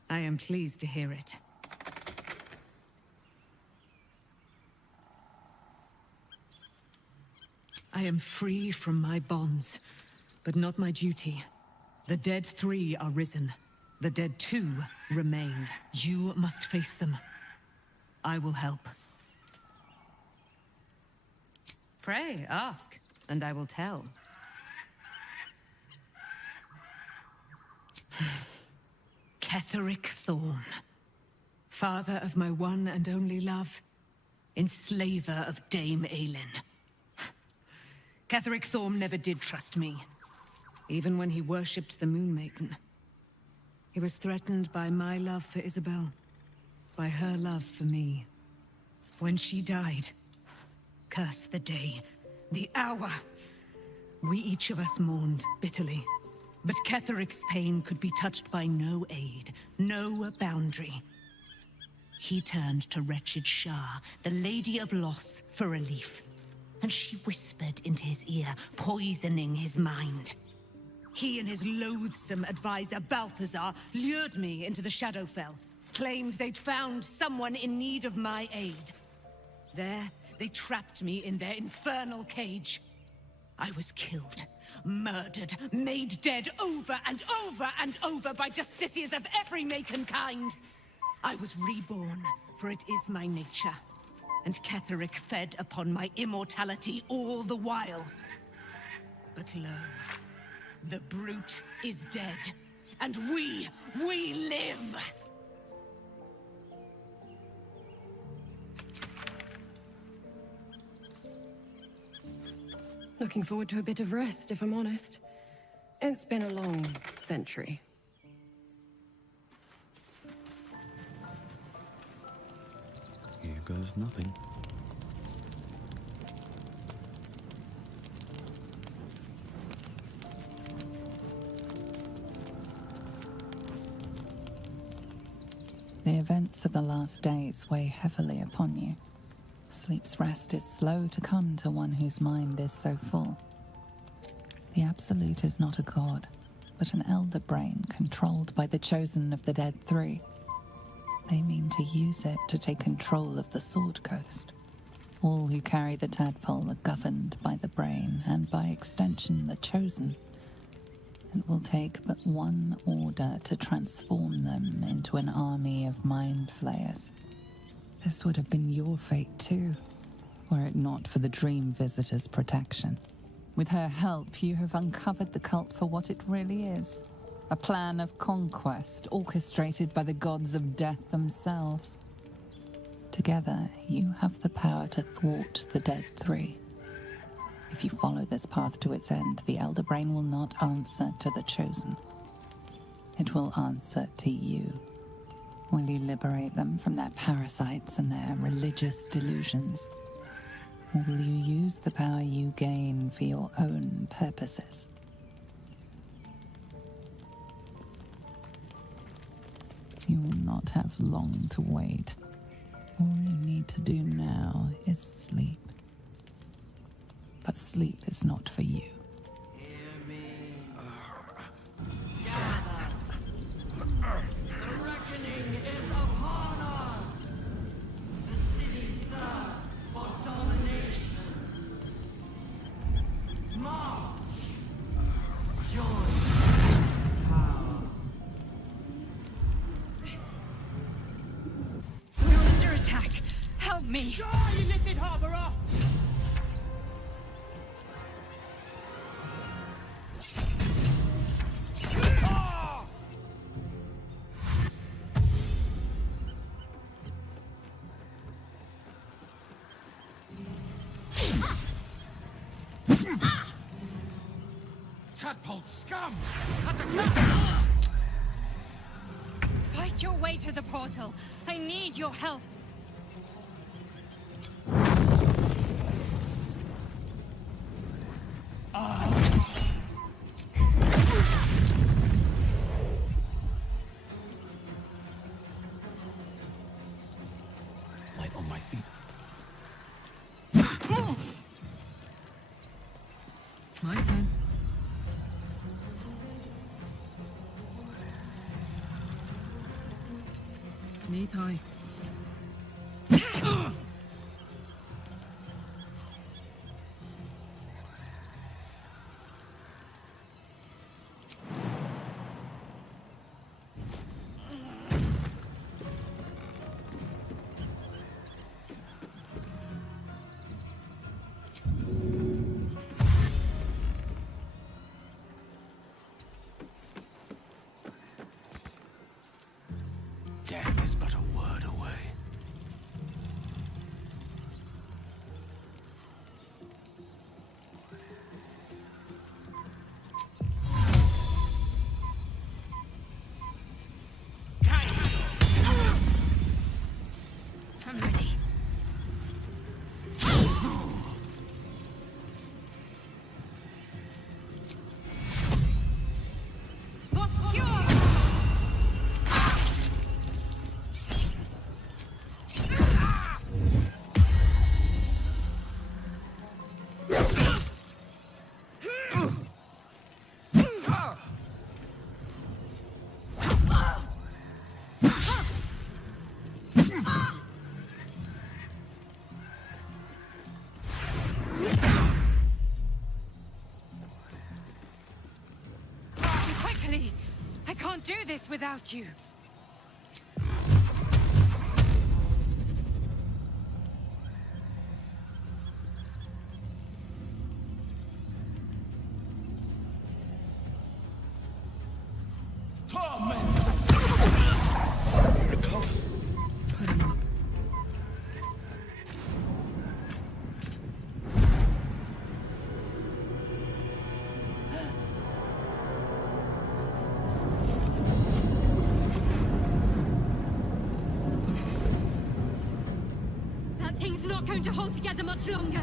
I am pleased to hear it. I am free from my bonds, but not my duty. The dead 3 are risen. The dead 2 remain. You must face them. I will help. Pray, ask, and I will tell. Ketheric Thorn, father of my one and only love, enslaver of Dame Aelin. Ketheric Thorn never did trust me, even when he worshipped the Moon Maiden. He was threatened by my love for Isabel, by her love for me. When she died, curse the day, the hour, we each of us mourned bitterly. But Ketheric's pain could be touched by no aid, no boundary. He turned to wretched Shah, the Lady of Loss, for relief. And she whispered into his ear, poisoning his mind. He and his loathsome advisor, Balthazar, lured me into the Shadowfell, claimed they'd found someone in need of my aid. There, they trapped me in their infernal cage. I was killed, murdered, made dead over and over and over by justiciars of every make and kind. I was reborn, for it is my nature. And Ketheric fed upon my immortality all the while. But lo, the brute is dead, and we live! Looking forward to a bit of rest, if I'm honest. It's been a long century. Here goes nothing. The events of the last days weigh heavily upon you. Sleep's rest is slow to come to one whose mind is so full. The Absolute is not a god, but an elder brain controlled by the chosen of the dead 3. They mean to use it to take control of the Sword Coast. All who carry the tadpole are governed by the brain, and by extension the chosen. It will take but one order to transform them into an army of mind flayers. This would have been your fate too, were it not for the Dream Visitor's protection. With her help, you have uncovered the cult for what it really is. A plan of conquest orchestrated by the gods of death themselves. Together, you have the power to thwart the dead 3. If you follow this path to its end, the Elder Brain will not answer to the Chosen. It will answer to you. Will you liberate them from their parasites and their religious delusions? Or will you use the power you gain for your own purposes? You will not have long to wait. All you need to do now is sleep. But sleep is not for you. Tadpole scum! Fight your way to the portal. I need your help. Light on my feet. My turn. Knees high. Death is but a word away. I'm ready. Quickly! I can't do this without you. That thing's not going to hold together much longer.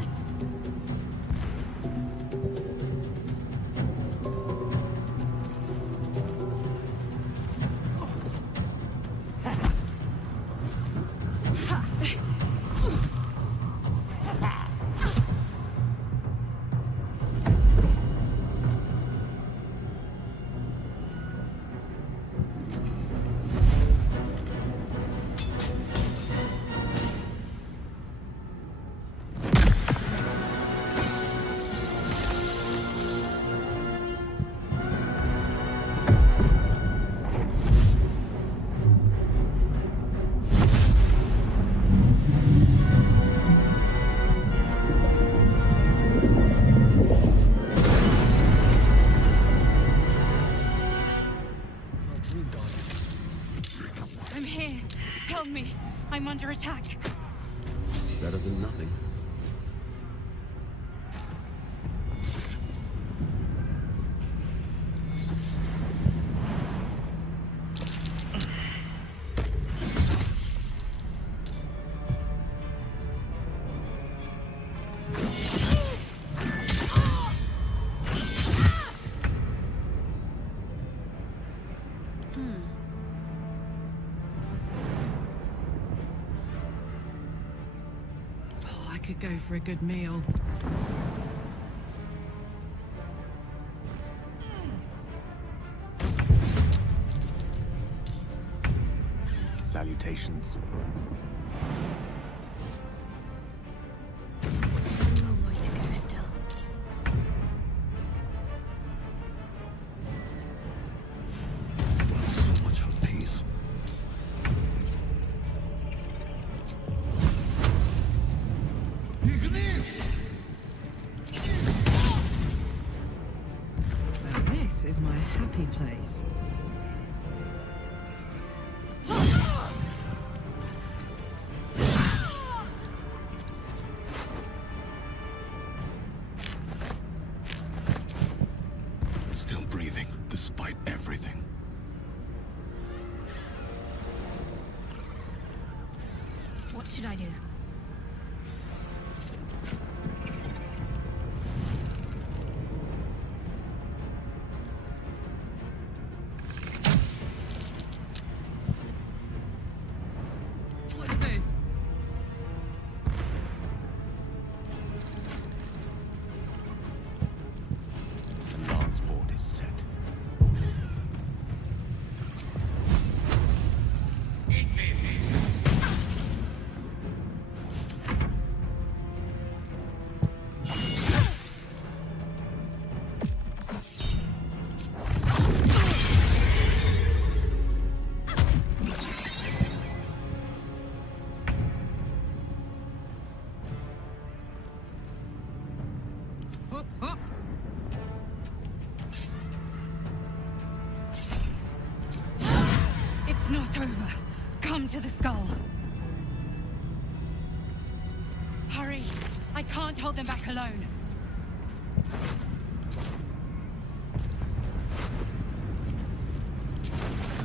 I'm here. Help me. I'm under attack. Better than nothing. Oh, I could go for a good meal. Salutations. Long way to go still. So much for peace. Now this is my happy place. Still breathing, despite everything. What should I do? What's this? The lance board is set. Hop, hop. It's not over. Come to the skull. Hurry! I can't hold them back alone.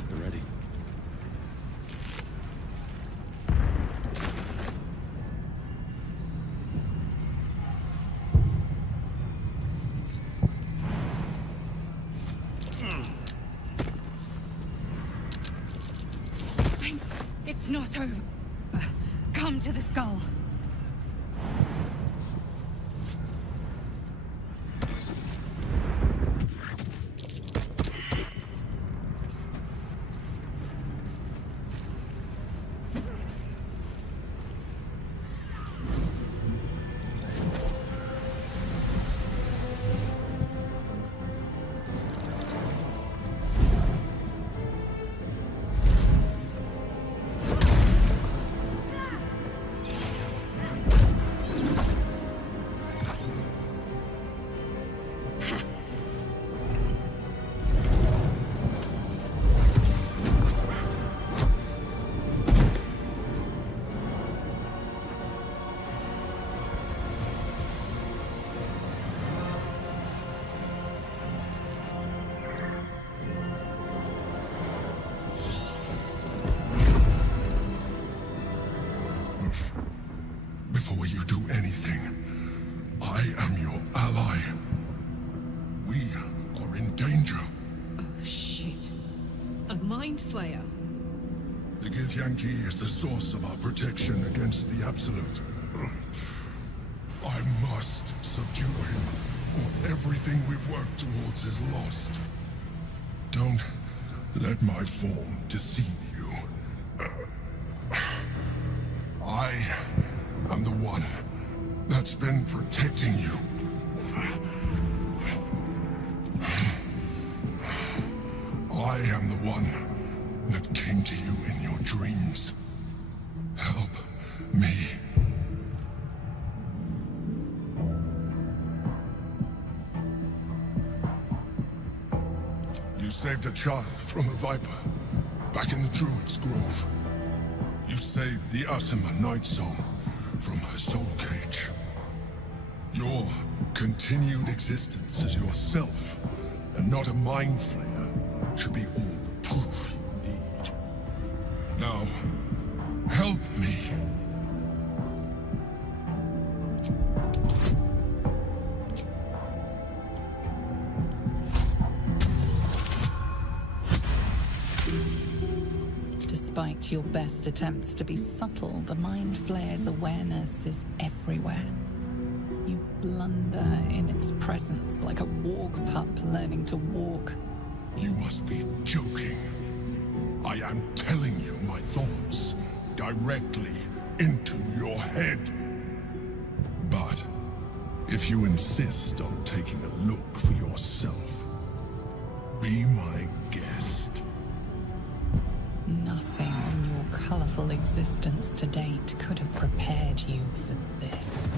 They're ready. It's not over. Come to the skull. Before you do anything, I am your ally. We are in danger. Oh, shit. A mind flayer. The Githyanki is the source of our protection against the Absolute. I must subdue him, or everything we've worked towards is lost. Don't let my form deceive you. I am the one that's been protecting you. I am the one that came to you in your dreams. Help me. You saved a child from a viper, back in the Druid's Grove. You saved the Asima Night Song from her soul cage. Your continued existence as yourself, and not a mind flayer, should be all the proof you need. Now, help me. Despite your best attempts to be subtle, the Mind Flayer's awareness is everywhere. You blunder in its presence like a warg pup learning to walk. You must be joking. I am telling you my thoughts directly into your head. But if you insist on taking a look for yourself, be my guest. Nothing in your colorful existence to date could have prepared you for this.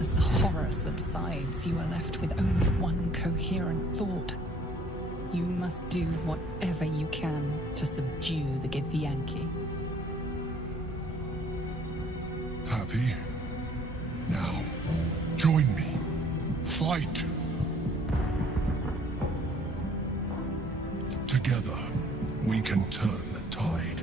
As the horror subsides, you are left with only one coherent thought. You must do whatever you can to subdue the Githyanki. Happy? Now, join me. Fight! Together, we can turn the tide.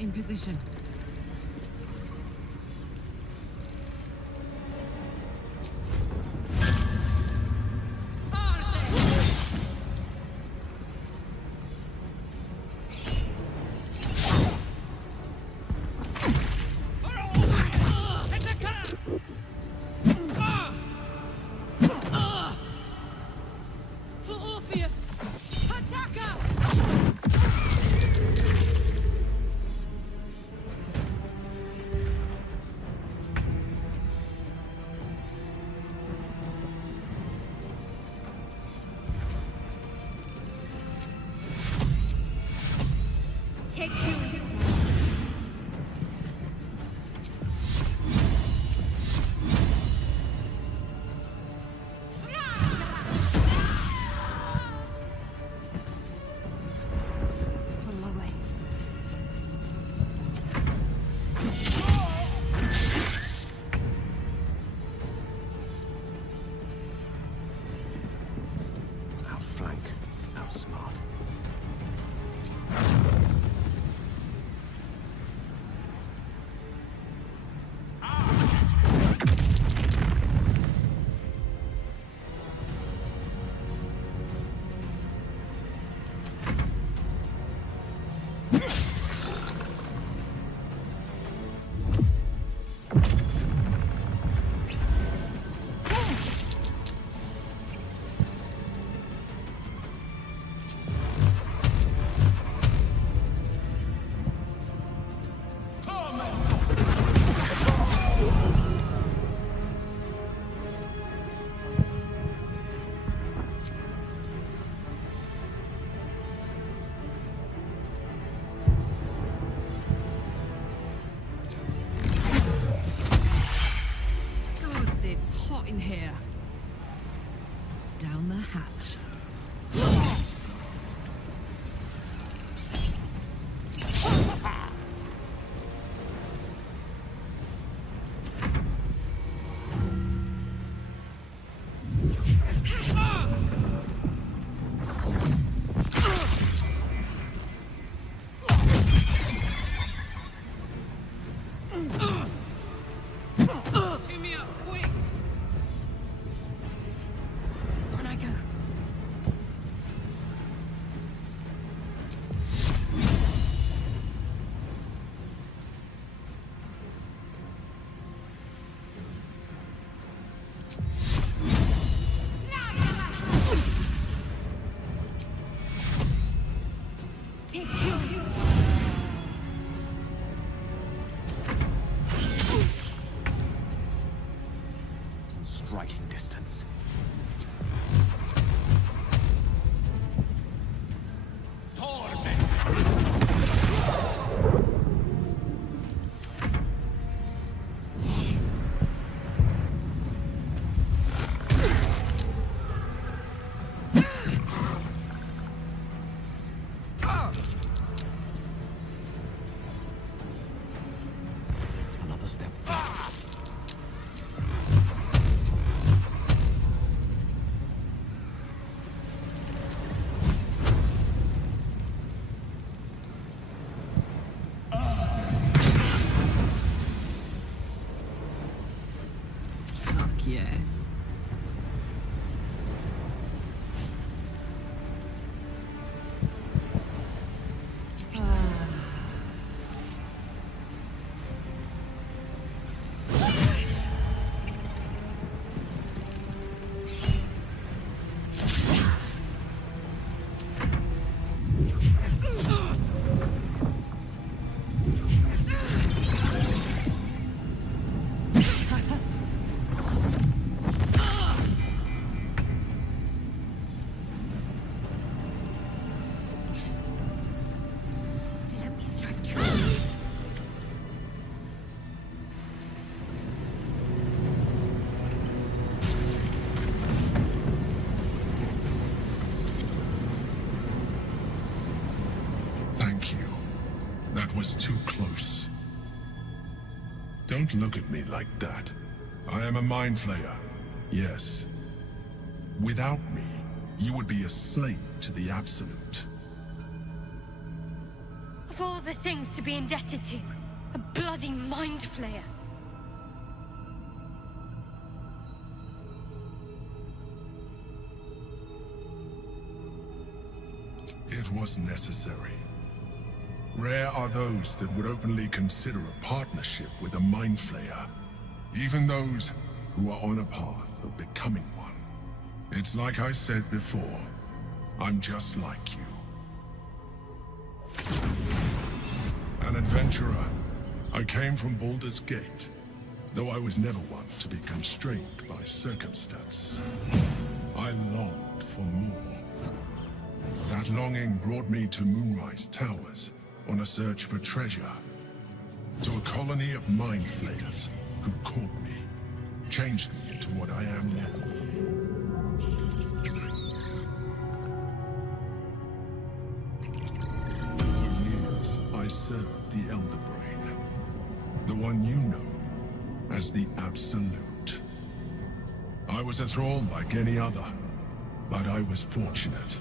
In position. Take two. Outflank, outsmart. Gods, it's hot in here. Down the hatch. Cheer me up, quick! When I go. Take two. Striking distance. Another step forward. Fuck yes. Let me strike true. Thank you. That was too close. Don't look at me like that. I am a mind flayer. Yes. Without me, you would be a slave to the Absolute. Of all the things to be indebted to, a bloody mind flayer. It was necessary. Rare are those that would openly consider a partnership with a mind flayer, even those who are on a path of becoming one. It's like I said before, I'm just like you. An adventurer, I came from Baldur's Gate, though I was never one to be constrained by circumstance. I longed for more. That longing brought me to Moonrise Towers on a search for treasure, to a colony of mind flayers who caught me, changed me into what I am now. For years, I served the Elder Brain, the one you know as the Absolute. I was a thrall like any other, but I was fortunate.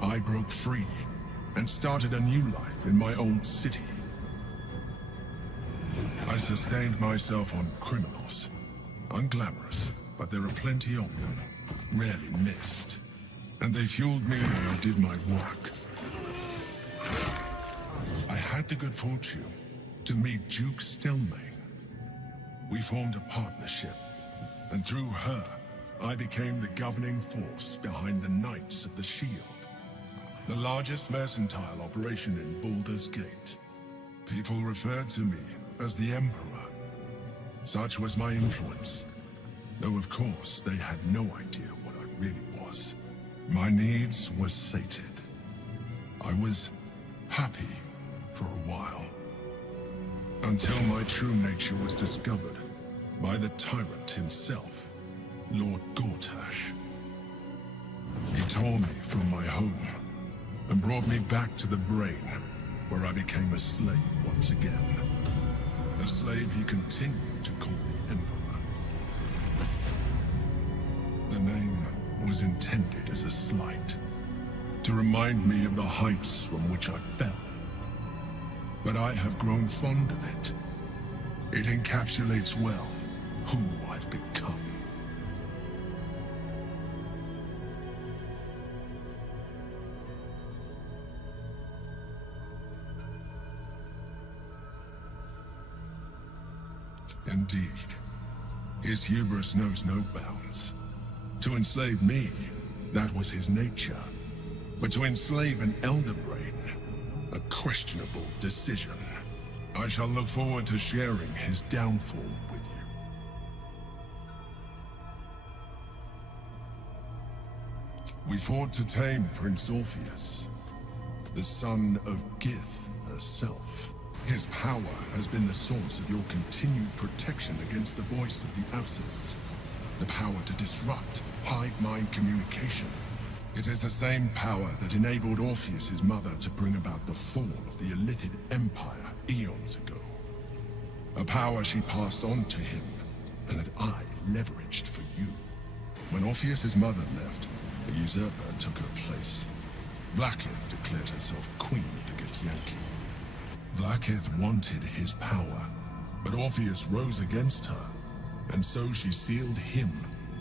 I broke free and started a new life in my old city. I sustained myself on criminals. Unglamorous, but there are plenty of them, rarely missed. And they fueled me when I did my work. I had the good fortune to meet Duke Stelmane. We formed a partnership, and through her, I became the governing force behind the Knights of the Shield, the largest mercantile operation in Baldur's Gate. People referred to me as the Emperor. Such was my influence, though of course they had no idea what I really was. My needs were sated. I was happy for a while, until my true nature was discovered by the tyrant himself, Lord Gortash. He tore me from my home and brought me back to the Brain, where I became a slave once again. A slave he continued to call the Emperor. The name was intended as a slight, to remind me of the heights from which I fell. But I have grown fond of it. It encapsulates well who I've become. Indeed, his hubris knows no bounds. To enslave me, that was his nature. But to enslave an Elder Brain, a questionable decision. I shall look forward to sharing his downfall with you. We fought to tame Prince Orpheus, the son of Gith herself. His power has been the source of your continued protection against the voice of the Absolute. The power to disrupt hive mind communication. It is the same power that enabled Orpheus's mother to bring about the fall of the Illithid Empire eons ago. A power she passed on to him, and that I leveraged for you. When Orpheus's mother left, a usurper took her place. Blackith declared herself queen of the Githyanki. Blackith wanted his power, but Orpheus rose against her, and so she sealed him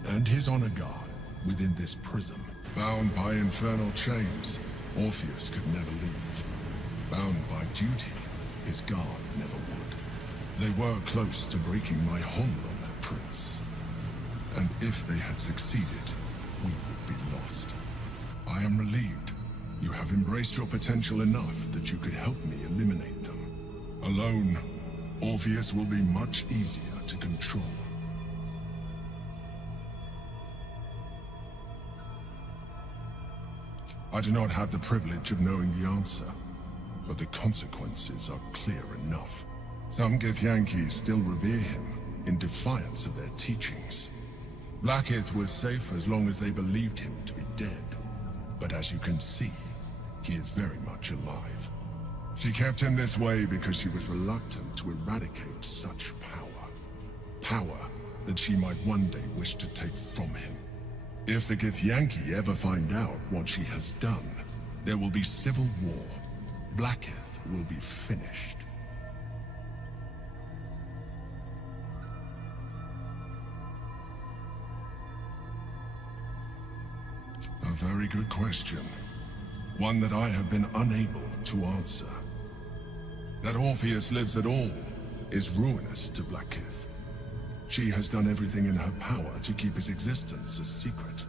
and his honor guard within this prison. Bound by infernal chains, Orpheus could never leave. Bound by duty, his guard never would. They were close to breaking my hold on that prince. And if they had succeeded, we would be lost. I am relieved. You have embraced your potential enough that you could help me eliminate them. Alone, Orpheus will be much easier to control. I do not have the privilege of knowing the answer, but the consequences are clear enough. Some Githyanki still revere him in defiance of their teachings. Blackith was safe as long as they believed him to be dead, but as you can see, he is very much alive. She kept him this way because she was reluctant to eradicate such power. Power that she might one day wish to take from him. If the Githyanki ever find out what she has done, there will be civil war. Blackith will be finished. A very good question. One that I have been unable to answer. That Orpheus lives at all is ruinous to Blackith. She has done everything in her power to keep his existence a secret.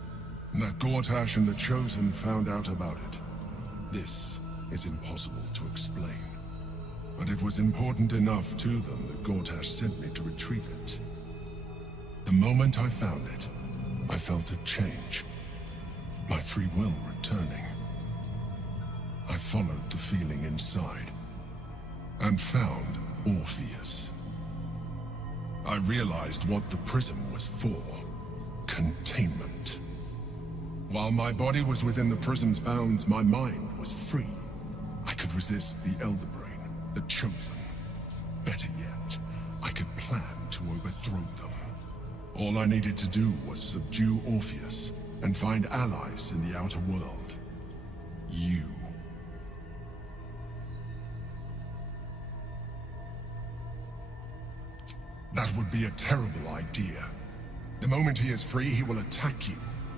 That Gortash and the Chosen found out about it. This is impossible to explain. But it was important enough to them that Gortash sent me to retrieve it. The moment I found it, I felt a change. My free will returning. I followed the feeling inside, and found Orpheus. I realized what the prism was for. Containment. While my body was within the prism's bounds, my mind was free. I could resist the Elder Brain, the Chosen. Better yet, I could plan to overthrow them. All I needed to do was subdue Orpheus and find allies in the outer world. You. That would be a terrible idea. The moment he is free, he will attack you.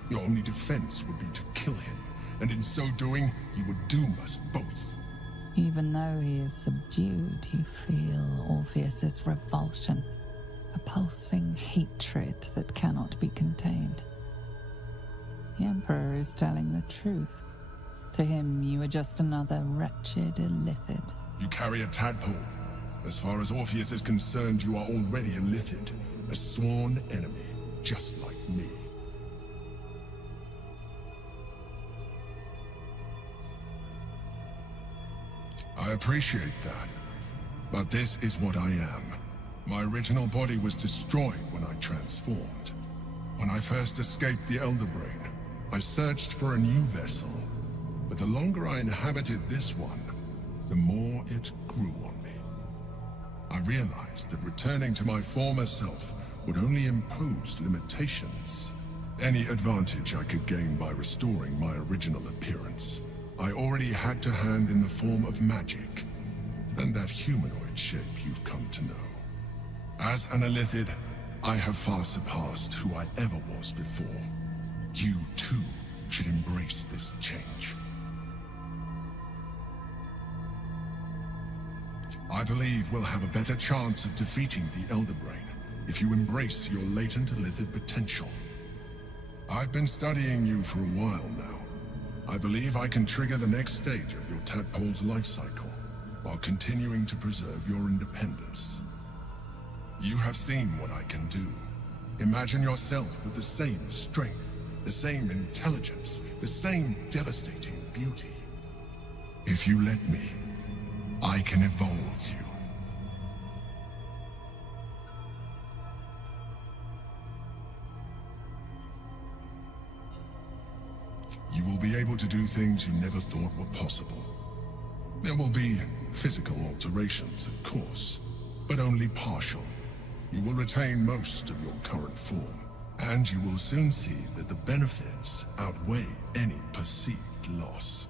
Your only defense would be to kill him, and in so doing, he would doom us both. Even though he is subdued, you feel Orpheus's revulsion, a pulsing hatred that cannot be contained. The Emperor is telling the truth. To him, you are just another wretched illithid. You carry a tadpole. As far as Orpheus is concerned, you are already a illithid, a sworn enemy, just like me. I appreciate that, but this is what I am. My original body was destroyed when I transformed. When I first escaped the Elder Brain, I searched for a new vessel, but the longer I inhabited this one, the more it grew on me. I realized that returning to my former self would only impose limitations. Any advantage I could gain by restoring my original appearance, I already had to hand in the form of magic, and that humanoid shape you've come to know. As an illithid, I have far surpassed who I ever was before. You, too, should embrace this change. I believe we'll have a better chance of defeating the Elder Brain if you embrace your latent illithid potential. I've been studying you for a while now. I believe I can trigger the next stage of your tadpole's life cycle, while continuing to preserve your independence. You have seen what I can do. Imagine yourself with the same strength, the same intelligence, the same devastating beauty. If you let me, I can evolve you. You will be able to do things you never thought were possible. There will be physical alterations, of course, but only partial. You will retain most of your current form, and you will soon see that the benefits outweigh any perceived loss.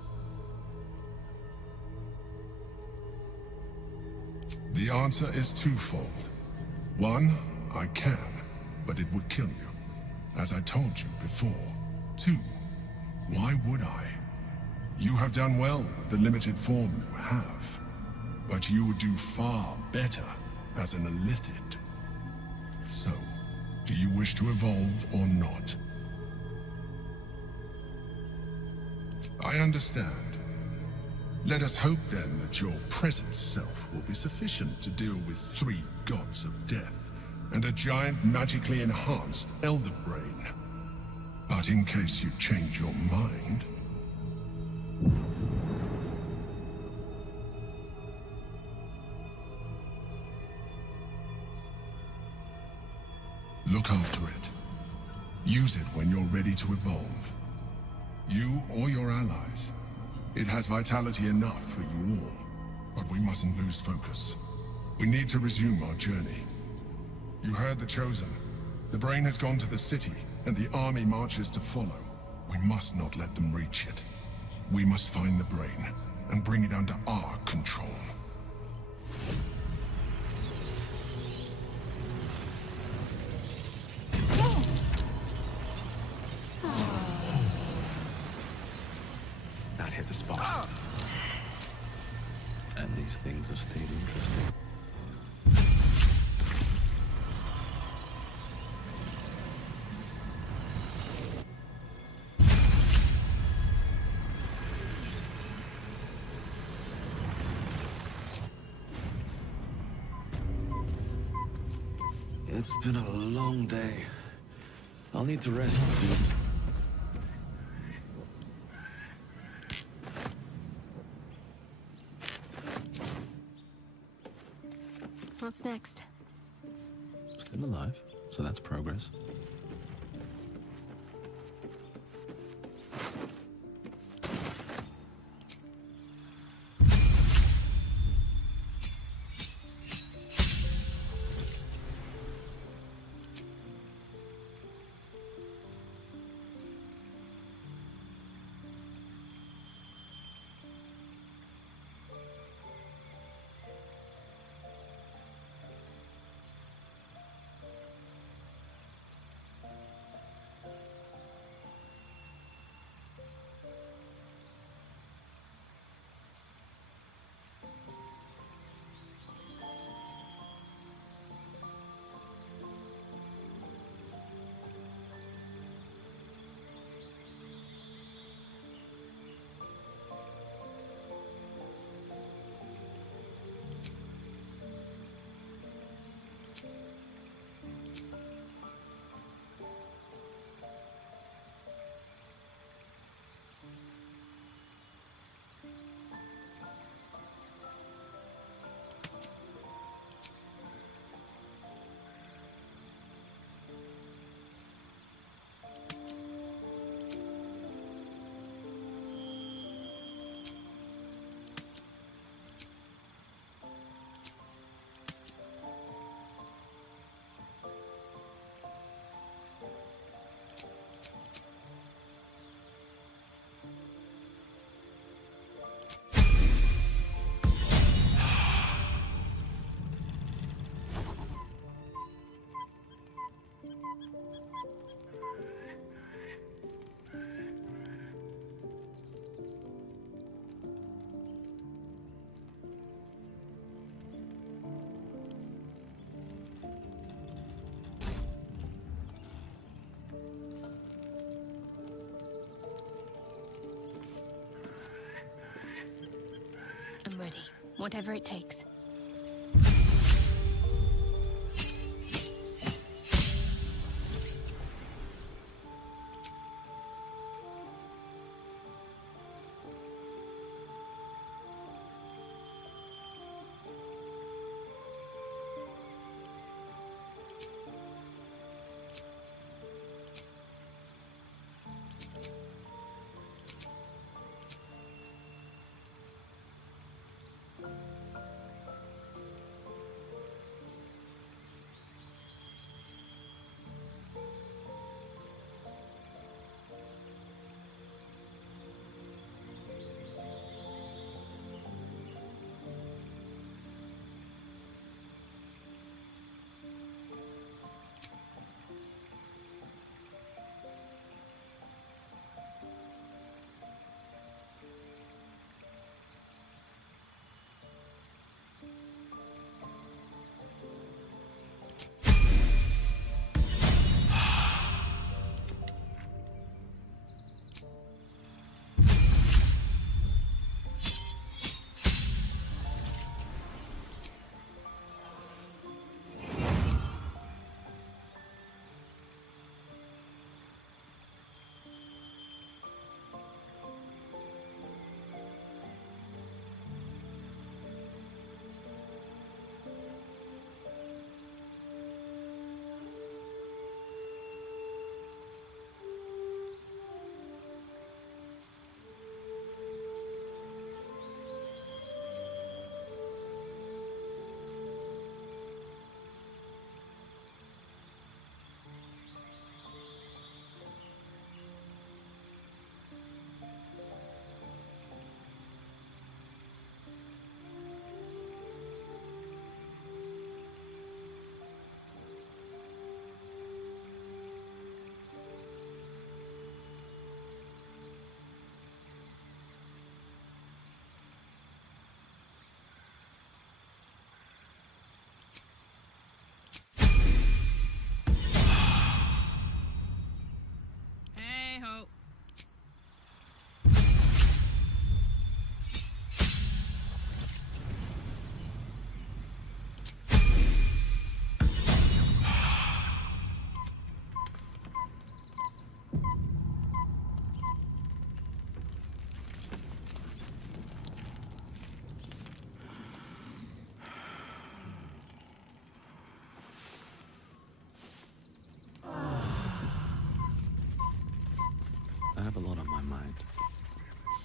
The answer is twofold. One, I can, but it would kill you, as I told you before. Two, why would I? You have done well with the limited form you have, but you would do far better as an illithid. So, do you wish to evolve or not? I understand. Let us hope then that your present self will be sufficient to deal with 3 gods of death and a giant magically enhanced Elder Brain. But in case you change your mind... Look after it. Use it when you're ready to evolve. You or your allies. It has vitality enough for you all. But we mustn't lose focus. We need to resume our journey. You heard the Chosen. The Brain has gone to the city, and the army marches to follow. We must not let them reach it. We must find the Brain, and bring it under our control. That hit the spot. And these things have stayed interesting. It's been a long day. I'll need to rest soon. What's next? Still alive, so that's progress. I'm ready. Whatever it takes.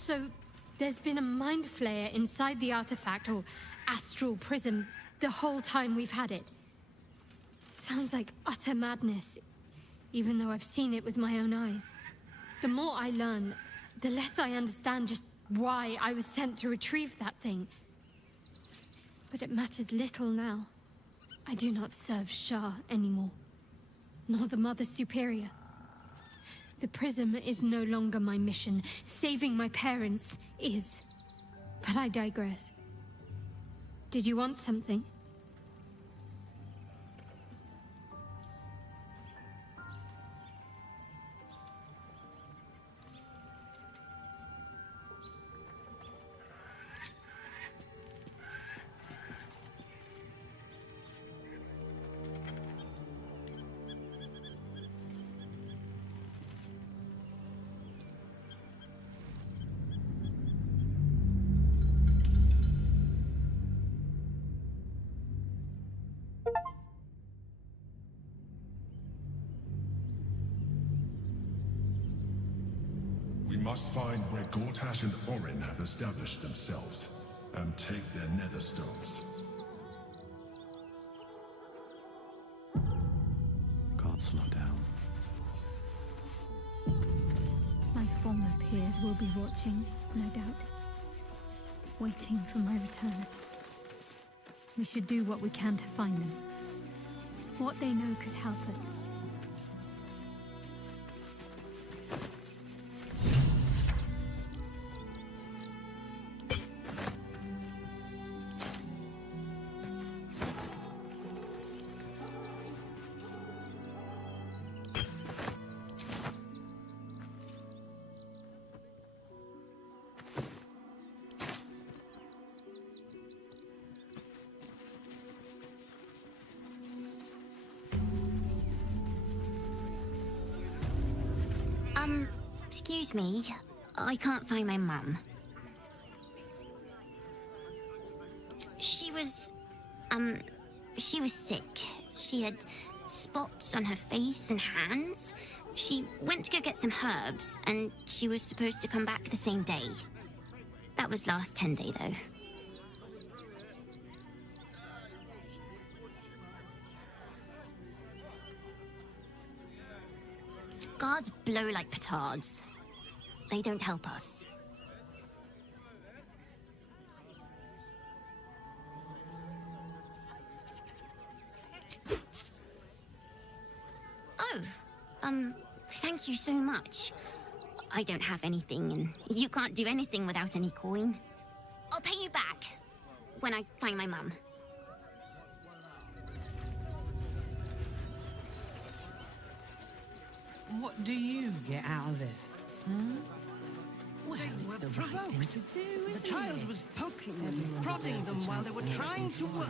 So, there's been a mind flayer inside the artifact, or astral prism, the whole time we've had it. Sounds like utter madness, even though I've seen it with my own eyes. The more I learn, the less I understand just why I was sent to retrieve that thing. But it matters little now. I do not serve Shah anymore, nor the Mother Superior. The prism is no longer my mission. Saving my parents is. But I digress. Did you want something? We must find where Gortash and Orin have established themselves, and take their nether stones. Can't slow down. My former peers will be watching, no doubt. Waiting for my return. We should do what we can to find them. What they know could help us. Excuse me. I can't find my mum. She was sick. She had spots on her face and hands. She went to go get some herbs, and she was supposed to come back the same day. That was last 10 day, though. Guards blow like petards. They don't help us. Oh, thank you so much. I don't have anything, and you can't do anything without any coin. I'll pay you back when I find my mum. What do you get out of this? Well, it's the right thing to do, The child was poking and prodding them while they were trying to work.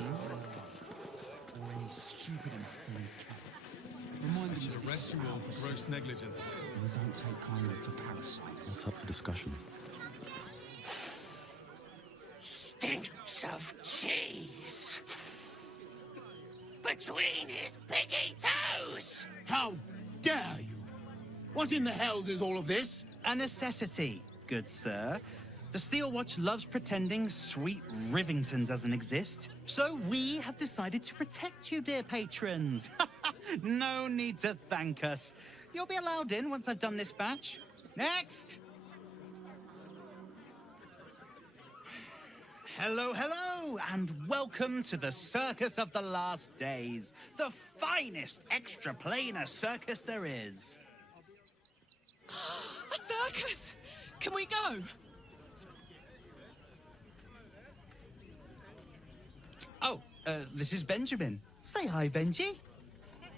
Stupid enough to leave Kevin. Remind them to arrest you all for gross negligence. We don't take kindly to parasites. What's up for discussion? Stinks of cheese between his piggy toes. How dare you? What in the hells is all of this? A necessity, good sir. The Steel Watch loves pretending sweet Rivington doesn't exist. So we have decided to protect you, dear patrons. No need to thank us. You'll be allowed in once I've done this batch. Next! Hello, hello, and welcome to the Circus of the Last Days, the finest extraplanar circus there is. A circus! Can we go? Oh, this is Benjamin. Say hi, Benji.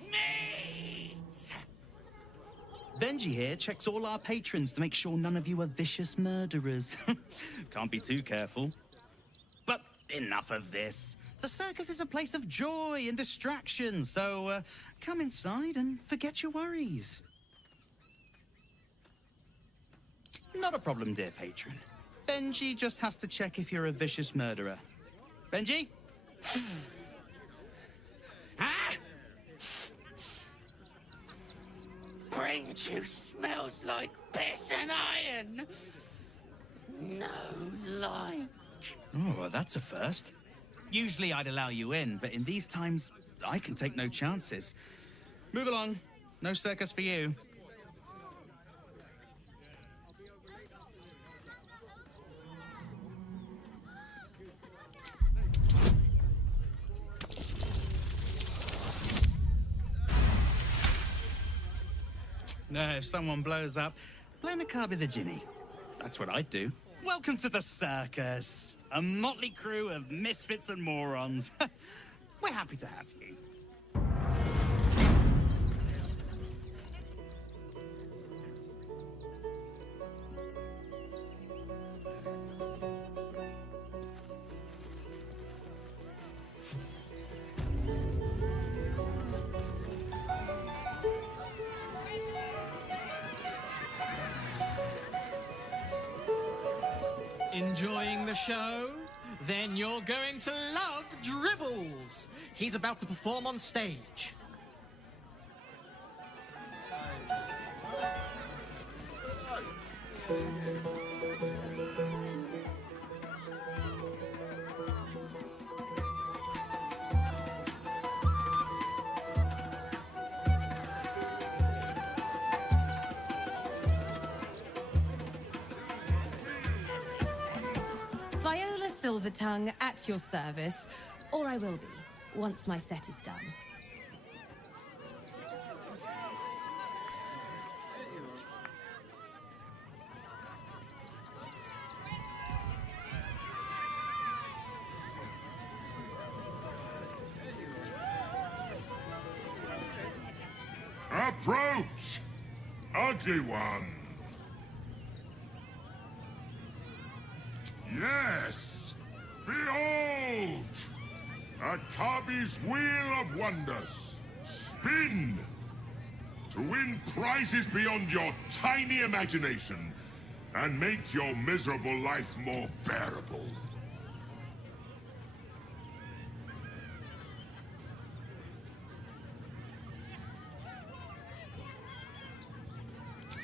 Meat! Benji here checks all our patrons to make sure none of you are vicious murderers. Can't be too careful. But enough of this. The circus is a place of joy and distraction, so come inside and forget your worries. Not a problem, dear patron. Benji just has to check if you're a vicious murderer. Benji? Ah! Brain juice smells like piss and iron. No, like. Oh, well, that's a first. Usually I'd allow you in, but in these times, I can take no chances. Move along. No circus for you. No, if someone blows up, blame Akabi the Ginny. That's what I'd do. Welcome to the circus. A motley crew of misfits and morons. We're happy to have you. Enjoying the show? Then you're going to love Dribbles. He's about to perform on stage. Silvertongue at your service, or I will be, once my set is done. Approach, ugly one. Yes, behold! Akabi's Wheel of Wonders. Spin! To win prizes beyond your tiny imagination and make your miserable life more bearable.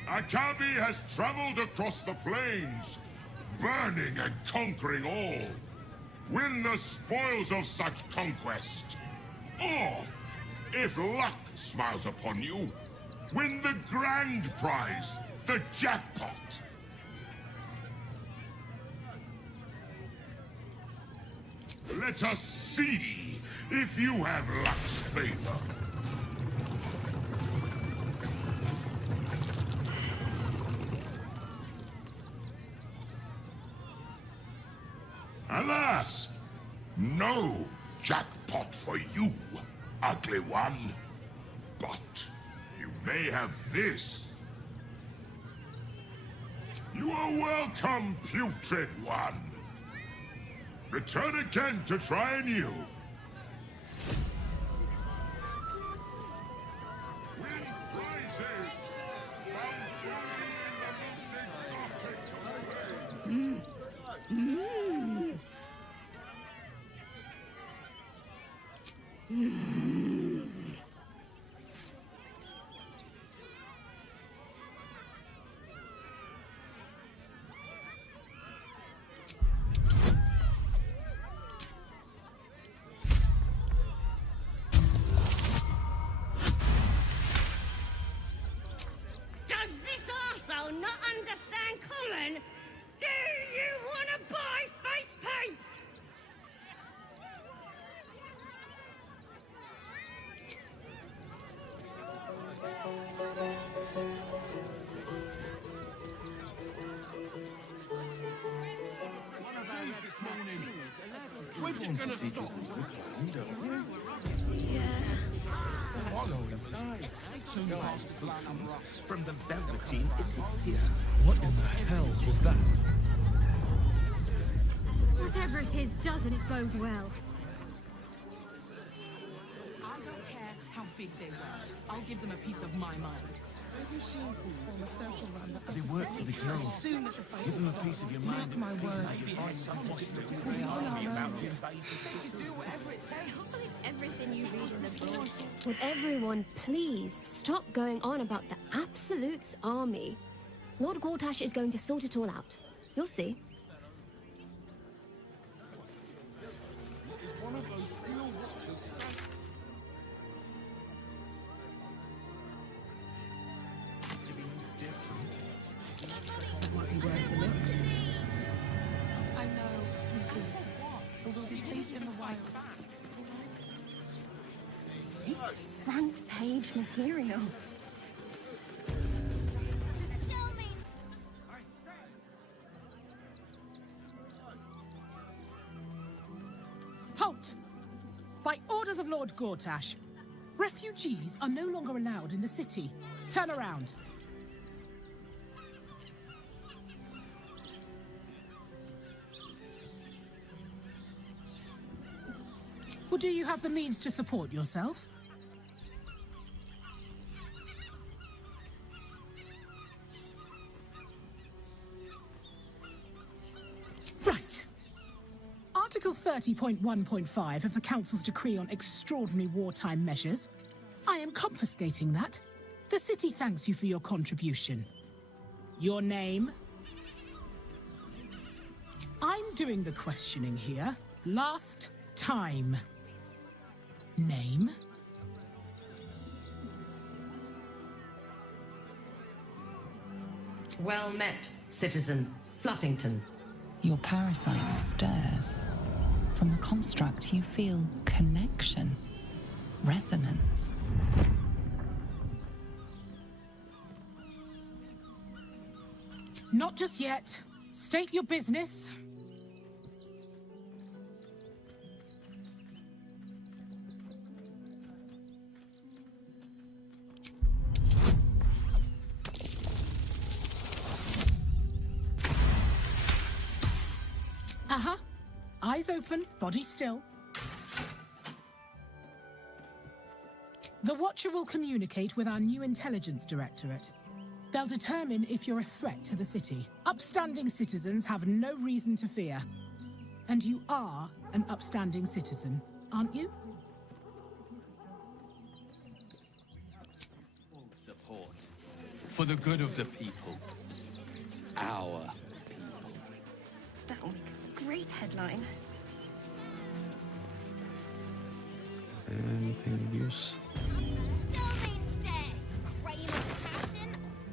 Akabi has traveled across the plains, burning and conquering all. Win the spoils of such conquest. Or, if luck smiles upon you, win the grand prize, the jackpot. Let us see if you have luck's favor. Alas, no jackpot for you, ugly one. But you may have this. You are welcome, putrid one. Return again to try anew. Win prizes found only in the most exotic ways. Does this arsehole not understand common? Do you want to buy face paints? When you gonna stop? Follow inside. From the velveteen elixir. What in the hell was that? Whatever it is doesn't bode well. I don't care how big they were. I'll give them a piece of my mind. They work for the guild. Give them a piece of your mind. Mark my words. Everything you read in the book. Would everyone please stop going on about the Absolute's army? Lord Gortash is going to sort it all out. You'll see. That might be worth a look. I know, sweetie. But we'll be safe in the wild. This is front page material. Halt! By orders of Lord Gortash, refugees are no longer allowed in the city. Turn around. Well, do you have the means to support yourself? Right. Article 30.1.5 of the Council's Decree on Extraordinary Wartime Measures. I am confiscating that. The city thanks you for your contribution. Your name? I'm doing the questioning here. Last time. Name? Well met, citizen Fluffington. Your parasite stirs. From the construct, you feel connection, resonance. Not just yet. State your business. Eyes open, body still. The Watcher will communicate with our new intelligence directorate. They'll determine if you're a threat to the city. Upstanding citizens have no reason to fear. And you are an upstanding citizen, aren't you? Support. For the good of the people. Our people. That will make a great headline. Anything of use? Sylvain's dead. Crane of passion,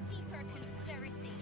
deeper conspiracy.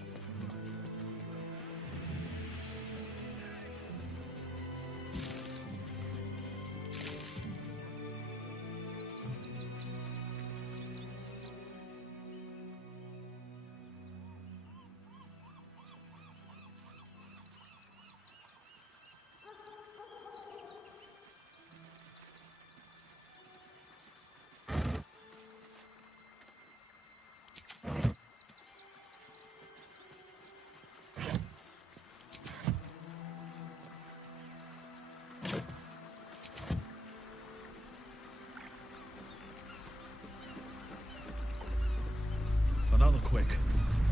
Another quick.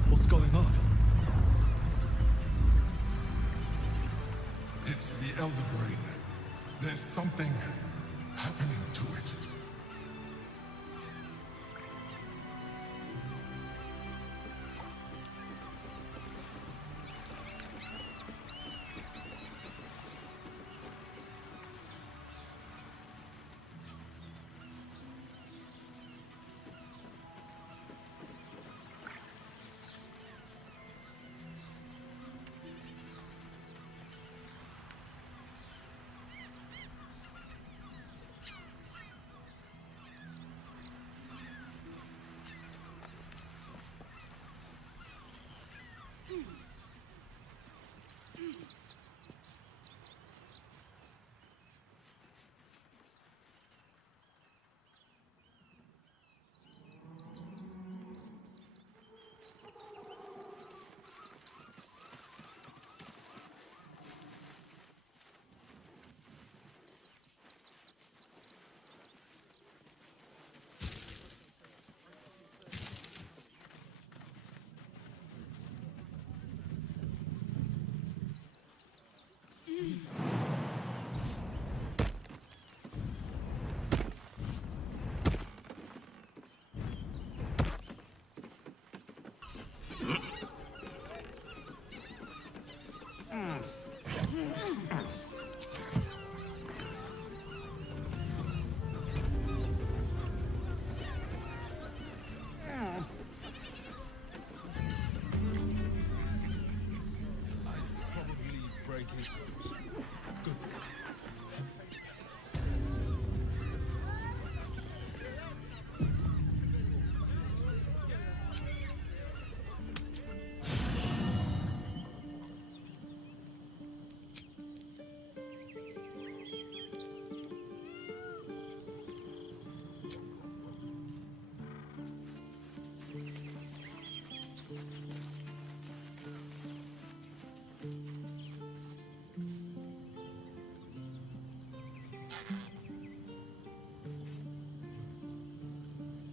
What's going on? It's the Elder Brain. There's something happening to it.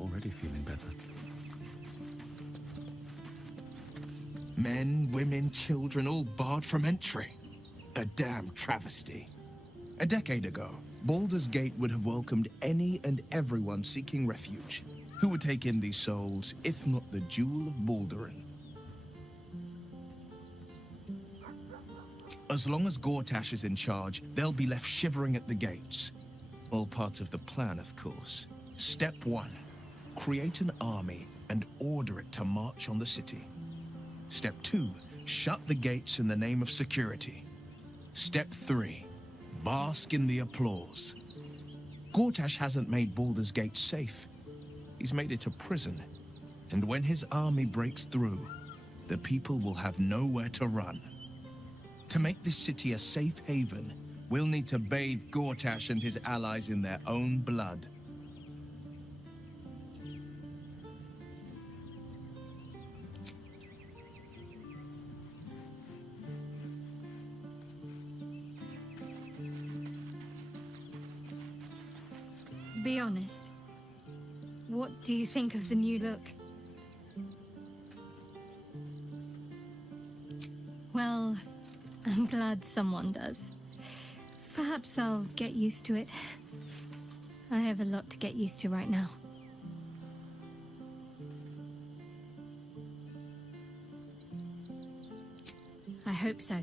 Already feeling better. Men, women, children, all barred from entry. A damn travesty. A decade ago, Baldur's Gate would have welcomed any and everyone seeking refuge. Who would take in these souls, if not the Jewel of Baldurin? As long as Gortash is in charge, they'll be left shivering at the gates. All part of the plan, of course. Step 1. Create an army and order it to march on the city. Step 2. Shut the gates in the name of security. Step 3. Bask in the applause. Gortash hasn't made Baldur's Gate safe. He's made it a prison. And when his army breaks through, the people will have nowhere to run. To make this city a safe haven, we'll need to bathe Gortash and his allies in their own blood. Be honest. What do you think of the new look? Well, I'm glad someone does. Perhaps I'll get used to it. I have a lot to get used to right now. I hope so.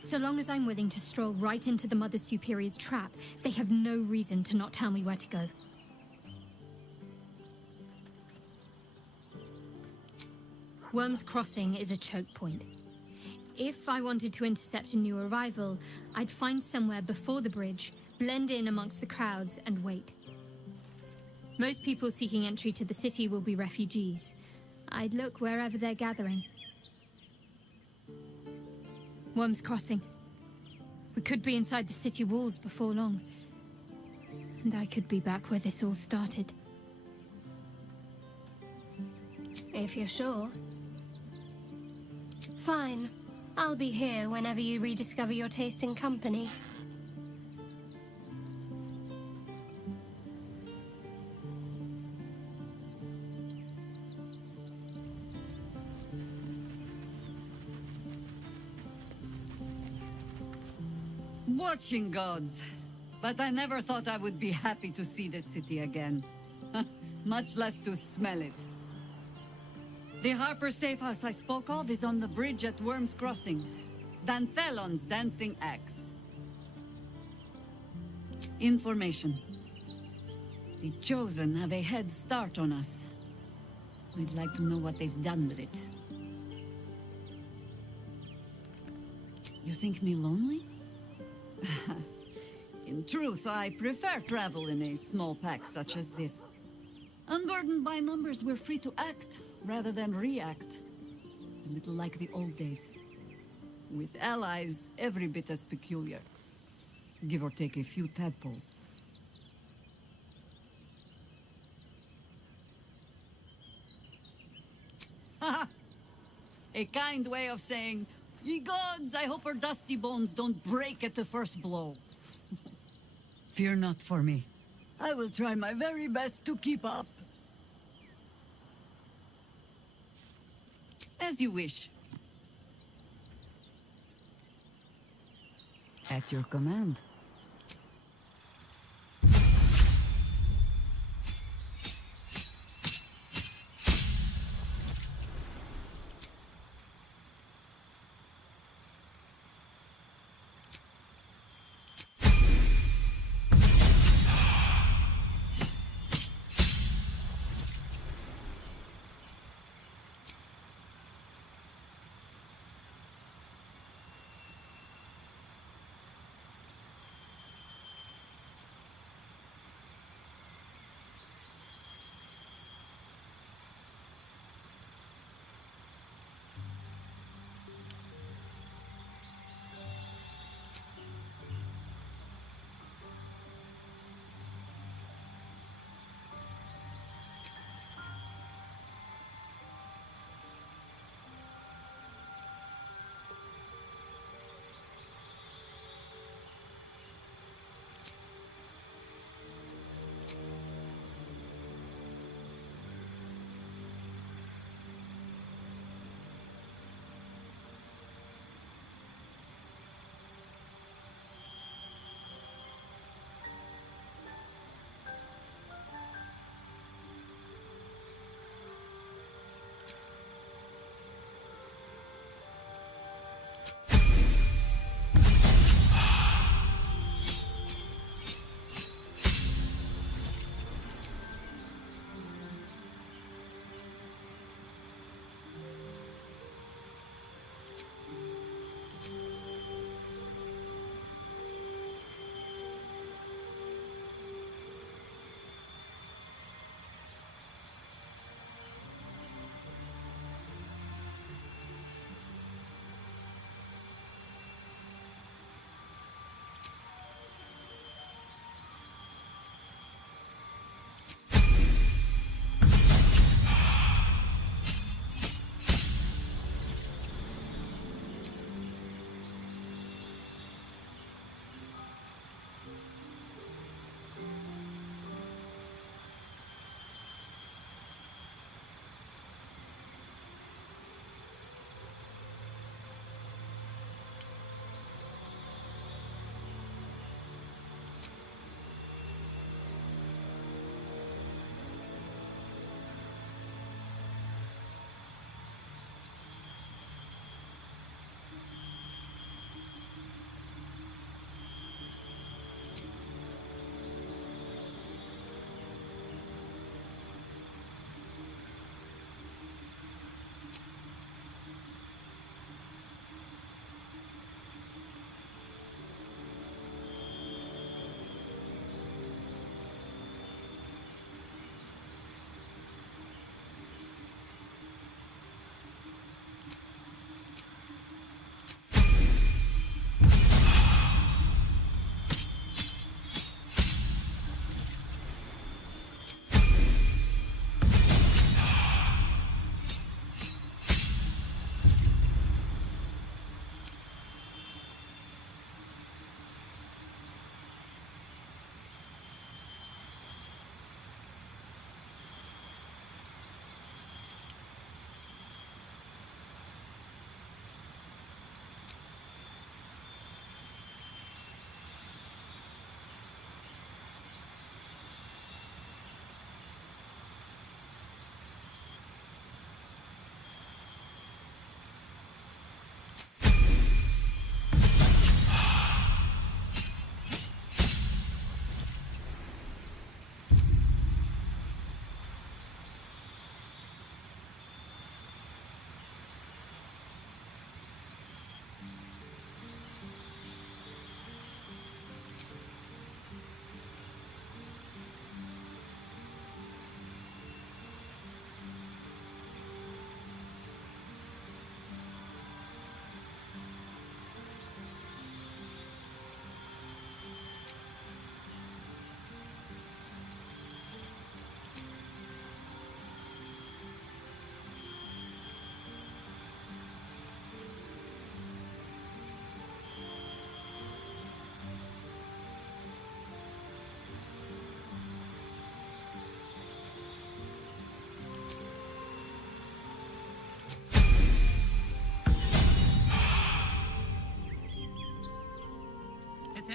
So long as I'm willing to stroll right into the Mother Superior's trap, they have no reason to not tell me where to go. Worm's Crossing is a choke point. If I wanted to intercept a new arrival, I'd find somewhere before the bridge, blend in amongst the crowds, and wait. Most people seeking entry to the city will be refugees. I'd look wherever they're gathering. Worm's Crossing. We could be inside the city walls before long. And I could be back where this all started. If you're sure. Fine. I'll be here whenever you rediscover your taste in company. Watching gods. But I never thought I would be happy to see the city again. Much less to smell it. The Harper safe house I spoke of is on the bridge at Worm's Crossing. Danthelon's dancing axe. Information. The Chosen have a head start on us. I'd like to know what they've done with it. You think me lonely? In truth, I prefer travel in a small pack such as this. Unburdened by numbers, we're free to act rather than react. A little like the old days. With allies, every bit as peculiar. Give or take a few tadpoles. Haha! A kind way of saying, ye gods, I hope our dusty bones don't break at the first blow. Fear not for me. I will try my very best to keep up. As you wish. At your command.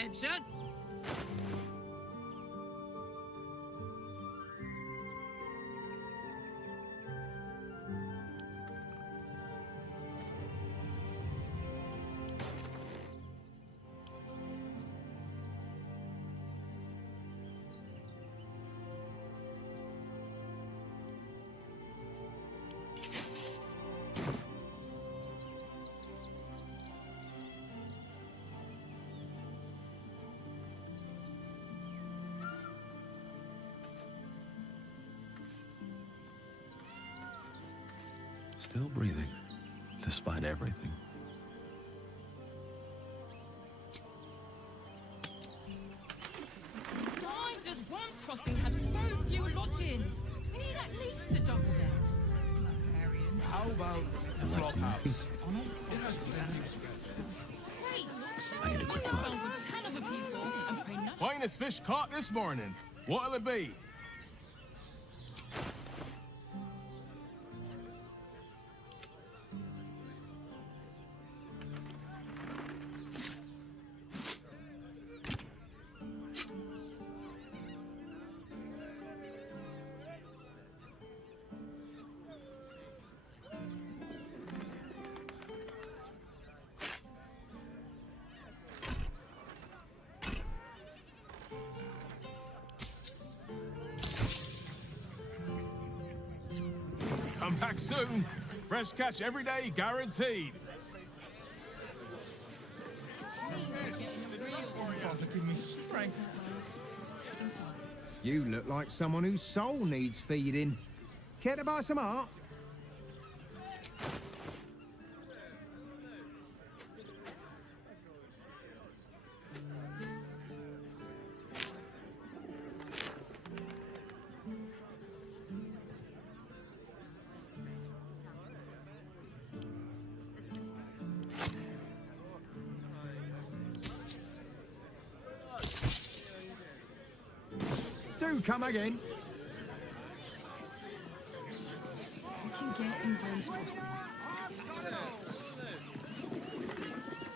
attention. Still breathing, despite everything. Why does Worms Crossing have so few lodgings? We need at least a double bed. How about the flop house? It has plenty of spare beds. Great. I need a quick word. With 10 other people and pay nothing. Finest fish caught this morning. What'll it be? Come back soon. Fresh catch every day, guaranteed. Give me strength. You look like someone whose soul needs feeding. Care to buy some art? Do come again. We can get in Worms Crossing.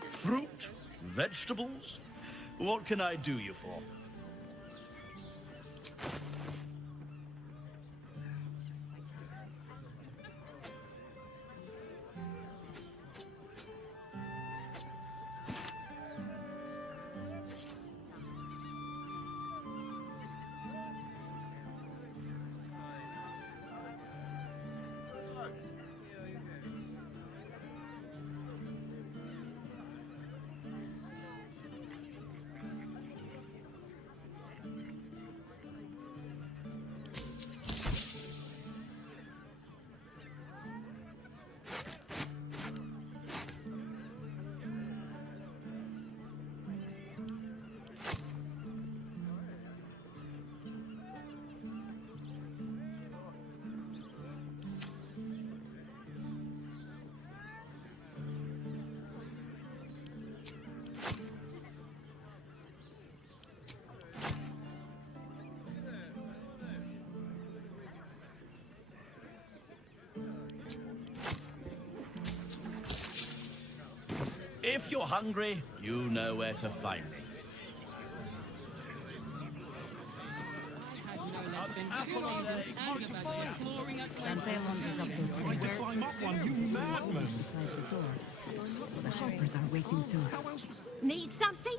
Fruit? Vegetables? What can I do you for? If you're hungry, you know where to find me. Dante wanders up those stairs. To climb up one, you madman! Inside the door. So the helpers are waiting too. Need something?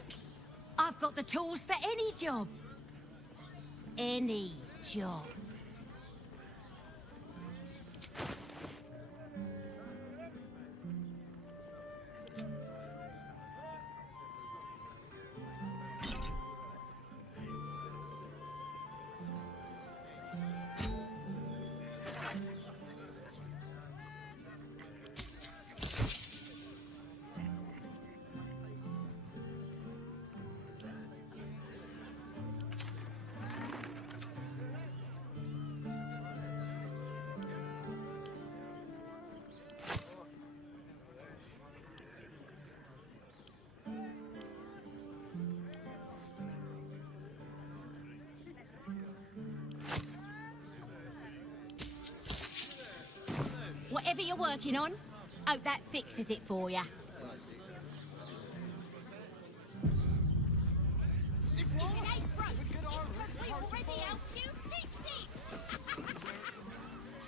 I've got the tools for any job. Any job. Whatever you're working on, hope that fixes it for you.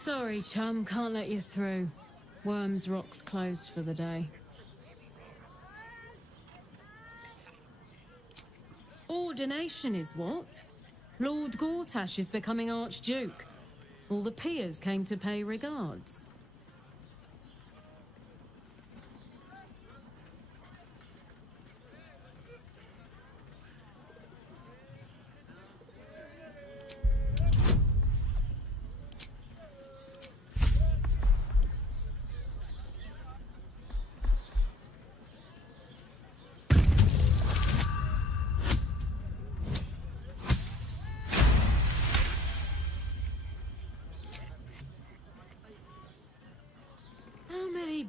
Sorry, chum, can't let you through. Worms Rock's closed for the day. Ordination is what? Lord Gortash is becoming Archduke. All the peers came to pay regards.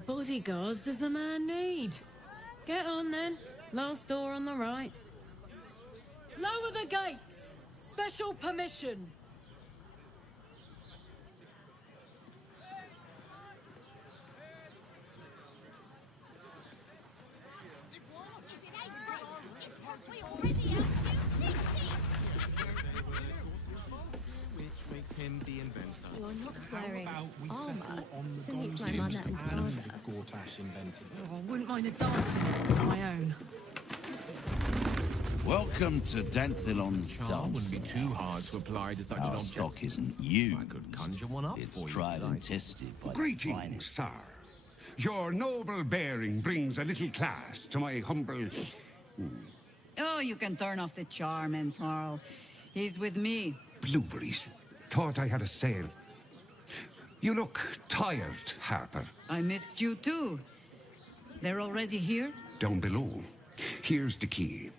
Bodyguards does the man need? Get on then. Last door on the right. Lower the gates! Special permission! Him the inventor. You're not How wearing about we armor settle on the to meet my gods mother and Adam father. Gortash invented? Oh, I wouldn't mind a dancing on my own. Welcome to Danthilon's Charm dance. wouldn't be too hard to apply to such an Our object. stock isn't used. I could conjure one up It's for you. tried tonight. and tested by the Greetings, finest. sir. Your noble bearing brings a little class to my humble... Oh, you can turn off the charm, AmnFull. He's with me. Blueberries. Thought I had a sale. You look tired, Harper. I missed you too. They're already here? Down below. Here's the key.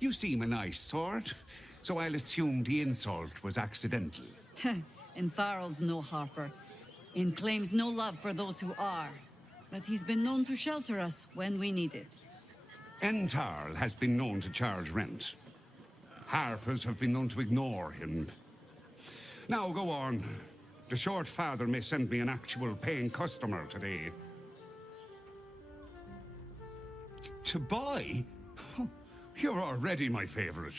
You seem a nice sort, so I'll assume the insult was accidental. AmnFull's no Harper, and claims no love for those who are. But he's been known to shelter us when we need it. Entarl has been known to charge rent. Harpers have been known to ignore him. Now go on. The short father may send me an actual paying customer today. To buy? You're already my favorite.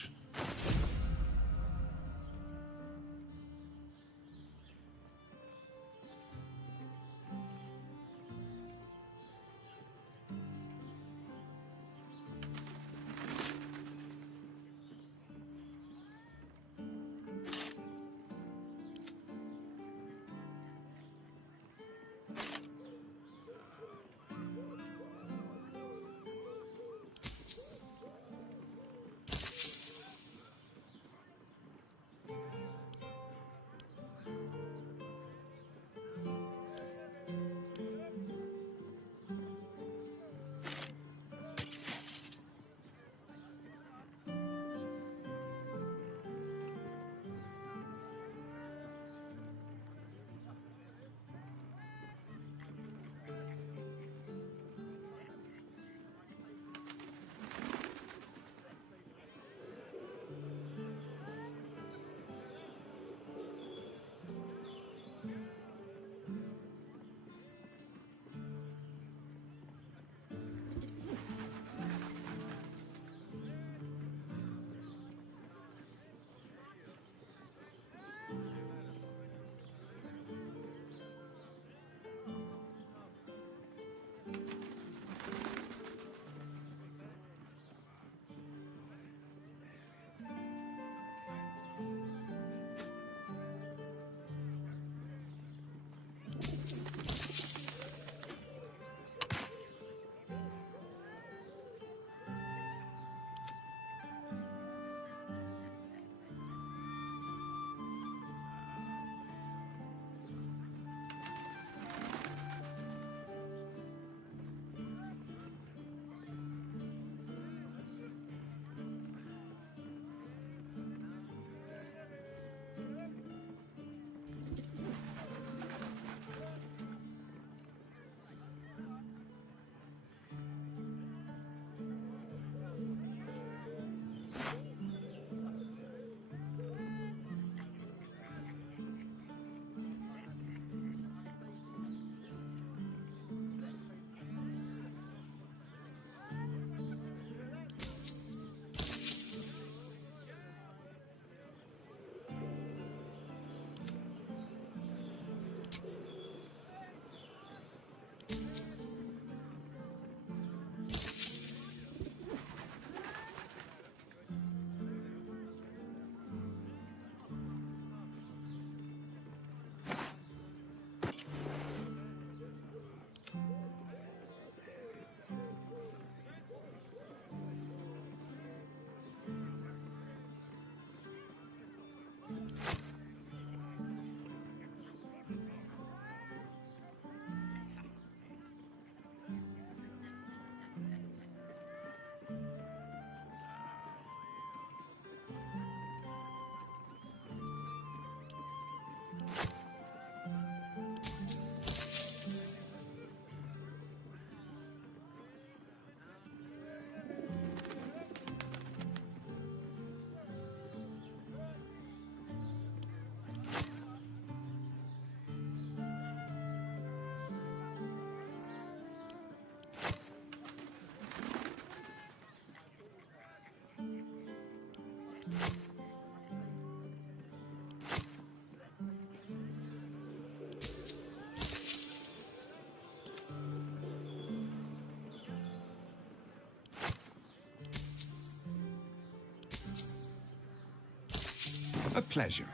A pleasure.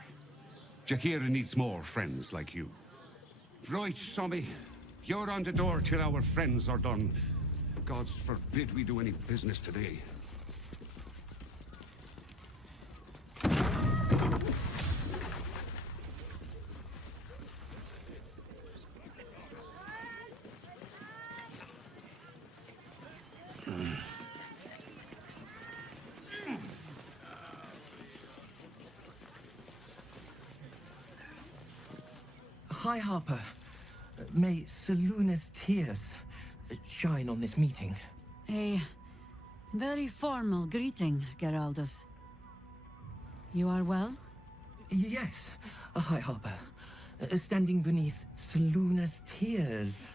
Jaheira needs more friends like you. Right, Sommy. You're on the door till our friends are done. God forbid we do any business today. Hi, Harper. May Seluna's tears shine on this meeting. A very formal greeting, Geraldus. You are well? Yes. Hi, Harper. Standing beneath Seluna's tears.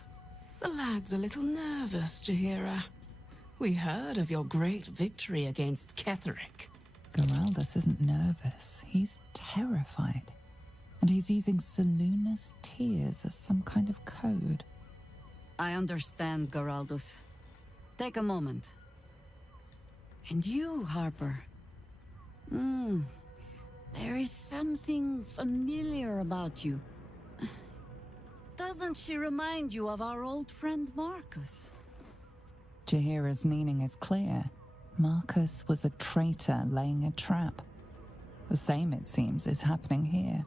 The lad's a little nervous, Jaheira. We heard of your great victory against Ketheric. Geraldus isn't nervous. He's terrified. And he's using Seluna's tears as some kind of code. I understand, Geraldus. Take a moment. And you, Harper. There is something familiar about you. Doesn't she remind you of our old friend Marcus? Jaheira's meaning is clear. Marcus was a traitor laying a trap. The same, it seems, is happening here.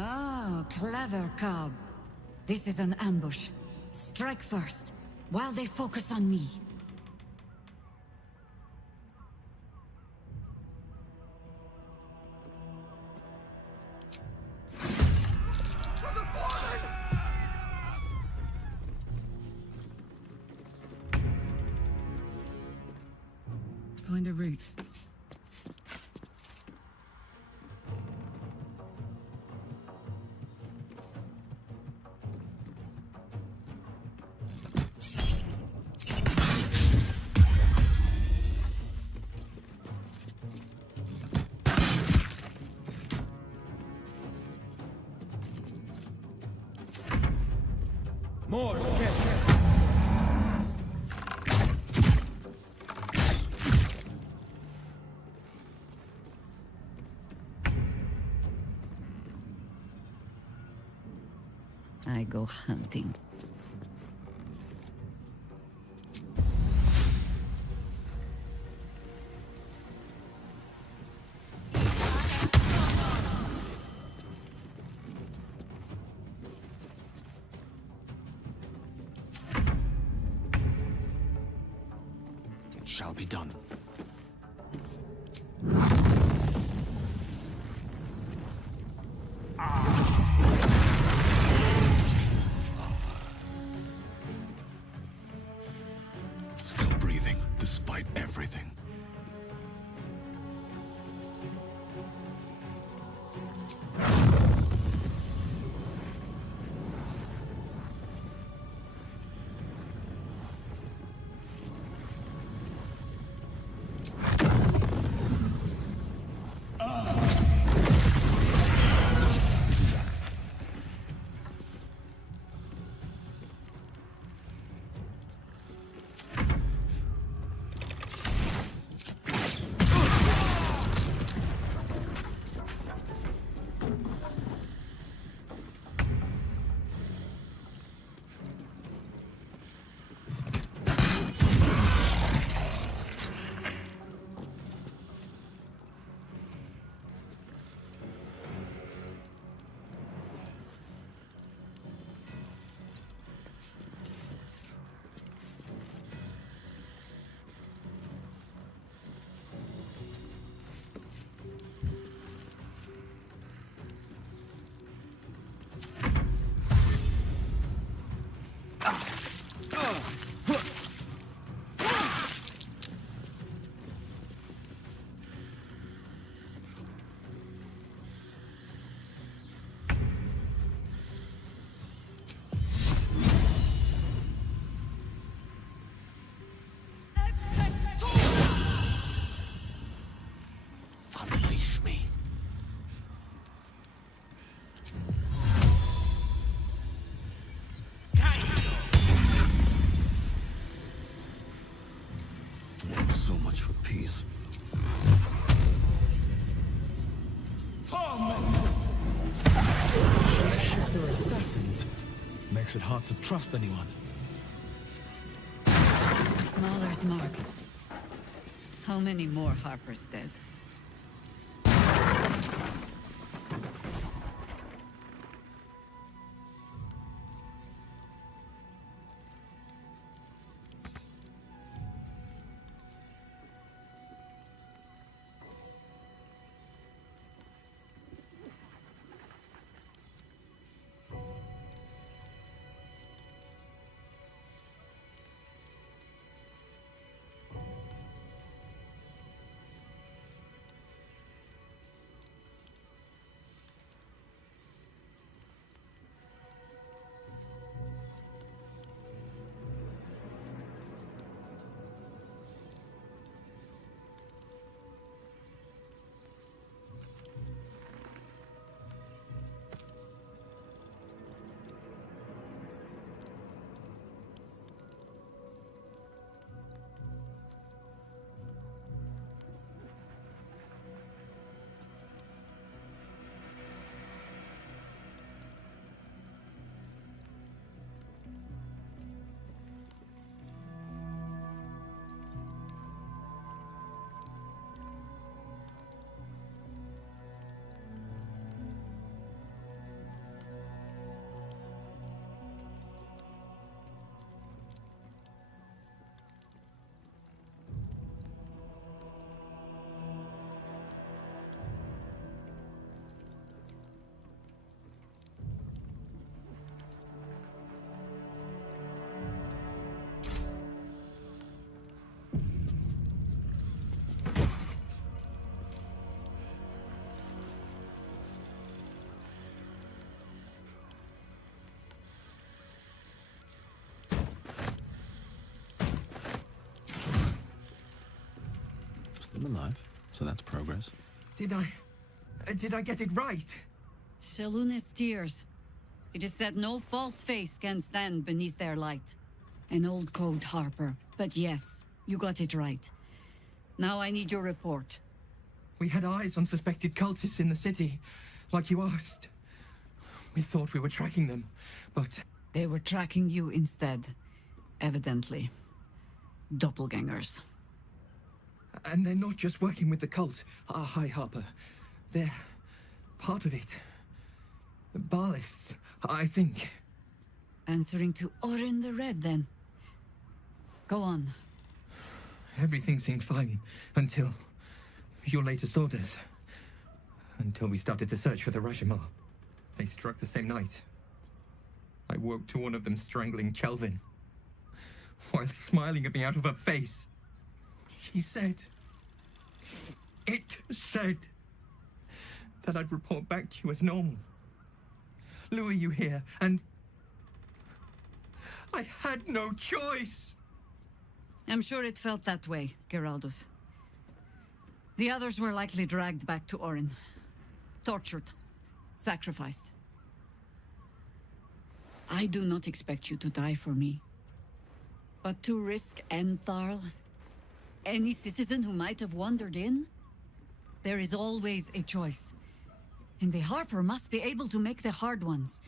Oh, clever cub. This is an ambush. Strike first, while they focus on me. Find a route. More! I go hunting. It shall be done. Still breathing, despite everything. peace. Shifter assassins. Makes it hard to trust anyone. Mahler's mark. How many more Harpers dead? Still alive, so that's progress. Did I get it right? Selune's tears. It is said no false face can stand beneath their light. An old code, Harper. But yes, you got it right. Now I need your report. We had eyes on suspected cultists in the city, like you asked. We thought we were tracking them, but... They were tracking you instead, evidently. Doppelgangers. And they're not just working with the cult, High Harper. They're part of it. Ballists, I think. Answering to Orin the Red, then. Go on. Everything seemed fine until your latest orders. Until we started to search for the Rashomar. They struck the same night. I woke to one of them strangling Chelvin, while smiling at me out of her face. She said... It said... that I'd report back to you as normal. Lure you here, and... I had no choice! I'm sure it felt that way, Geraldus. The others were likely dragged back to Orin. Tortured. Sacrificed. I do not expect you to die for me. But to risk Entharl, any citizen who might have wandered in, there is always a choice. And the Harper must be able to make the hard ones.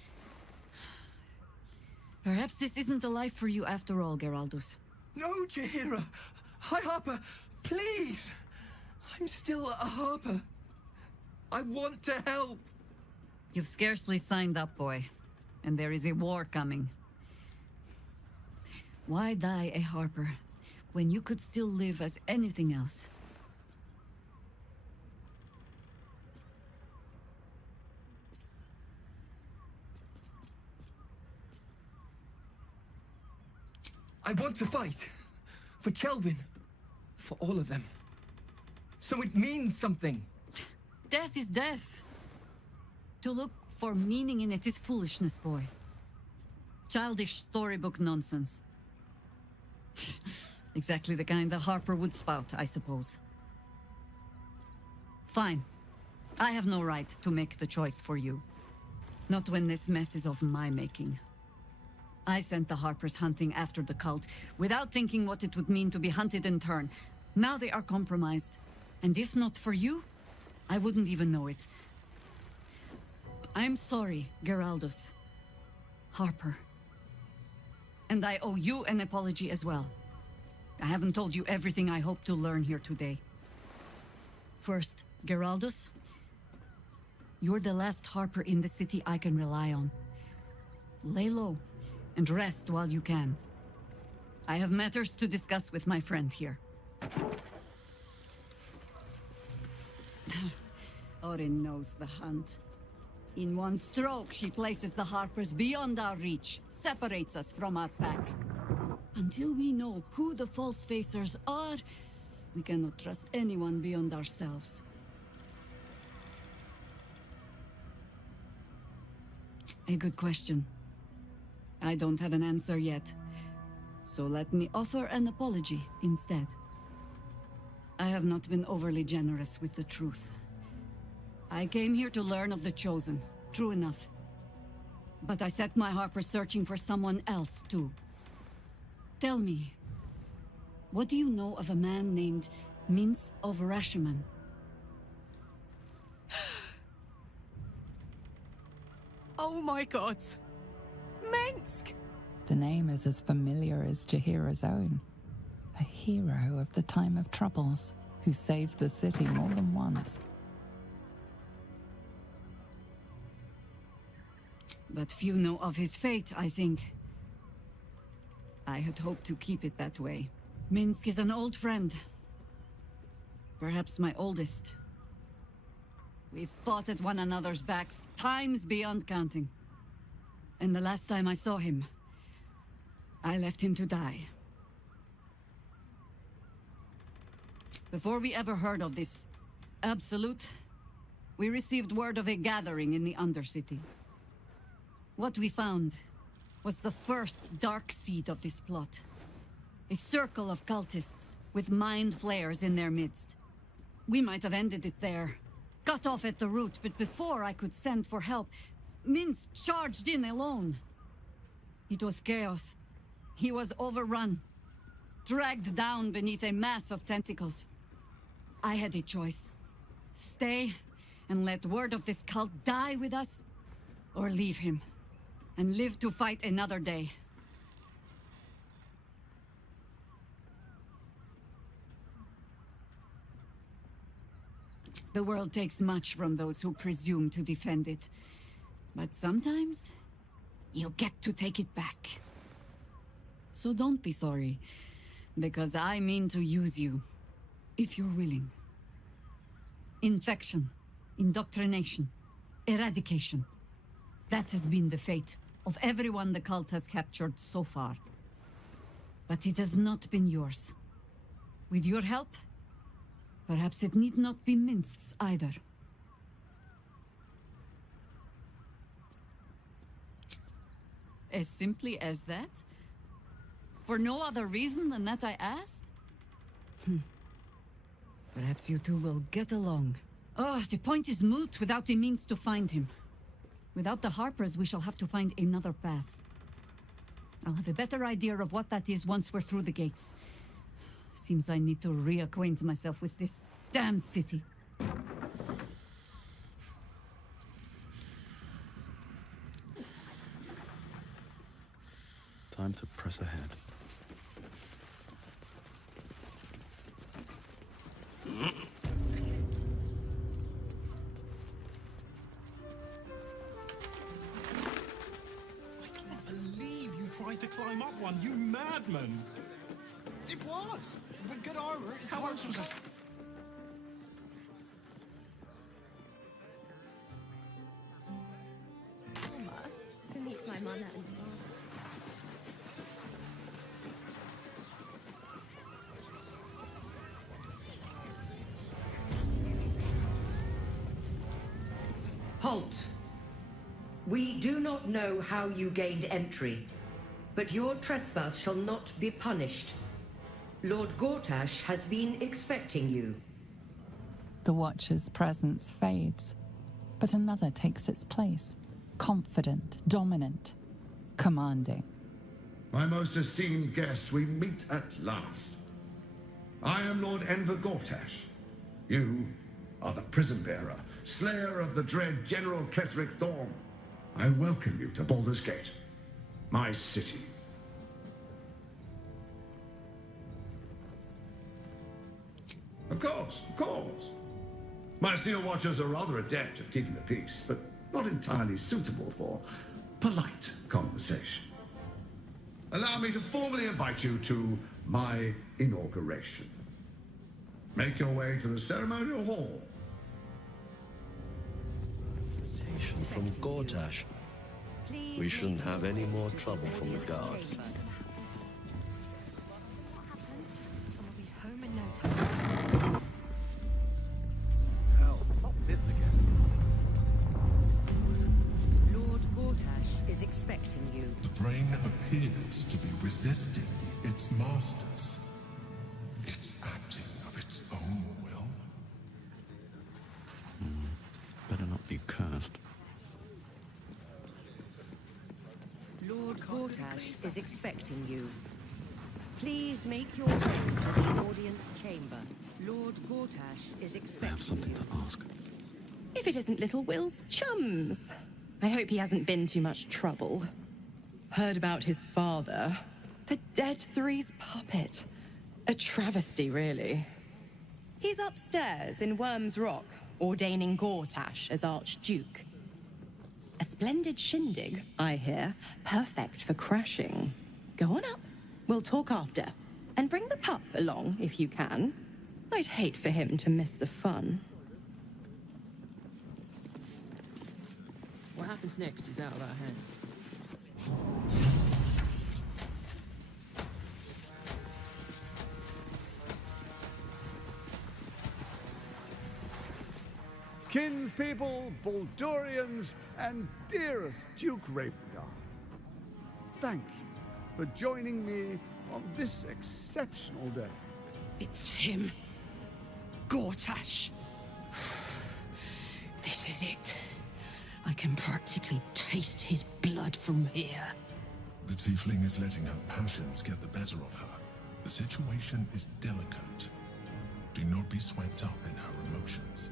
Perhaps this isn't the life for you after all, Geraldus. No, Jaheira! High Harper, please! I'm still a Harper. I want to help! You've scarcely signed up, boy. And there is a war coming. Why die a Harper, when you could still live as anything else? I want to fight. For Chelvin. For all of them. So it means something. Death is death. To look for meaning in it is foolishness, boy. Childish storybook nonsense. Exactly the kind the Harper would spout, I suppose. Fine. I have no right to make the choice for you. Not when this mess is of my making. I sent the Harpers hunting after the cult, without thinking what it would mean to be hunted in turn. Now they are compromised. And if not for you, I wouldn't even know it. I'm sorry, Geraldos. Harper. And I owe you an apology as well. I haven't told you everything I hope to learn here today. First, Geraldos, you're the last Harper in the city I can rely on. Lay low and rest while you can. I have matters to discuss with my friend here. Orin knows the hunt. In one stroke, she places the Harpers beyond our reach, separates us from our pack. Until we know who the false facers are, we cannot trust anyone beyond ourselves. A good question. I don't have an answer yet, so let me offer an apology instead. I have not been overly generous with the truth. I came here to learn of the Chosen, true enough. But I set my Harper searching for someone else, too. Tell me, what do you know of a man named Minsk of Rashomon? Oh my god! Minsk! The name is as familiar as Jaheira's own. A hero of the time of troubles, who saved the city more than once. But few know of his fate, I think. I had hoped to keep it that way. Minsk is an old friend. Perhaps my oldest. We fought at one another's backs, times beyond counting. And the last time I saw him, I left him to die. Before we ever heard of this Absolute, we received word of a gathering in the Undercity. What we found was the first dark seed of this plot. A circle of cultists with mind flayers in their midst. We might have ended it there, cut off at the root, but before I could send for help, Minsk charged in alone. It was chaos. He was overrun, dragged down beneath a mass of tentacles. I had a choice. Stay and let word of this cult die with us, or leave him and live to fight another day. The world takes much from those who presume to defend it. But sometimes, you get to take it back. So don't be sorry, because I mean to use you, if you're willing. Infection, indoctrination, eradication. That has been the fate of everyone the cult has captured so far. But it has not been yours. With your help, perhaps it need not be Minsk's either. As simply as that? For no other reason than that I asked? Perhaps you two will get along. Oh, the point is moot without a means to find him. Without the Harpers, we shall have to find another path. I'll have a better idea of what that is once we're through the gates. Seems I need to reacquaint myself with this damned city. Time to press ahead. Tried to climb up one, you madman! It was! With good armor, it's how else was it? To meet my mother and father. Halt! We do not know how you gained entry, but your trespass shall not be punished. Lord Gortash has been expecting you. The Watcher's presence fades, but another takes its place. Confident, dominant, commanding. My most esteemed guest, we meet at last. I am Lord Enver Gortash. You are the prison bearer, slayer of the dread General Ketheric Thorm. I welcome you to Baldur's Gate, my city. Of course, of course. My steel watchers are rather adept at keeping the peace, but not entirely suitable for polite conversation. Allow me to formally invite you to my inauguration. Make your way to the ceremonial hall. Invitation from Gortash. We shouldn't have any more trouble from the guards. Lord Gortash is expecting you. The brain appears to be resisting its masters. It's acting of its own will. Better not be cursed. Lord Gortash is expecting you. Please make your way to the audience chamber. Lord Gortash is expecting you. I have something to ask. If it isn't little Will's chums. I hope he hasn't been too much trouble. Heard about his father. The Dead Three's puppet. A travesty, really. He's upstairs in Worm's Rock, ordaining Gortash as Archduke. A splendid shindig, I hear. Perfect for crashing. Go on up. We'll talk after. And bring the pup along, if you can. I'd hate for him to miss the fun. What happens next is out of our hands. Kinspeople, Baldurians, and dearest Duke Ravengard, thank you for joining me on this exceptional day. It's him. Gortash. This is it. I can practically taste his blood from here. The tiefling is letting her passions get the better of her. The situation is delicate. Do not be swept up in her emotions.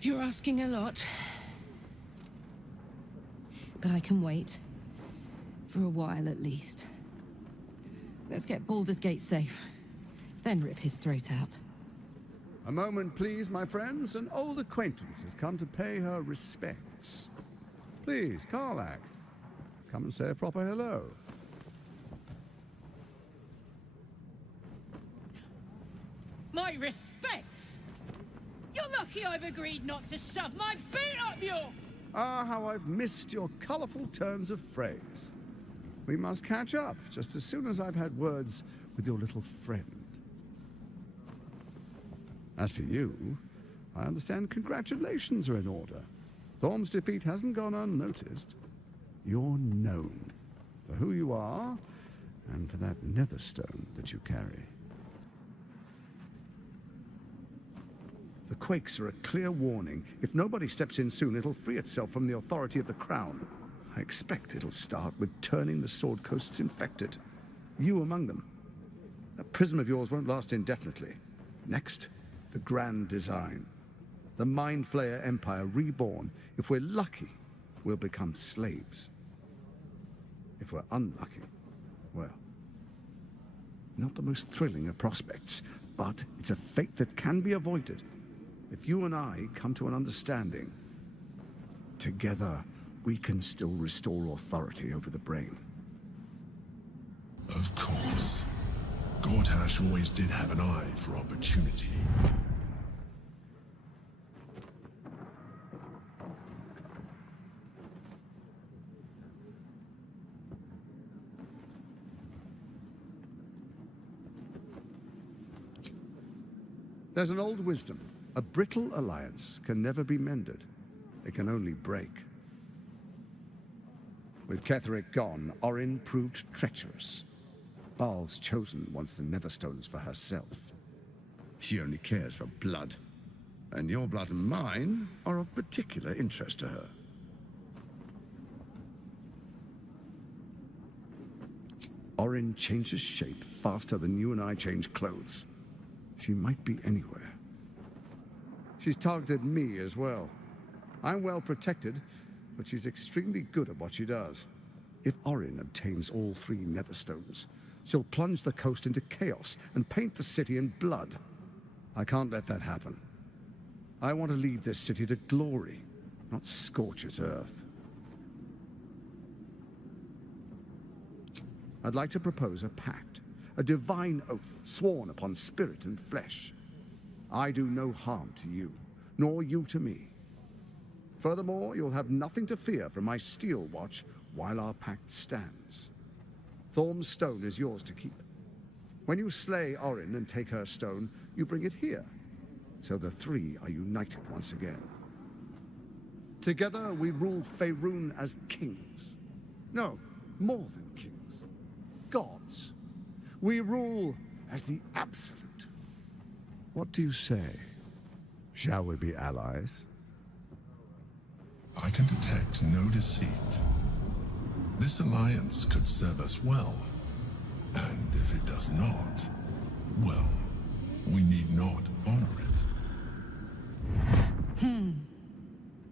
You're asking a lot. But I can wait. For a while, at least. Let's get Baldur's Gate safe. Then rip his throat out. A moment, please, my friends. An old acquaintance has come to pay her respects. Please, Karlach, come and say a proper hello. My respects! You're lucky I've agreed not to shove my boot up your... Ah, how I've missed your colorful turns of phrase. We must catch up just as soon as I've had words with your little friend. As for you, I understand congratulations are in order. Thorm's defeat hasn't gone unnoticed. You're known for who you are and for that netherstone that you carry. The quakes are a clear warning. If nobody steps in soon, it'll free itself from the authority of the crown. I expect it'll start with turning the Sword Coasts infected. You among them. That prism of yours won't last indefinitely. Next, the grand design. The Mind Flayer Empire reborn. If we're lucky, we'll become slaves. If we're unlucky, well, not the most thrilling of prospects, but it's a fate that can be avoided. If you and I come to an understanding, together we can still restore authority over the brain. Of course. Gortash always did have an eye for opportunity. There's an old wisdom. A brittle alliance can never be mended. it can only break. With Ketheric gone, Orin proved treacherous. Baal's chosen wants the Netherstones for herself. She only cares for blood, and your blood and mine are of particular interest to her. Orin changes shape faster than you and I change clothes. She might be anywhere. She's targeted me as well. I'm well protected, but she's extremely good at what she does. If Orin obtains all 3 Netherstones, she'll plunge the coast into chaos and paint the city in blood. I can't let that happen. I want to lead this city to glory, not scorch its earth. I'd like to propose a pact, a divine oath sworn upon spirit and flesh. I do no harm to you, nor you to me. Furthermore, you'll have nothing to fear from my steel watch while our pact stands. Thorm's stone is yours to keep. When you slay Orin and take her stone, you bring it here, so the 3 are united once again. Together, we rule Faerun as kings. No, more than kings. Gods. We rule as the absolute. What do you say? Shall we be allies? I can detect no deceit. This alliance could serve us well. And if it does not, well, we need not honor it.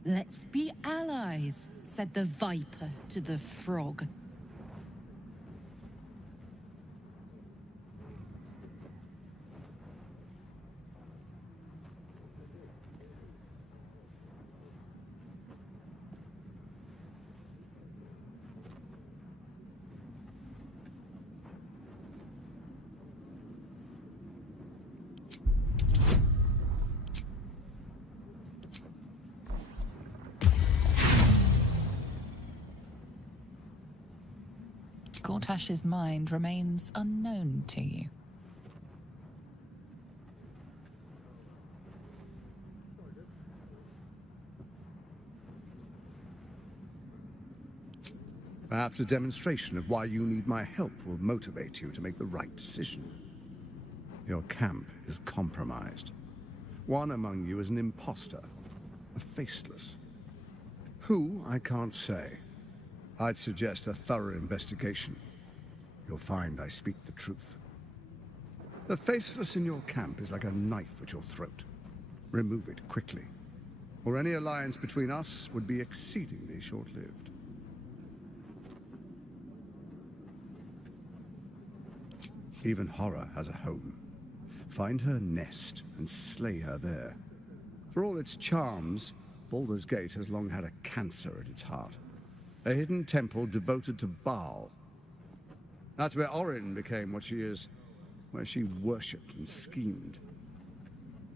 Let's be allies, said the viper to the frog. Gortash's mind remains unknown to you. Perhaps a demonstration of why you need my help will motivate you to make the right decision. Your camp is compromised. One among you is an imposter, a faceless. Who, I can't say. I'd suggest a thorough investigation. You'll find I speak the truth. The faceless in your camp is like a knife at your throat. Remove it quickly, or any alliance between us would be exceedingly short-lived. Even horror has a home. Find her nest and slay her there. For all its charms, Baldur's Gate has long had a cancer at its heart. A hidden temple devoted to Baal. That's where Orin became what she is, where she worshipped and schemed.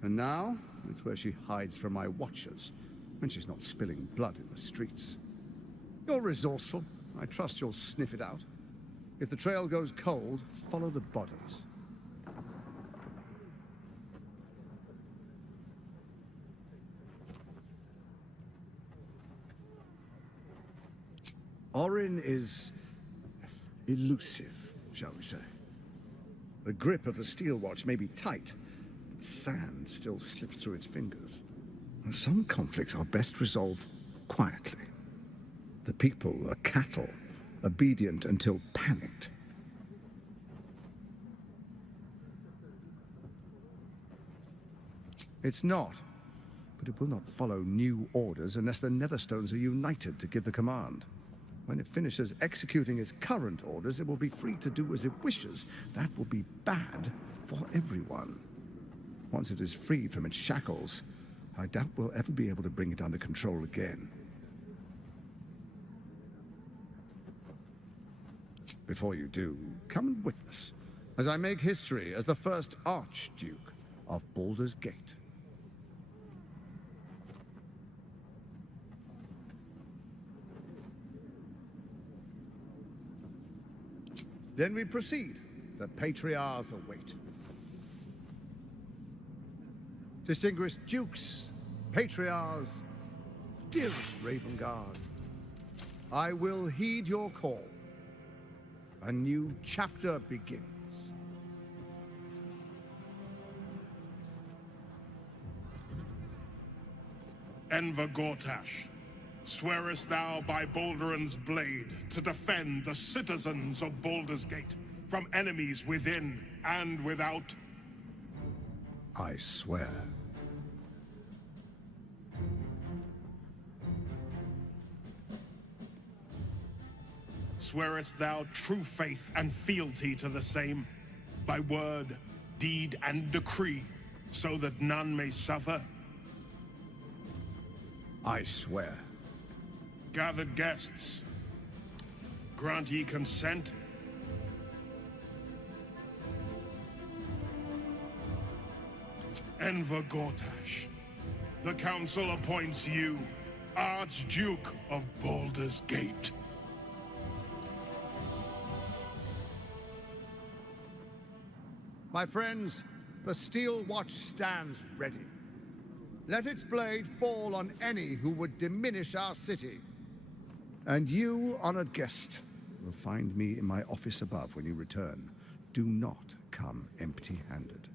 And now, it's where she hides from my watchers, when she's not spilling blood in the streets. You're resourceful. I trust you'll sniff it out. If the trail goes cold, follow the bodies. Orin is elusive, shall we say. The grip of the steel watch may be tight, but sand still slips through its fingers. And some conflicts are best resolved quietly. The people are cattle, obedient until panicked. It's not, but it will not follow new orders unless the Netherstones are united to give the command. When it finishes executing its current orders, it will be free to do as it wishes. That will be bad for everyone. Once it is freed from its shackles, I doubt we'll ever be able to bring it under control again. Before you do, come and witness, as I make history as the first Archduke of Baldur's Gate. Then we proceed. The patriarchs await. Distinguished dukes, patriarchs, Dearest Ravengard, I will heed your call. A new chapter begins. Enver Gortash, swearest thou by Balduran's blade to defend the citizens of Baldur's Gate from enemies within and without? I swear. Swearest thou true faith and fealty to the same, by word, deed, and decree, so that none may suffer? I swear. Gathered guests, grant ye consent? Enver Gortash, the Council appoints you Archduke of Baldur's Gate. My friends, the Steel Watch stands ready. Let its blade fall on any who would diminish our city. And you, honored guest, will find me in my office above when you return. Do not come empty-handed.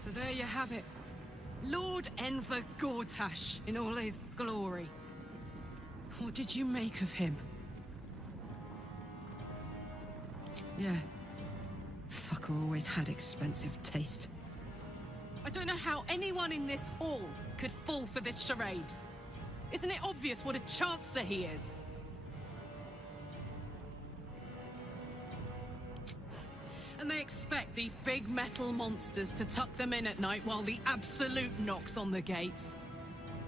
So there you have it. Lord Enver Gortash in all his glory. What did you make of him? Yeah. Fucker always had expensive taste. I don't know how anyone in this hall could fall for this charade. Isn't it obvious what a chancer he is? And they expect these big metal monsters to tuck them in at night while the Absolute knocks on the gates.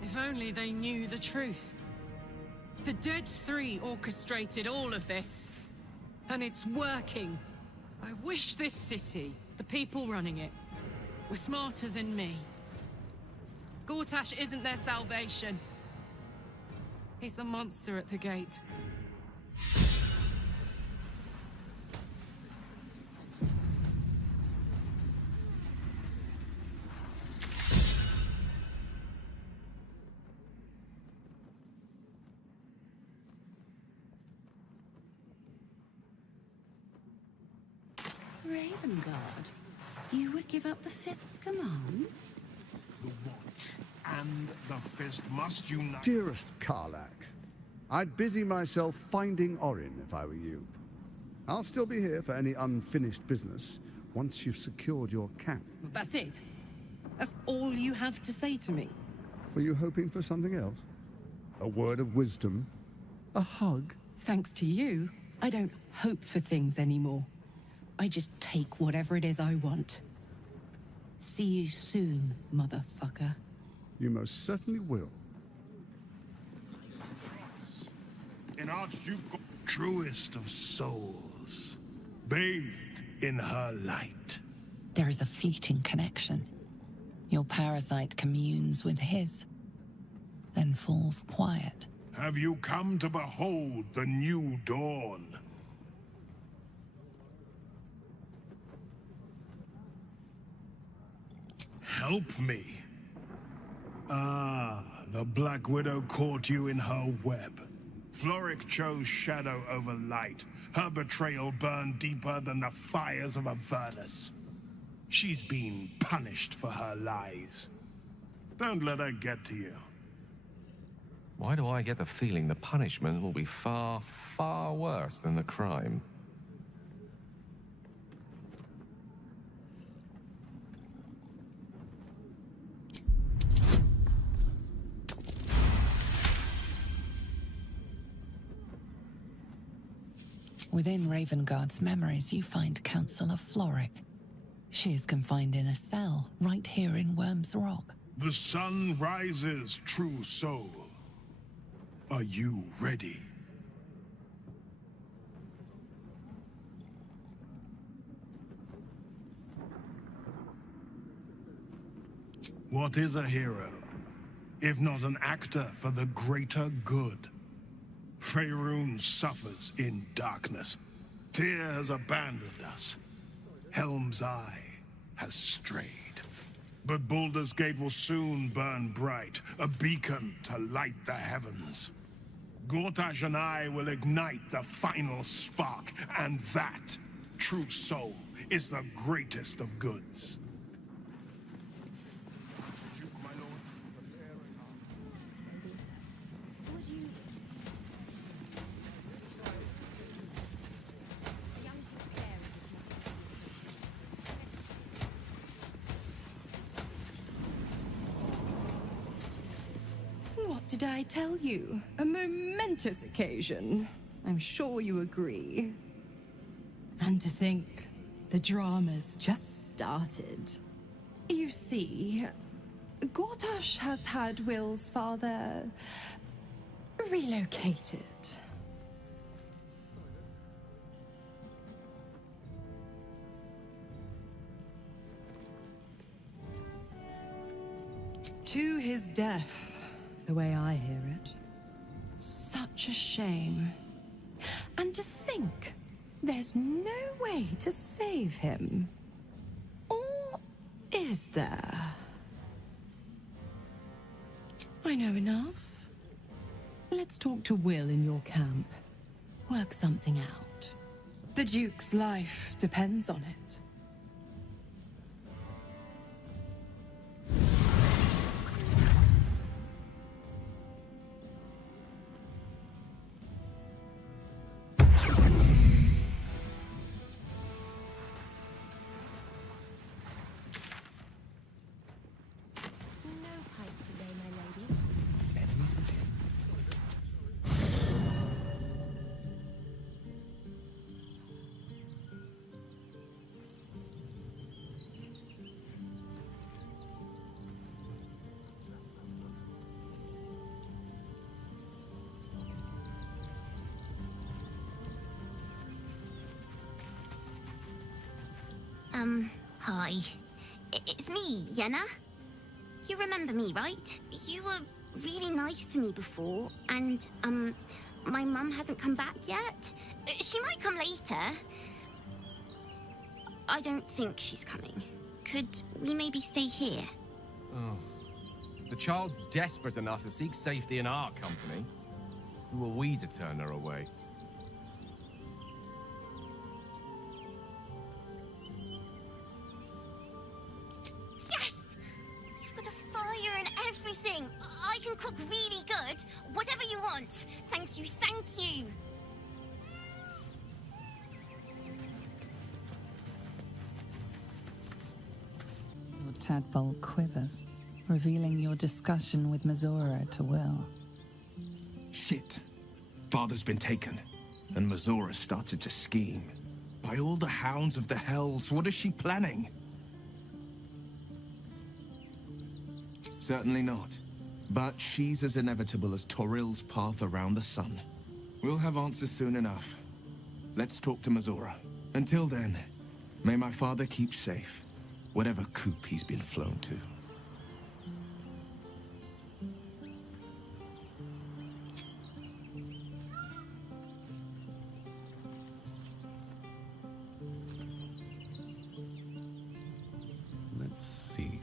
If only they knew the truth. The Dead Three orchestrated all of this. And it's working. I wish this city, the people running it, were smarter than me. Gortash isn't their salvation. He's the monster at the gate. Ravengard, you would give up the Fist's command? The Watch and the Fist must unite. Dearest Karlach, I'd busy myself finding Orin if I were you. I'll still be here for any unfinished business once you've secured your camp. That's it? That's all you have to say to me? Were you hoping for something else? A word of wisdom? A hug? Thanks to you, I don't hope for things anymore. I just take whatever it is I want. See you soon, motherfucker. You most certainly will. In Archduke, truest of souls, bathed in her light. There is a fleeting connection. Your parasite communes with his, then falls quiet. Have you come to behold the new dawn? Help me. Ah, the Black Widow caught you in her web. Floric chose shadow over light. Her betrayal burned deeper than the fires of Avernus. She's been punished for her lies. Don't let her get to you. Why do I get the feeling the punishment will be far, far worse than the crime? Within Ravengard's memories, you find Councillor Floric. She is confined in a cell right here in Worm's Rock. The sun rises, true soul. Are you ready? What is a hero, if not an actor for the greater good? Faerun suffers in darkness. Tyr has abandoned us. Helm's Eye has strayed. But Baldur's Gate will soon burn bright, a beacon to light the heavens. Gortash and I will ignite the final spark, and that, true soul, is the greatest of goods. What did I tell you? A momentous occasion. I'm sure you agree. And to think, the drama's just started. You see, Gortash has had Will's father relocated. To his death, the way I hear it. Such a shame. And to think, there's no way to save him. Or is there? I know enough. Let's talk to Will in your camp. Work something out. The Duke's life depends on it. Hi. It's me, Llena. You remember me, right? You were really nice to me before, and, my mum hasn't come back yet. She might come later. I don't think she's coming. Could we maybe stay here? Oh. The child's desperate enough to seek safety in our company. Who are we to turn her away? I can cook really good. Whatever you want. Thank you, thank you. Your tadpole quivers, revealing your discussion with Mizora to Will. Shit. Father's been taken, and Mizora started to scheme. By all the hounds of the hells, what is she planning? Certainly not. But she's as inevitable as Toril's path around the sun. We'll have answers soon enough. Let's talk to Mizora. Until then, may my father keep safe, whatever coop he's been flown to. Let's see.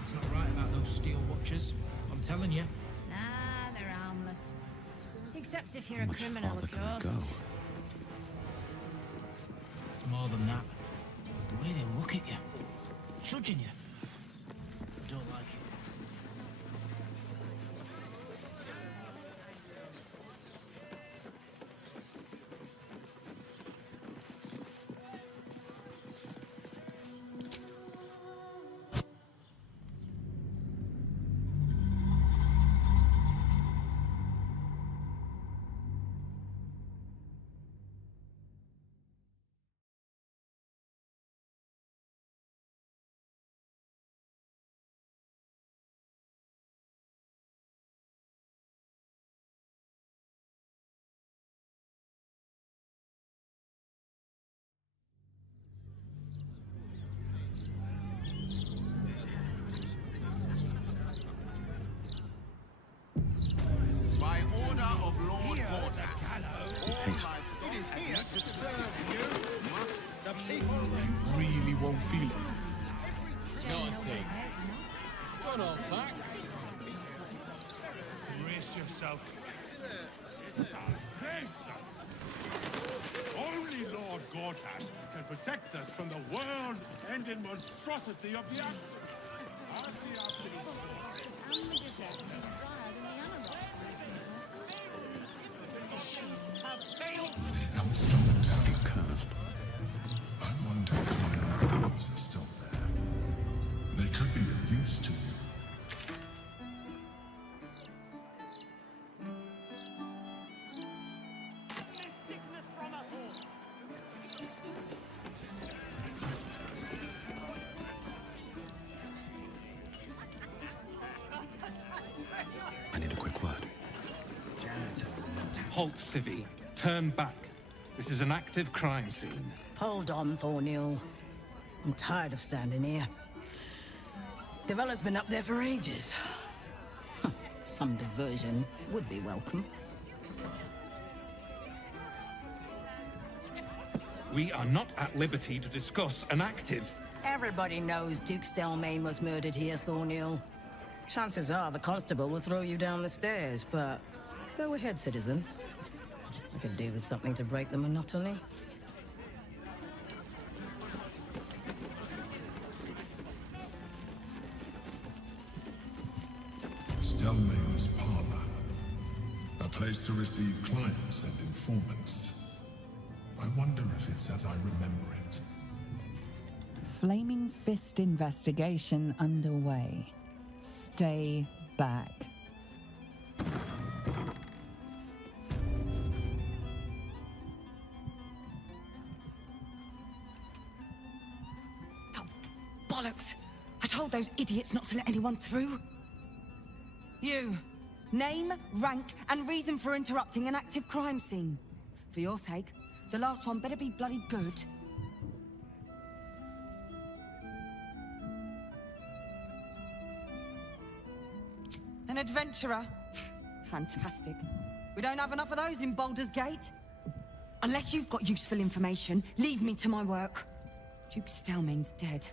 It's not right about those steel watchers. I'm telling you. Nah, they're harmless. Except if you're a How much criminal, farther of can it course. go? It's more than that. The way they look at you, judging you. Don't like it. of Lord Porter. It is here to serve you. The people really won't feel it. Nothing. Good old back. Brace yourself. Only Lord Gortash can protect us from the world-ending monstrosity of the Ask the The Elfstone Towers. I wonder if my items are still there. They could be of use to you. I need a quick word. Halt, Civvy. Turn back. This is an active crime scene. Hold on, Thornhill. I'm tired of standing here. Devella's been up there for ages. Some diversion would be welcome. We are not at liberty to discuss an active... Everybody knows Duke Stelmane was murdered here, Thornhill. Chances are the constable will throw you down the stairs, but... Go ahead, citizen. I could do with something to break the monotony. Stelmane's parlor. A place to receive clients and informants. I wonder if it's as I remember it. Flaming Fist investigation underway. Stay back. Bollocks! I told those idiots not to let anyone through. You. Name, rank, and reason for interrupting an active crime scene. For your sake, the last one better be bloody good. An adventurer? Fantastic. We don't have enough of those in Baldur's Gate. Unless you've got useful information, leave me to my work. Duke Stelmane's dead,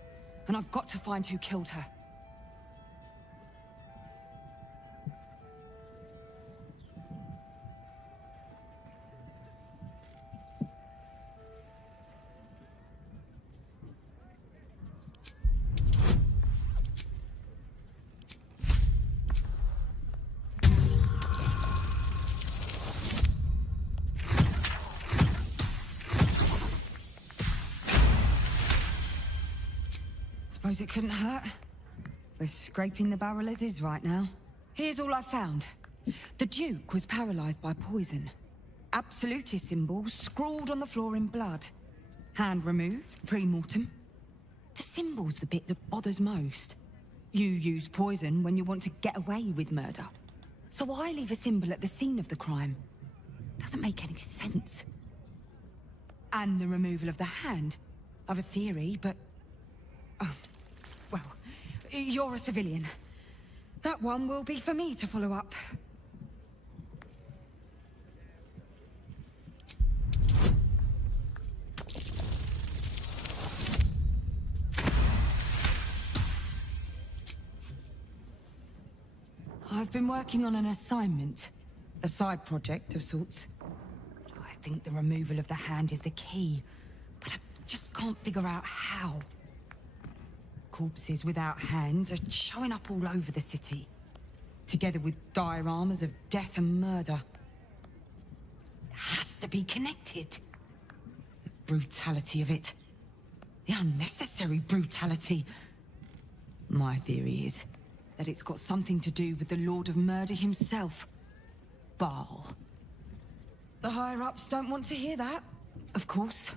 and I've got to find who killed her. Suppose it couldn't hurt. We're scraping the barrel as is right now. Here's all I found. The Duke was paralyzed by poison. Absolutist symbols scrawled on the floor in blood. Hand removed, pre-mortem. The symbol's the bit that bothers most. You use poison when you want to get away with murder. So why leave a symbol at the scene of the crime? Doesn't make any sense. And the removal of the hand. I've a theory, but... Oh, well, you're a civilian. That one will be for me to follow up. I've been working on an assignment. A side project of sorts. I think the removal of the hand is the key, but I just can't figure out how. Corpses without hands are showing up all over the city, together with dioramas of death and murder. It has to be connected. The brutality of it. The unnecessary brutality. My theory is that it's got something to do with the Lord of Murder himself, Baal. The higher-ups don't want to hear that, of course.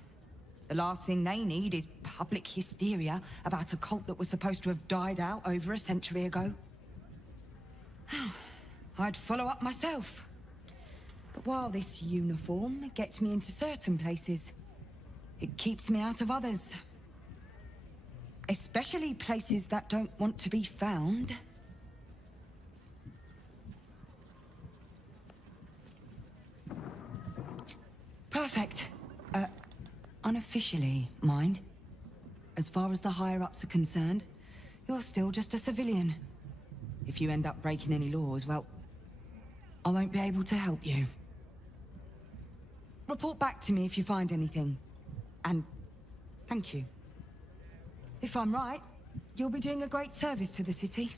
The last thing they need is public hysteria about a cult that was supposed to have died out over a century ago. I'd follow up myself. But while this uniform gets me into certain places, it keeps me out of others. Especially places that don't want to be found. Unofficially, mind. As far as the higher-ups are concerned, you're still just a civilian. If you end up breaking any laws, well, I won't be able to help you. Report back to me if you find anything. And thank you. If I'm right, you'll be doing a great service to the city.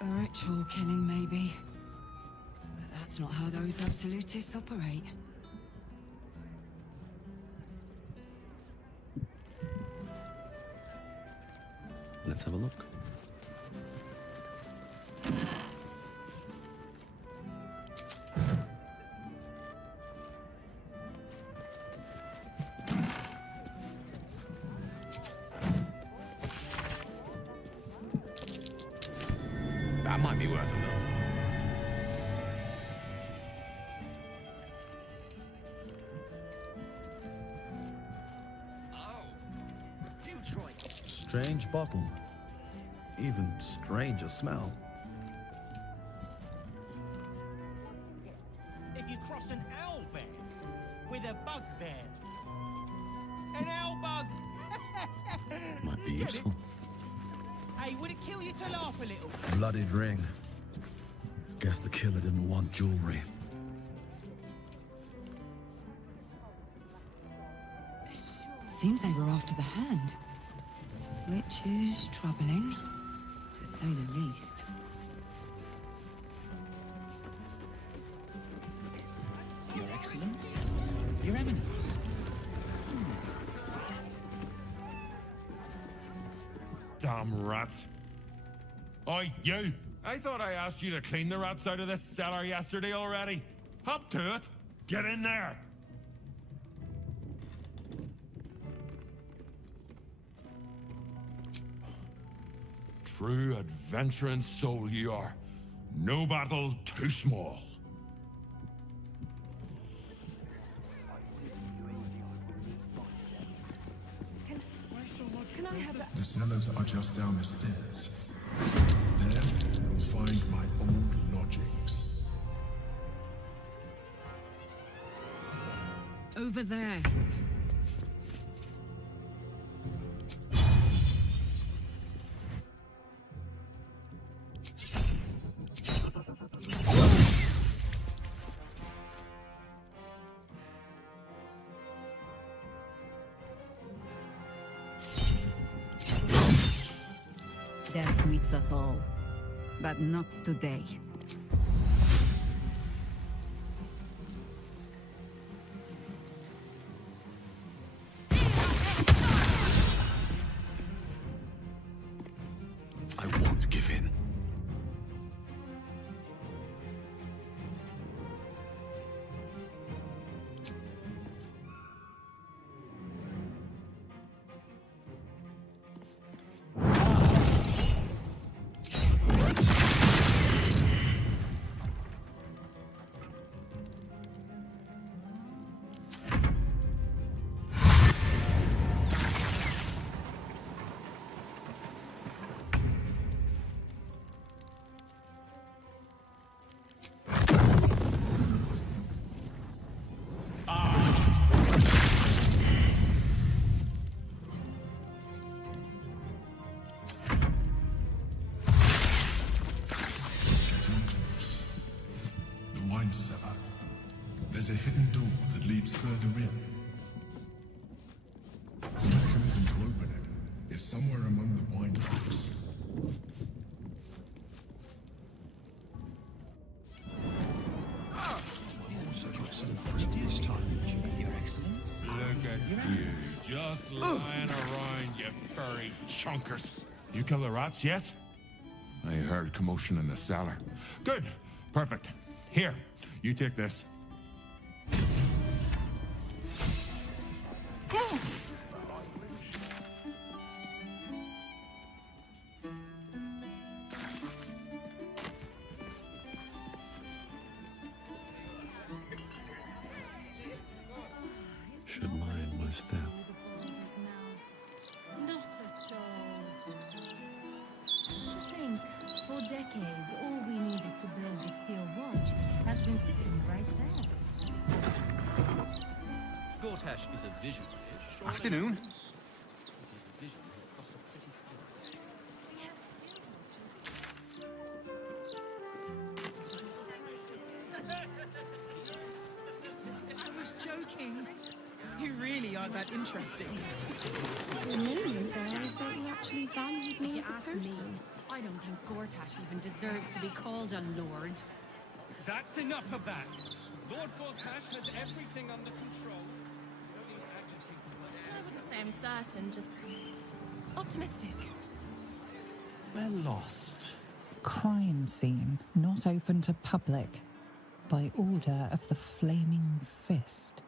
A ritual killing, maybe. But that's not how those absolutists operate. Let's have a look. That might be worth a look. Strange bottle. Even stranger smell. If you cross an owl bear with a bugbear. An owl bug! Might be useful. Hey, would it kill you to laugh a little? Bloodied ring. Guess the killer didn't want jewelry. Seems they were after the hand. Which is troubling, to say the least. Your Excellence? Your Eminence? Damn rats. Oi, you! I thought I asked you to clean the rats out of this cellar yesterday already. Hop to it. Get in there. True adventuring soul you are. No battle too small. Can I have that? The cellars are just down the stairs. There, you'll find my old lodgings. Over there. Death meets us all, but not today. I won't give in. There's a hidden door that leads further in. The mechanism to open it is somewhere among the wine packs. Look at you, just lying around, you furry chunkers. You kill the rats, yes? I heard commotion in the cellar. Good, perfect. Here, you take this. Should mind my step. Gortash is a visionary, surely Afternoon. his vision has cost a pretty I was joking. You really are that interesting. The meaning is that you actually valued me as a person. I don't think Gortash even deserves to be called a lord. That's enough of that. Lord Gortash has everything under control. I wouldn't say I'm certain, just optimistic. We're lost. Crime scene not open to public by order of the Flaming Fist.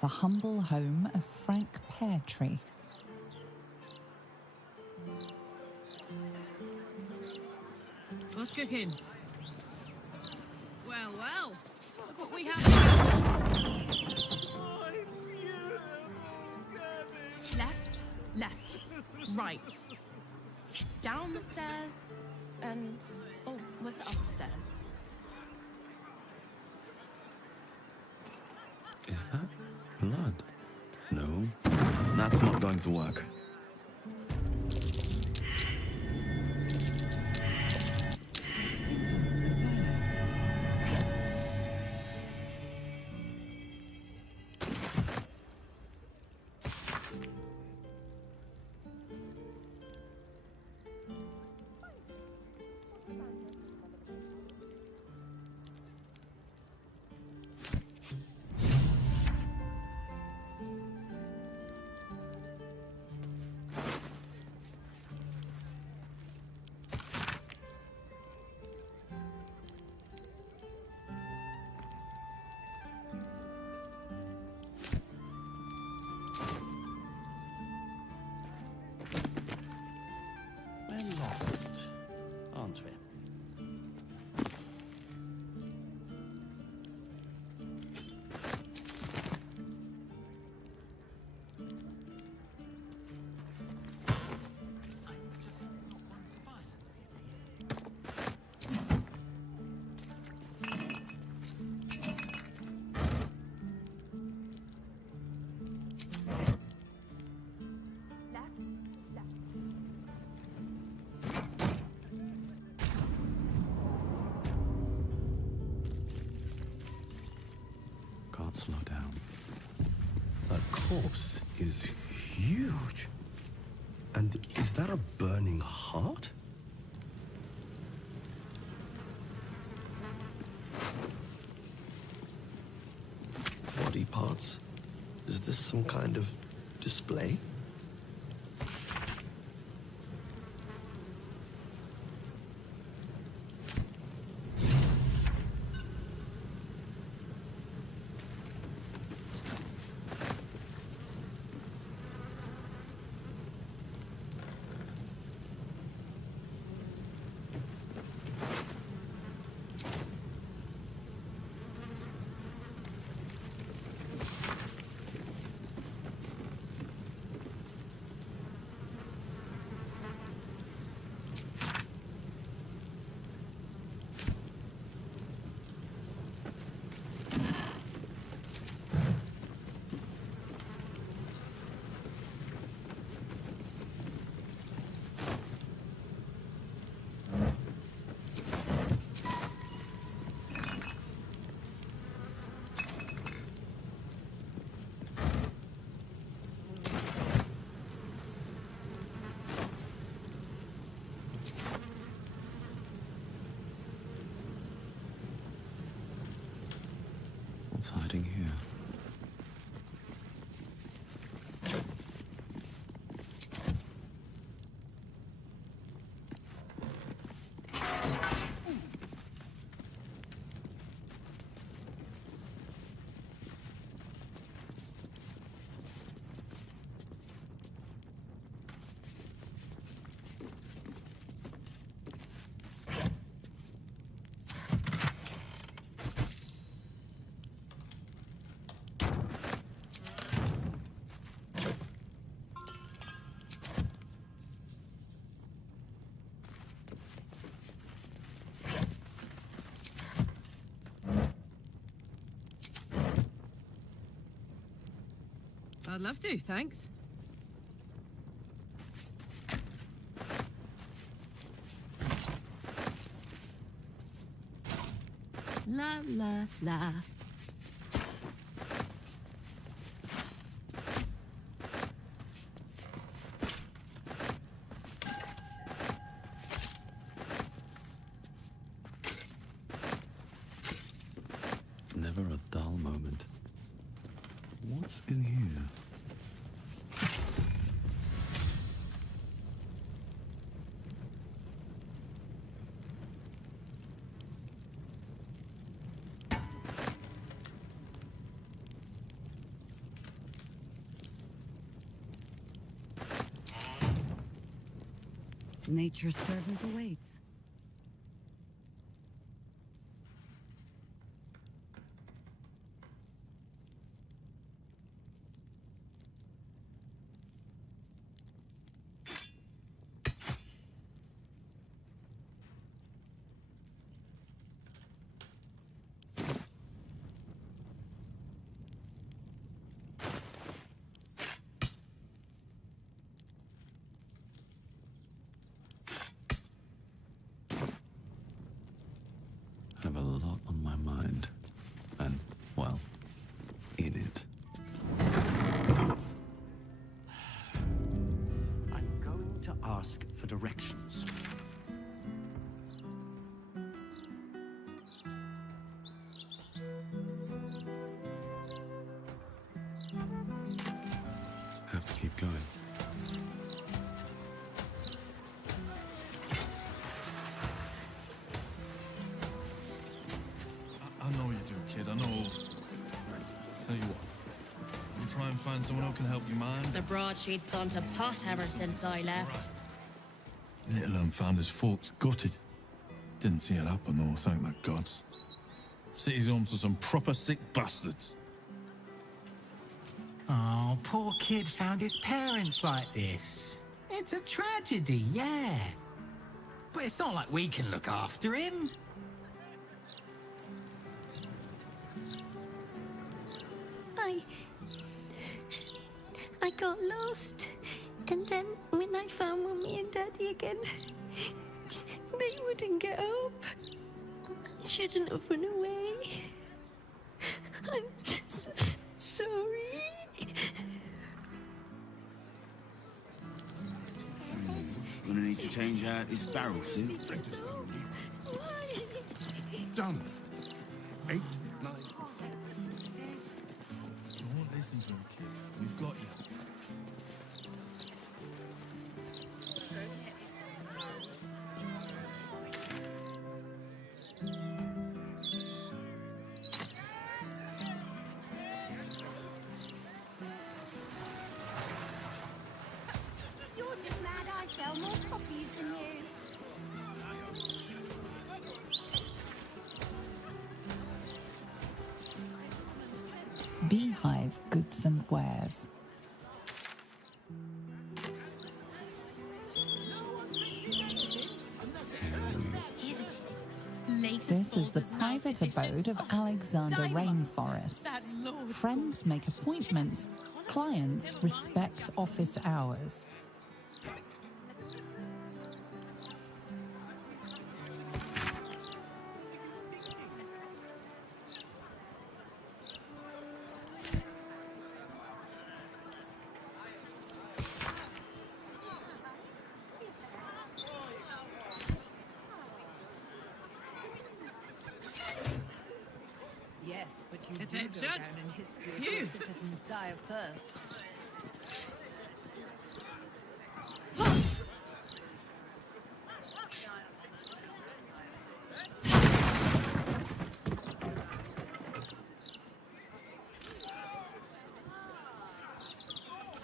The humble home of Frank Peartree. What's cooking? Well, well, look what we have here. Left, left, right. Down the stairs, and... oh, was it up the stairs? Is that blood? No, that's not going to work. We're lost, aren't we? Can't slow down. That corpse is huge. And is that a burning heart? Body parts? Is this some kind of display? What's hiding here? I'd love to, thanks. La la la. Never a dull moment. What's in here? Nature's servant awaits. Have a lot on my mind. And, well, in it. I'm going to ask for directions. Have to keep going. I know you do, kid. I know. Tell you what. We'll try and find someone who can help you mind. The broadsheet's gone to pot ever since I left. Little found his folks gutted. Didn't see it happen, though, thank the gods. City's home to some proper sick bastards. Oh, poor kid found his parents like this. It's a tragedy, yeah. But it's not like we can look after him. I got lost. And then when I found Mummy and Daddy again, they wouldn't get up. I shouldn't have run away. I'm sorry. Gonna need to change out this barrel soon. Done. 8, 9. Don't listen to him, kid. We've got you. You're just mad I sell more copies than you. Beehive goods and wares. This is the private abode of Alexander Rainforest. Friends make appointments. Clients respect office hours. Yes, but you do Attention. go down in history Phew. where citizens die of thirst.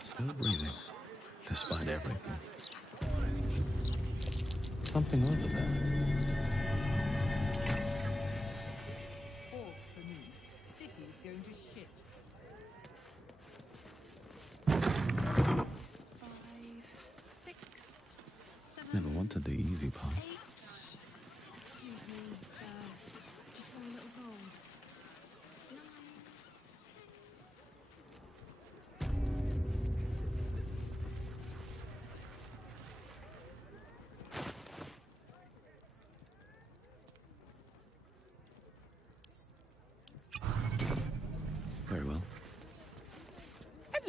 Still breathing, despite everything. Something over there. Fourth for me. City's going to shit. 5, 6, 7, Never wanted the easy part. 8. Excuse me, sir. Just one little gold. 9.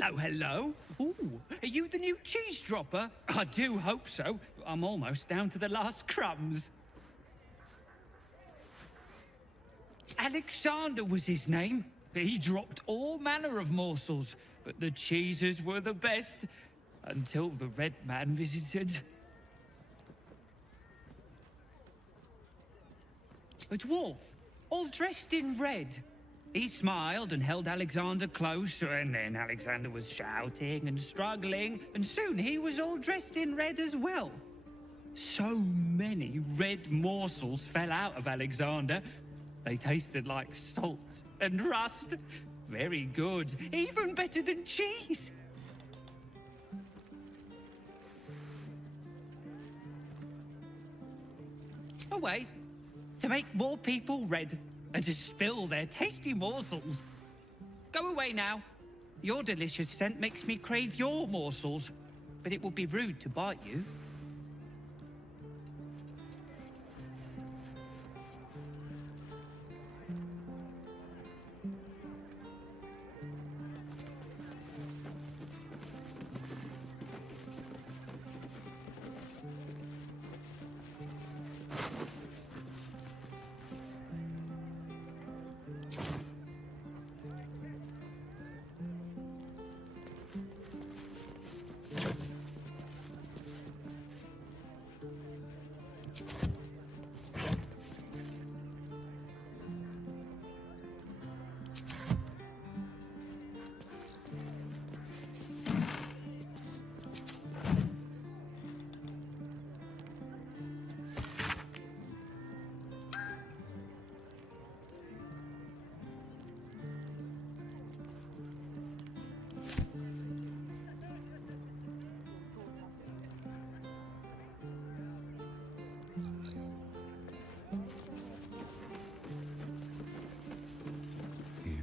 Hello, hello. Ooh, are you the new cheese dropper? I do hope so. I'm almost down to the last crumbs. Alexander was his name. He dropped all manner of morsels, but the cheeses were the best. Until the Red Man visited. A dwarf, all dressed in red. He smiled and held Alexander close, and then Alexander was shouting and struggling, and soon he was all dressed in red as well. So many red morsels fell out of Alexander. They tasted like salt and rust. Very good, even better than cheese. A way to make more people red and to spill their tasty morsels. Go away now. Your delicious scent makes me crave your morsels, but it would be rude to bite you.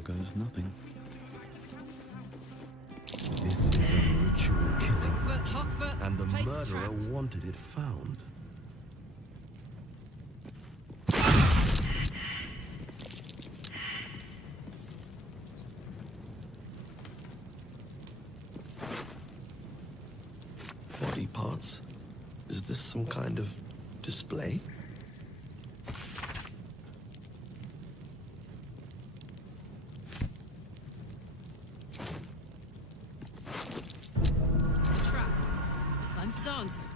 Goes nothing. This is a ritual killing, Bigfoot, Hotfoot, and the place murderer trapped. wanted it found. Body parts? Is this some kind of display? Time to dance.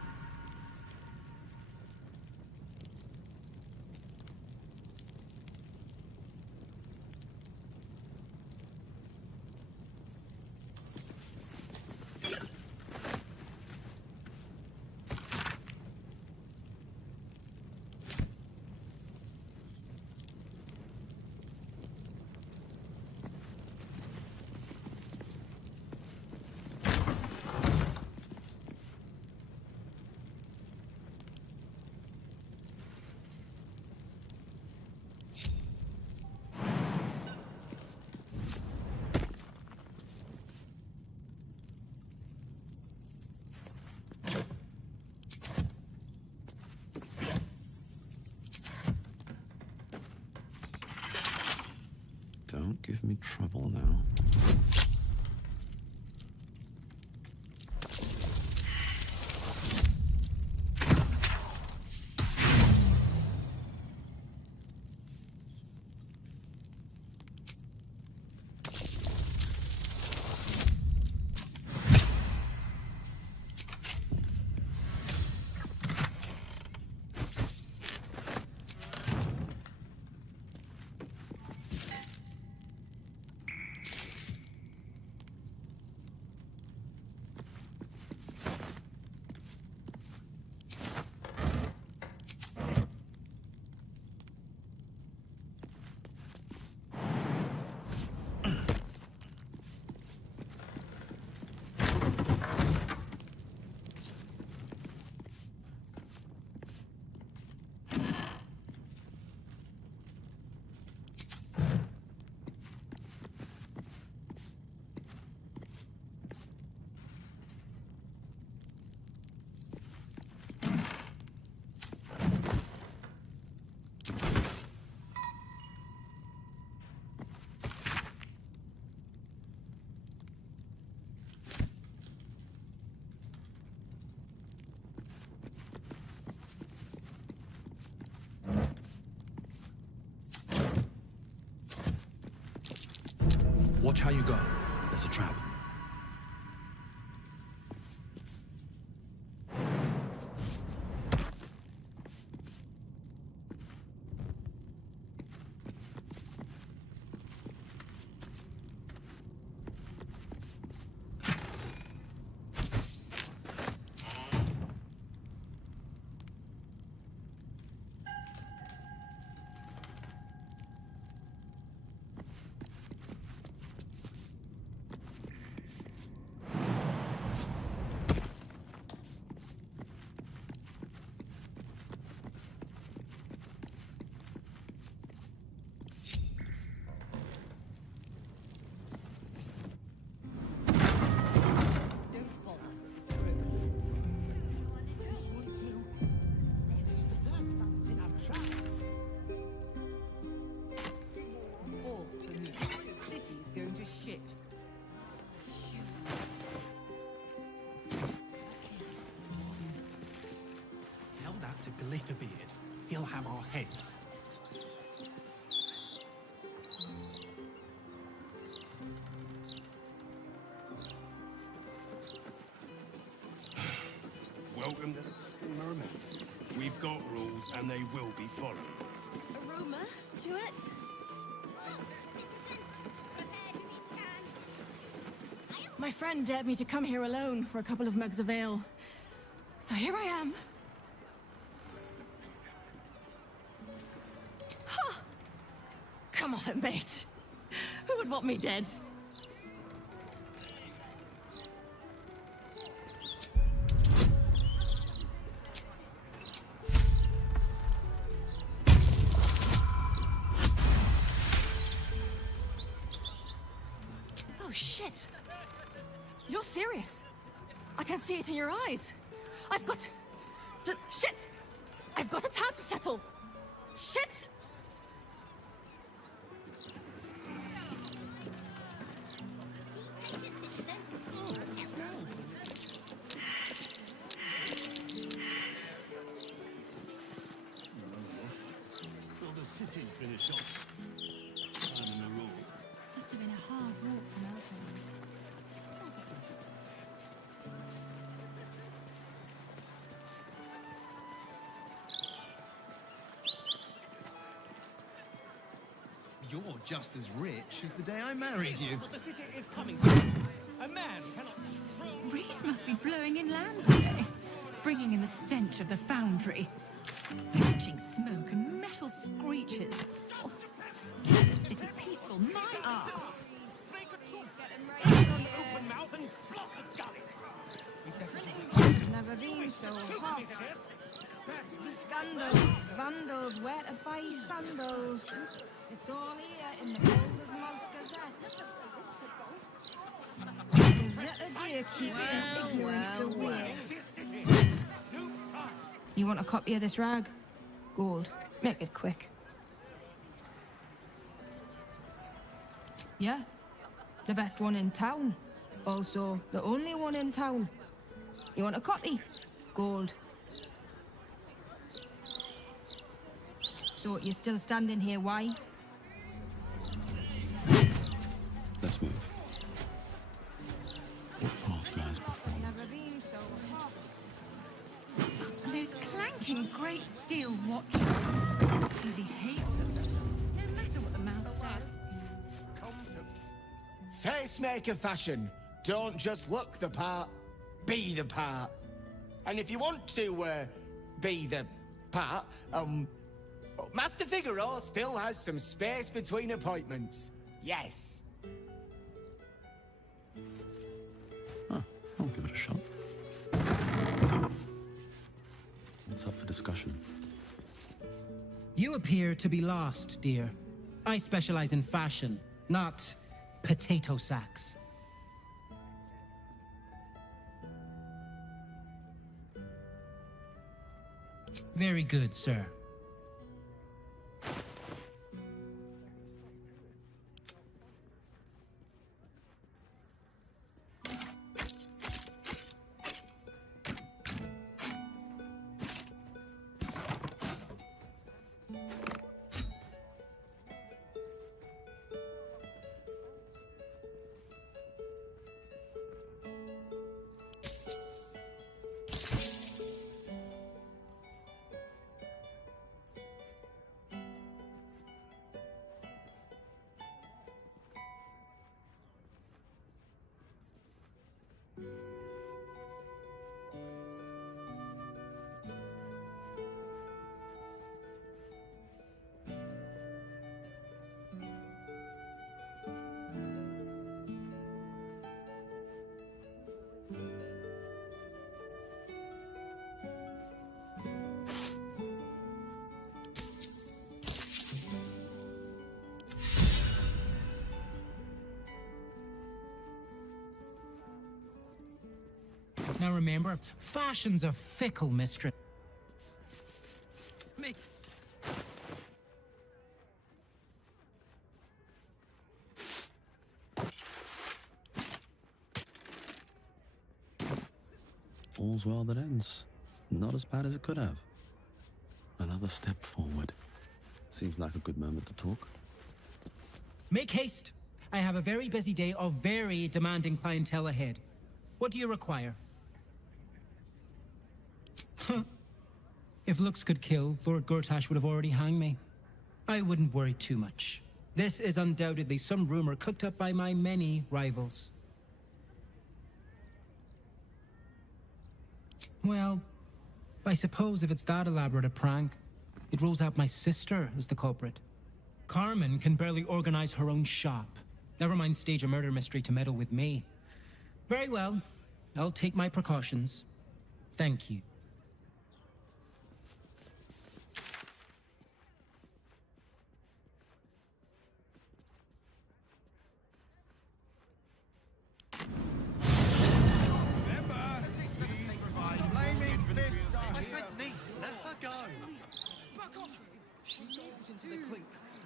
Don't give me trouble now. Watch how you go. There's a trap. Tell that to Glitterbeard. He'll have our heads. Welcome to the Mermaid. We've got rules and they will be followed. Aroma to it. My friend dared me to come here alone for a couple of mugs of ale. So here I am. Ha! Come on then, mate. Who would want me dead? Oh, shit. You're serious. I can see it in your eyes. I've got to... Shit! I've got a tab to settle. Shit! Well, the city's finished off. I'm in the rule. Must have been a hard walk from Alton. You're just as rich as the day I married you. What the city is coming to. A man cannot stroll... Breeze must be blowing inland today, bringing in the stench of the foundry. Belching smoke and metal screeches. Oh, keep the city peaceful, my arse. Open mouth and block the gully. Never been so hot. Scandals, vandals, where to buy sandals. It's all here in the Balder's Mouse Gazette. Gazette a day keeps ignorance away. You want a copy of this rag? Gold. Make it quick. Yeah. The best one in town. Also, the only one in town. You want a copy? Gold. So, you're still standing here, why? Let's move. What path lies before? Never been so hot. Those clanking great steel watches. Bloody hate them. No matter what the mouth says. Facemaker fashion. Don't just look the part, be the part. And if you want to, be the part, Master Figaro still has some space between appointments. Yes. I'll give it a shot. What's up for discussion? You appear to be lost, dear. I specialize in fashion, not potato sacks. Very good, sir. Now remember, fashion's a fickle mistress. Me. All's well that ends. Not as bad as it could have. Another step forward. Seems like a good moment to talk. Make haste. I have a very busy day of very demanding clientele ahead. What do you require? If looks could kill, Lord Gortash would have already hanged me. I wouldn't worry too much. This is undoubtedly some rumor cooked up by my many rivals. Well, I suppose if it's that elaborate a prank, it rules out my sister as the culprit. Carmen can barely organize her own shop. Never mind stage a murder mystery to meddle with me. Very well. I'll take my precautions. Thank you.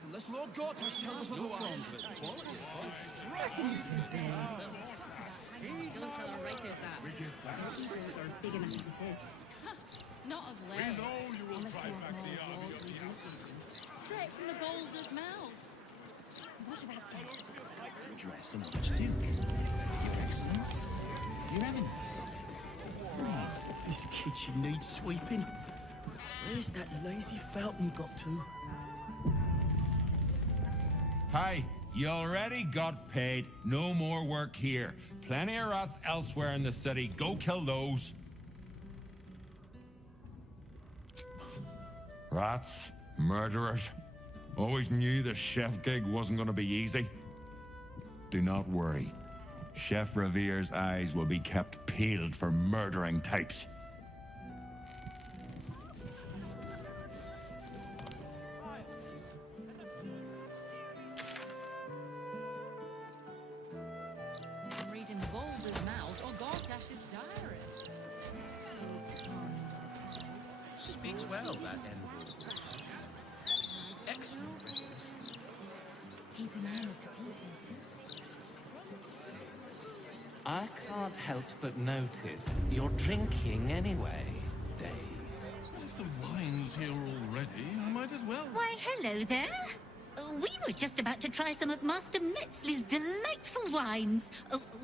Unless Lord Gortash tells us otherwise. Don't tell our writers that. Heroes are big enough as it is. Not of late. We know you will try back the army. Straight from the Balder's mouth. What about that? Address an Archduke. Your Excellence. Your Eminence. This kitchen needs sweeping. Where's that lazy fountain got to? Hi, you already got paid. No more work here. Plenty of rats elsewhere in the city. Go kill those. Rats, murderers. Always knew the chef gig wasn't going to be easy. Do not worry. Chef Revere's eyes will be kept peeled for murdering types. I'm reading Balder's mouth or Gortash's diary. Speaks well, that envoy. Excellent. He's a man of the people, too. I can't help but notice you're drinking anyway, Dave. If the wine's here already, I might as well. Why, hello there. We were just about to try some of Master Metzley's delightful wines.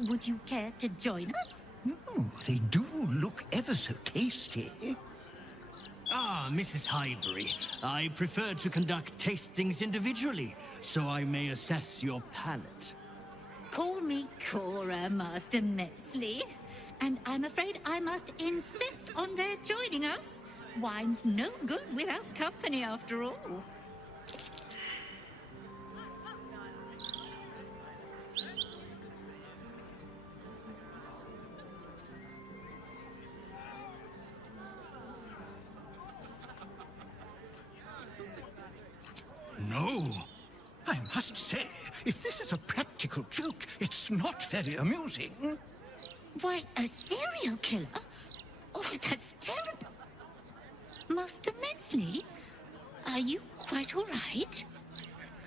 Would you care to join us? Oh, they do look ever so tasty. Ah, Mrs. Highbury. I prefer to conduct tastings individually, so I may assess your palate. Call me Cora, Master Metzley. And I'm afraid I must insist on their joining us. Wine's no good without company, after all. No. I must say, if this is a practical joke, it's not very amusing. Why, a serial killer? Oh, that's terrible. Master Metzley, are you quite all right?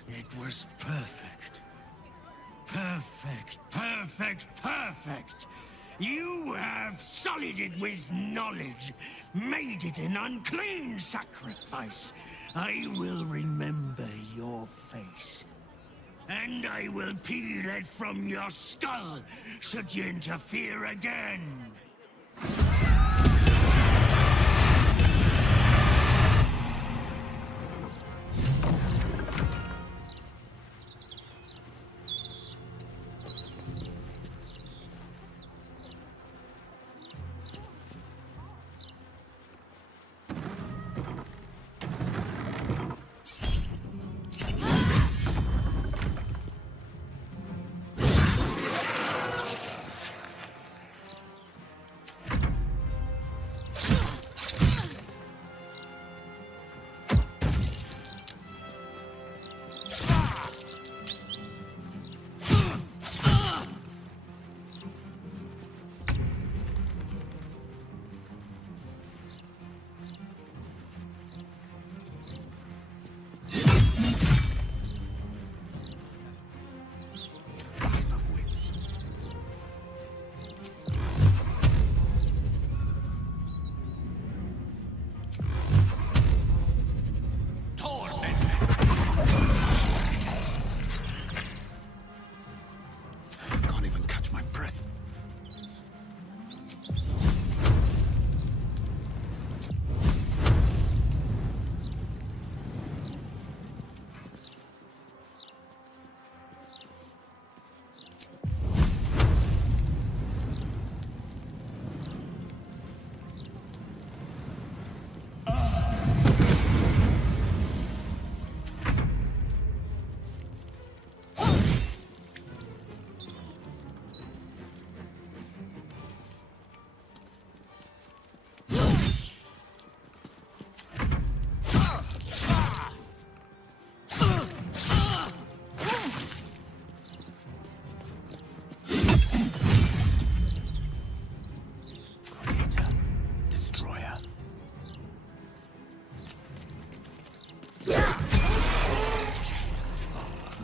It was perfect. Perfect, perfect, perfect. You have sullied it with knowledge, made it an unclean sacrifice. I will remember your face. And I will peel it from your skull, should you interfere again.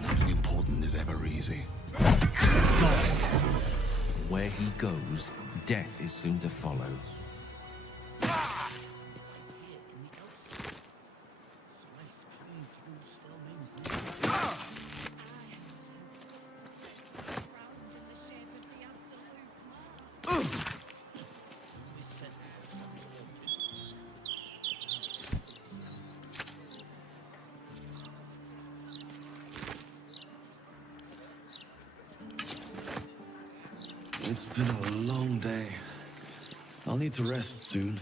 Nothing important is ever easy. Where he goes, death is soon to follow. It's been a long day. I'll need to rest soon.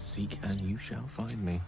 Seek and you shall find me.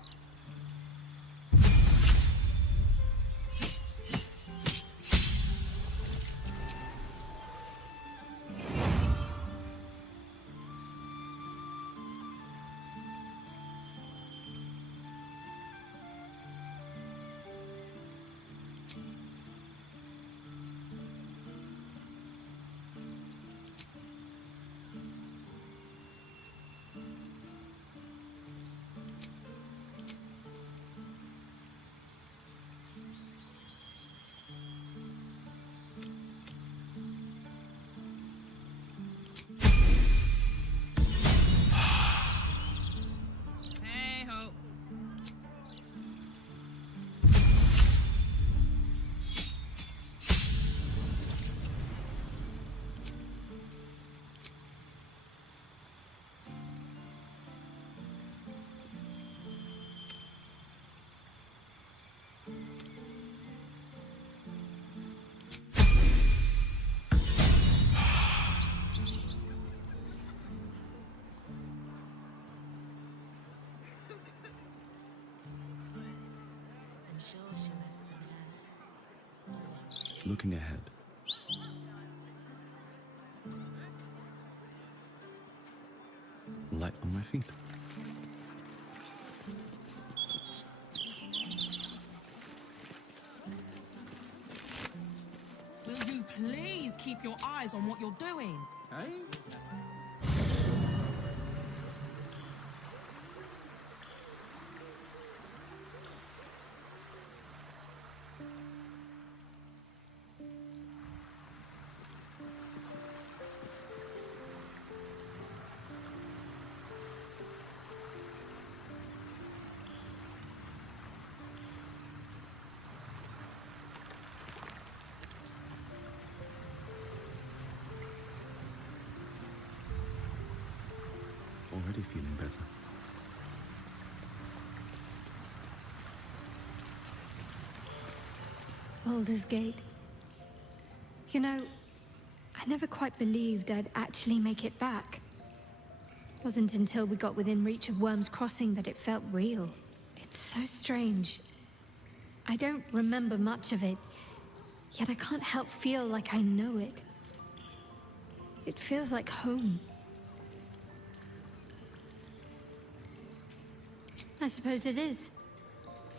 Looking ahead. Light on my feet. Will you please keep your eyes on what you're doing? Hey? Already feeling better. Baldur's Gate. You know, I never quite believed I'd actually make it back. Wasn't until we got within reach of Worm's Crossing that it felt real. It's so strange. I don't remember much of it, yet I can't help feel like I know it. It feels like home. I suppose it is.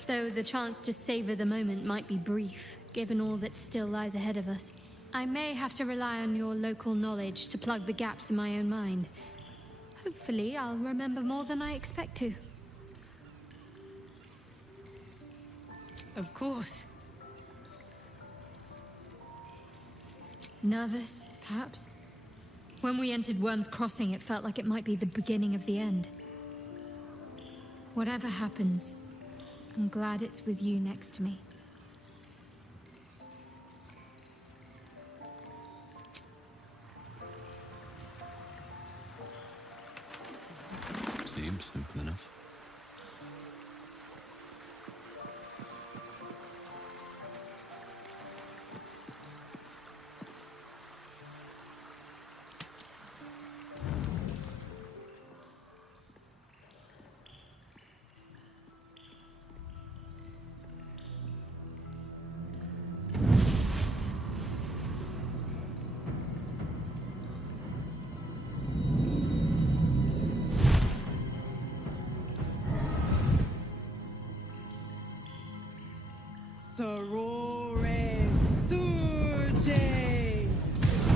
Though the chance to savor the moment might be brief, given all that still lies ahead of us. I may have to rely on your local knowledge to plug the gaps in my own mind. Hopefully, I'll remember more than I expect to. Of course. Nervous, perhaps? When we entered Worm's Crossing, it felt like it might be the beginning of the end. Whatever happens, I'm glad it's with you next to me. Seems simple enough. Sorore surge,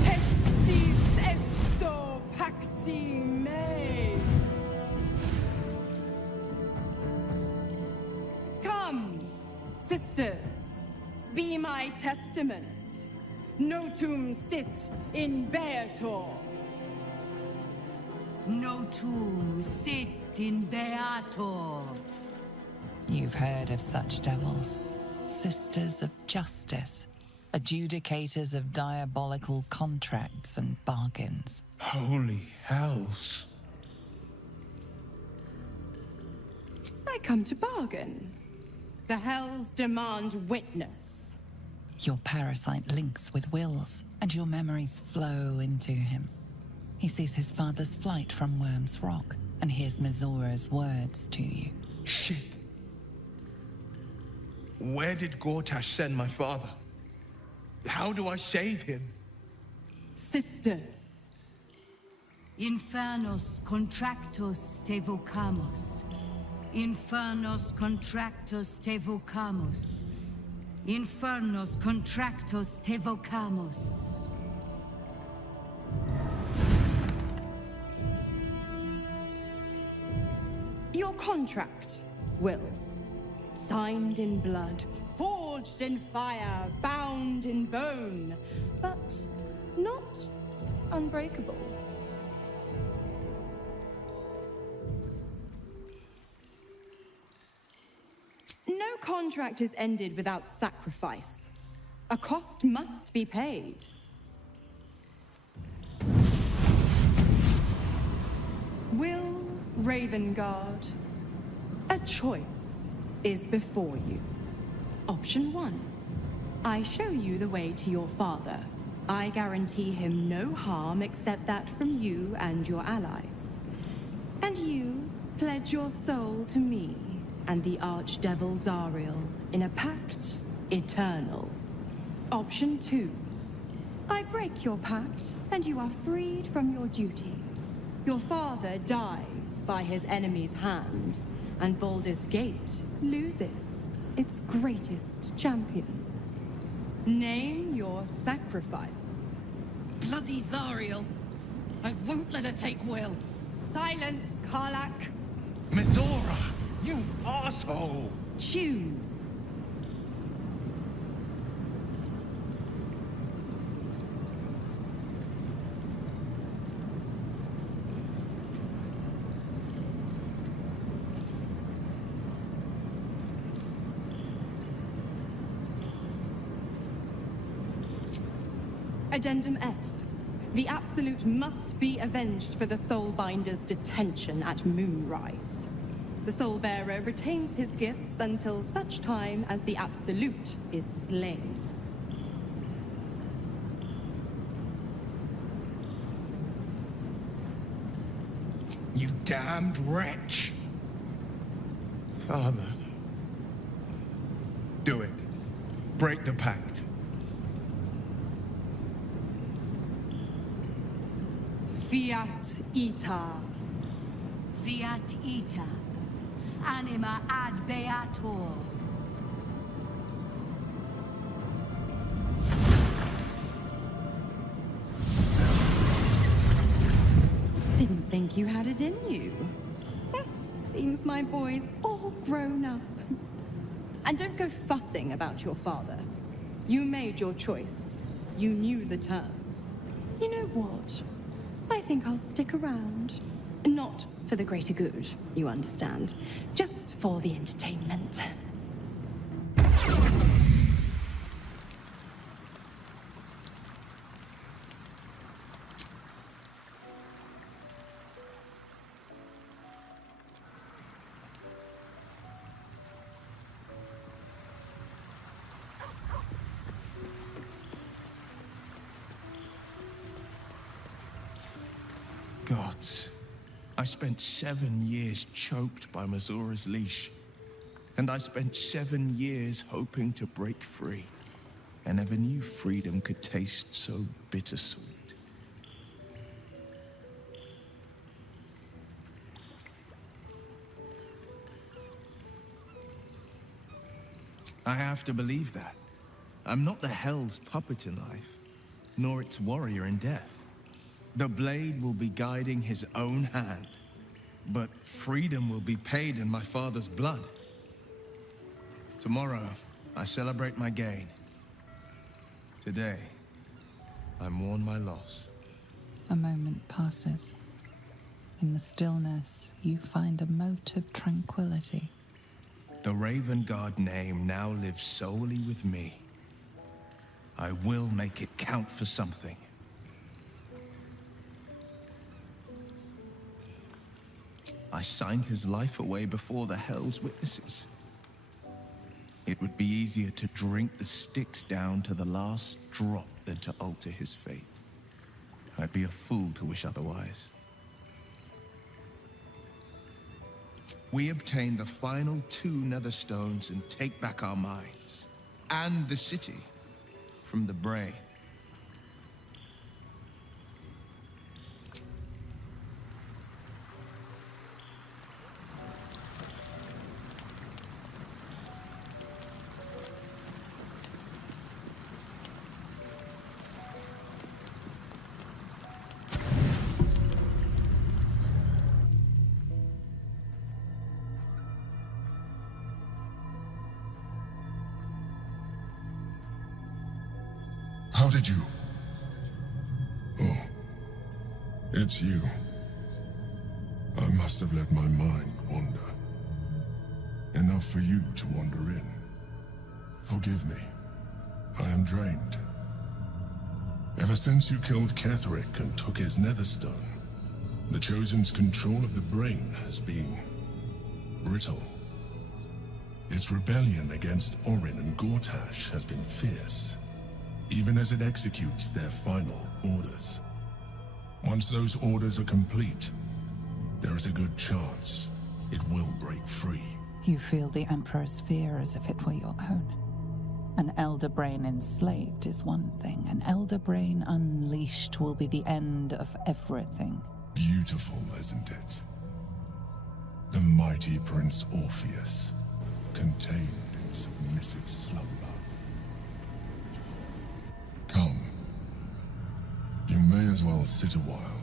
testis esto pacti me. Come, sisters, be my testament. Notum sit in beator. Notum sit in beator. You've heard of such devils. Sisters of justice, adjudicators of diabolical contracts and bargains. Holy hells. I come to bargain. The hells demand witness. Your parasite links with Will's, and your memories flow into him. He sees his father's flight from Worm's Rock, and hears Mizora's words to you. Shit. Where did Gortash send my father? How do I save him? Sisters. Infernos contractos te vocamos. Infernos contractos te vocamos. Infernos contractos te vocamos. Your contract, Will. Signed in blood, forged in fire, bound in bone, but not unbreakable. No contract is ended without sacrifice. A cost must be paid. Will Ravengard, a choice is before you. Option 1. I show you the way to your father. I guarantee him no harm except that from you and your allies. And you pledge your soul to me and the archdevil Zariel in a pact eternal. Option 2. I break your pact and you are freed from your duty. Your father dies by his enemy's hand, and Baldur's Gate loses its greatest champion. Name your sacrifice. Bloody Zariel. I won't let her take Will. Silence, Karlak. Mizora, you asshole! Choose. Addendum F. The Absolute must be avenged for the Soulbinder's detention at Moonrise. The Soulbearer retains his gifts until such time as the Absolute is slain. You damned wretch! Father. Do it. Break the pact. Fiat ita. Fiat ita. Anima ad beator. Didn't think you had it in you. Seems my boy's all grown up. And don't go fussing about your father. You made your choice. you knew the terms. You know what? I think I'll stick around. Not for the greater good, you understand. Just for the entertainment. Gods. I spent 7 years choked by Mazura's leash. And I spent 7 years hoping to break free. I never knew freedom could taste so bittersweet. I have to believe that. I'm not the Hell's puppet in life, nor its warrior in death. The blade will be guiding his own hand, but freedom will be paid in my father's blood. Tomorrow, I celebrate my gain. Today, I mourn my loss. A moment passes. In the stillness, you find a mote of tranquility. The Raven Guard name now lives solely with me. I will make it count for something. I signed his life away before the Hell's witnesses. It would be easier to drink the Styx down to the last drop than to alter his fate. I'd be a fool to wish otherwise. We obtain the final 2 Netherstones and take back our minds, and the city, from the brain. How did you? Oh, it's you. I must have let my mind wander. Enough for you to wander in. Forgive me. I am drained. Ever since you killed Ketheric and took his Netherstone, the Chosen's control of the brain has been brittle. Its rebellion against Orin and Gortash has been fierce, even as it executes their final orders. Once those orders are complete, there is a good chance it will break free. You feel the Emperor's fear as if it were your own. An elder brain enslaved is one thing. An elder brain unleashed will be the end of everything. Beautiful, isn't it? The mighty Prince Orpheus, contained in submissive slumber. Come. You may as well sit a while,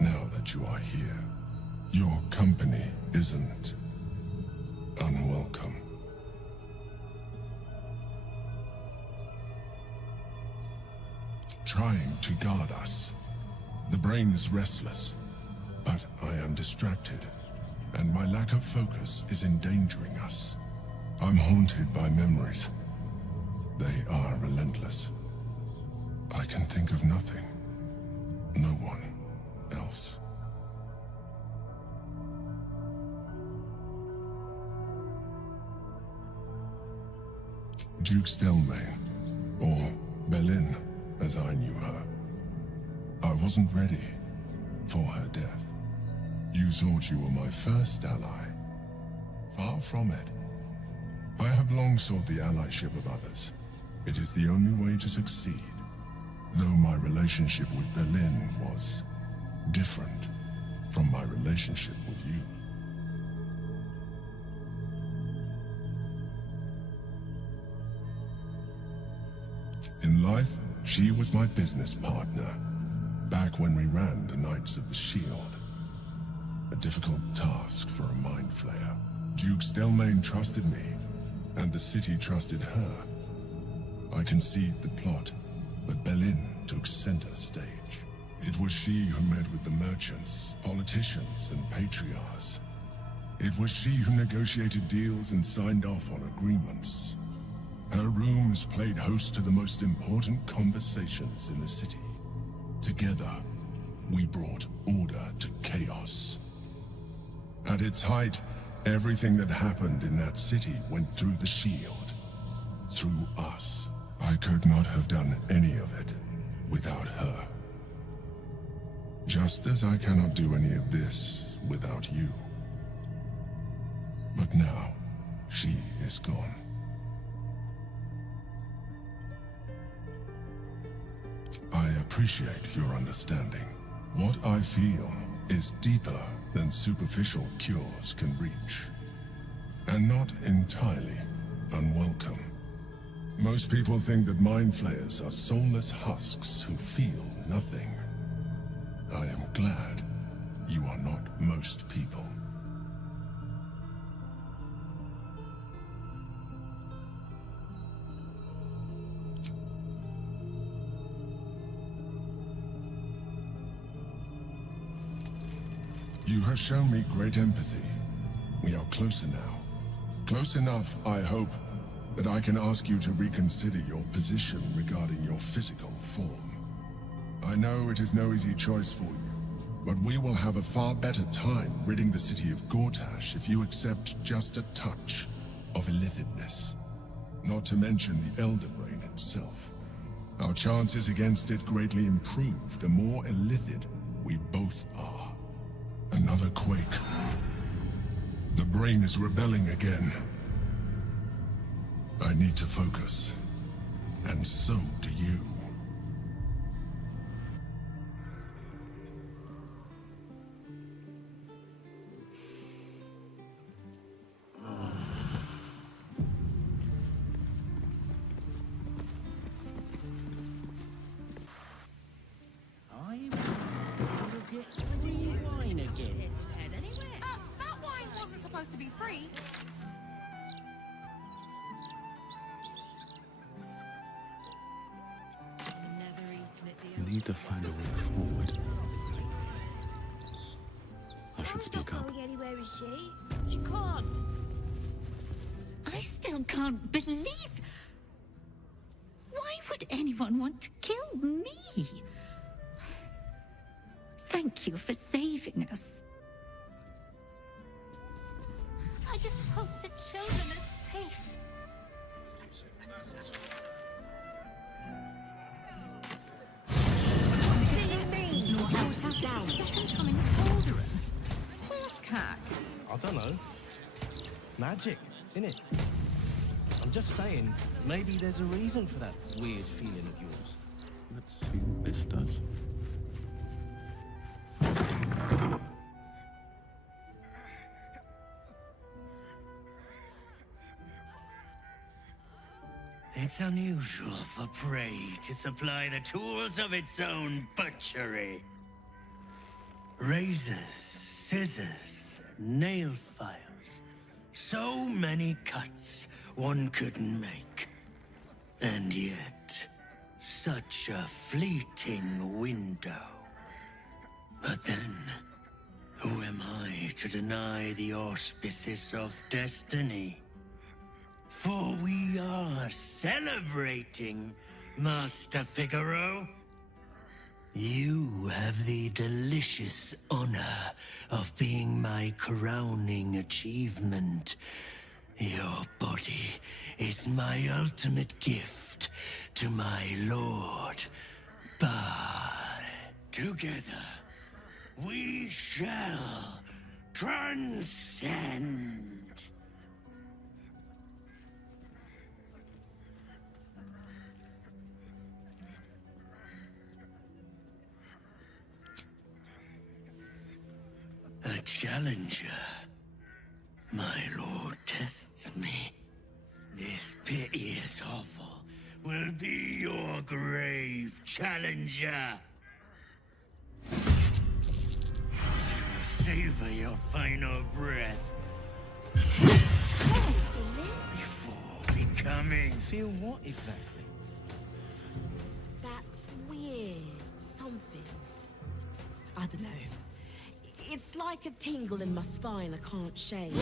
now that you are here. Your company isn't unwelcome. Trying to guard us. The brain is restless, but I am distracted, and my lack of focus is endangering us. I'm haunted by memories. They are relentless. I can think of nothing. No one else. Duke Stelmane, or Belin, as I knew her. I wasn't ready for her death. You thought you were my first ally. Far from it. I have long sought the allyship of others. It is the only way to succeed. Though my relationship with Belin was different from my relationship with you. In life, she was my business partner, back when we ran the Knights of the Shield. A difficult task for a mind flayer. Duke Stelmane trusted me, and the city trusted her. I conceived the plot, but Berlin took center stage. It was she who met with the merchants, politicians, and patriarchs. It was she who negotiated deals and signed off on agreements. Her rooms played host to the most important conversations in the city. Together, we brought order to chaos. At its height, everything that happened in that city went through the shield. Through us. I could not have done any of it without her. Just as I cannot do any of this without you. But now, she is gone. I appreciate your understanding. What I feel is deeper than superficial cures can reach. And not entirely unwelcome. Most people think that mind flayers are soulless husks who feel nothing. I am glad you are not most people. You have shown me great empathy. We are closer now. Close enough, I hope, that I can ask you to reconsider your position regarding your physical form. I know it is no easy choice for you, but we will have a far better time ridding the city of Gortash if you accept just a touch of illithidness. Not to mention the Elder Brain itself. Our chances against it greatly improve the more illithid we both are. Another quake. The brain is rebelling again. I need to focus. And so do you. To be free. Never eaten it, We need to find a way forward. I should speak up. Anywhere, is she? She can't. I still can't believe. Why would anyone want to kill me? Thank you for saving us. I just hope the children are safe. I don't know. Magic, innit? I'm just saying, maybe there's a reason for that weird feeling of yours. Let's see what this does. It's unusual for prey to supply the tools of its own butchery. Razors, scissors, nail files. So many cuts one couldn't make. And yet, such a fleeting window. But then, who am I to deny the auspices of destiny? For we are celebrating, Master Figaro. You have the delicious honor of being my crowning achievement. Your body is my ultimate gift to my lord, Bar. Together, we shall transcend. A challenger. My lord tests me. This pit is awful. Will be your grave, challenger. Savor your final breath before becoming. Feel what exactly? That don't know. It's like a tingle in my spine I can't shake. Are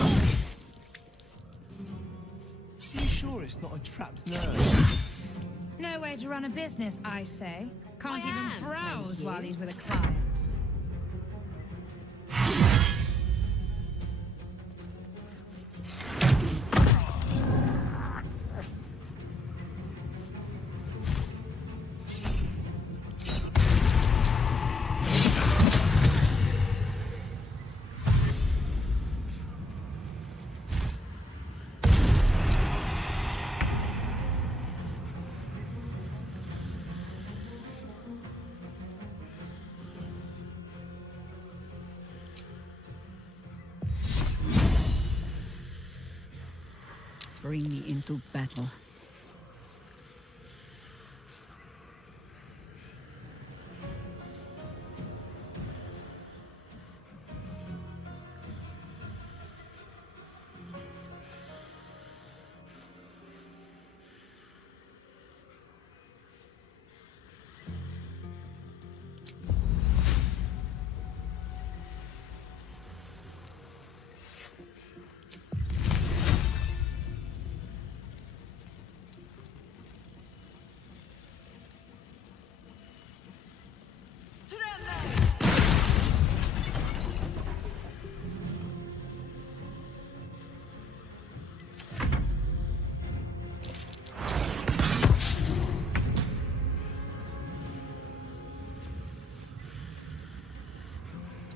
you sure it's not a trapped nerve? No way to run a business, I say. Can't I even am, browse thank you. while he's with a client. Bring me into battle.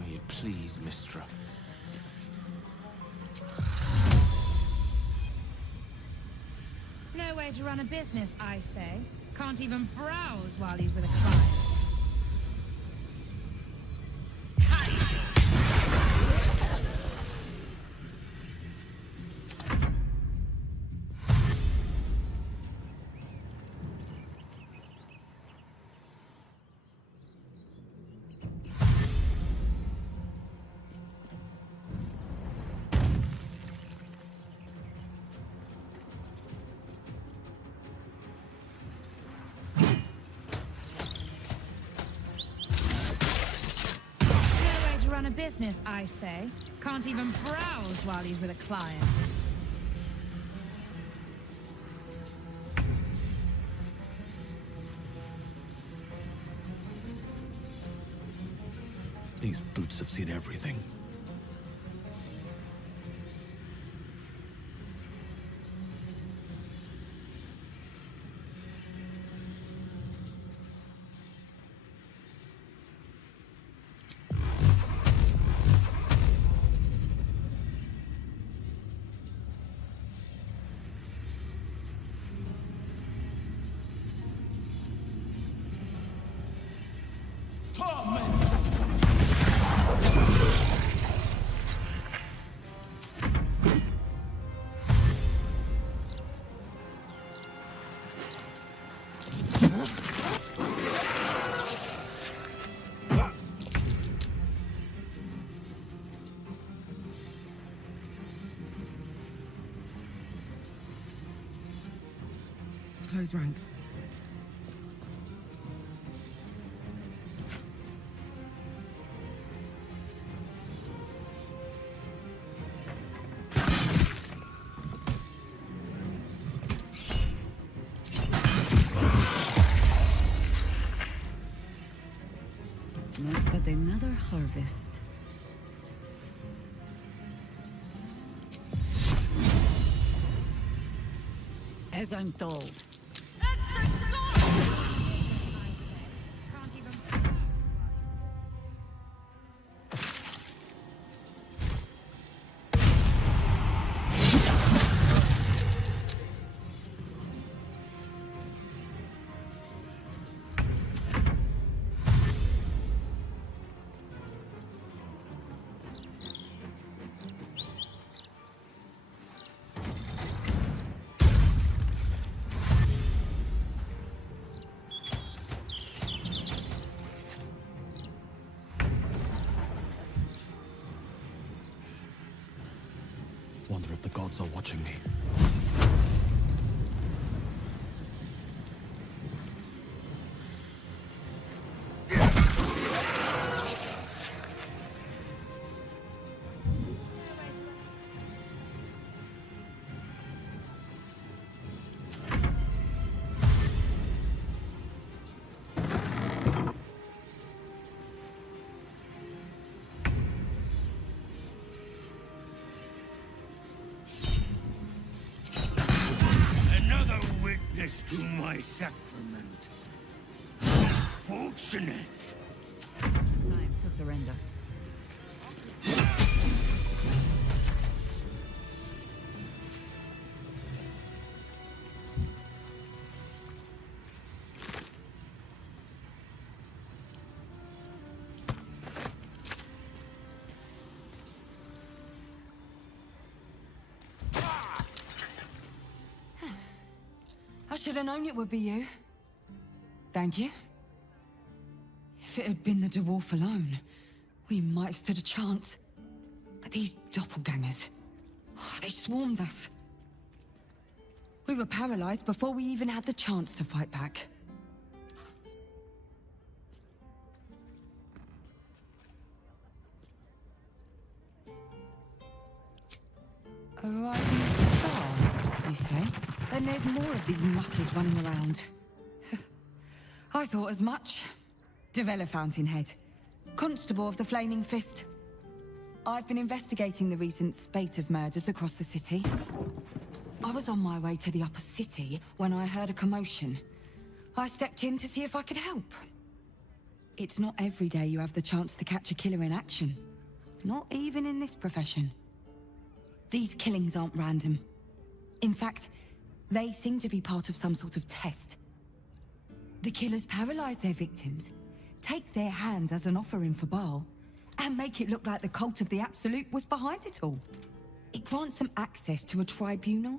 May it please, Mistra. No way to run a business, I say. Can't even browse while he's with a client. Run a business, I say. Can't even browse while he's with a client. These boots have seen everything. Close ranks. Not but another harvest. As I'm told. Wonder if the gods are watching me. sacrament. Fortunate. Time to surrender. I should have known it would be you. Thank you. If it had been the dwarf alone, we might have stood a chance. But these doppelgangers, they swarmed us. We were paralyzed before we even had the chance to fight back. A rising star, you say? Then there's more of these nutters running around. I thought as much. Devella Fountainhead, Constable of the Flaming Fist. I've been investigating the recent spate of murders across the city. I was on my way to the upper city when I heard a commotion. I stepped in to see if I could help. It's not every day you have the chance to catch a killer in action. Not even in this profession. These killings aren't random. In fact, they seem to be part of some sort of test. The killers paralyze their victims, take their hands as an offering for Baal, and make it look like the cult of the Absolute was behind it all. It grants them access to a tribunal.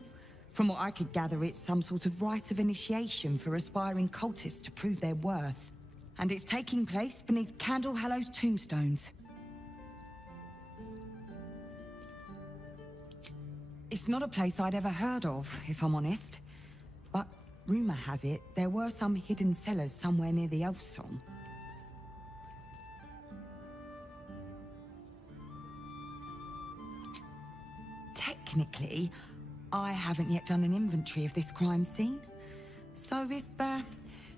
From what I could gather, it's some sort of rite of initiation for aspiring cultists to prove their worth. And it's taking place beneath Candle Hallow's tombstones. It's not a place I'd ever heard of, if I'm honest. But rumor has it, there were some hidden cellars somewhere near the Elf Song. Technically, I haven't yet done an inventory of this crime scene. So if,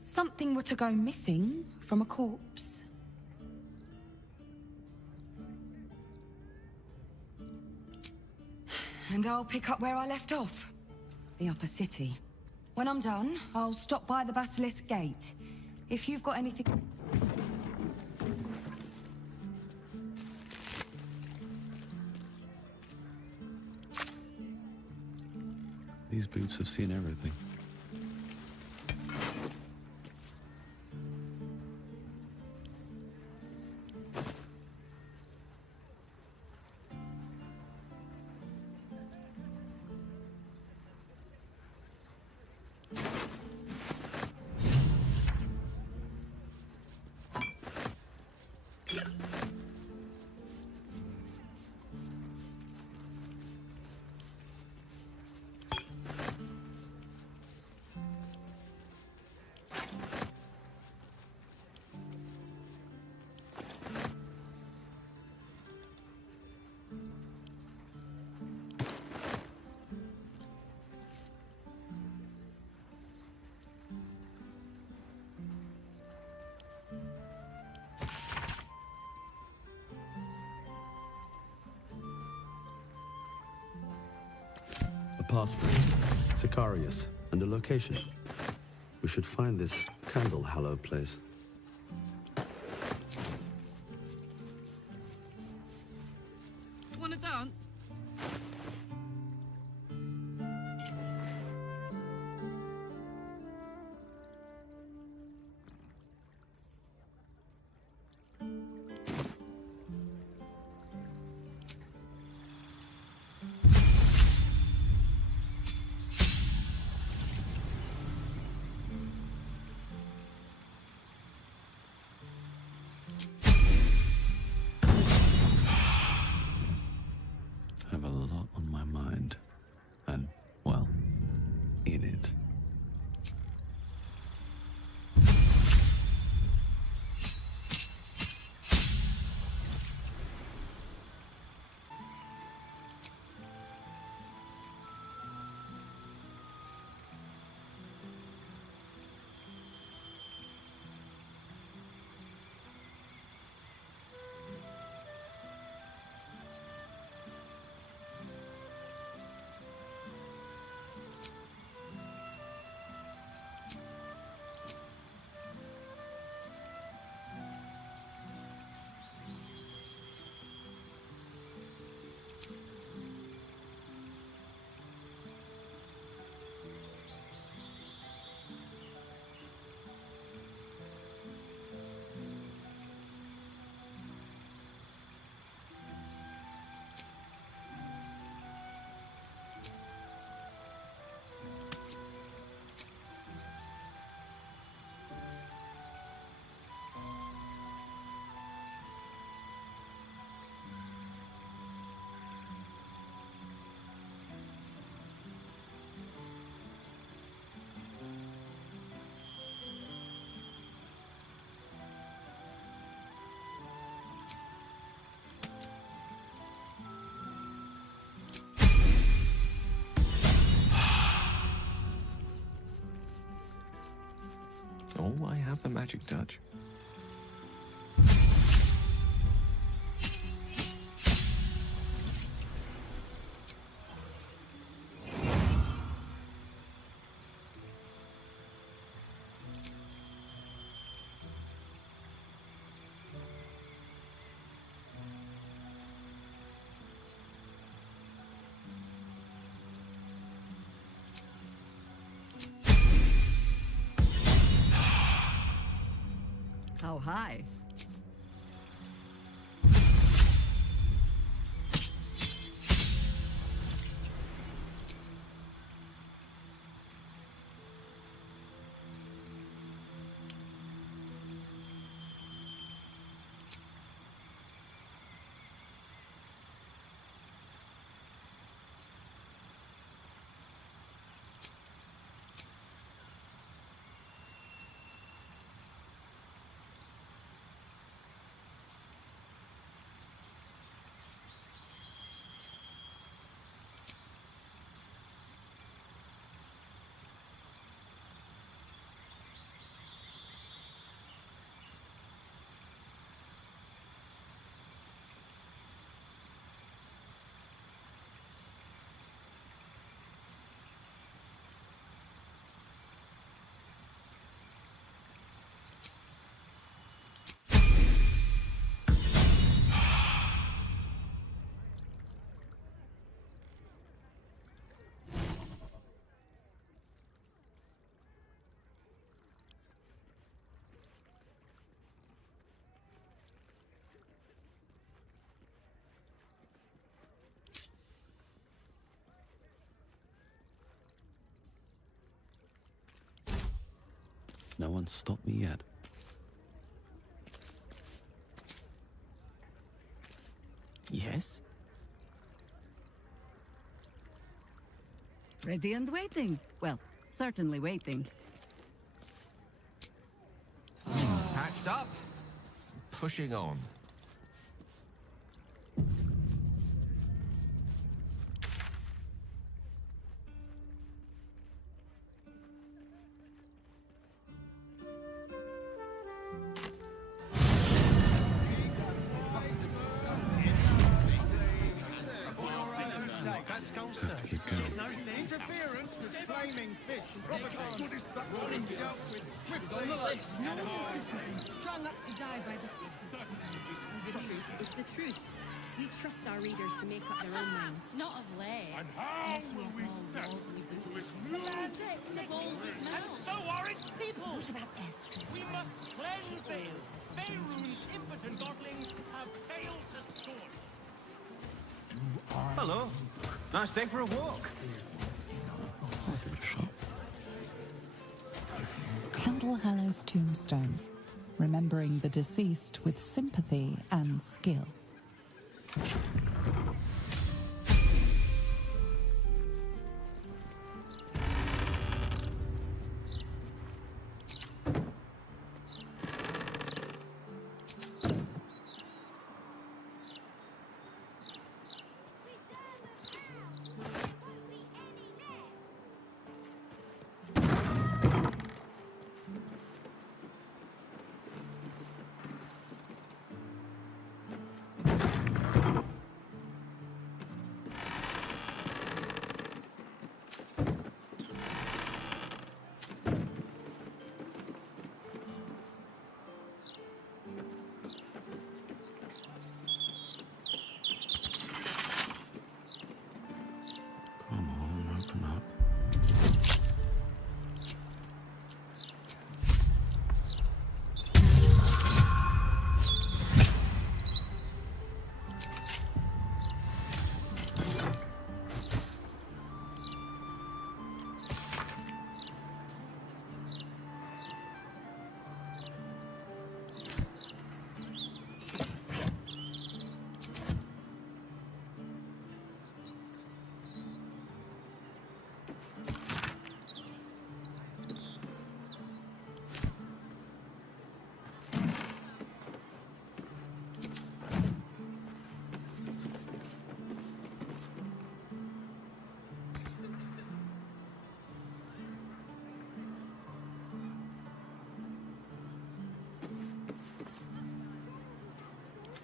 something were to go missing from a corpse... And I'll pick up where I left off. The upper city. When I'm done, I'll stop by the Basilisk Gate. If you've got anything... These boots have seen everything. Passphrase, Sicarius, and a location. We should find this Candle Hallow place. Wanna dance? Have a lot on my mind. And, well, in it. magic touch. How high? No one stopped me yet. Yes? Ready and waiting. Well, certainly waiting. Patched up. Pushing on. Interference with flaming fish property. What is that being dealt with swiftly? Normal citizens strung up to die by the citizens. The truth is the truth. We trust our readers to make up their own minds. Not of late. And how will we step into this new And so are its people? What about Estrus? We must cleanse them. Faerun's impotent godlings have failed to scorch. Hello. Nice day for a walk. Handle Hallow's tombstones, remembering the deceased with sympathy and skill.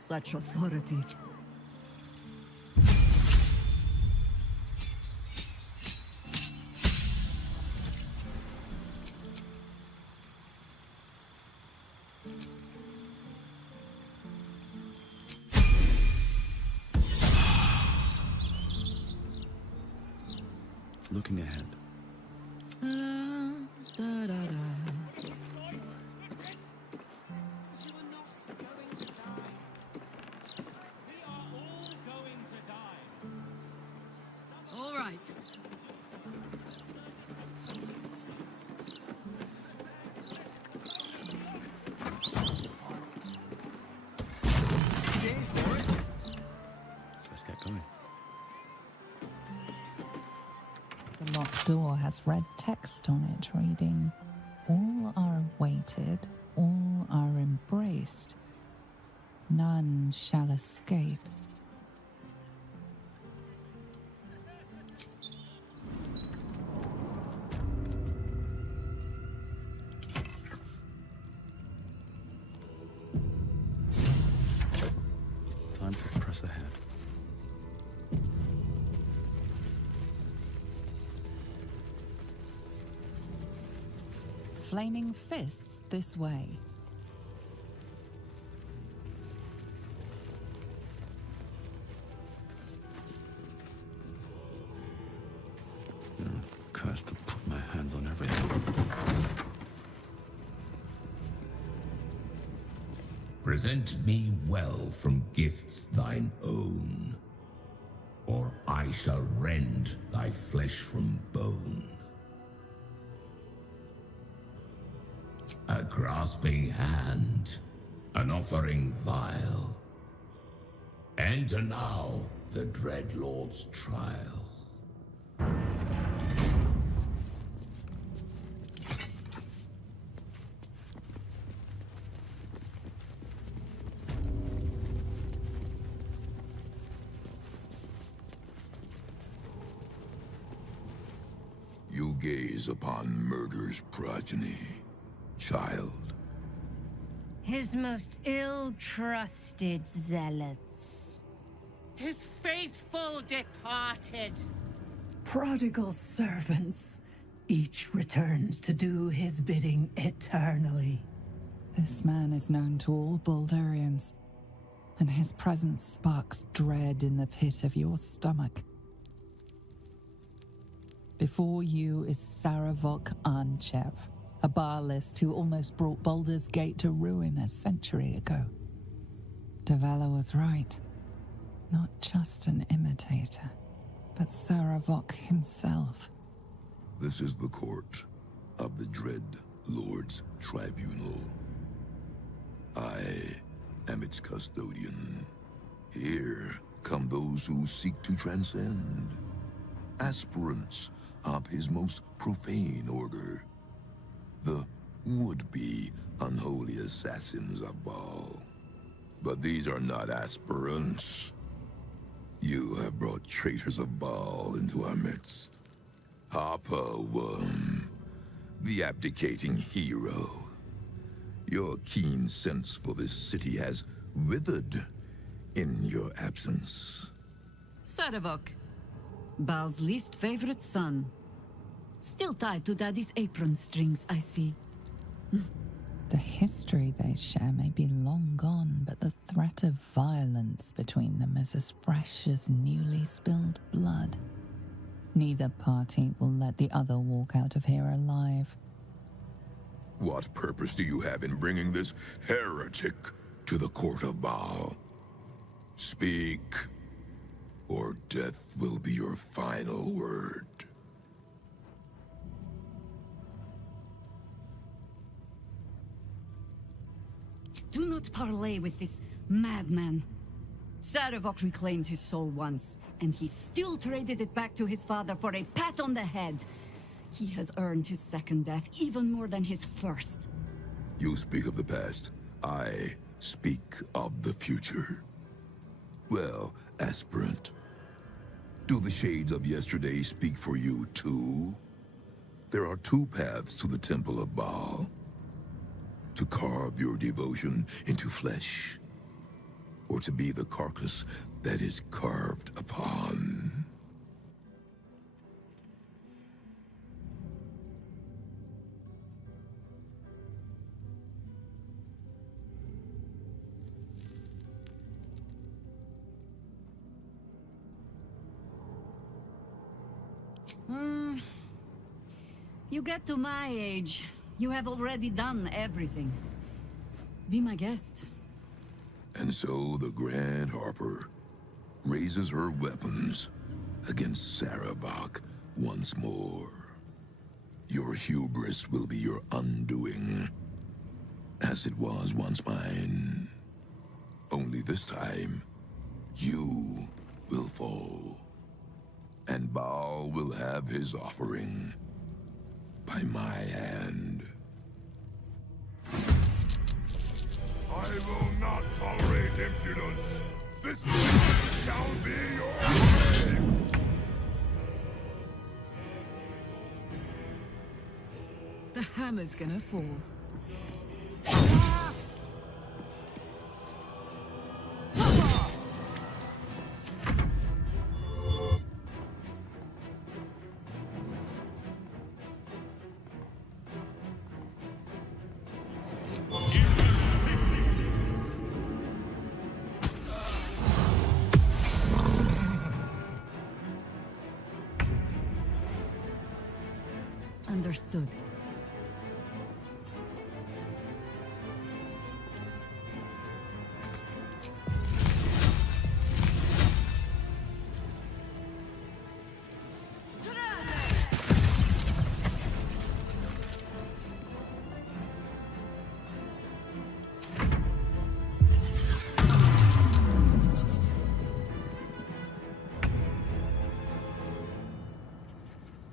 such authority. Looking ahead. All right. Let's get going. The locked door has red text on it reading, "All are awaited, all are embraced. None shall escape." Time to press ahead. Flaming fists this way. Cursed to put my hands on everything. Present me well from gifts thine own, or I shall rend thy flesh from bone. A grasping hand, an offering vile. Enter now the dread Lord's trial. You gaze upon murder's progeny, child. His most ill-trusted zealots. His faithful departed. Prodigal servants. Each returns to do his bidding eternally. This man is known to all Baldurians, and his presence sparks dread in the pit of your stomach. Before you is Saravok Arnchev, a Baalist who almost brought Baldur's Gate to ruin a century ago. Davella was right. Not just an imitator, but Saravok himself. This is the court of the Dread Lord's Tribunal. I am its custodian. Here come those who seek to transcend. Aspirants of his most profane order. The would-be unholy assassins of Baal. But these are not aspirants. You have brought traitors of Baal into our midst. Harper Worm, the abdicating hero. Your keen sense for this city has withered in your absence. Saravok, Baal's least favorite son. Still tied to Daddy's apron strings, I see. The history they share may be long gone, but the threat of violence between them is as fresh as newly spilled blood. Neither party will let the other walk out of here alive. What purpose do you have in bringing this heretic to the court of Baal? Speak, or death will be your final word. Do not parley with this madman. Saravok reclaimed his soul once, and he still traded it back to his father for a pat on the head. He has earned his second death even more than his first. You speak of the past. I speak of the future. Well, aspirant, do the shades of yesterday speak for you too? There are two paths to the Temple of Baal. To carve your devotion into flesh, or to be the carcass that is carved upon. You get to my age, you have already done everything. Be my guest. And so the Grand Harper raises her weapons against Sarevok once more. Your hubris will be your undoing, as it was once mine. Only this time, you will fall, and Baal will have his offering by my hand. I will not tolerate impudence. This place shall be your grave. The hammer's gonna fall. Understood.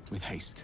With haste.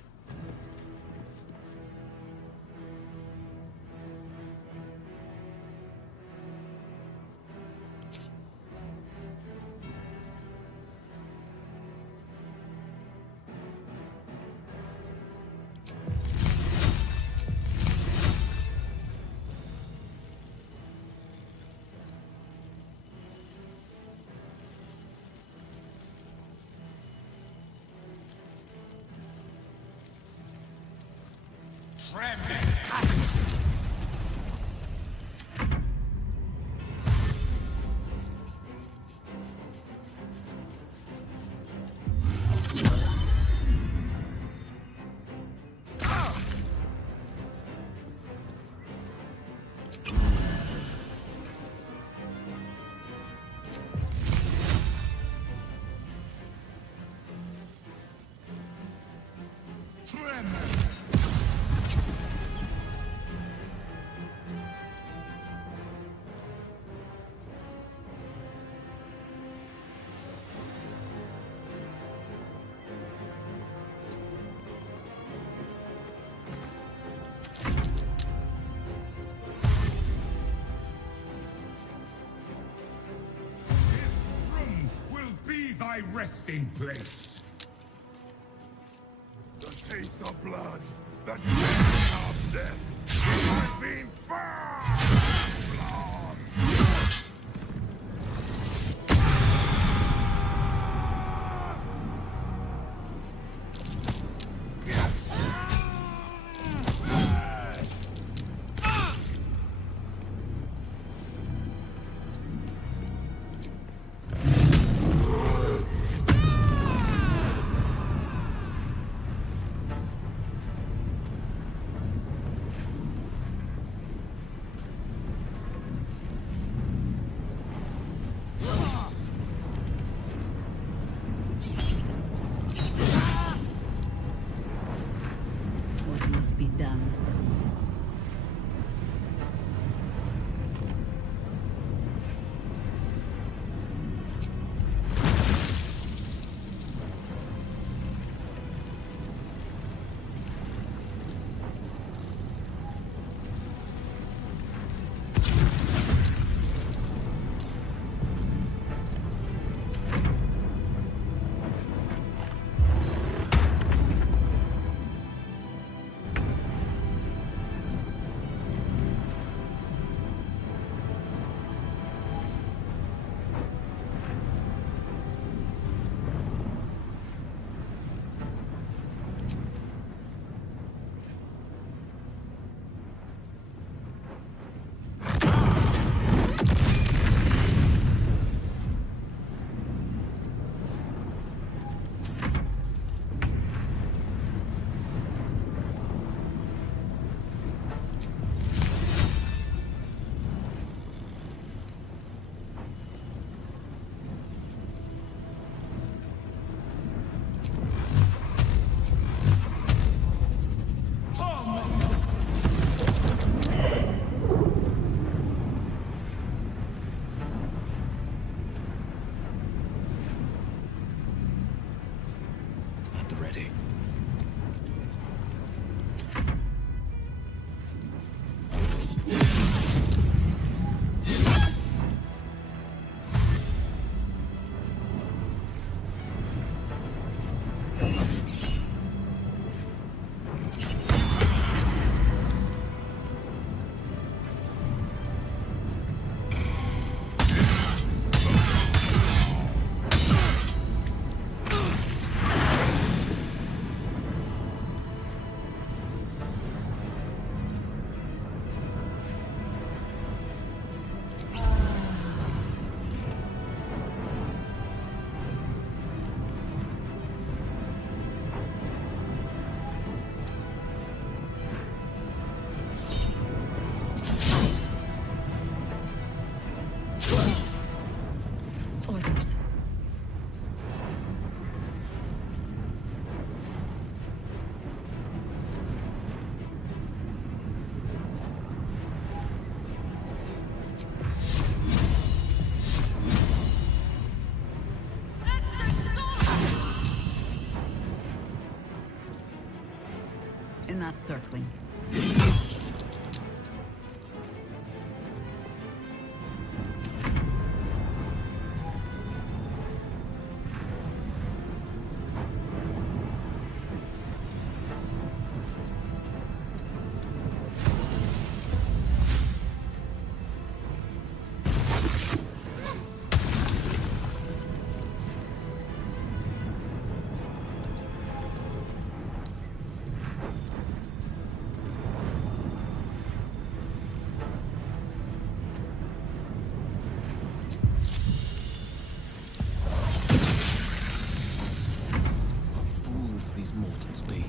Thy resting place. The taste of blood, the taste of death. I've been far too long. circling. These mortals be.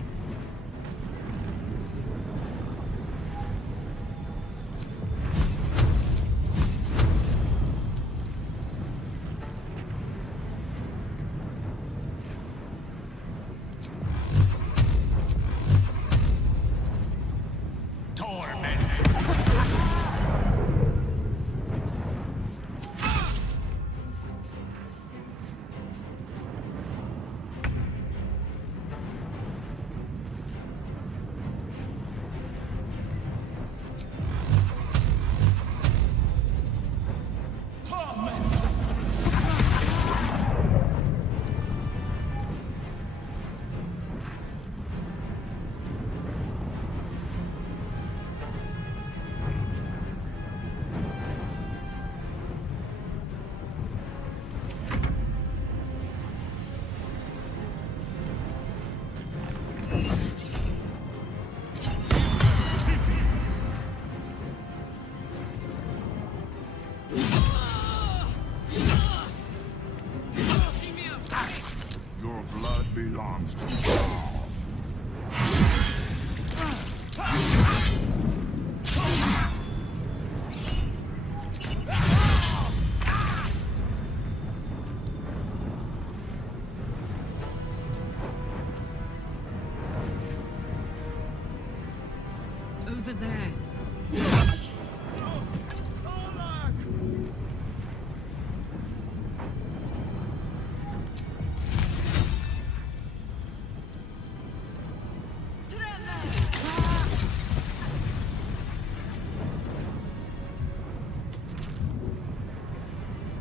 Your blood belongs to me. Over there.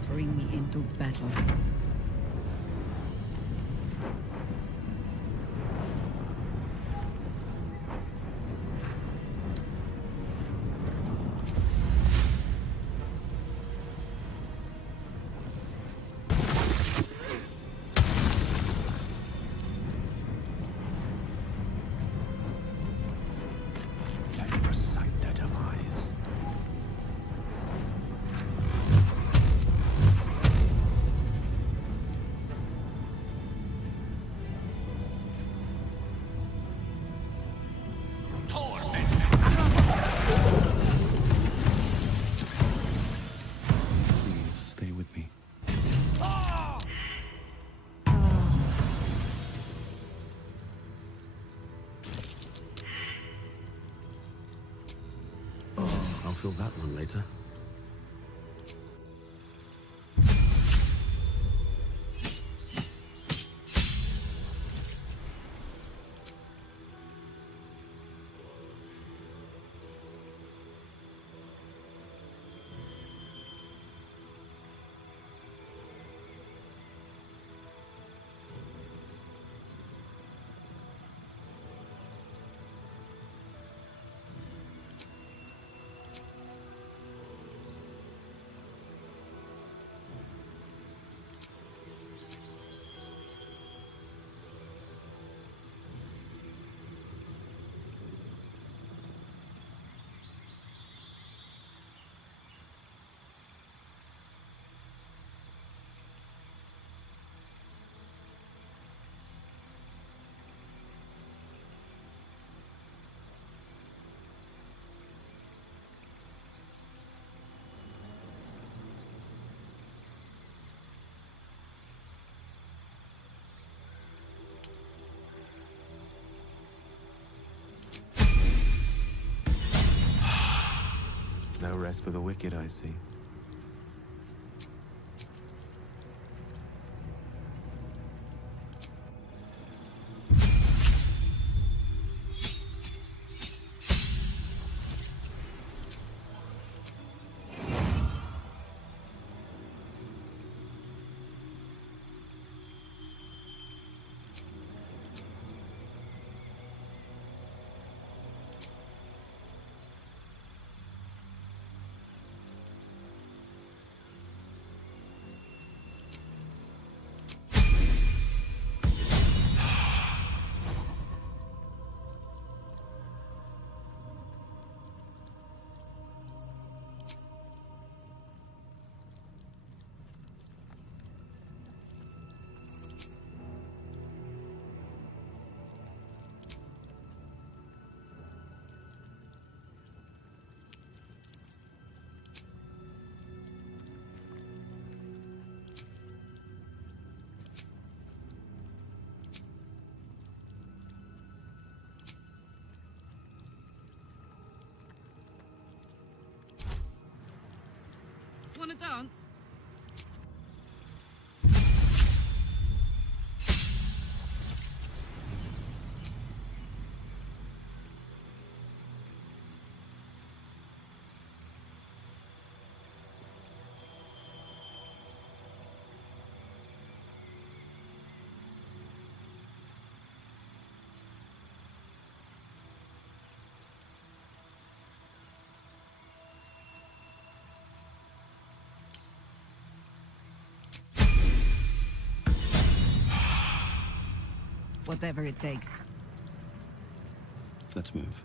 Bring me into battle. Let me recite their demise. Please stay with me. I'll fill that one later. No rest for the wicked, I see. want to dance? Whatever it takes. Let's move.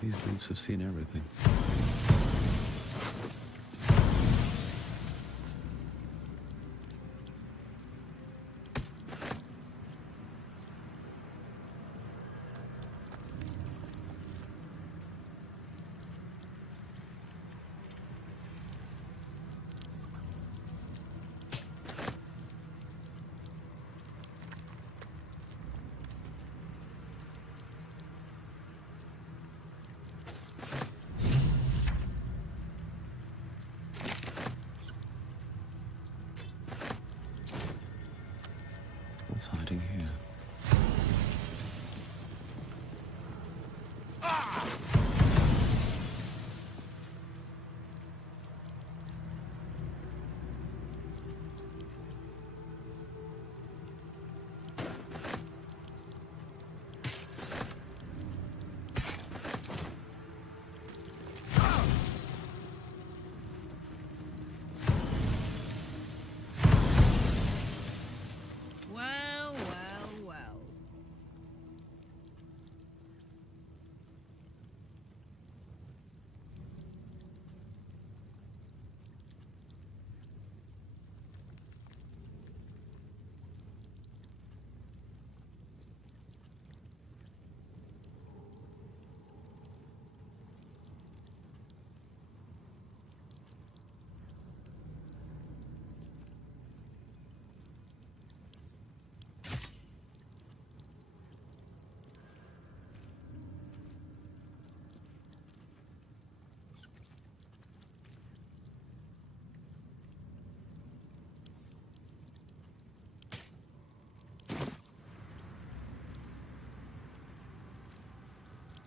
These boots have seen everything. What's hiding here? Well, well, well.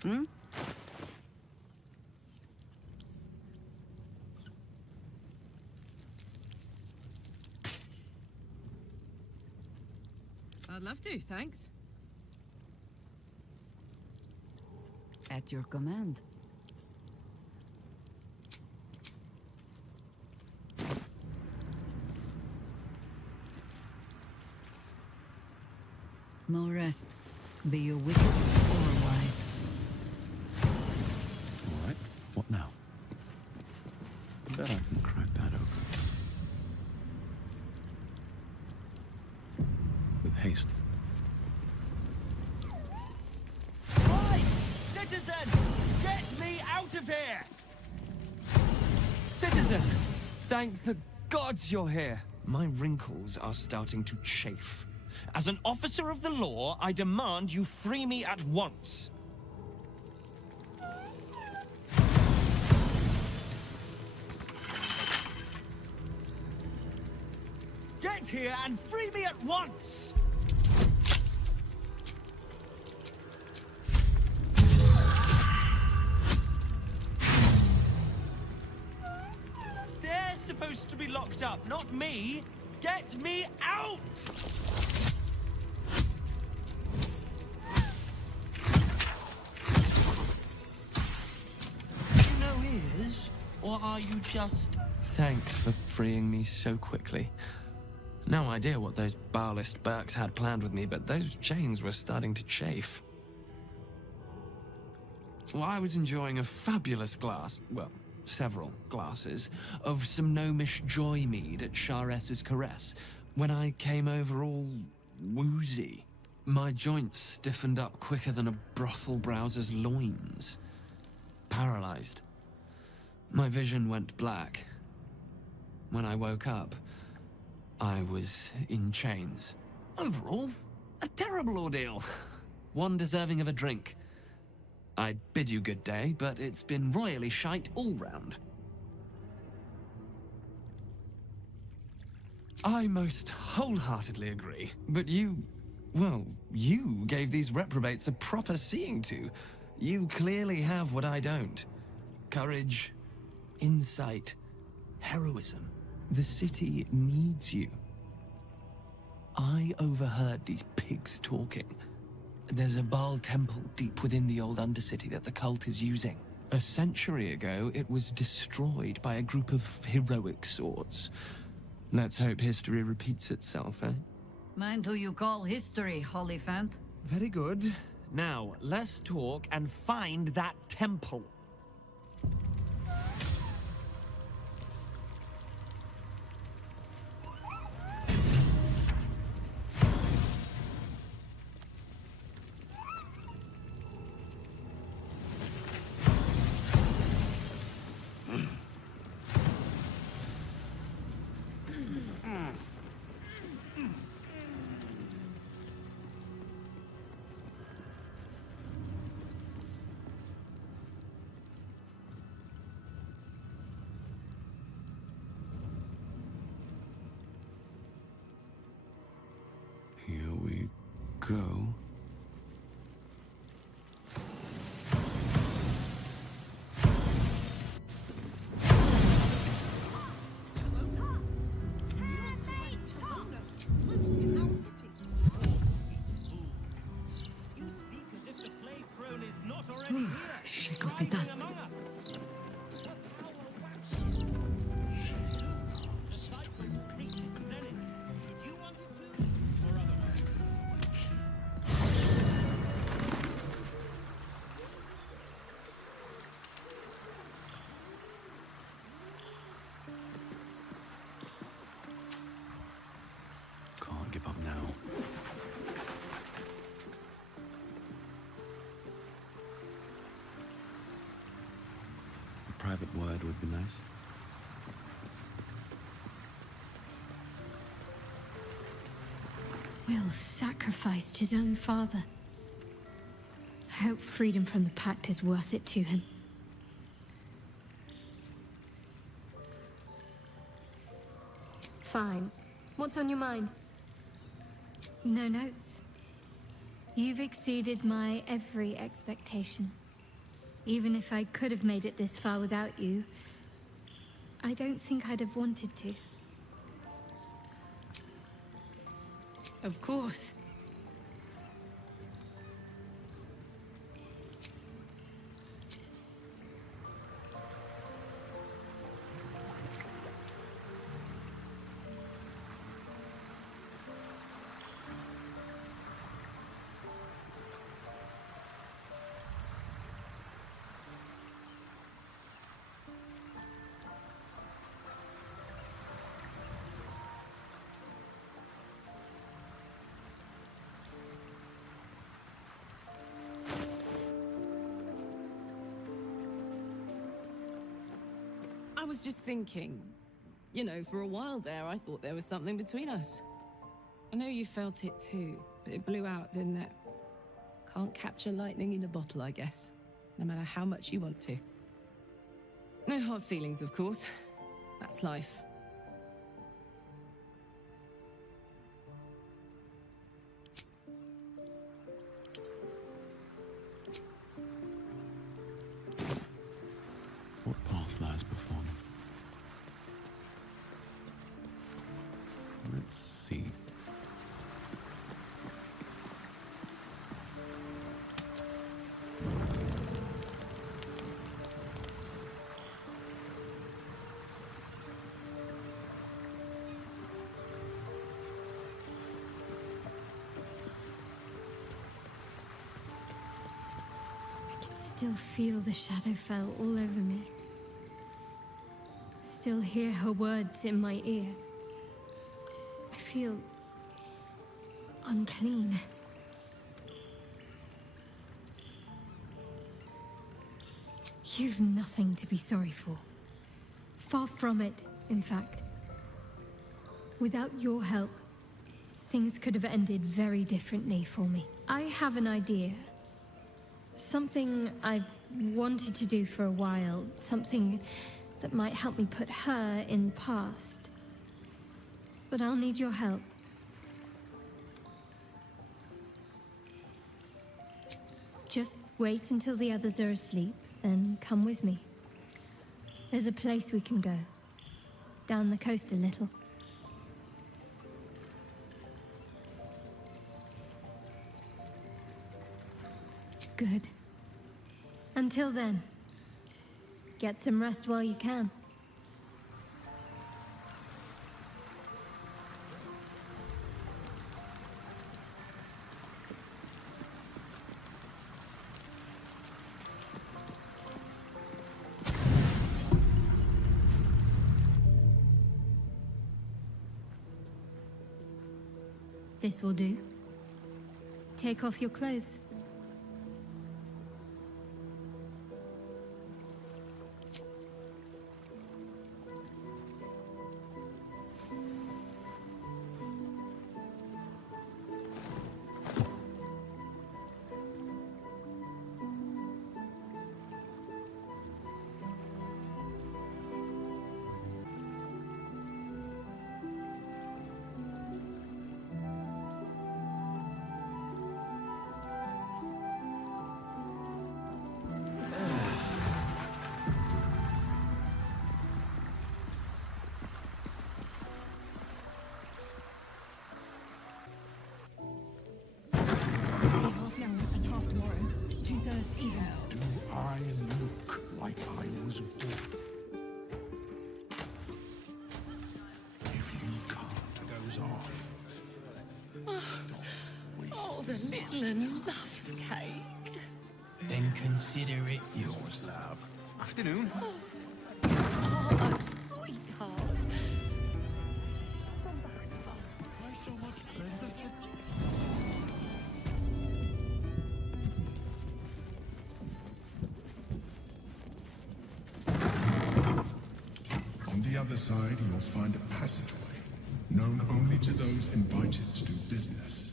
Hmm? I'd love to, thanks. At your command. No rest, be you wicked or wise. All right, what now? I bet I can crack that open. With haste. Oi! Citizen! Get me out of here! Citizen! Thank the gods you're here. My wrinkles are starting to chafe. As an officer of the law, I demand you free me at once. Get here and free me at once! They're supposed to be locked up, not me! Get me out! You know ears? Or are you just... Thanks for freeing me so quickly. No idea what those barlist Burks had planned with me, but those chains were starting to chafe. Well, I was enjoying a fabulous glass, well, several glasses, of some gnomish joy mead at Charess's caress when I came over all woozy. My joints stiffened up quicker than a brothel browser's loins. Paralyzed. My vision went black. When I woke up, I was in chains. Overall, a terrible ordeal. One deserving of a drink. I bid you good day, but it's been royally shite all round. I most wholeheartedly agree, but you gave these reprobates a proper seeing to. You clearly have what I don't. Courage, insight, heroism. The city needs you. I overheard these pigs talking. There's a Baal temple deep within the old Undercity that the cult is using. A century ago, it was destroyed by a group of heroic sorts. Let's hope history repeats itself, eh? Mind who you call history, Holyphant. Very good. Now, let's talk and find that temple. Here we go. Shake off the dust. Can't give up now. A private word would be nice. Will sacrificed his own father. I hope freedom from the pact is worth it to him. Fine. What's on your mind? No notes. You've exceeded my every expectation. Even if I could have made it this far without you, I don't think I'd have wanted to. Of course. I was just thinking, you know, for a while there, I thought there was something between us. I know you felt it too, but it blew out, didn't it? Can't capture lightning in a bottle, I guess. No matter how much you want to. No hard feelings, of course. That's life. What path lies before me? Let's see. I can still feel the Shadowfell all over me. still hear her words in my ear. I feel unclean. You've nothing to be sorry for. Far from it, in fact. Without your help, things could have ended very differently for me. I have an idea. Something I've wanted to do for a while. Something that might help me put her in the past. But I'll need your help. Just wait until the others are asleep, then come with me. There's a place we can go. Down the coast a little. Good. Until then, get some rest while you can. This will do. Take off your clothes. Loves cake. Then consider it yours, love. Afternoon. Oh, a sweetheart. From both of us. Why so much business? On the other side, you'll find a passageway, known only to those invited to do business.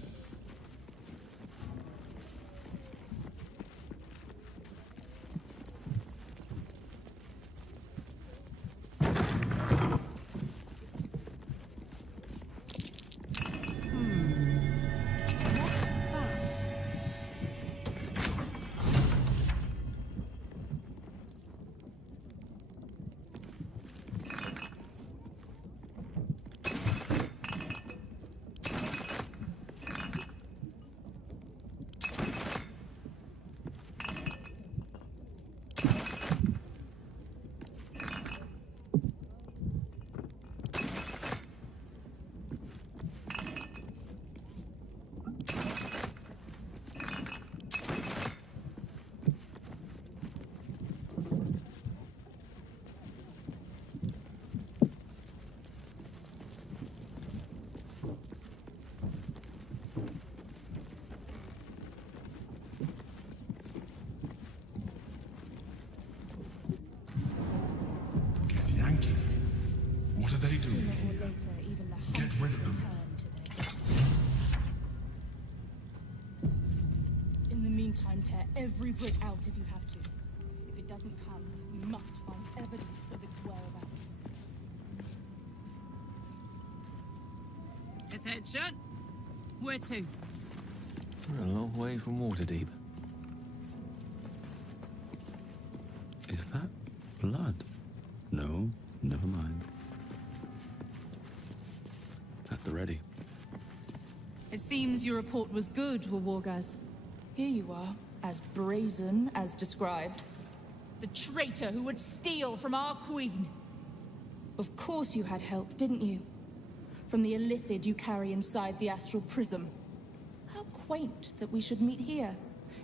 What are they doing here? Get rid of them. In the meantime, tear every brick out if you have to. If it doesn't come, we must find evidence of its whereabouts. Attention! Where to? We're a long way from Waterdeep. Is that blood? No, never mind. At the ready. It seems your report was good, Wargaz. Here you are, as brazen as described. The traitor who would steal from our queen. Of course you had help, didn't you? From the illithid you carry inside the astral prism. How quaint that we should meet here,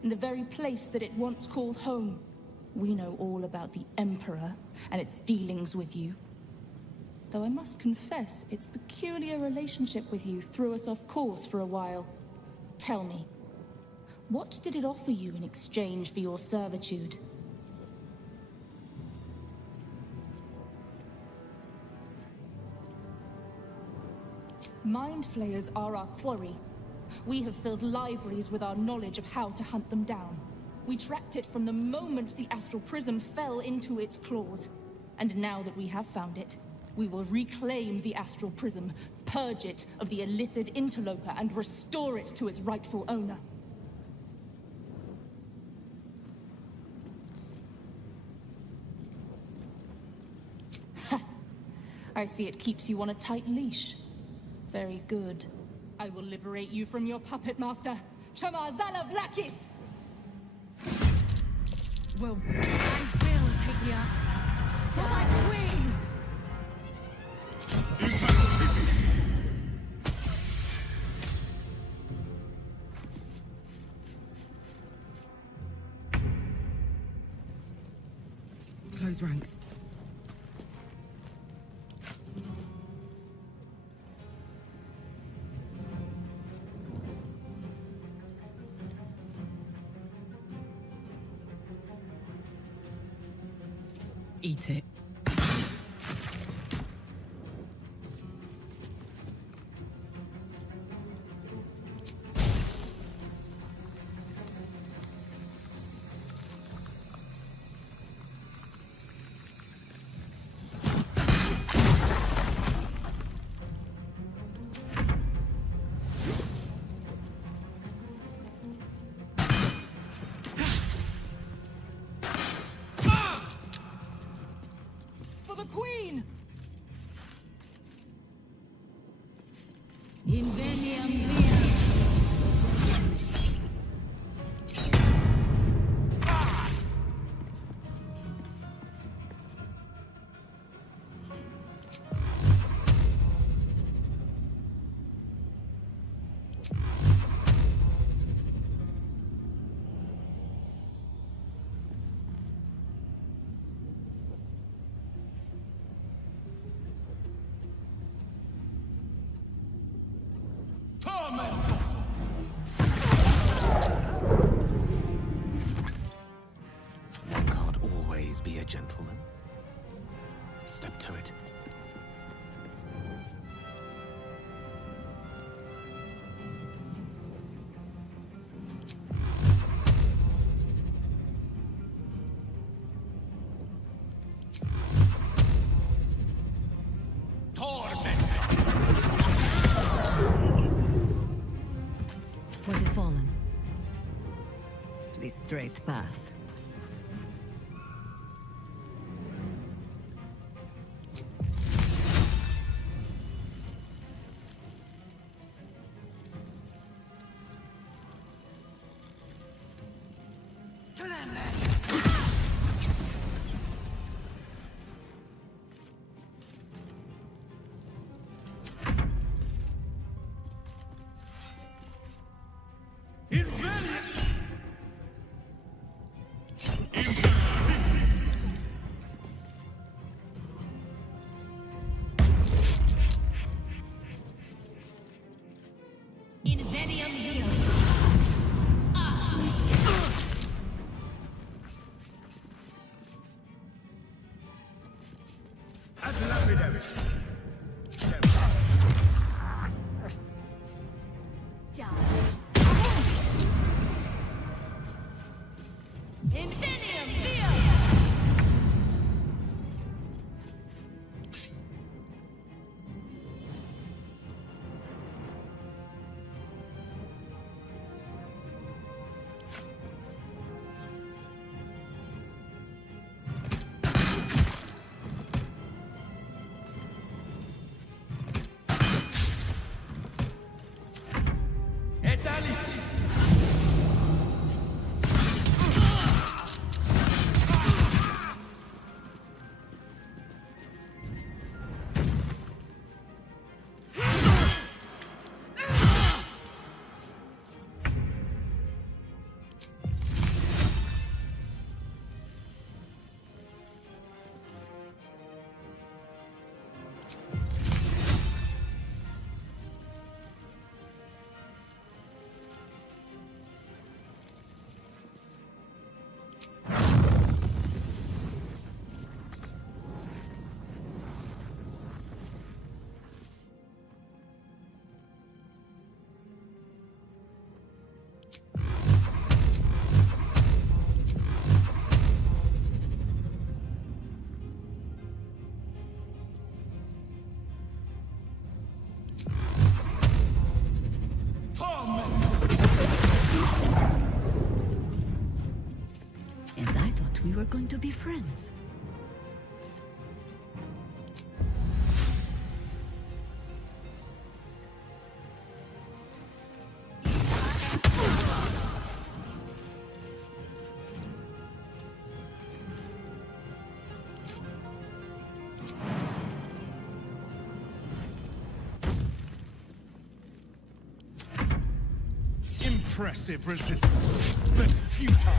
in the very place that it once called home. We know all about the Emperor and its dealings with you. though I must confess its peculiar relationship with you threw us off course for a while. Tell me, what did it offer you in exchange for your servitude? Mind flayers are our quarry. We have filled libraries with our knowledge of how to hunt them down. We tracked it from the moment the astral prism fell into its claws. And now that we have found it, we will reclaim the astral prism, purge it of the illithid interloper, and restore it to its rightful owner. Ha! I see it keeps you on a tight leash. Very good. I will liberate you from your puppet master, Chamazala Blackith! Well, I will take the artifact for my queen! Close ranks. Eat it. One can't always be a gentleman. Step to it. For the fallen. The straight path. going to be friends. Impressive resistance, but futile.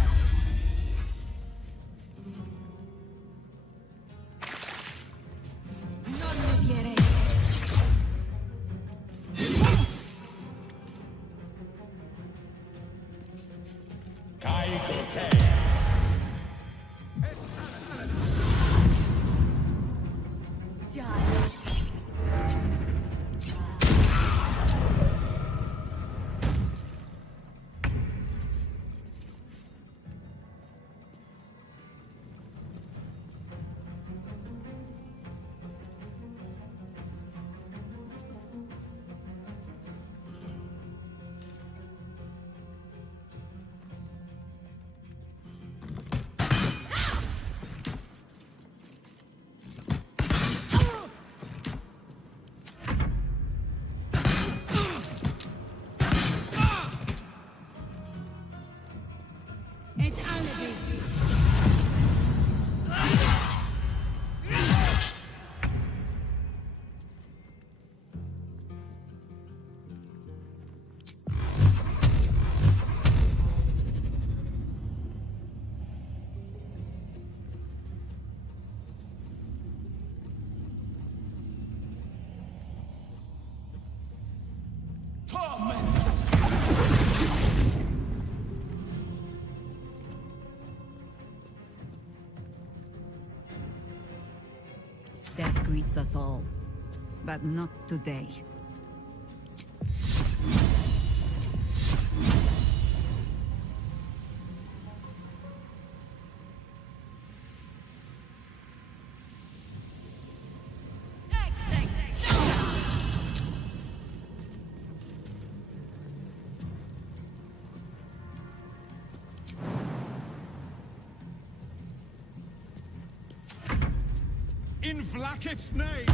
Death greets us all, but not today. In Vlaakith's name!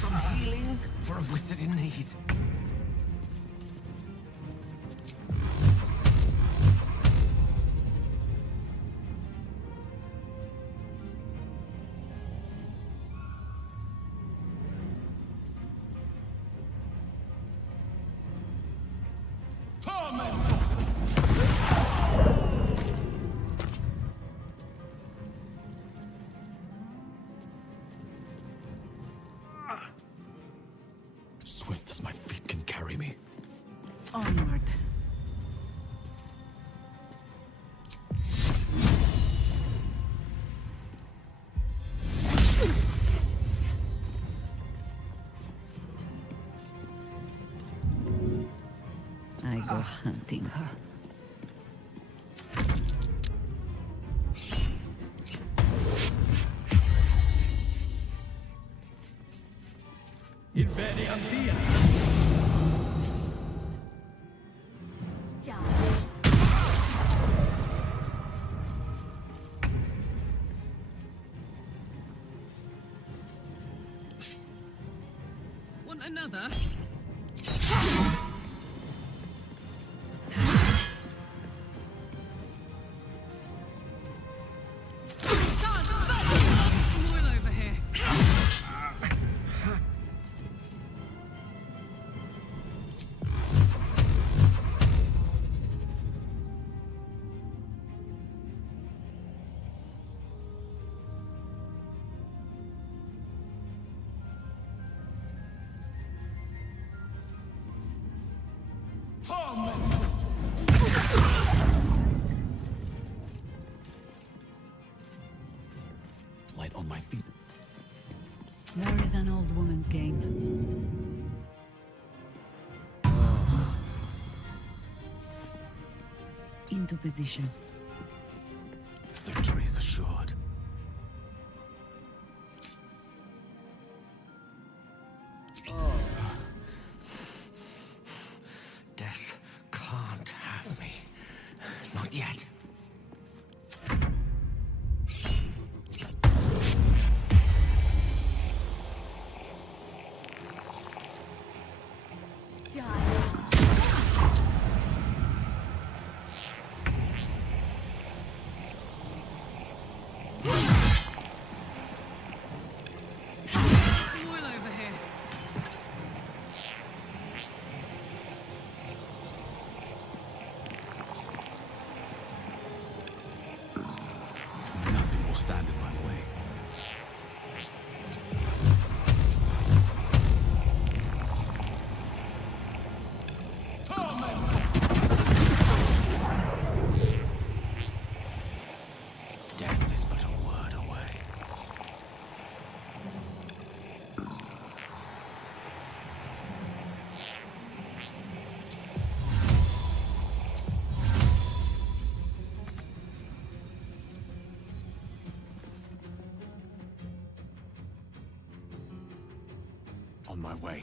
Some healing for a wizard in need. Swift as my feet can carry me. Onward. I go hunting. Want another? woman's game. Into position. Victory is assured. Death can't have me. Not yet. Nothing will stand in my way. Death is but a word away. On my way.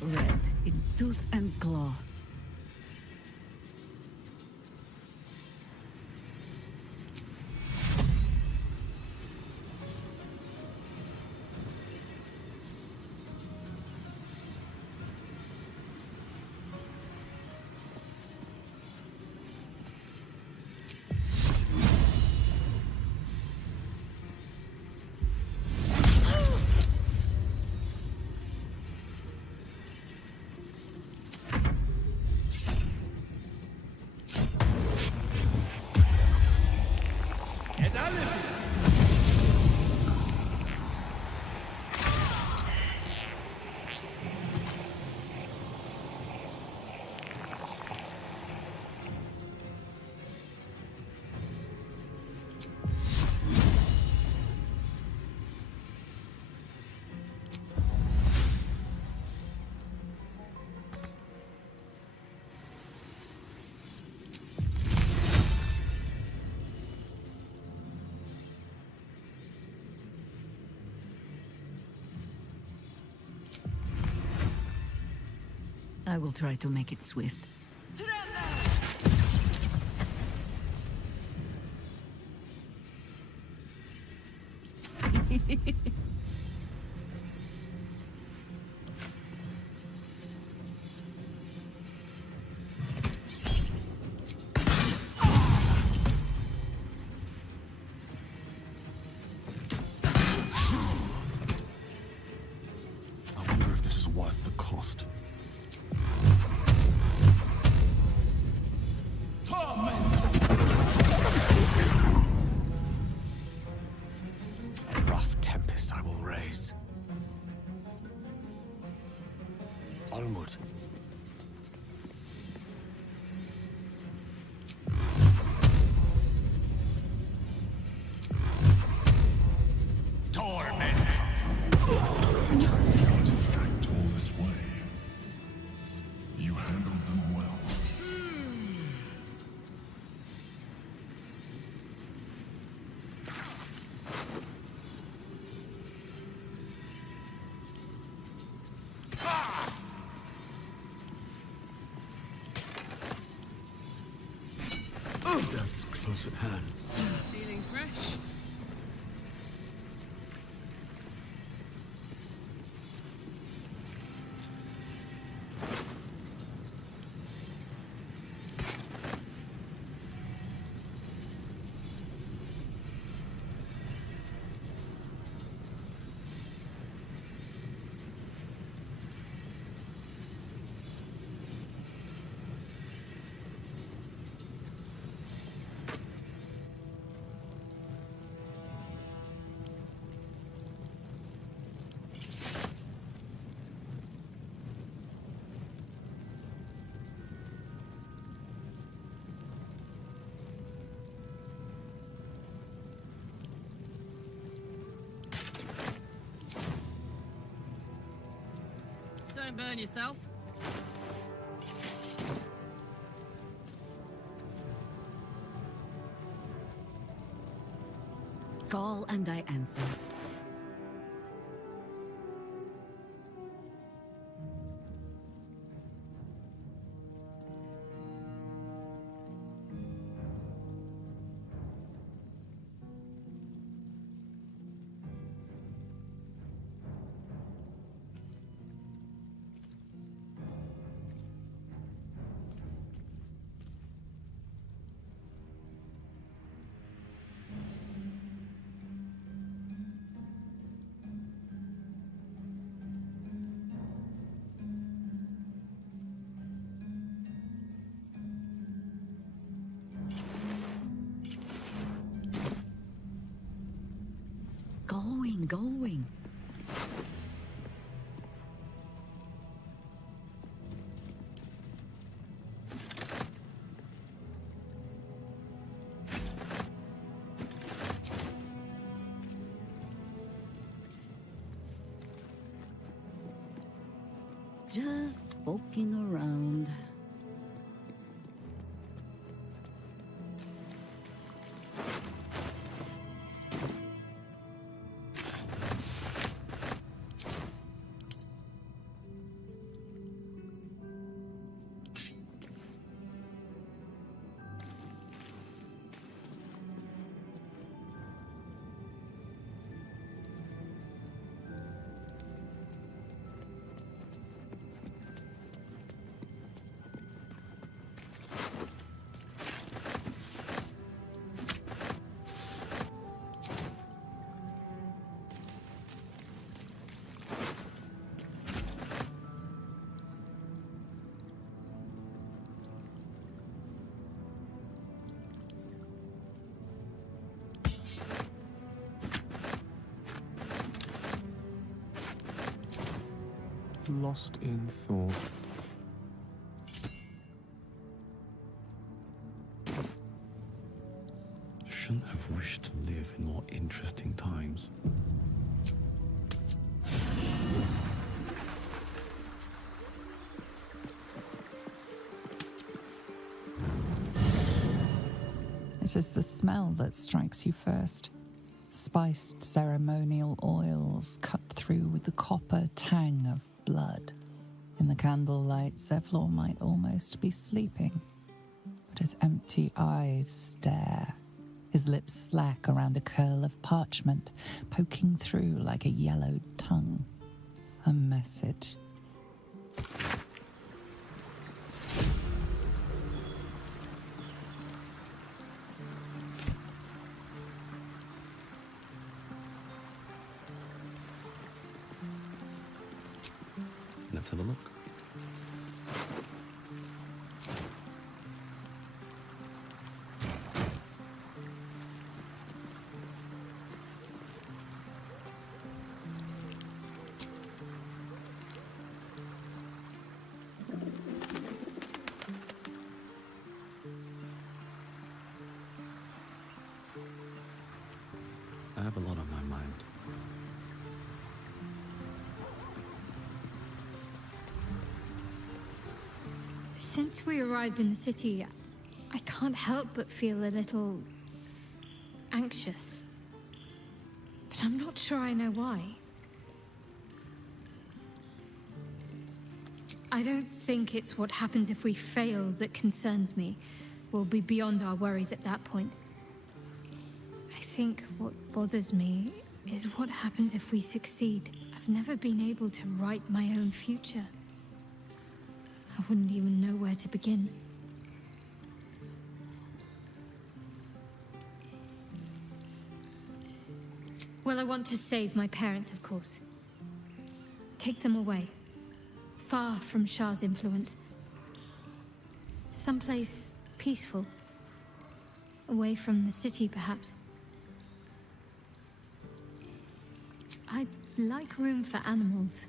Red in tooth and claw. I will try to make it swift. I wonder if this is worth the cost. A rough tempest I will raise. Onward. Torment! They tracked the artifact all this way. You handled them well. Death's close at hand. Feeling fresh? burn yourself. Call and I answer. Going. Just poking around. Lost in thought. Shouldn't have wished to live in more interesting times. It is the smell that strikes you first. Spiced ceremonial oils cut through with the copper tang of blood. In the candlelight, Zevlor might almost be sleeping, but his empty eyes stare, his lips slack around a curl of parchment, poking through like a yellowed tongue. A message. Let's have a look. I have a lot on my mind. Since we arrived in the city, I can't help but feel a little anxious. But I'm not sure I know why. I don't think it's what happens if we fail that concerns me. We'll be beyond our worries at that point. I think what bothers me is what happens if we succeed. I've never been able to write my own future. I wouldn't even know where to begin. Well, I want to save my parents, of course. Take them away. Far from Shah's influence. Someplace peaceful. Away from the city, perhaps. I'd like room for animals.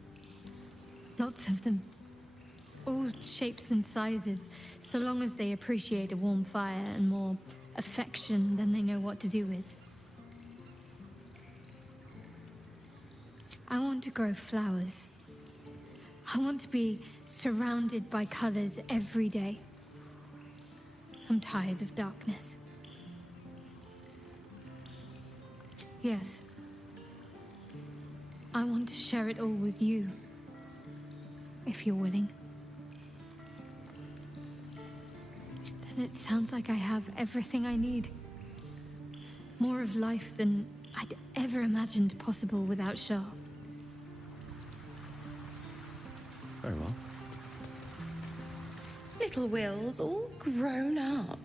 Lots of them. All shapes and sizes, so long as they appreciate a warm fire and more affection than they know what to do with. I want to grow flowers. I want to be surrounded by colors every day. I'm tired of darkness. Yes. I want to share it all with you. If you're willing. Then it sounds like I have everything I need. More of life than I'd ever imagined possible without Shah. Very well. Little Will's all grown up.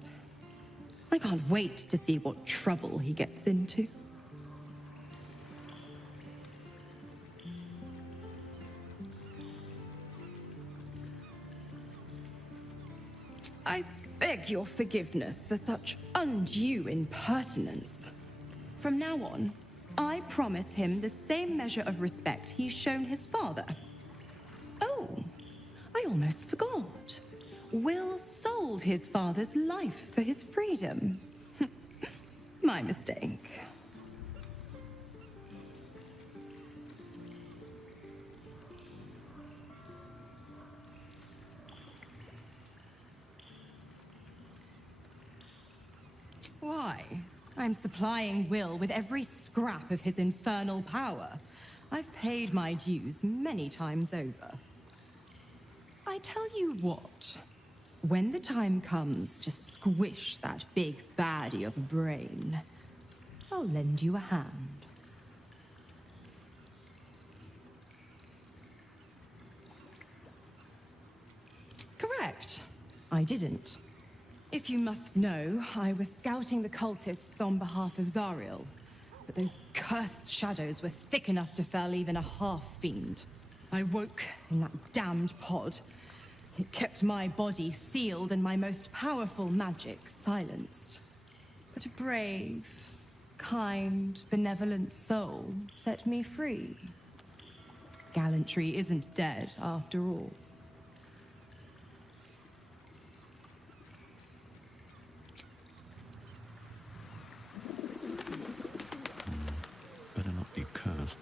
I can't wait to see what trouble he gets into. I beg your forgiveness for such undue impertinence. From now on, I promise him the same measure of respect he's shown his father. Oh, I almost forgot. Will sold his father's life for his freedom. My mistake. Why? I'm supplying Will with every scrap of his infernal power. I've paid my dues many times over. I tell you what, when the time comes to squish that big baddie of a brain, I'll lend you a hand. Correct. I didn't. If you must know, I was scouting the cultists on behalf of Zariel, but those cursed shadows were thick enough to fell even a half-fiend. I woke in that damned pod. It kept my body sealed and my most powerful magic silenced. But a brave, kind, benevolent soul set me free. Gallantry isn't dead after all. Better not be cursed.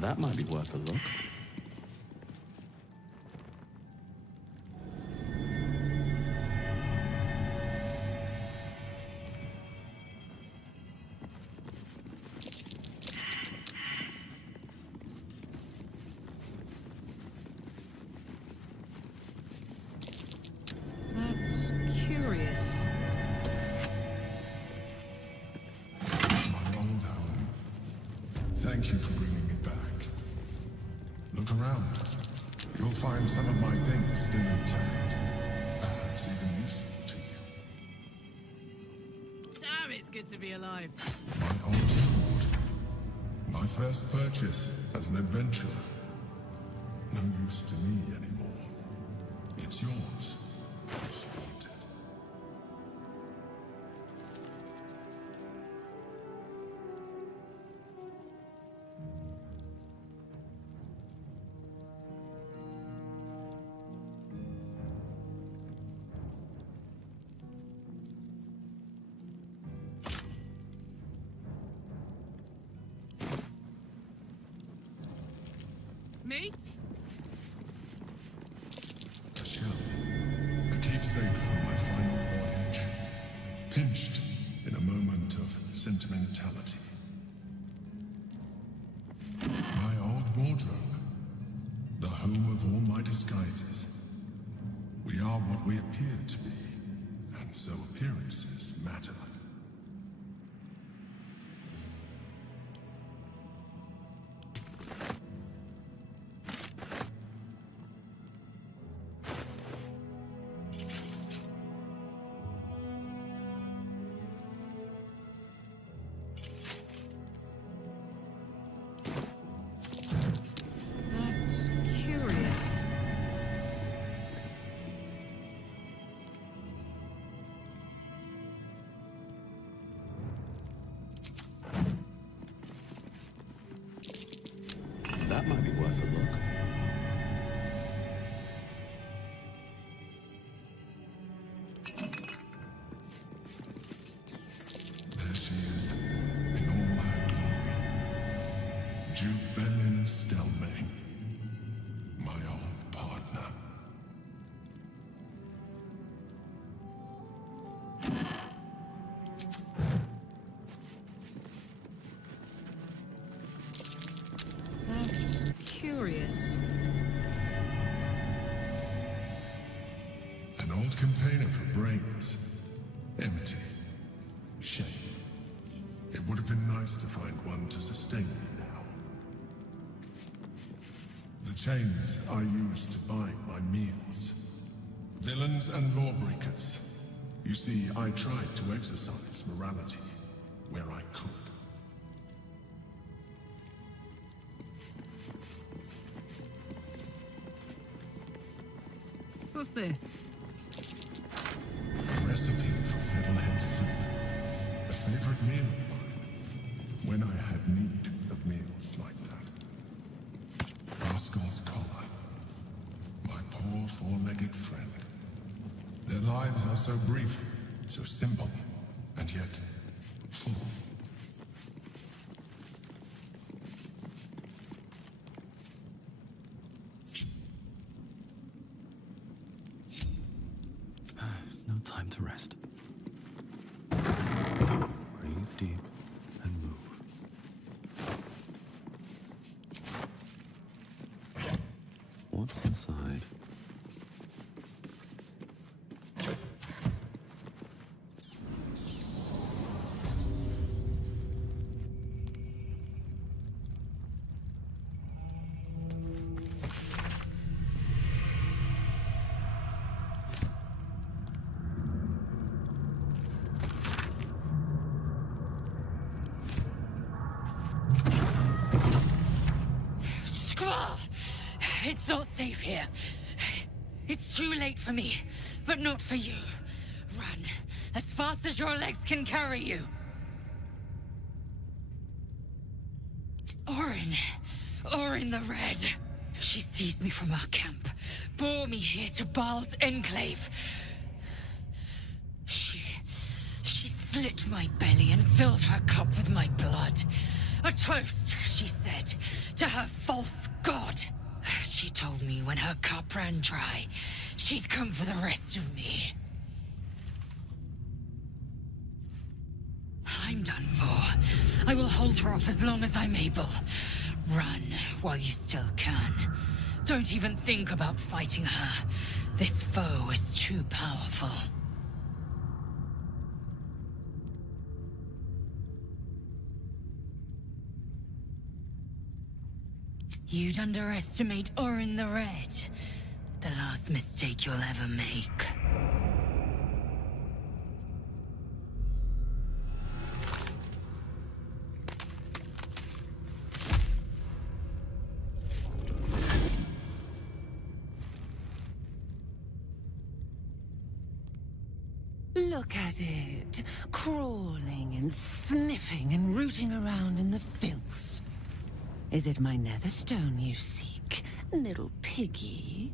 That might be worth a look. That's curious. My old home. Thank you for bringing it back. Look around. You'll find some of my things still intact. Perhaps even useful to you. Damn, it's good to be alive. My old sword. My first purchase as an adventurer. No use to me anymore. It's yours. If you want it. Me? A shell. A keepsake from my final voyage. Pinched in a moment of sentimentality. My old wardrobe. The home of all my disguises. We are what we appear to be. That might be worth a look. There she is, in all her glory. Jubilin Stelmane, my old partner. That's curious. An old container for brains. Empty. Shame. It would have been nice to find one to sustain me now. The chains I used to buy my meals. Villains and lawbreakers. You see, I tried to exercise morality where I could. What's this? A recipe for fiddlehead soup. A favorite meal of mine. When I had need of meals like that. Rascal's collar. My poor four-legged friend. Their lives are so brief, so simple, and yet full. No time to rest. Breathe deep and move. What's inside? Squall! It's not safe here. It's too late for me, but not for you. Run as fast as your legs can carry you. Orin the Red. She seized me from our camp, bore me here to Baal's enclave. She slit my belly and filled her cup with my blood. A toast, she said, to her false god. She told me when her cup ran dry, she'd come for the rest of me. I'm done for. I will hold her off as long as I'm able. Run while you still can. Don't even think about fighting her. This foe is too powerful. You'd underestimate Orin the Red. The last mistake you'll ever make. Look at it, crawling and sniffing and rooting around in the filth. Is it my netherstone you seek, little piggy?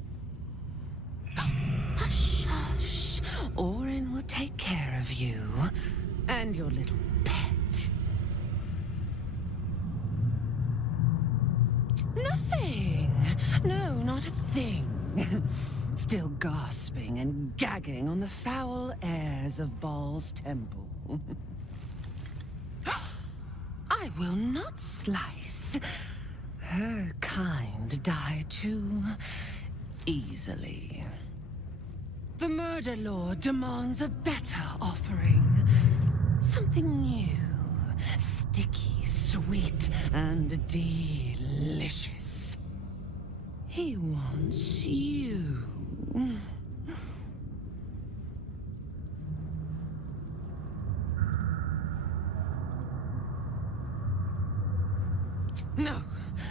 Oh, hush, hush. Orin will take care of you and your little pet. Nothing. No, not a thing. Still gasping and gagging on the foul airs of Baal's temple. I will not slice. Her kind die too easily. The Murder Lord demands a better offering. Something new, sticky, sweet, and delicious. He wants you. No,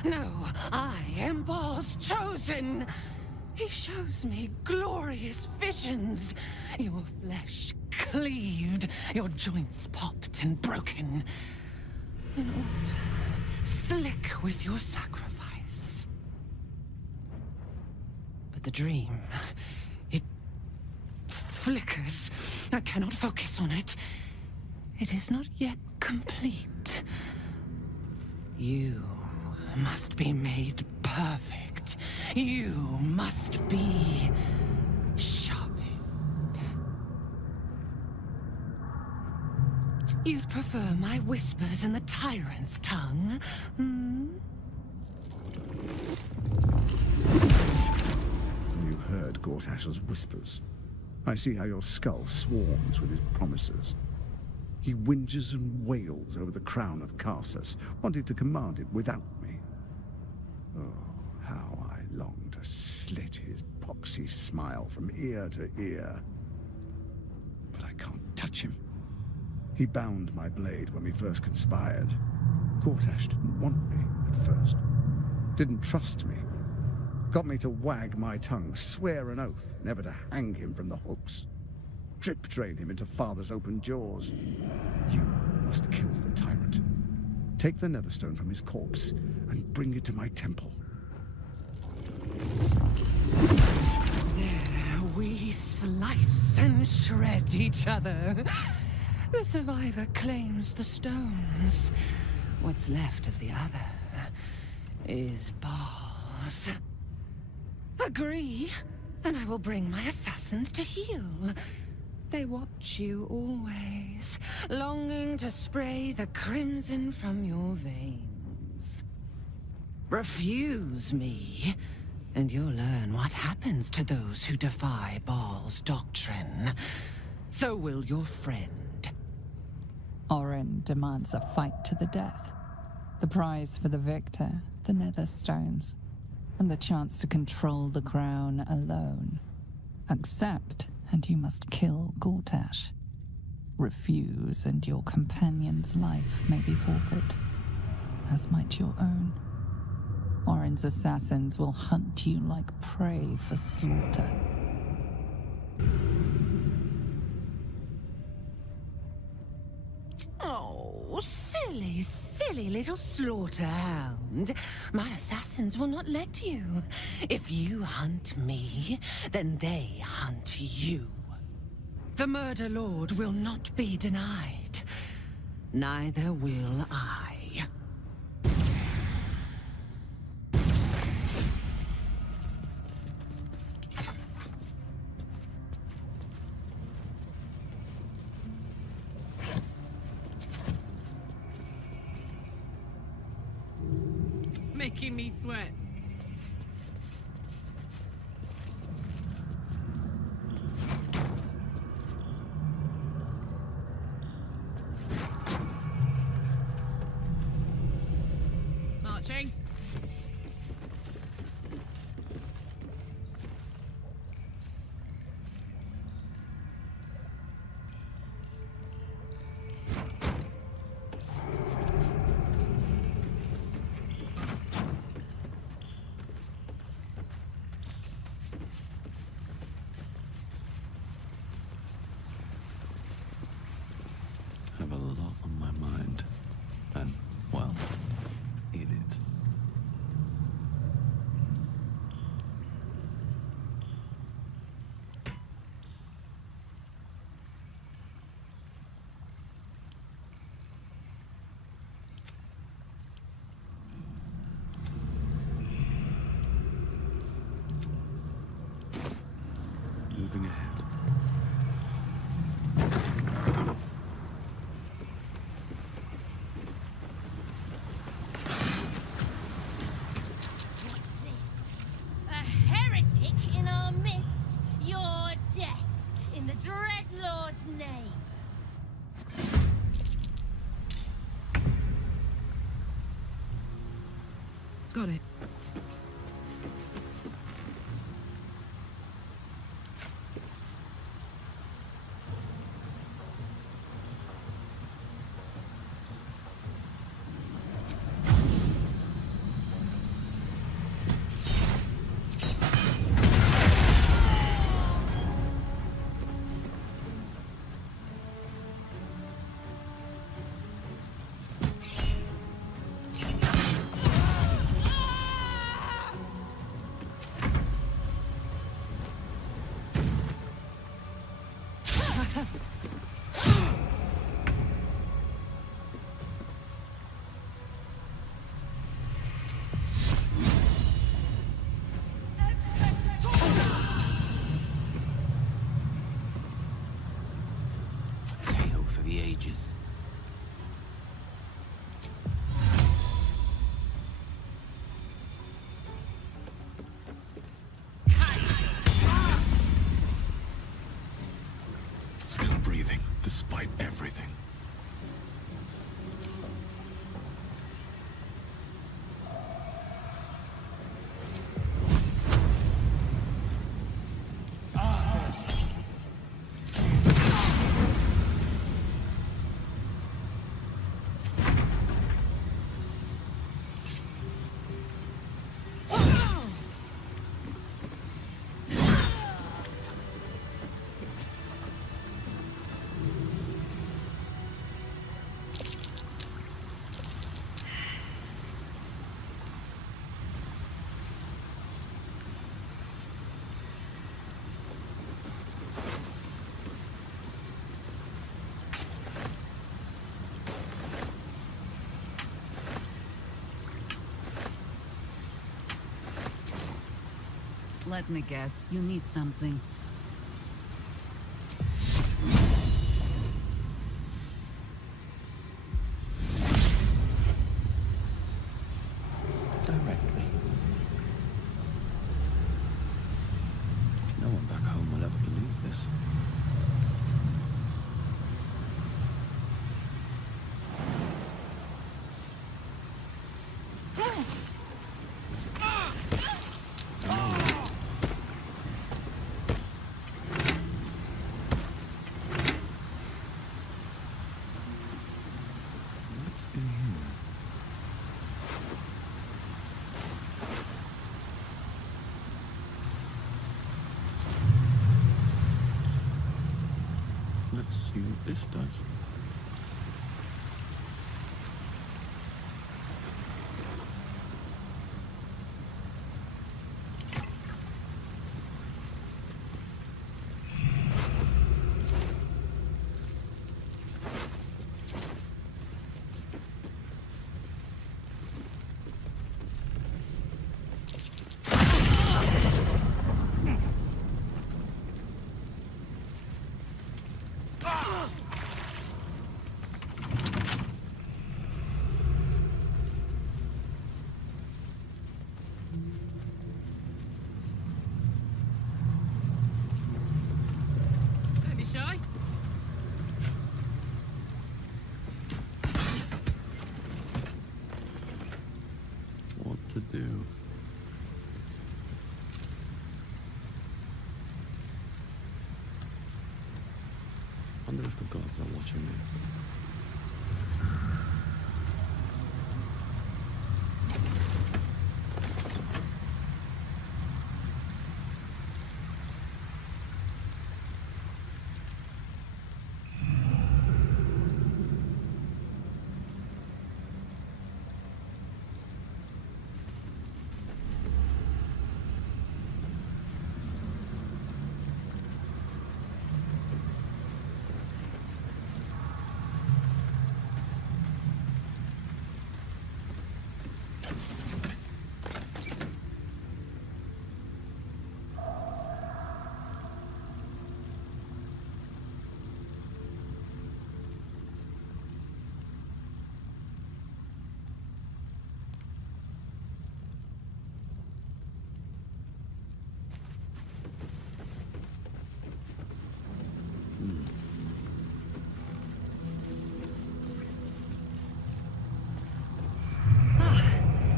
no, I am Baal's chosen. He shows me glorious visions. Your flesh cleaved, your joints popped and broken. An altar, slick with your sacrifice. the dream. It flickers. I cannot focus on it. It is not yet complete. You must be made perfect. You must be sharpened. You'd prefer my whispers in the tyrant's tongue, hmm? You heard Gortash's whispers. I see how your skull swarms with his promises. He whinges and wails over the crown of Karsus, wanting to command it without me. Oh, how I long to slit his poxy smile from ear to ear. But I can't touch him. He bound my blade when we first conspired. Gortash didn't want me at first. Didn't trust me. Got me to wag my tongue, swear an oath never to hang him from the hooks. Drip drain him into father's open jaws. You must kill the tyrant. Take the netherstone from his corpse and bring it to my temple. There we slice and shred each other. The survivor claims the stones. What's left of the other is bars. Agree, and I will bring my assassins to heal. They watch you always, longing to spray the crimson from your veins. Refuse me, and you'll learn what happens to those who defy Baal's doctrine. So will your friend. Orin demands a fight to the death. The prize for the victor, the Netherstones, and the chance to control the crown alone. Accept, and you must kill Gortash. Refuse, and your companion's life may be forfeit, as might your own. Orin's assassins will hunt you like prey for slaughter. Oh, silly, silly little slaughterhound. My assassins will not let you. If you hunt me, then they hunt you. The Murder Lord will not be denied. Neither will I. Making me sweat. Marching. Have a lot on my mind, and, well, eat it. Moving ahead. A heretic in our midst! Your death, in the Dreadlord's name! Got it. ages. Still breathing, despite everything. Let me guess, you need something. Directly. No one back home will ever believe this. Let's see what this does. Don't be shy. What to do? Wonder if the gods are watching me.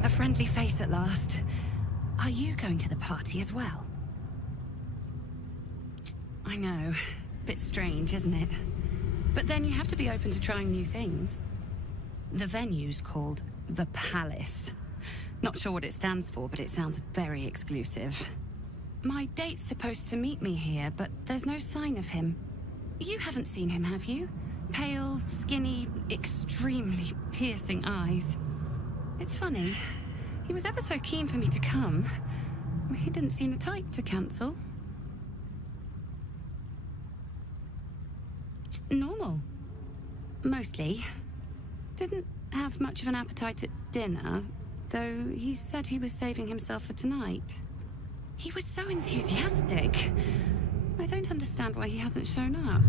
A friendly face at last. Are you going to the party as well? I know. Bit strange, isn't it? But then you have to be open to trying new things. The venue's called The Palace. Not sure what it stands for, but it sounds very exclusive. My date's supposed to meet me here, but there's no sign of him. You haven't seen him, have you? Pale, skinny, extremely piercing eyes. It's funny. He was ever so keen for me to come. He didn't seem the type to cancel. Normal. Mostly. Didn't have much of an appetite at dinner, though he said he was saving himself for tonight. He was so enthusiastic. I don't understand why he hasn't shown up.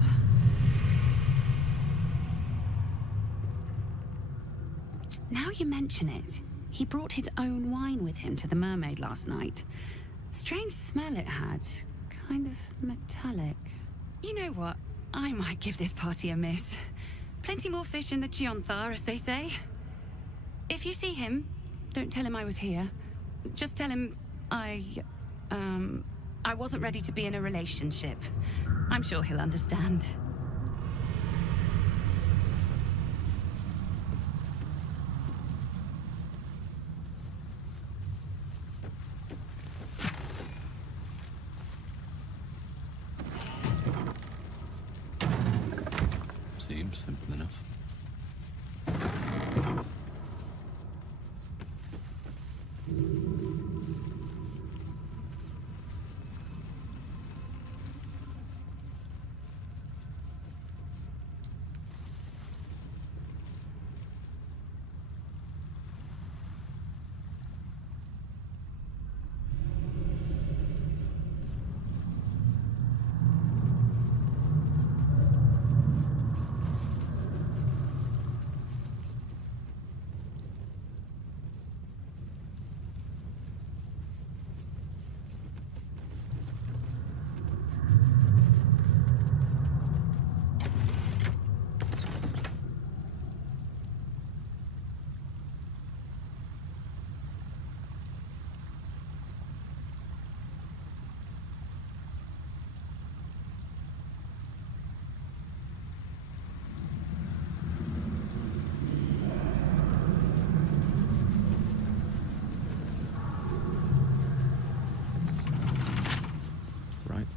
Now you mention it, he brought his own wine with him to the mermaid last night. Strange smell it had. Kind of metallic. You know what? I might give this party a miss. Plenty more fish in the Chionthar, as they say. If you see him, don't tell him I was here. Just tell him I wasn't ready to be in a relationship. I'm sure he'll understand. Seems simple enough.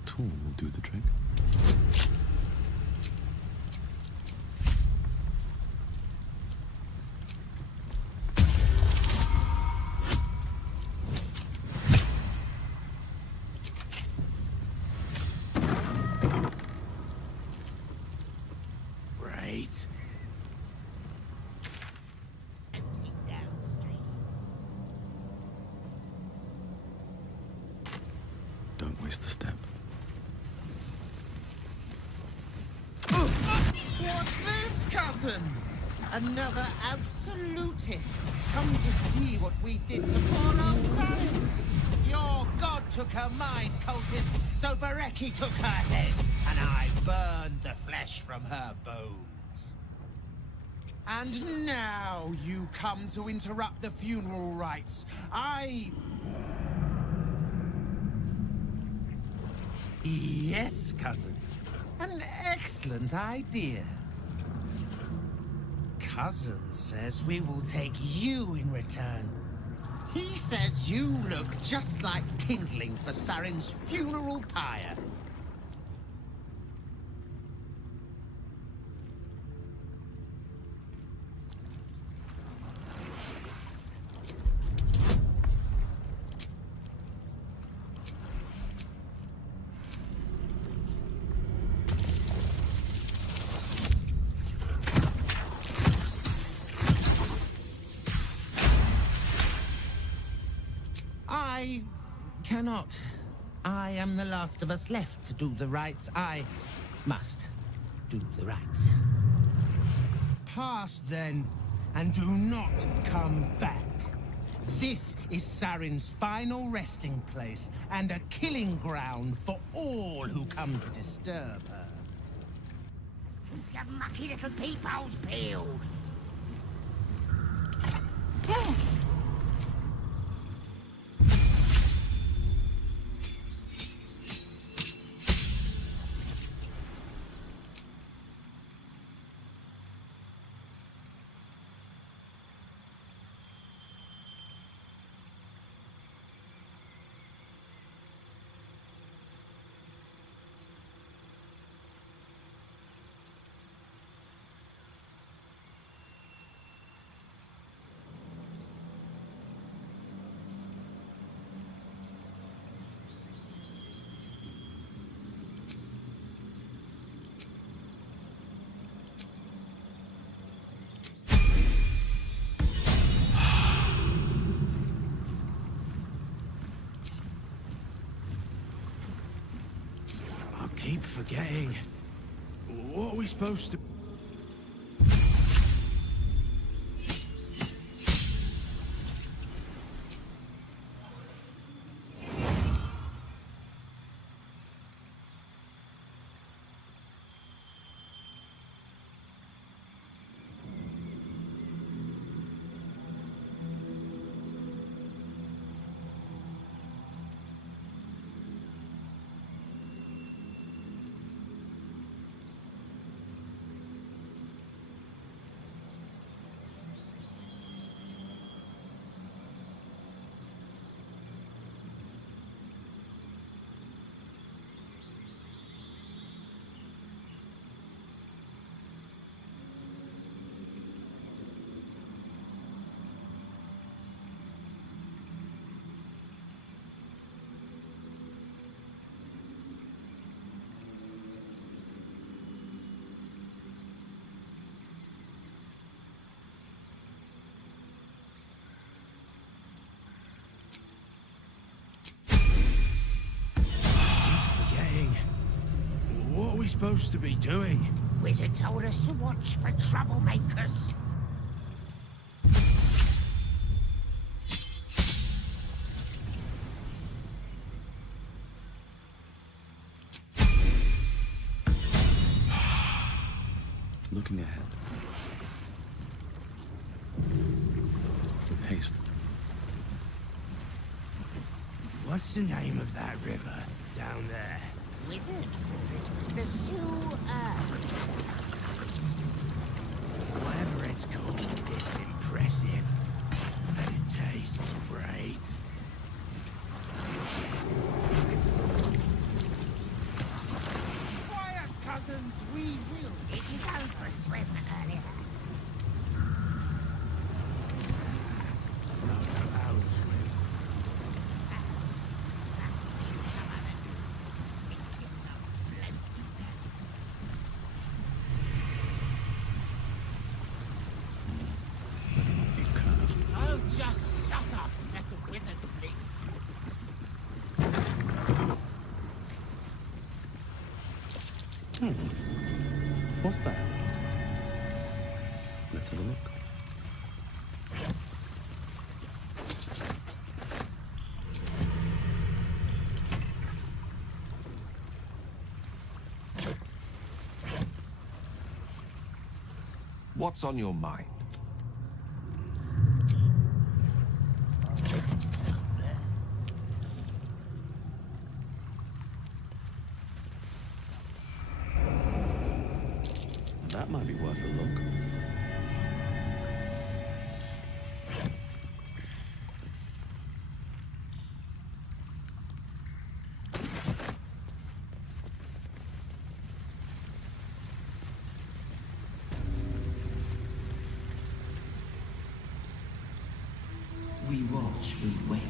Tool will do the trick. Right. Don't waste the step. What's this, cousin? Another absolutist. Come to see what we did to poor old Sarin. Your god took her mind, cultist, so Bereki took her head, and I burned the flesh from her bones. And now you come to interrupt the funeral rites. Yes, cousin. An excellent idea. Cousin says we will take you in return. He says you look just like kindling for Sarin's funeral pyre. I cannot. I am the last of us left to do the rites. I must do the rites. Pass then, and do not come back. This is Sarin's final resting place, and a killing ground for all who come to disturb her. Your mucky little peepholes peeled. Keep forgetting. What are we supposed to... we supposed to be doing? Wizard told us to watch for troublemakers. Looking ahead. With haste. What's the name of that river down there? Wizard called it the sewer. Whatever it's called, it's impressive. And it tastes great. Quiet, cousins, we will. Did you go for a swim earlier? Oh, just shut up and let the wizard think. What's that? Let's have a look. What's on your mind? That might be worth a look. We watch, we wait.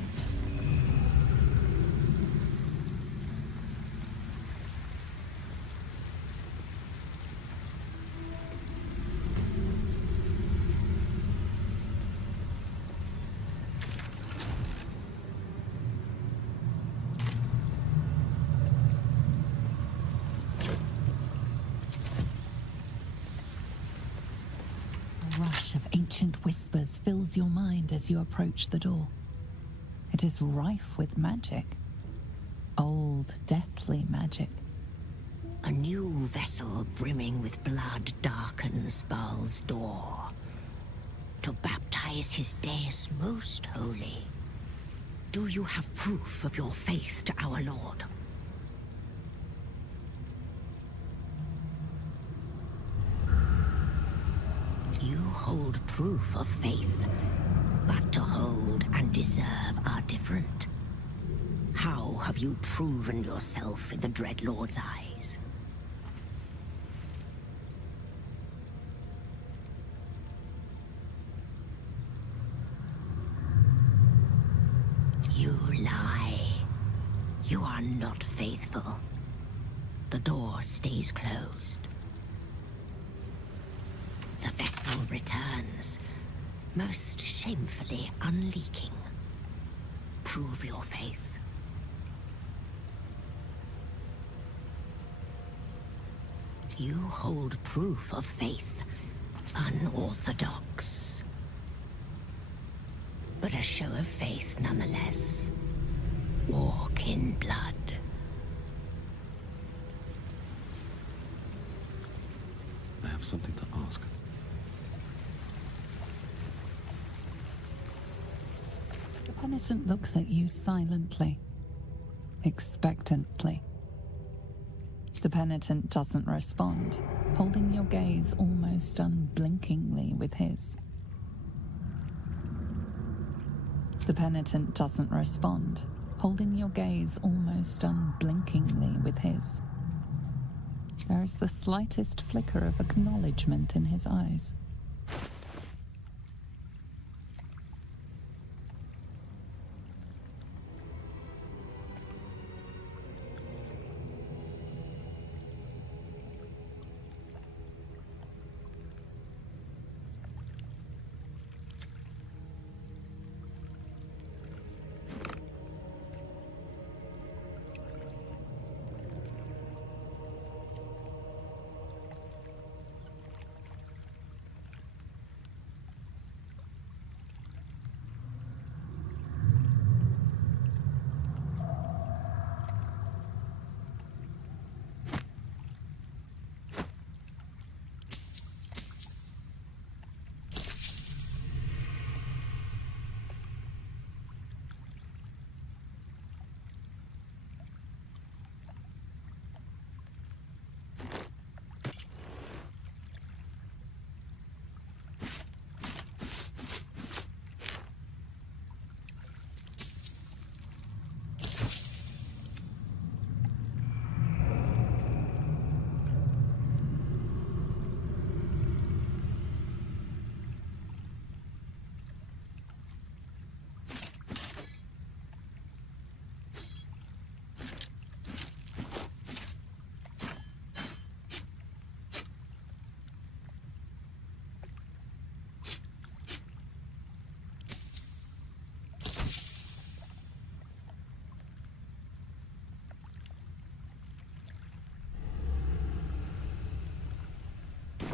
A rush of ancient whispers fills your mind as you approach the door. It is rife with magic. Old, deathly magic. A new vessel brimming with blood darkens Baal's door to baptize his deus most holy. Do you have proof of your faith to our Lord? You hold proof of faith, but to hold and deserve are different. How have you proven yourself in the Dreadlord's eyes? You lie. You are not faithful. The door stays closed. The vessel returns, most shamefully unleaking. Prove your faith. You hold proof of faith, unorthodox. But a show of faith nonetheless. Walk in blood. I have something to ask. The penitent looks at you silently, expectantly. The penitent doesn't respond, holding your gaze almost unblinkingly with his. The penitent doesn't respond, holding your gaze almost unblinkingly with his. There is the slightest flicker of acknowledgement in his eyes.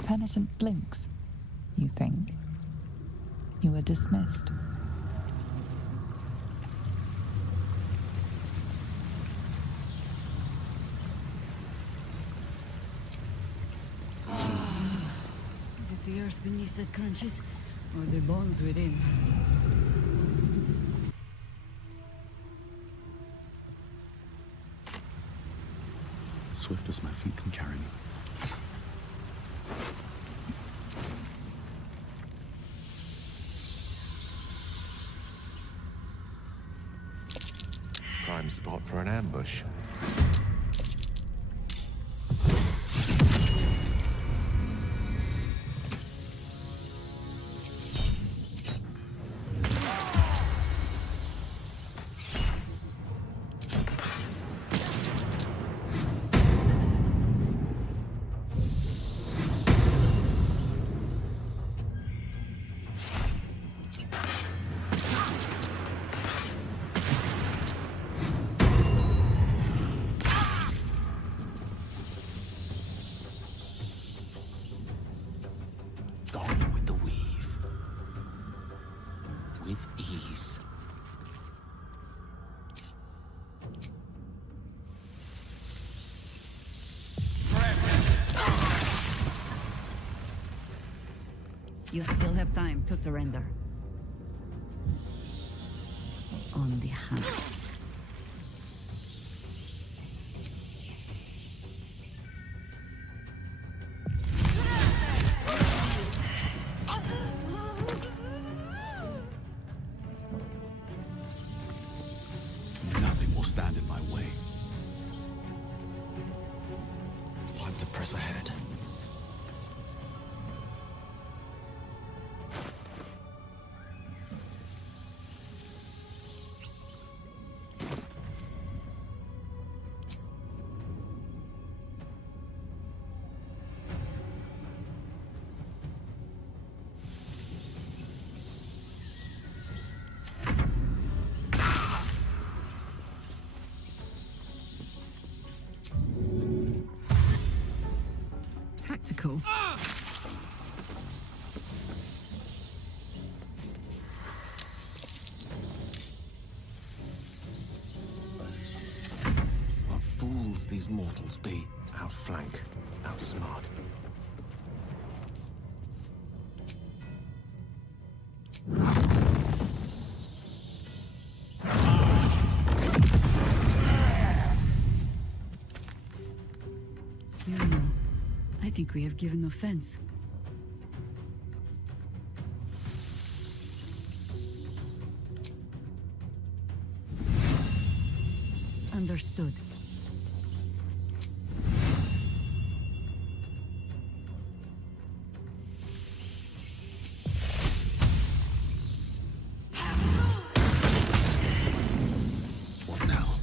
penitent blinks, you think. You are dismissed. Is it the earth beneath that crunches, or the bones within? Swift as my feet can carry me. Prime spot for an ambush. Gone with the weave. With ease. You still have time to surrender. On the hunt. Nothing will stand in my way. Time to press ahead. Tactical. What fools these mortals be. Outflank, outsmart. You know, I think we have given offense. Understood. What now?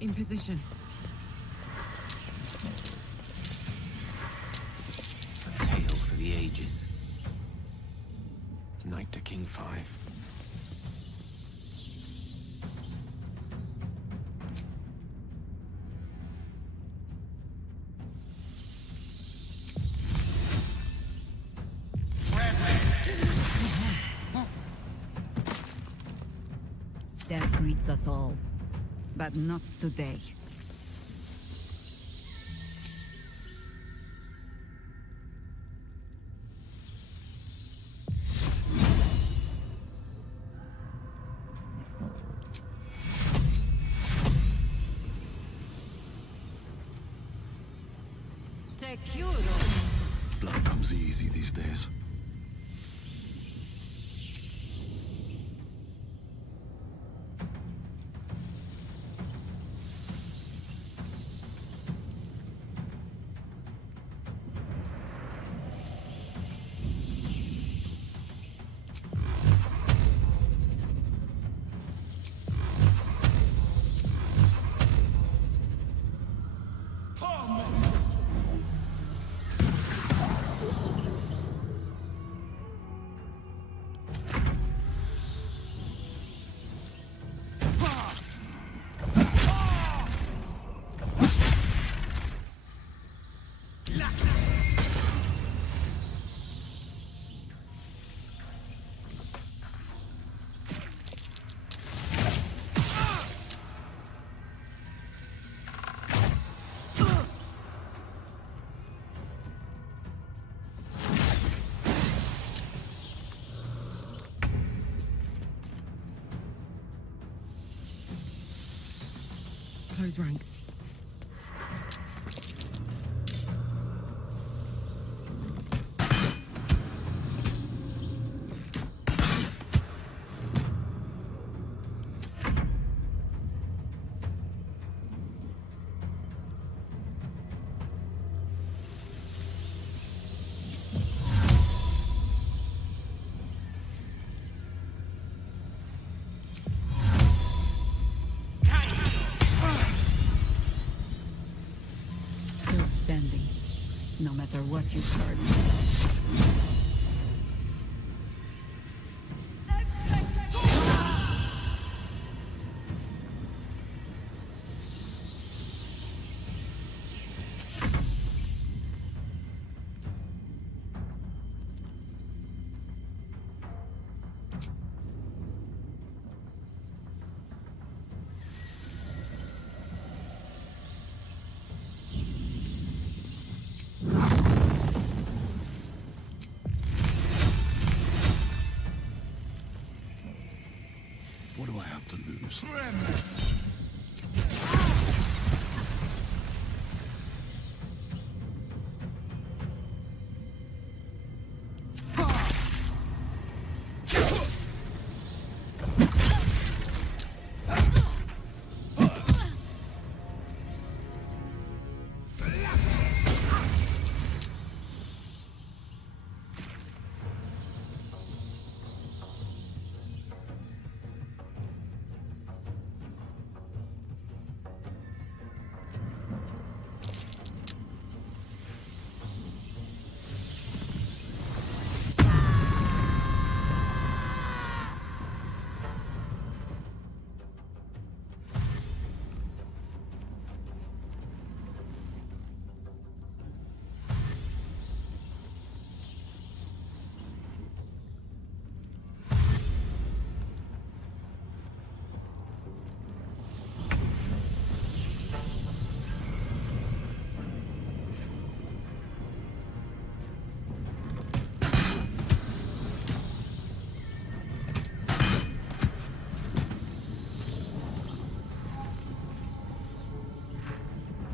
In position. A tale for the ages. Knight to King 5. Death greets us all, but not today. Blood comes easy these days. close ranks. Still standing, no matter what you heard. What do I have to lose?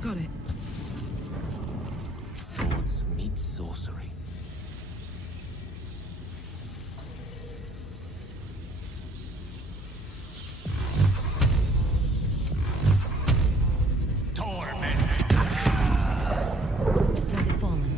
Got it. Swords meet sorcery. For the fallen.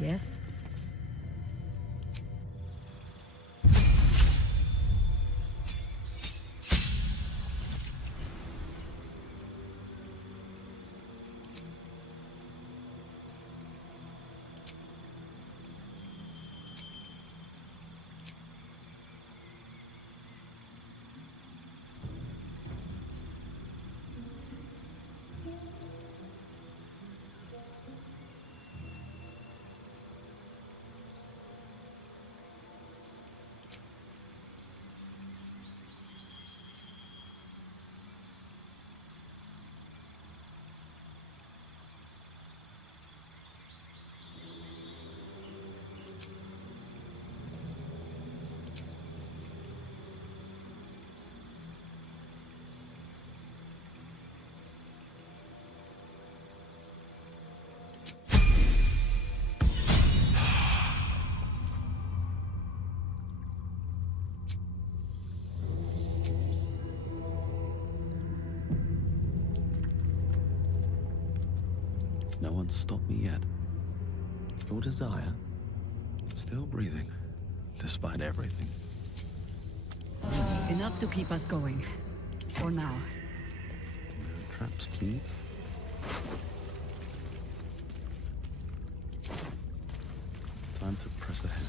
Yes? one stopped me yet. Your desire? Still breathing, despite everything. Enough to keep us going. For now. Traps, please. Time to press ahead.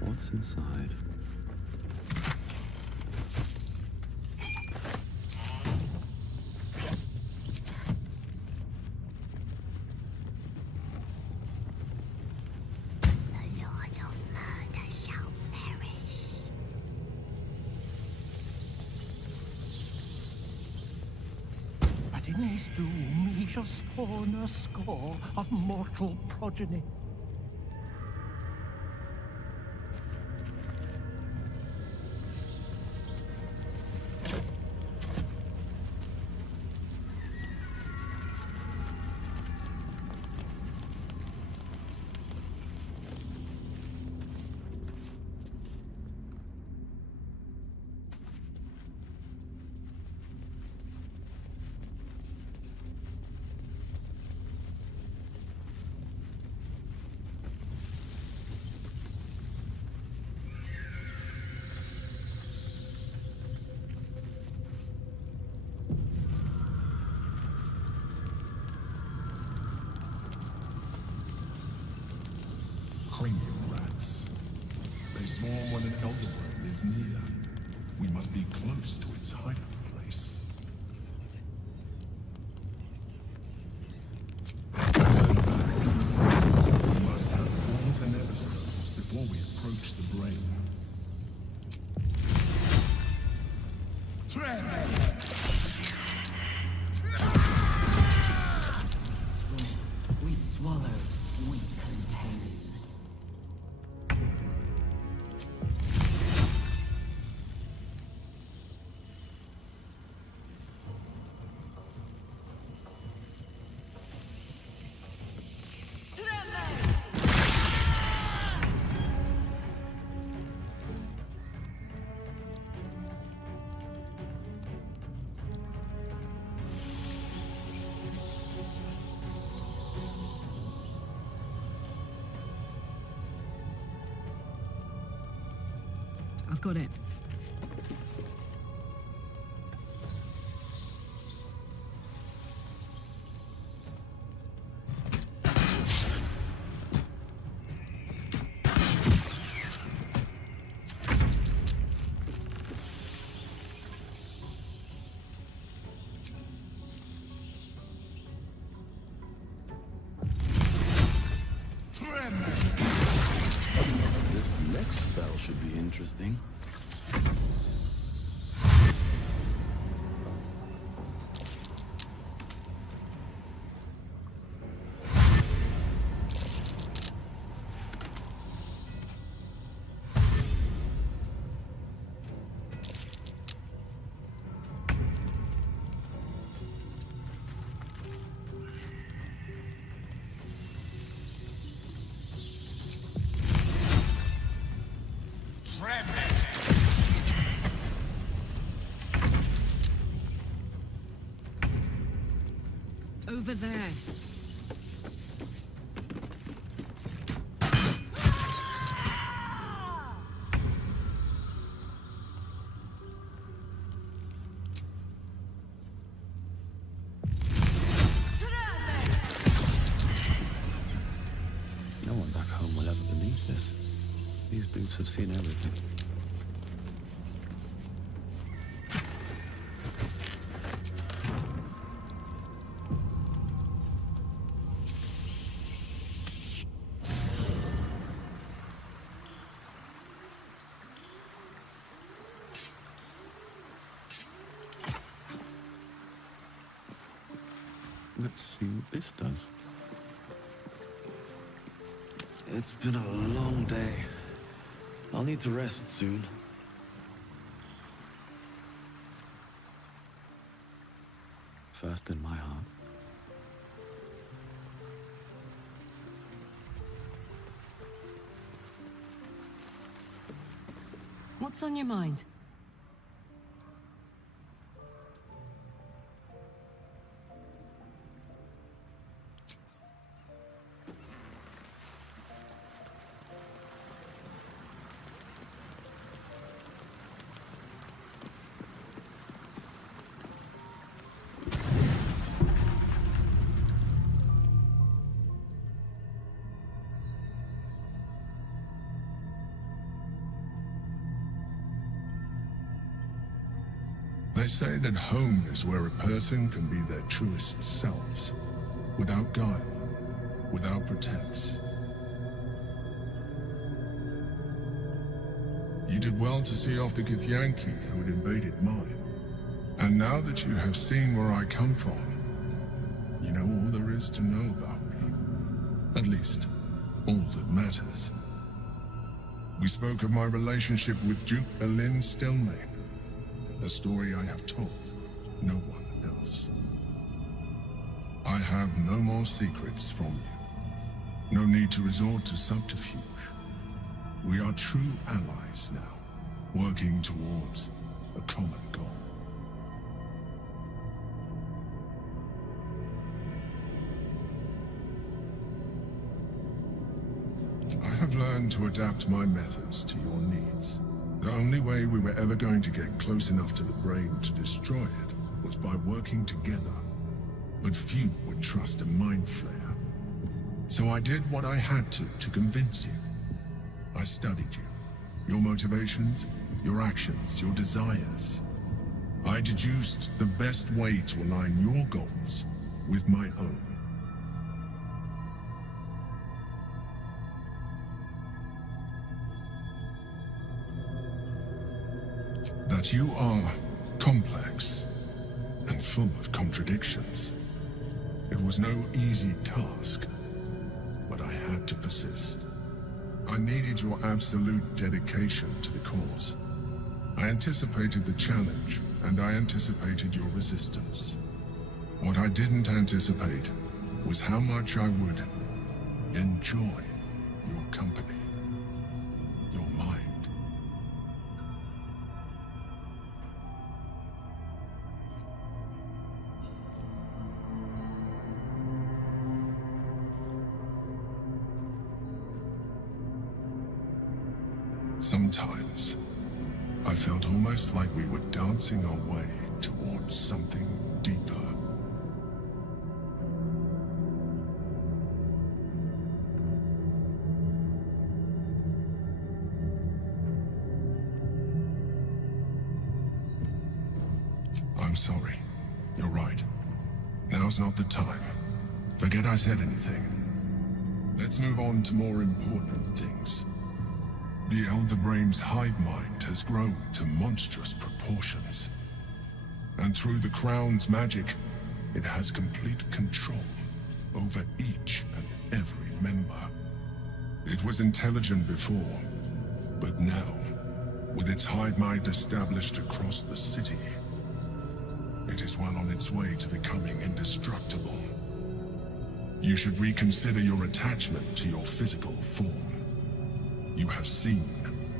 What's inside? But in his doom, he shall spawn a score of mortal progeny. Cranium rats. They swarm when an elder brain is near. We must be close to its hiding place. Turn back. We must have all the nether stones before we approach the brain. We swallow, we contain. I've got it. This next spell should be interesting. Over there. No one back home will ever believe this. These boots have seen everything. Let's see what this does. It's been a long day. I'll need to rest soon. First in my heart. What's on your mind? say that home is where a person can be their truest selves, without guile, without pretense. You did well to see off the Githyanki who had invaded mine. And now that you have seen where I come from, you know all there is to know about me. At least, all that matters. We spoke of my relationship with Duke Berlin Stillmain. A story I have told no one else. I have no more secrets from you. No need to resort to subterfuge. We are true allies now, working towards a common goal. I have learned to adapt my methods to your needs. The only way we were ever going to get close enough to the brain to destroy it was by working together. But few would trust a mind flayer. So I did what I had to convince you. I studied you, your motivations, your actions, your desires. I deduced the best way to align your goals with my own. That you are complex and full of contradictions. It was no easy task, but I had to persist. I needed your absolute dedication to the cause. I anticipated the challenge, and I anticipated your resistance. What I didn't anticipate was how much I would enjoy your company, your mind. Sometimes, I felt almost like we were dancing our way towards something deeper. I'm sorry. You're right. Now's not the time. Forget I said anything. Let's move on to more important things. The Elder Brain's hive mind has grown to monstrous proportions. And through the Crown's magic, it has complete control over each and every member. It was intelligent before, but now, with its hive mind established across the city, it is well on its way to becoming indestructible. You should reconsider your attachment to your physical form. You have seen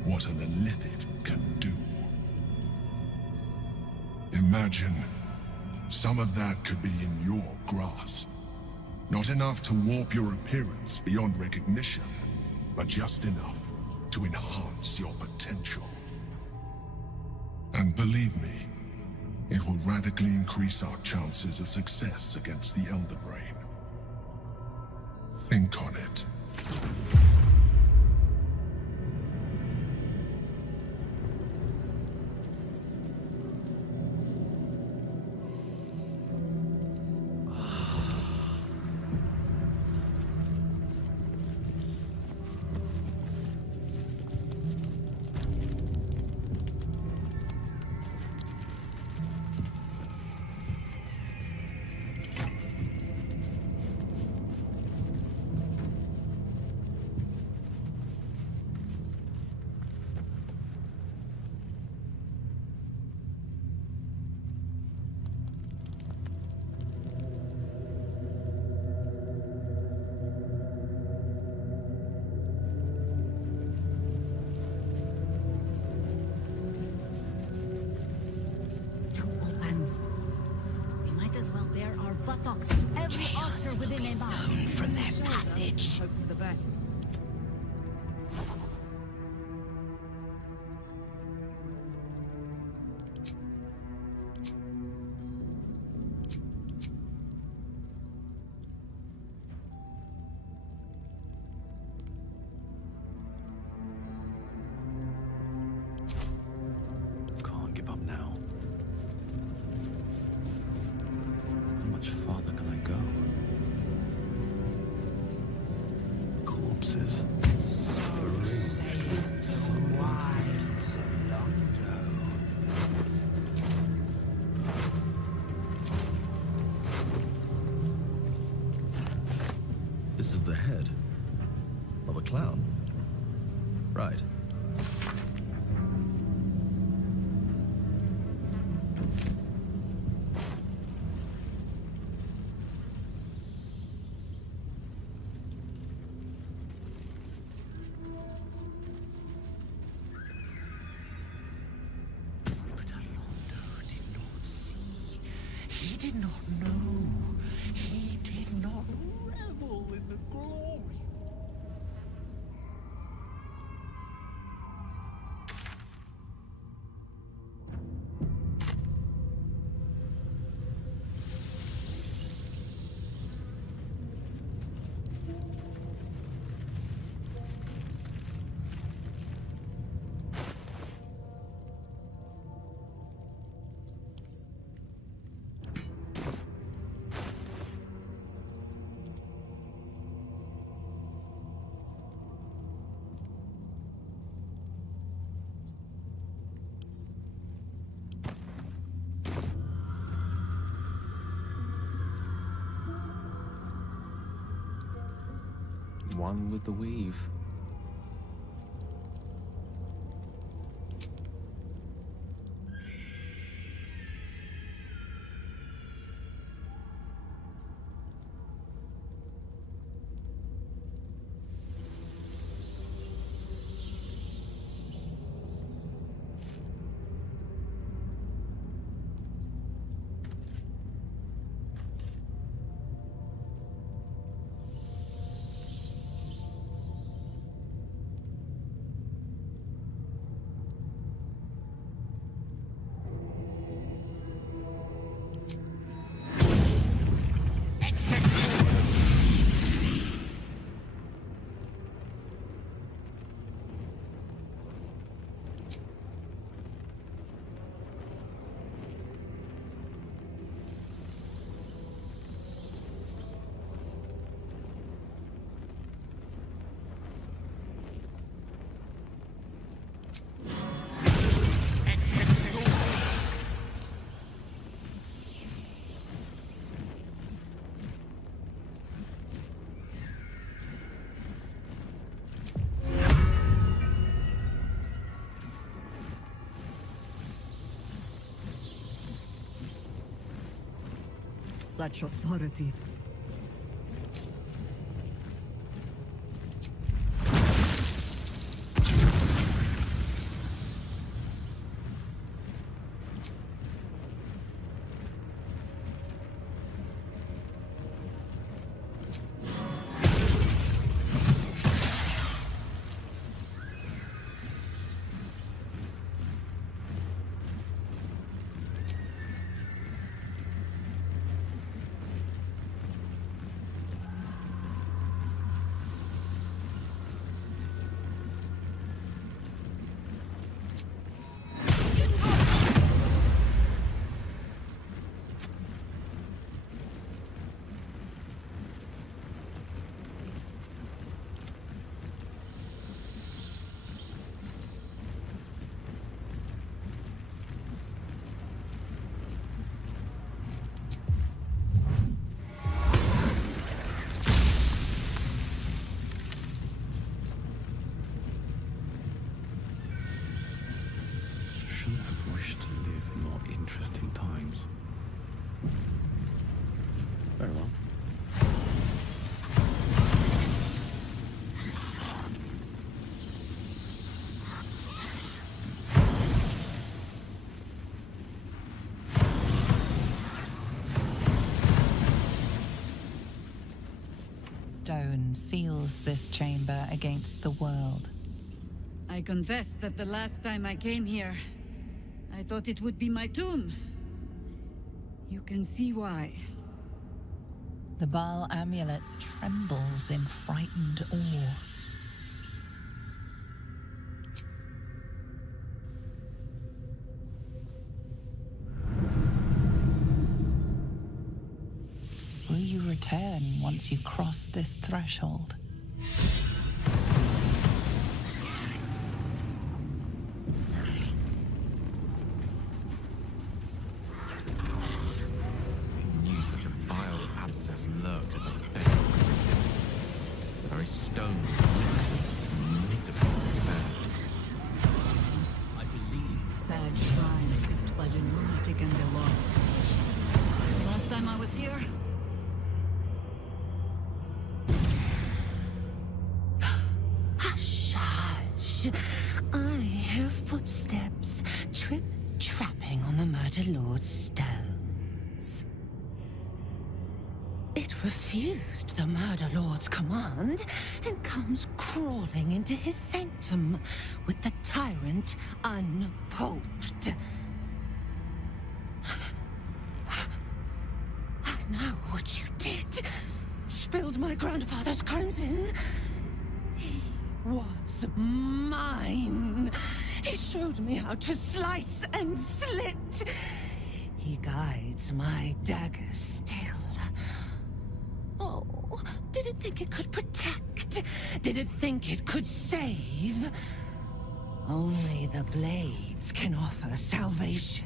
what an illithid can do. Imagine some of that could be in your grasp. Not enough to warp your appearance beyond recognition, but just enough to enhance your potential. And believe me, it will radically increase our chances of success against the Elder Brain. Think on it. Can't give up now. much farther can I go? Corpses. So saith the wise Londo. This is the head of a clown. Right. But Londo did not see. He did not know. He did not revel in the glory. One with the weave. Such authority. Shouldn't have wished to live in more interesting times. Very well. Stone seals this chamber against the world. I confess that the last time I came here, I thought it would be my tomb. You can see why. The Baal amulet trembles in frightened awe. return once you cross this threshold. Knew such a vile abscess lurked at the bedrock of the city. The very stone witness of miserable despair. I believe sad shrine kept by the lunatic and the lost. Last time I was here. Hush, hush. I hear footsteps trip-trapping on the Murder Lord's stones. It refused the Murder Lord's command and comes crawling into his sanctum with the tyrant unpulped. I know what you did. Spilled my grandfather's crimson. He was mine. He showed me how to slice and slit. He guides my dagger still. Oh, did it think it could protect? Did it think it could save? Only the blades can offer salvation.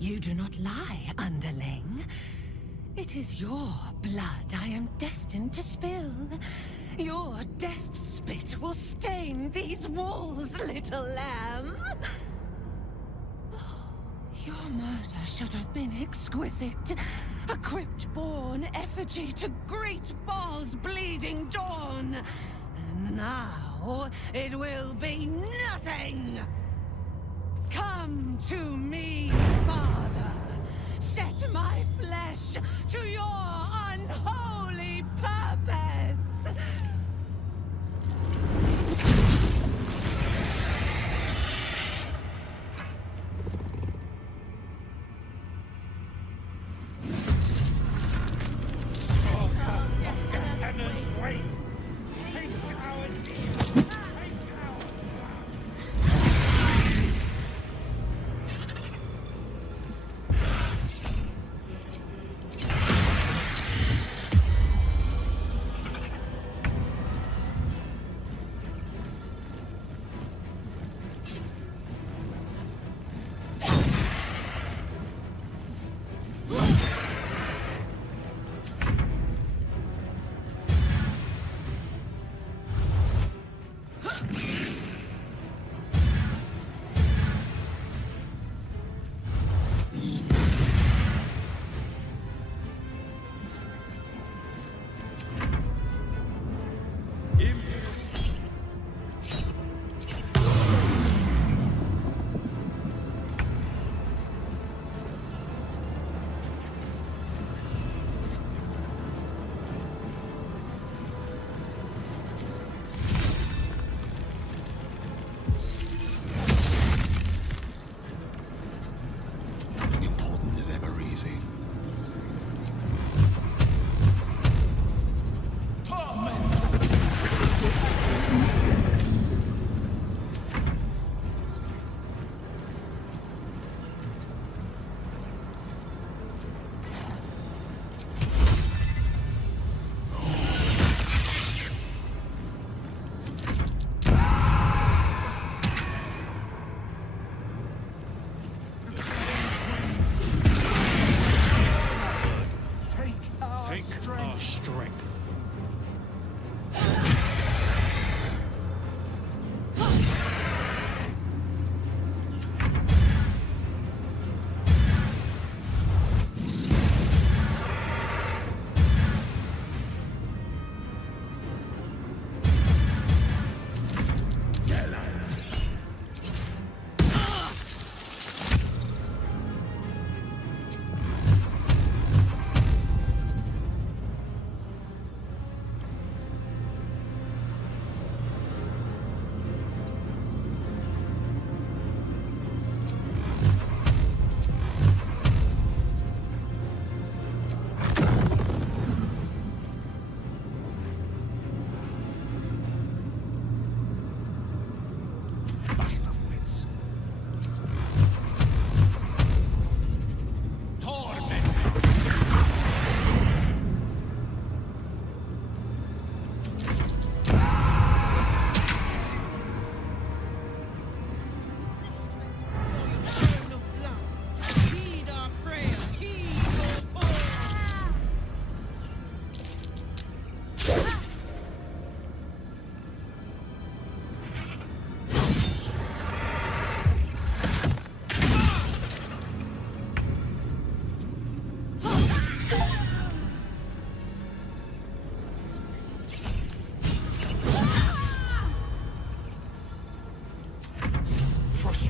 You do not lie, underling. It is your blood I am destined to spill. Your death spit will stain these walls, little lamb. Oh, your murder should have been exquisite. A crypt-born effigy to greet Baal's bleeding dawn. And now it will be nothing. Come to me, Father. Set my flesh to your unholy purpose.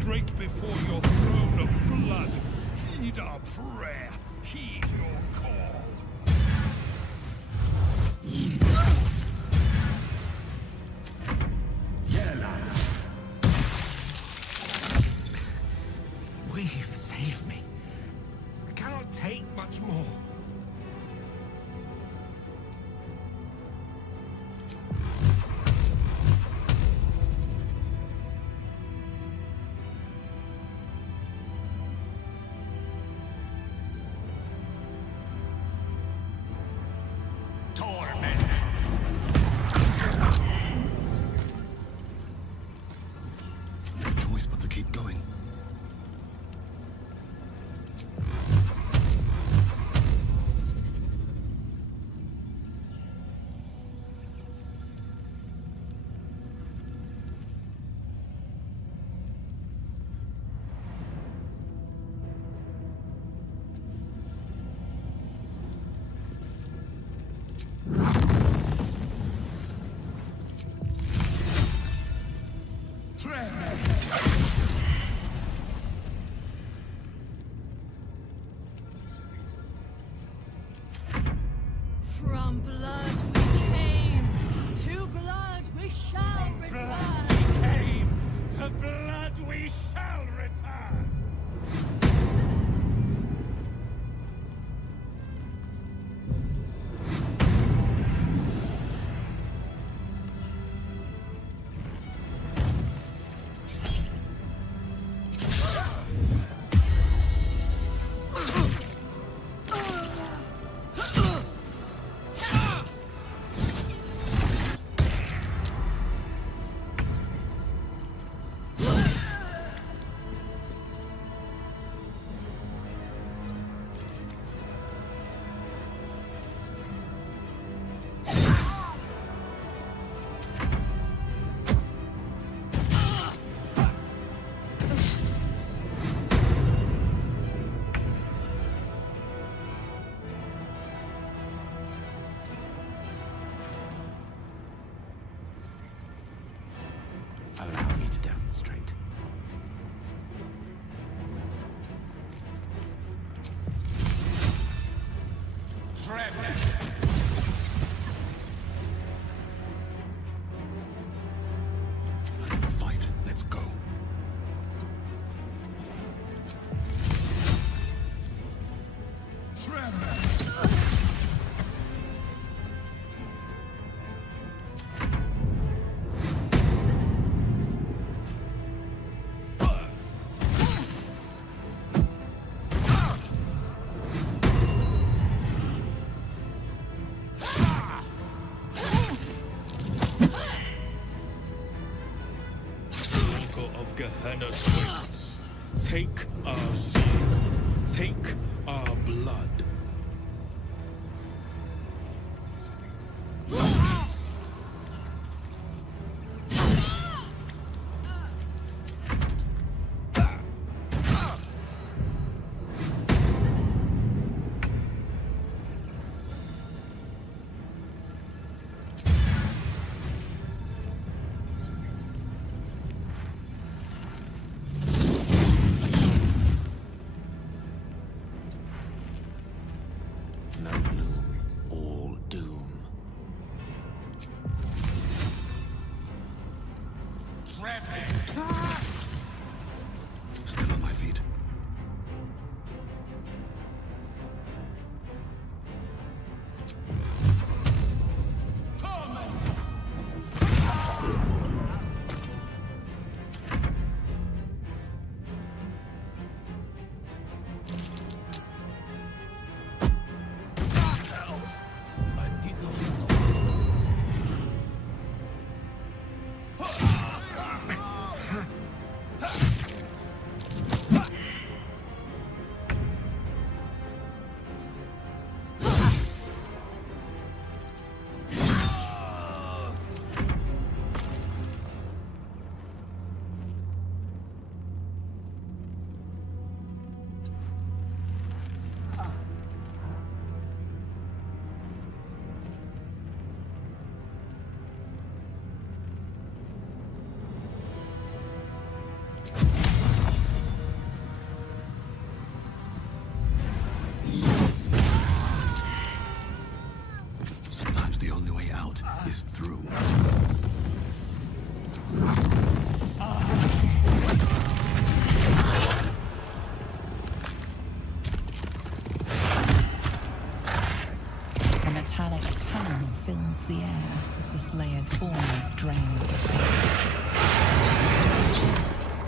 straight before your throne of blood. Heed our prayer. Heed your call. Llena. We've saved me. I cannot take much more. No choice but to keep going. From blood we came, to blood we shall return. We came, to blood we shall return. Allow me to demonstrate. Fight. Let's go. Circle of Gehenna swings. Take our shield. Take our blood. No gloom, all doom. Still on my feet. A metallic tone fills the air as the Slayer's form is drained.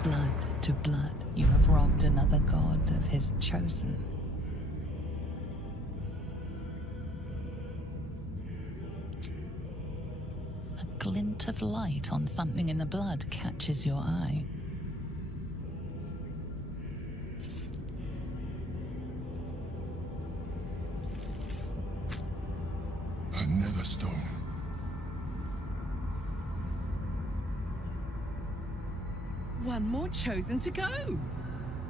Blood to blood, you have robbed another god of his chosen. A glint of light on something in the blood catches your eye. A nether stone. One more chosen to go.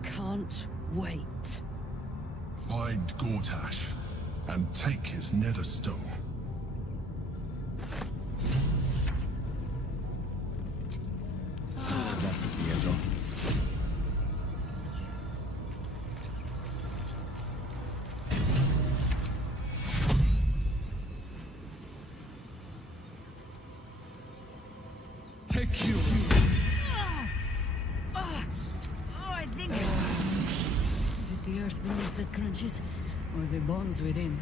Can't wait. Find Gortash and take his nether stone. That took the edge off. Take you. I think it's... Is it the earth beneath that crunches, or the bones within?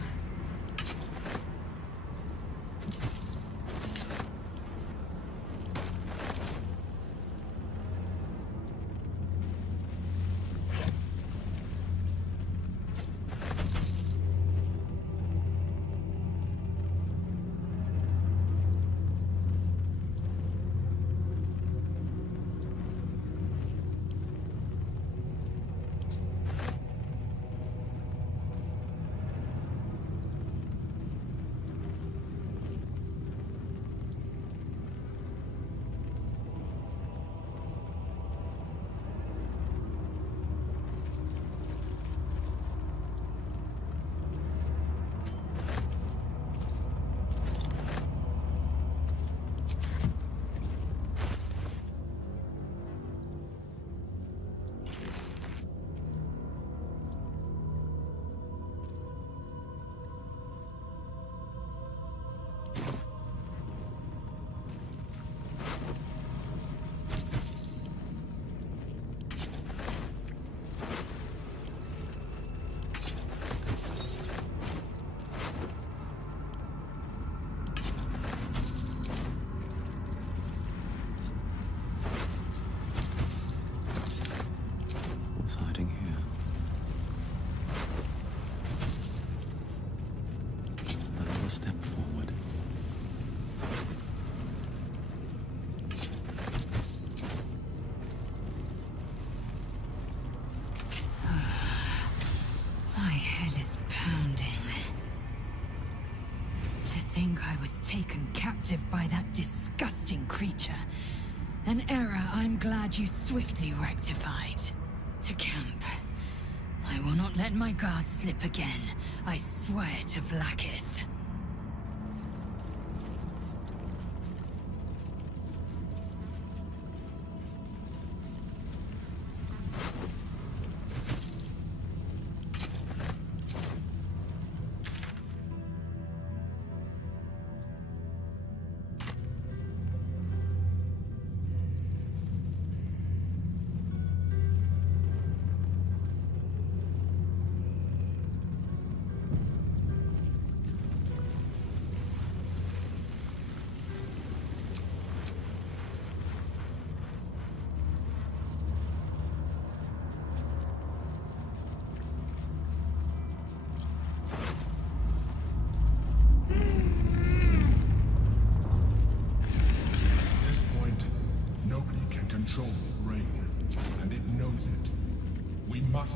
I was taken captive by that disgusting creature. An error I'm glad you swiftly rectified. To camp. I will not let my guard slip again. I swear to Vlaakith.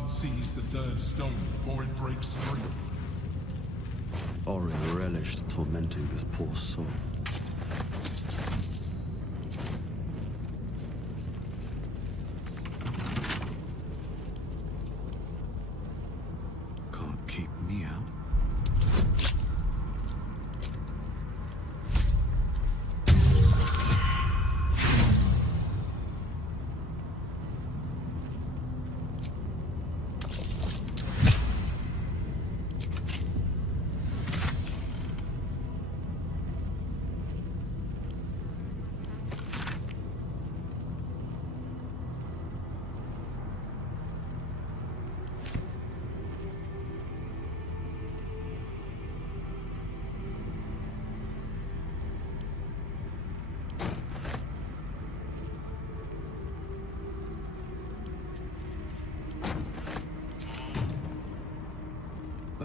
Seize the third stone before it breaks free. Orin relished tormenting this poor soul. Can't keep me out.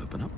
open up.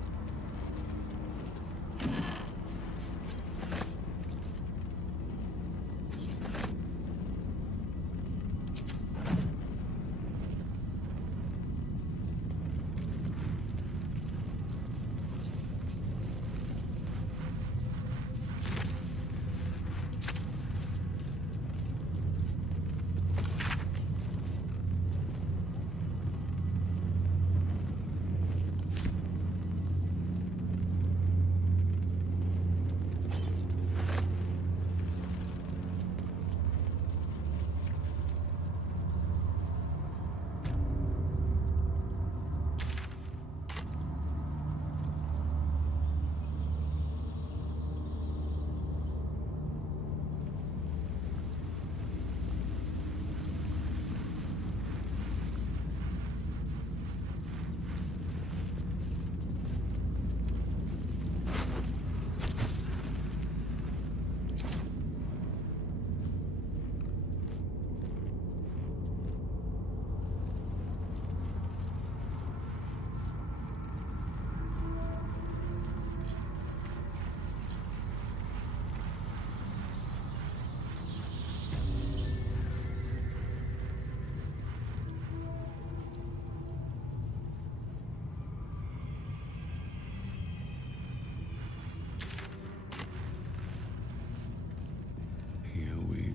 Here we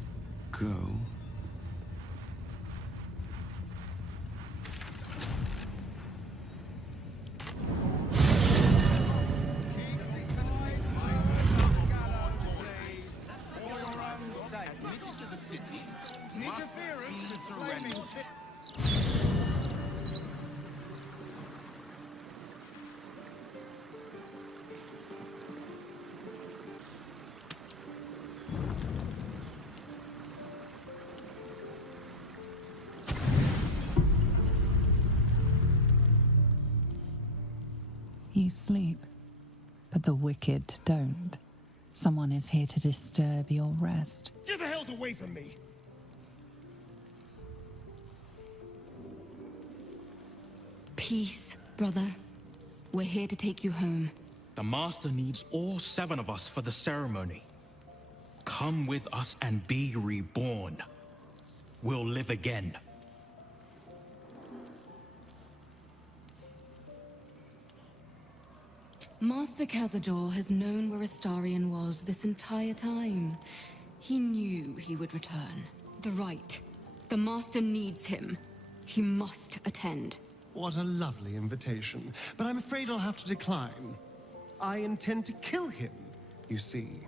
go. You sleep, but the wicked don't. Someone is here to disturb your rest. Get the hells away from me! Peace, brother. We're here to take you home. The Master needs all 7 of us for the ceremony. Come with us and be reborn. We'll live again. Master Cazador has known where Astarion was this entire time. He knew he would return. The right. The Master needs him. He must attend. What a lovely invitation, but I'm afraid I'll have to decline. I intend to kill him, you see.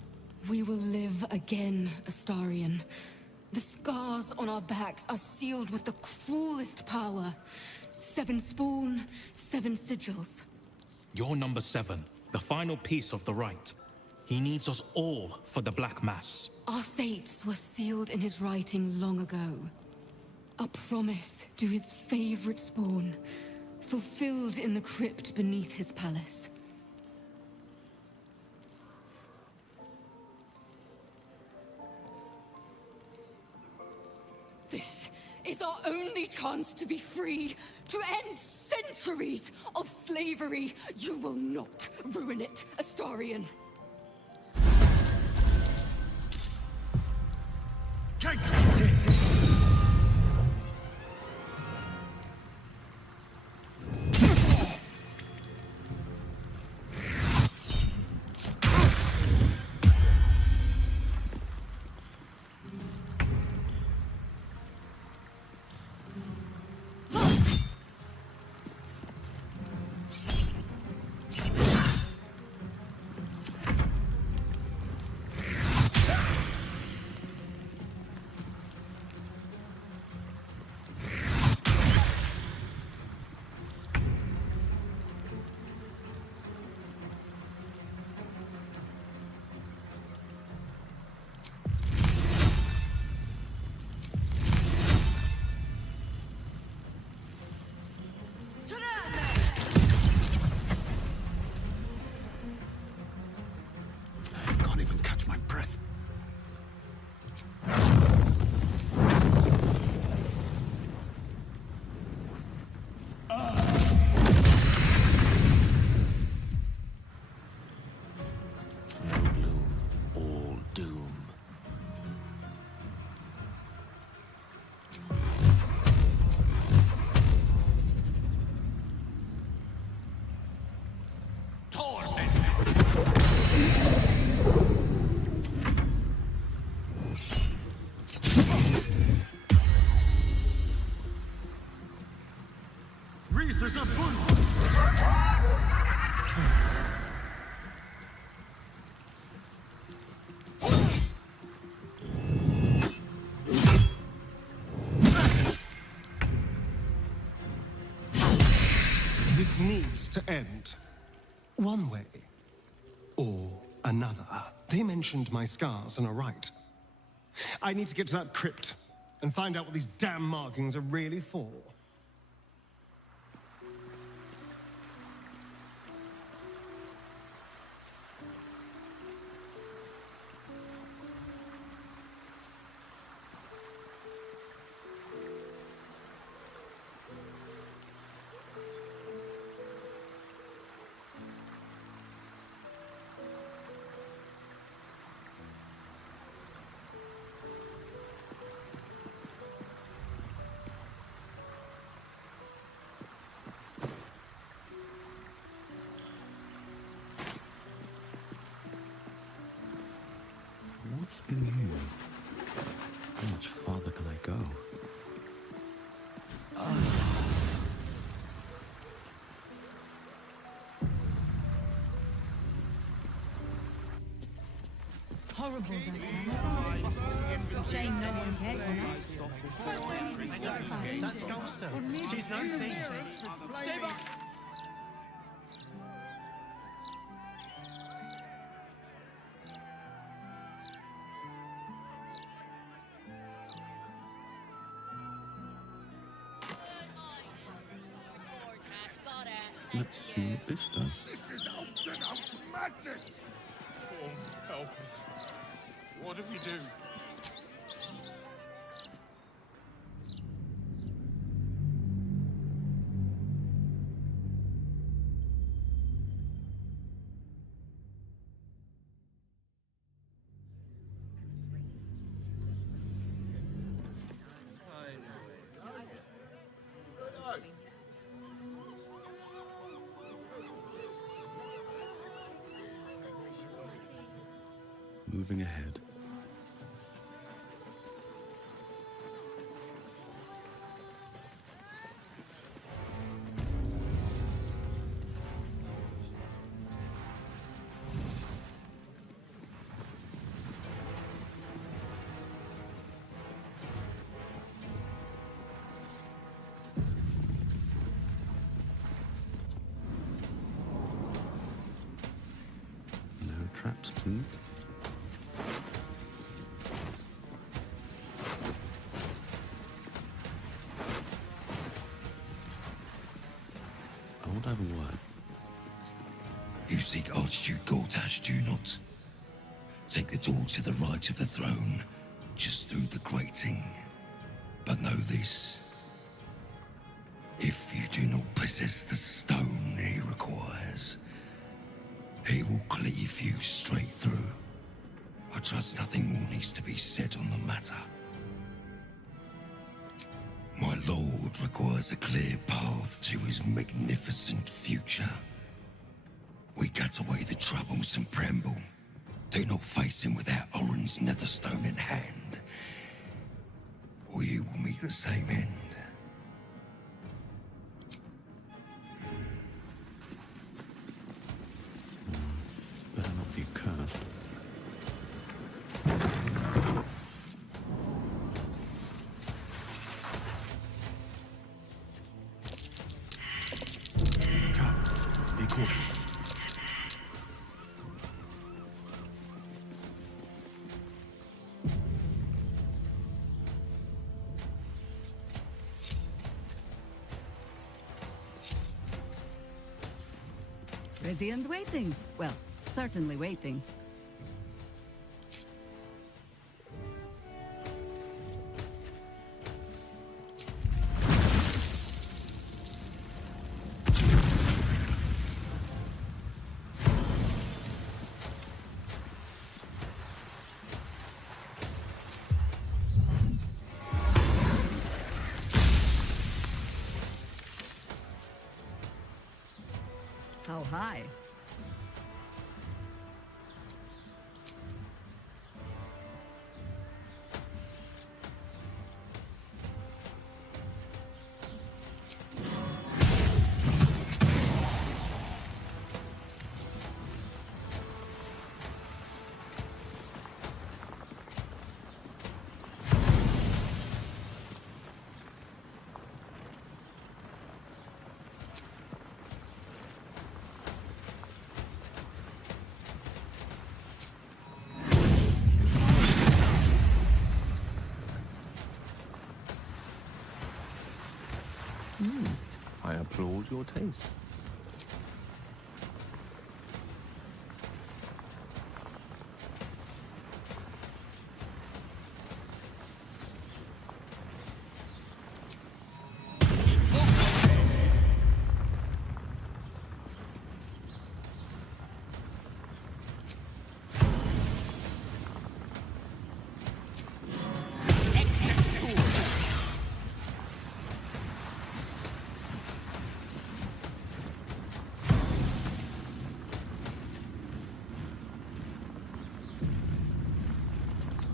We will live again, Astarion. The scars on our backs are sealed with the cruelest power. 7 spawn, 7 sigils. You're number 7, the final piece of the rite. He needs us all for the Black Mass. Our fates were sealed in his writing long ago. A promise to his favorite spawn, fulfilled in the crypt beneath his palace. This is our only chance to be free, to end centuries of slavery. You will not ruin it, Astarion. Dieses Bund! This needs to end. One way or another. They mentioned my scars and are right. I need to get to that crypt and find out what these damn markings are really for. What's in here? How much farther can I go? Horrible, that shame no one cares enough. That's Goldstone. She's no thief. Stay back! Let's see what this does. This is out madness! Oh, help us. What do we do? Moving ahead. No traps, please. I won't have a word. You seek Archduke Gortash, do you not? Take the door to the right of the throne, just through the grating. But know this. If you do not possess the stone he requires, he will cleave you straight through. I trust nothing more needs to be said on the matter. My lord requires a clear path to his magnificent future. We cut away the troubles and preamble. Do not face him without Orin's netherstone in hand, or you will meet the same end. Better not be cursed. Be cautious. Ready and waiting. Well, certainly waiting. How high? I applaud your taste.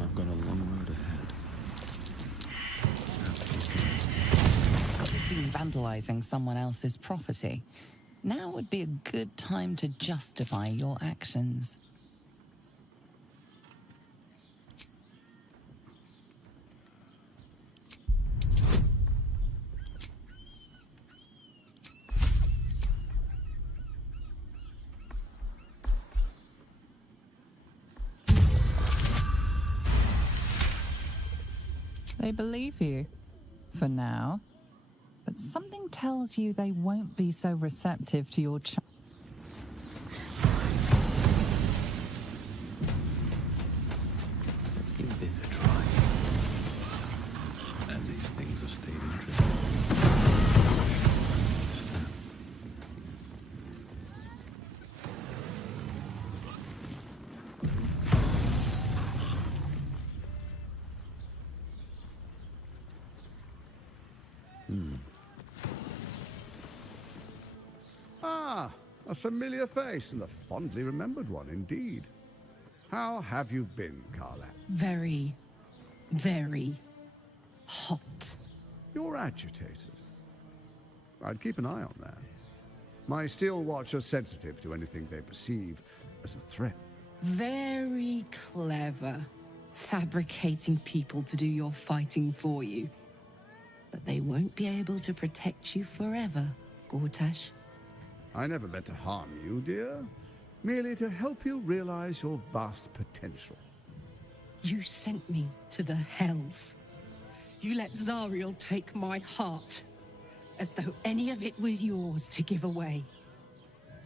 I've got a long road ahead. I've seen vandalizing someone else's property. Now would be a good time to justify your actions. They believe you, for now. But something tells you they won't be so receptive to your Let's give this a try. And these things have stayed interesting. Ah, a familiar face and a fondly remembered one indeed. How have you been, Karlak? Very, very hot. You're agitated. I'd keep an eye on that. My steel watch are sensitive to anything they perceive as a threat. Very clever. Fabricating people to do your fighting for you. But they won't be able to protect you forever, Gortash. I never meant to harm you, dear. Merely to help you realize your vast potential. You sent me to the hells. You let Zariel take my heart, as though any of it was yours to give away.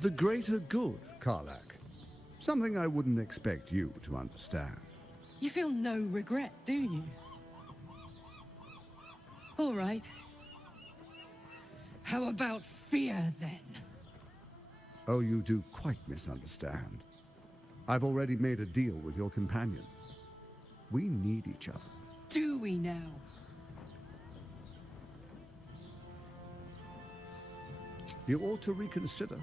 The greater good, Karlak. Something I wouldn't expect you to understand. You feel no regret, do you? All right. How about fear, then? Oh, you do quite misunderstand. I've already made a deal with your companion. We need each other. Do we now? You ought to reconsider.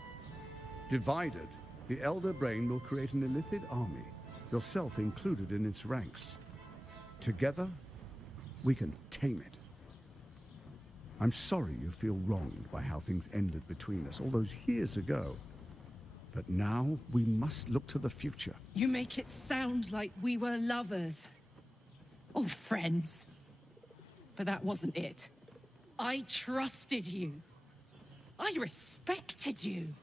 Divided, the Elder Brain will create an illithid army, yourself included in its ranks. Together, we can tame it. I'm sorry you feel wronged by how things ended between us all those years ago. But now we must look to the future. You make it sound like we were lovers. Or friends. But that wasn't it. I trusted you. I respected you.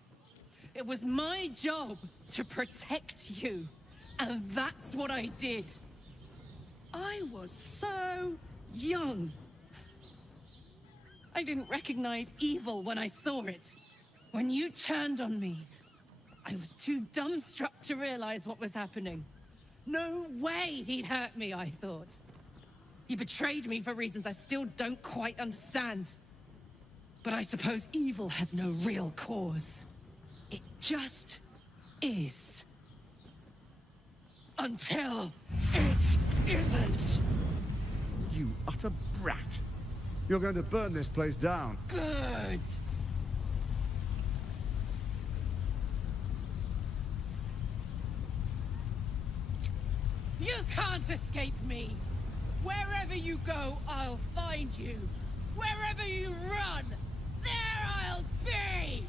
It was my job to protect you. And that's what I did. I was so young. I didn't recognize evil when I saw it. When you turned on me, I was too dumbstruck to realize what was happening. No way he'd hurt me, I thought. He betrayed me for reasons I still don't quite understand. But I suppose evil has no real cause. It just is. Until it isn't. You utter brat. You're going to burn this place down. Good. You can't escape me. Wherever you go, I'll find you. Wherever you run, there I'll be!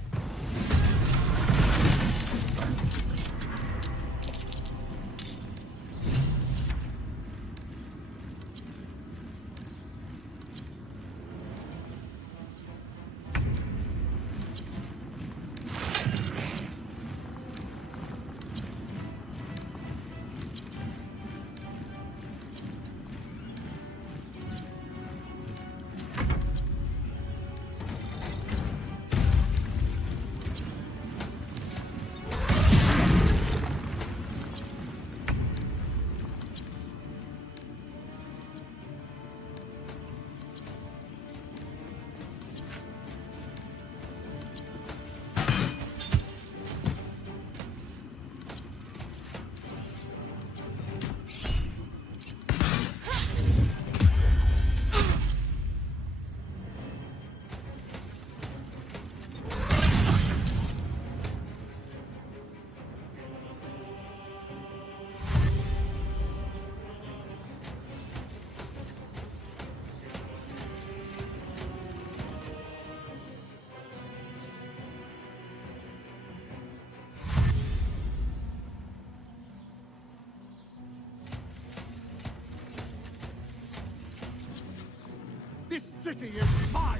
city is mine!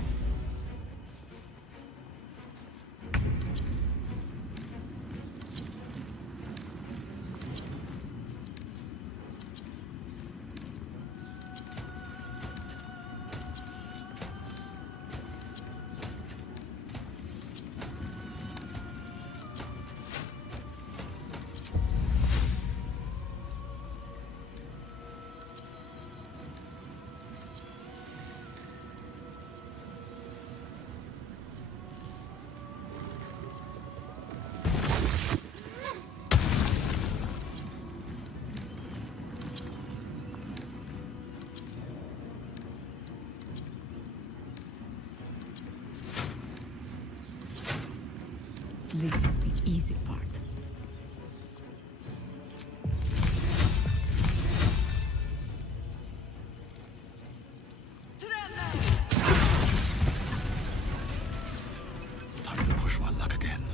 This is the easy part. Time to push my luck again.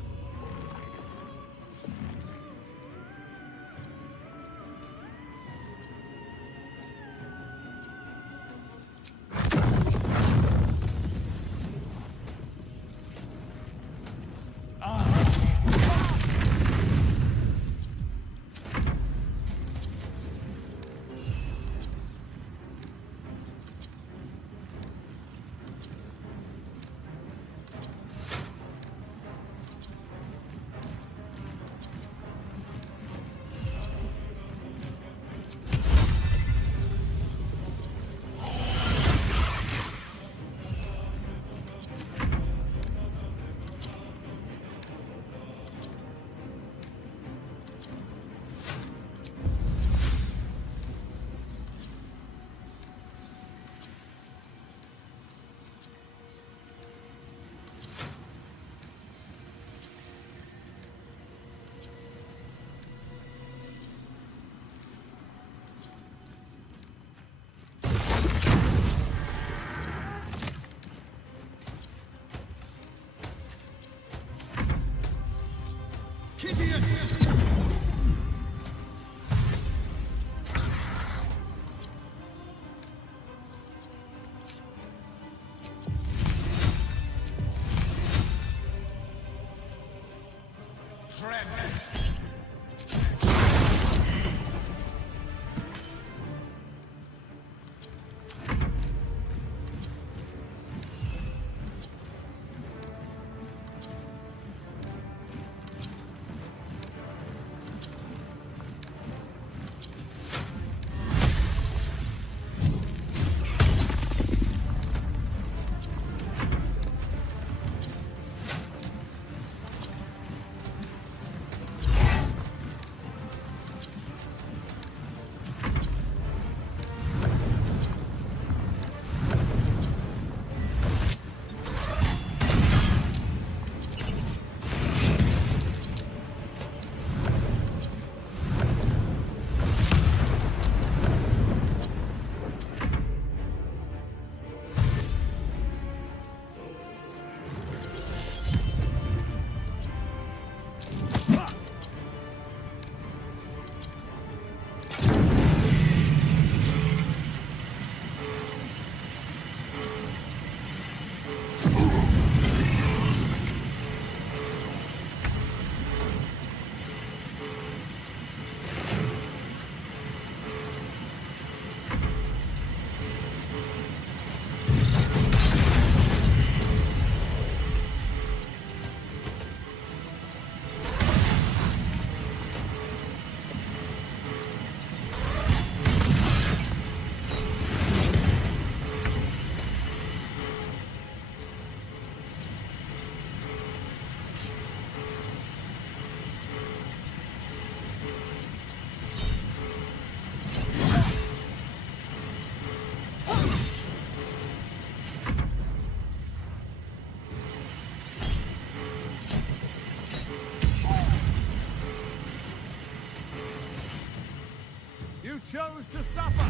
You chose to suffer.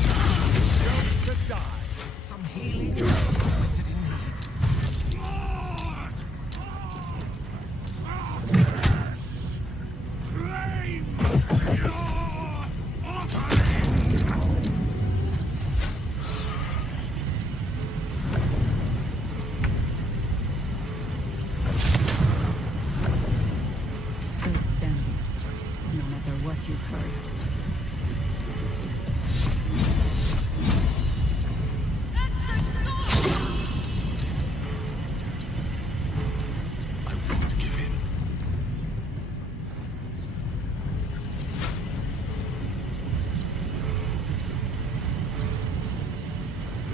You chose to die. Some healing wizard in need. Claim your offering! you, Curry.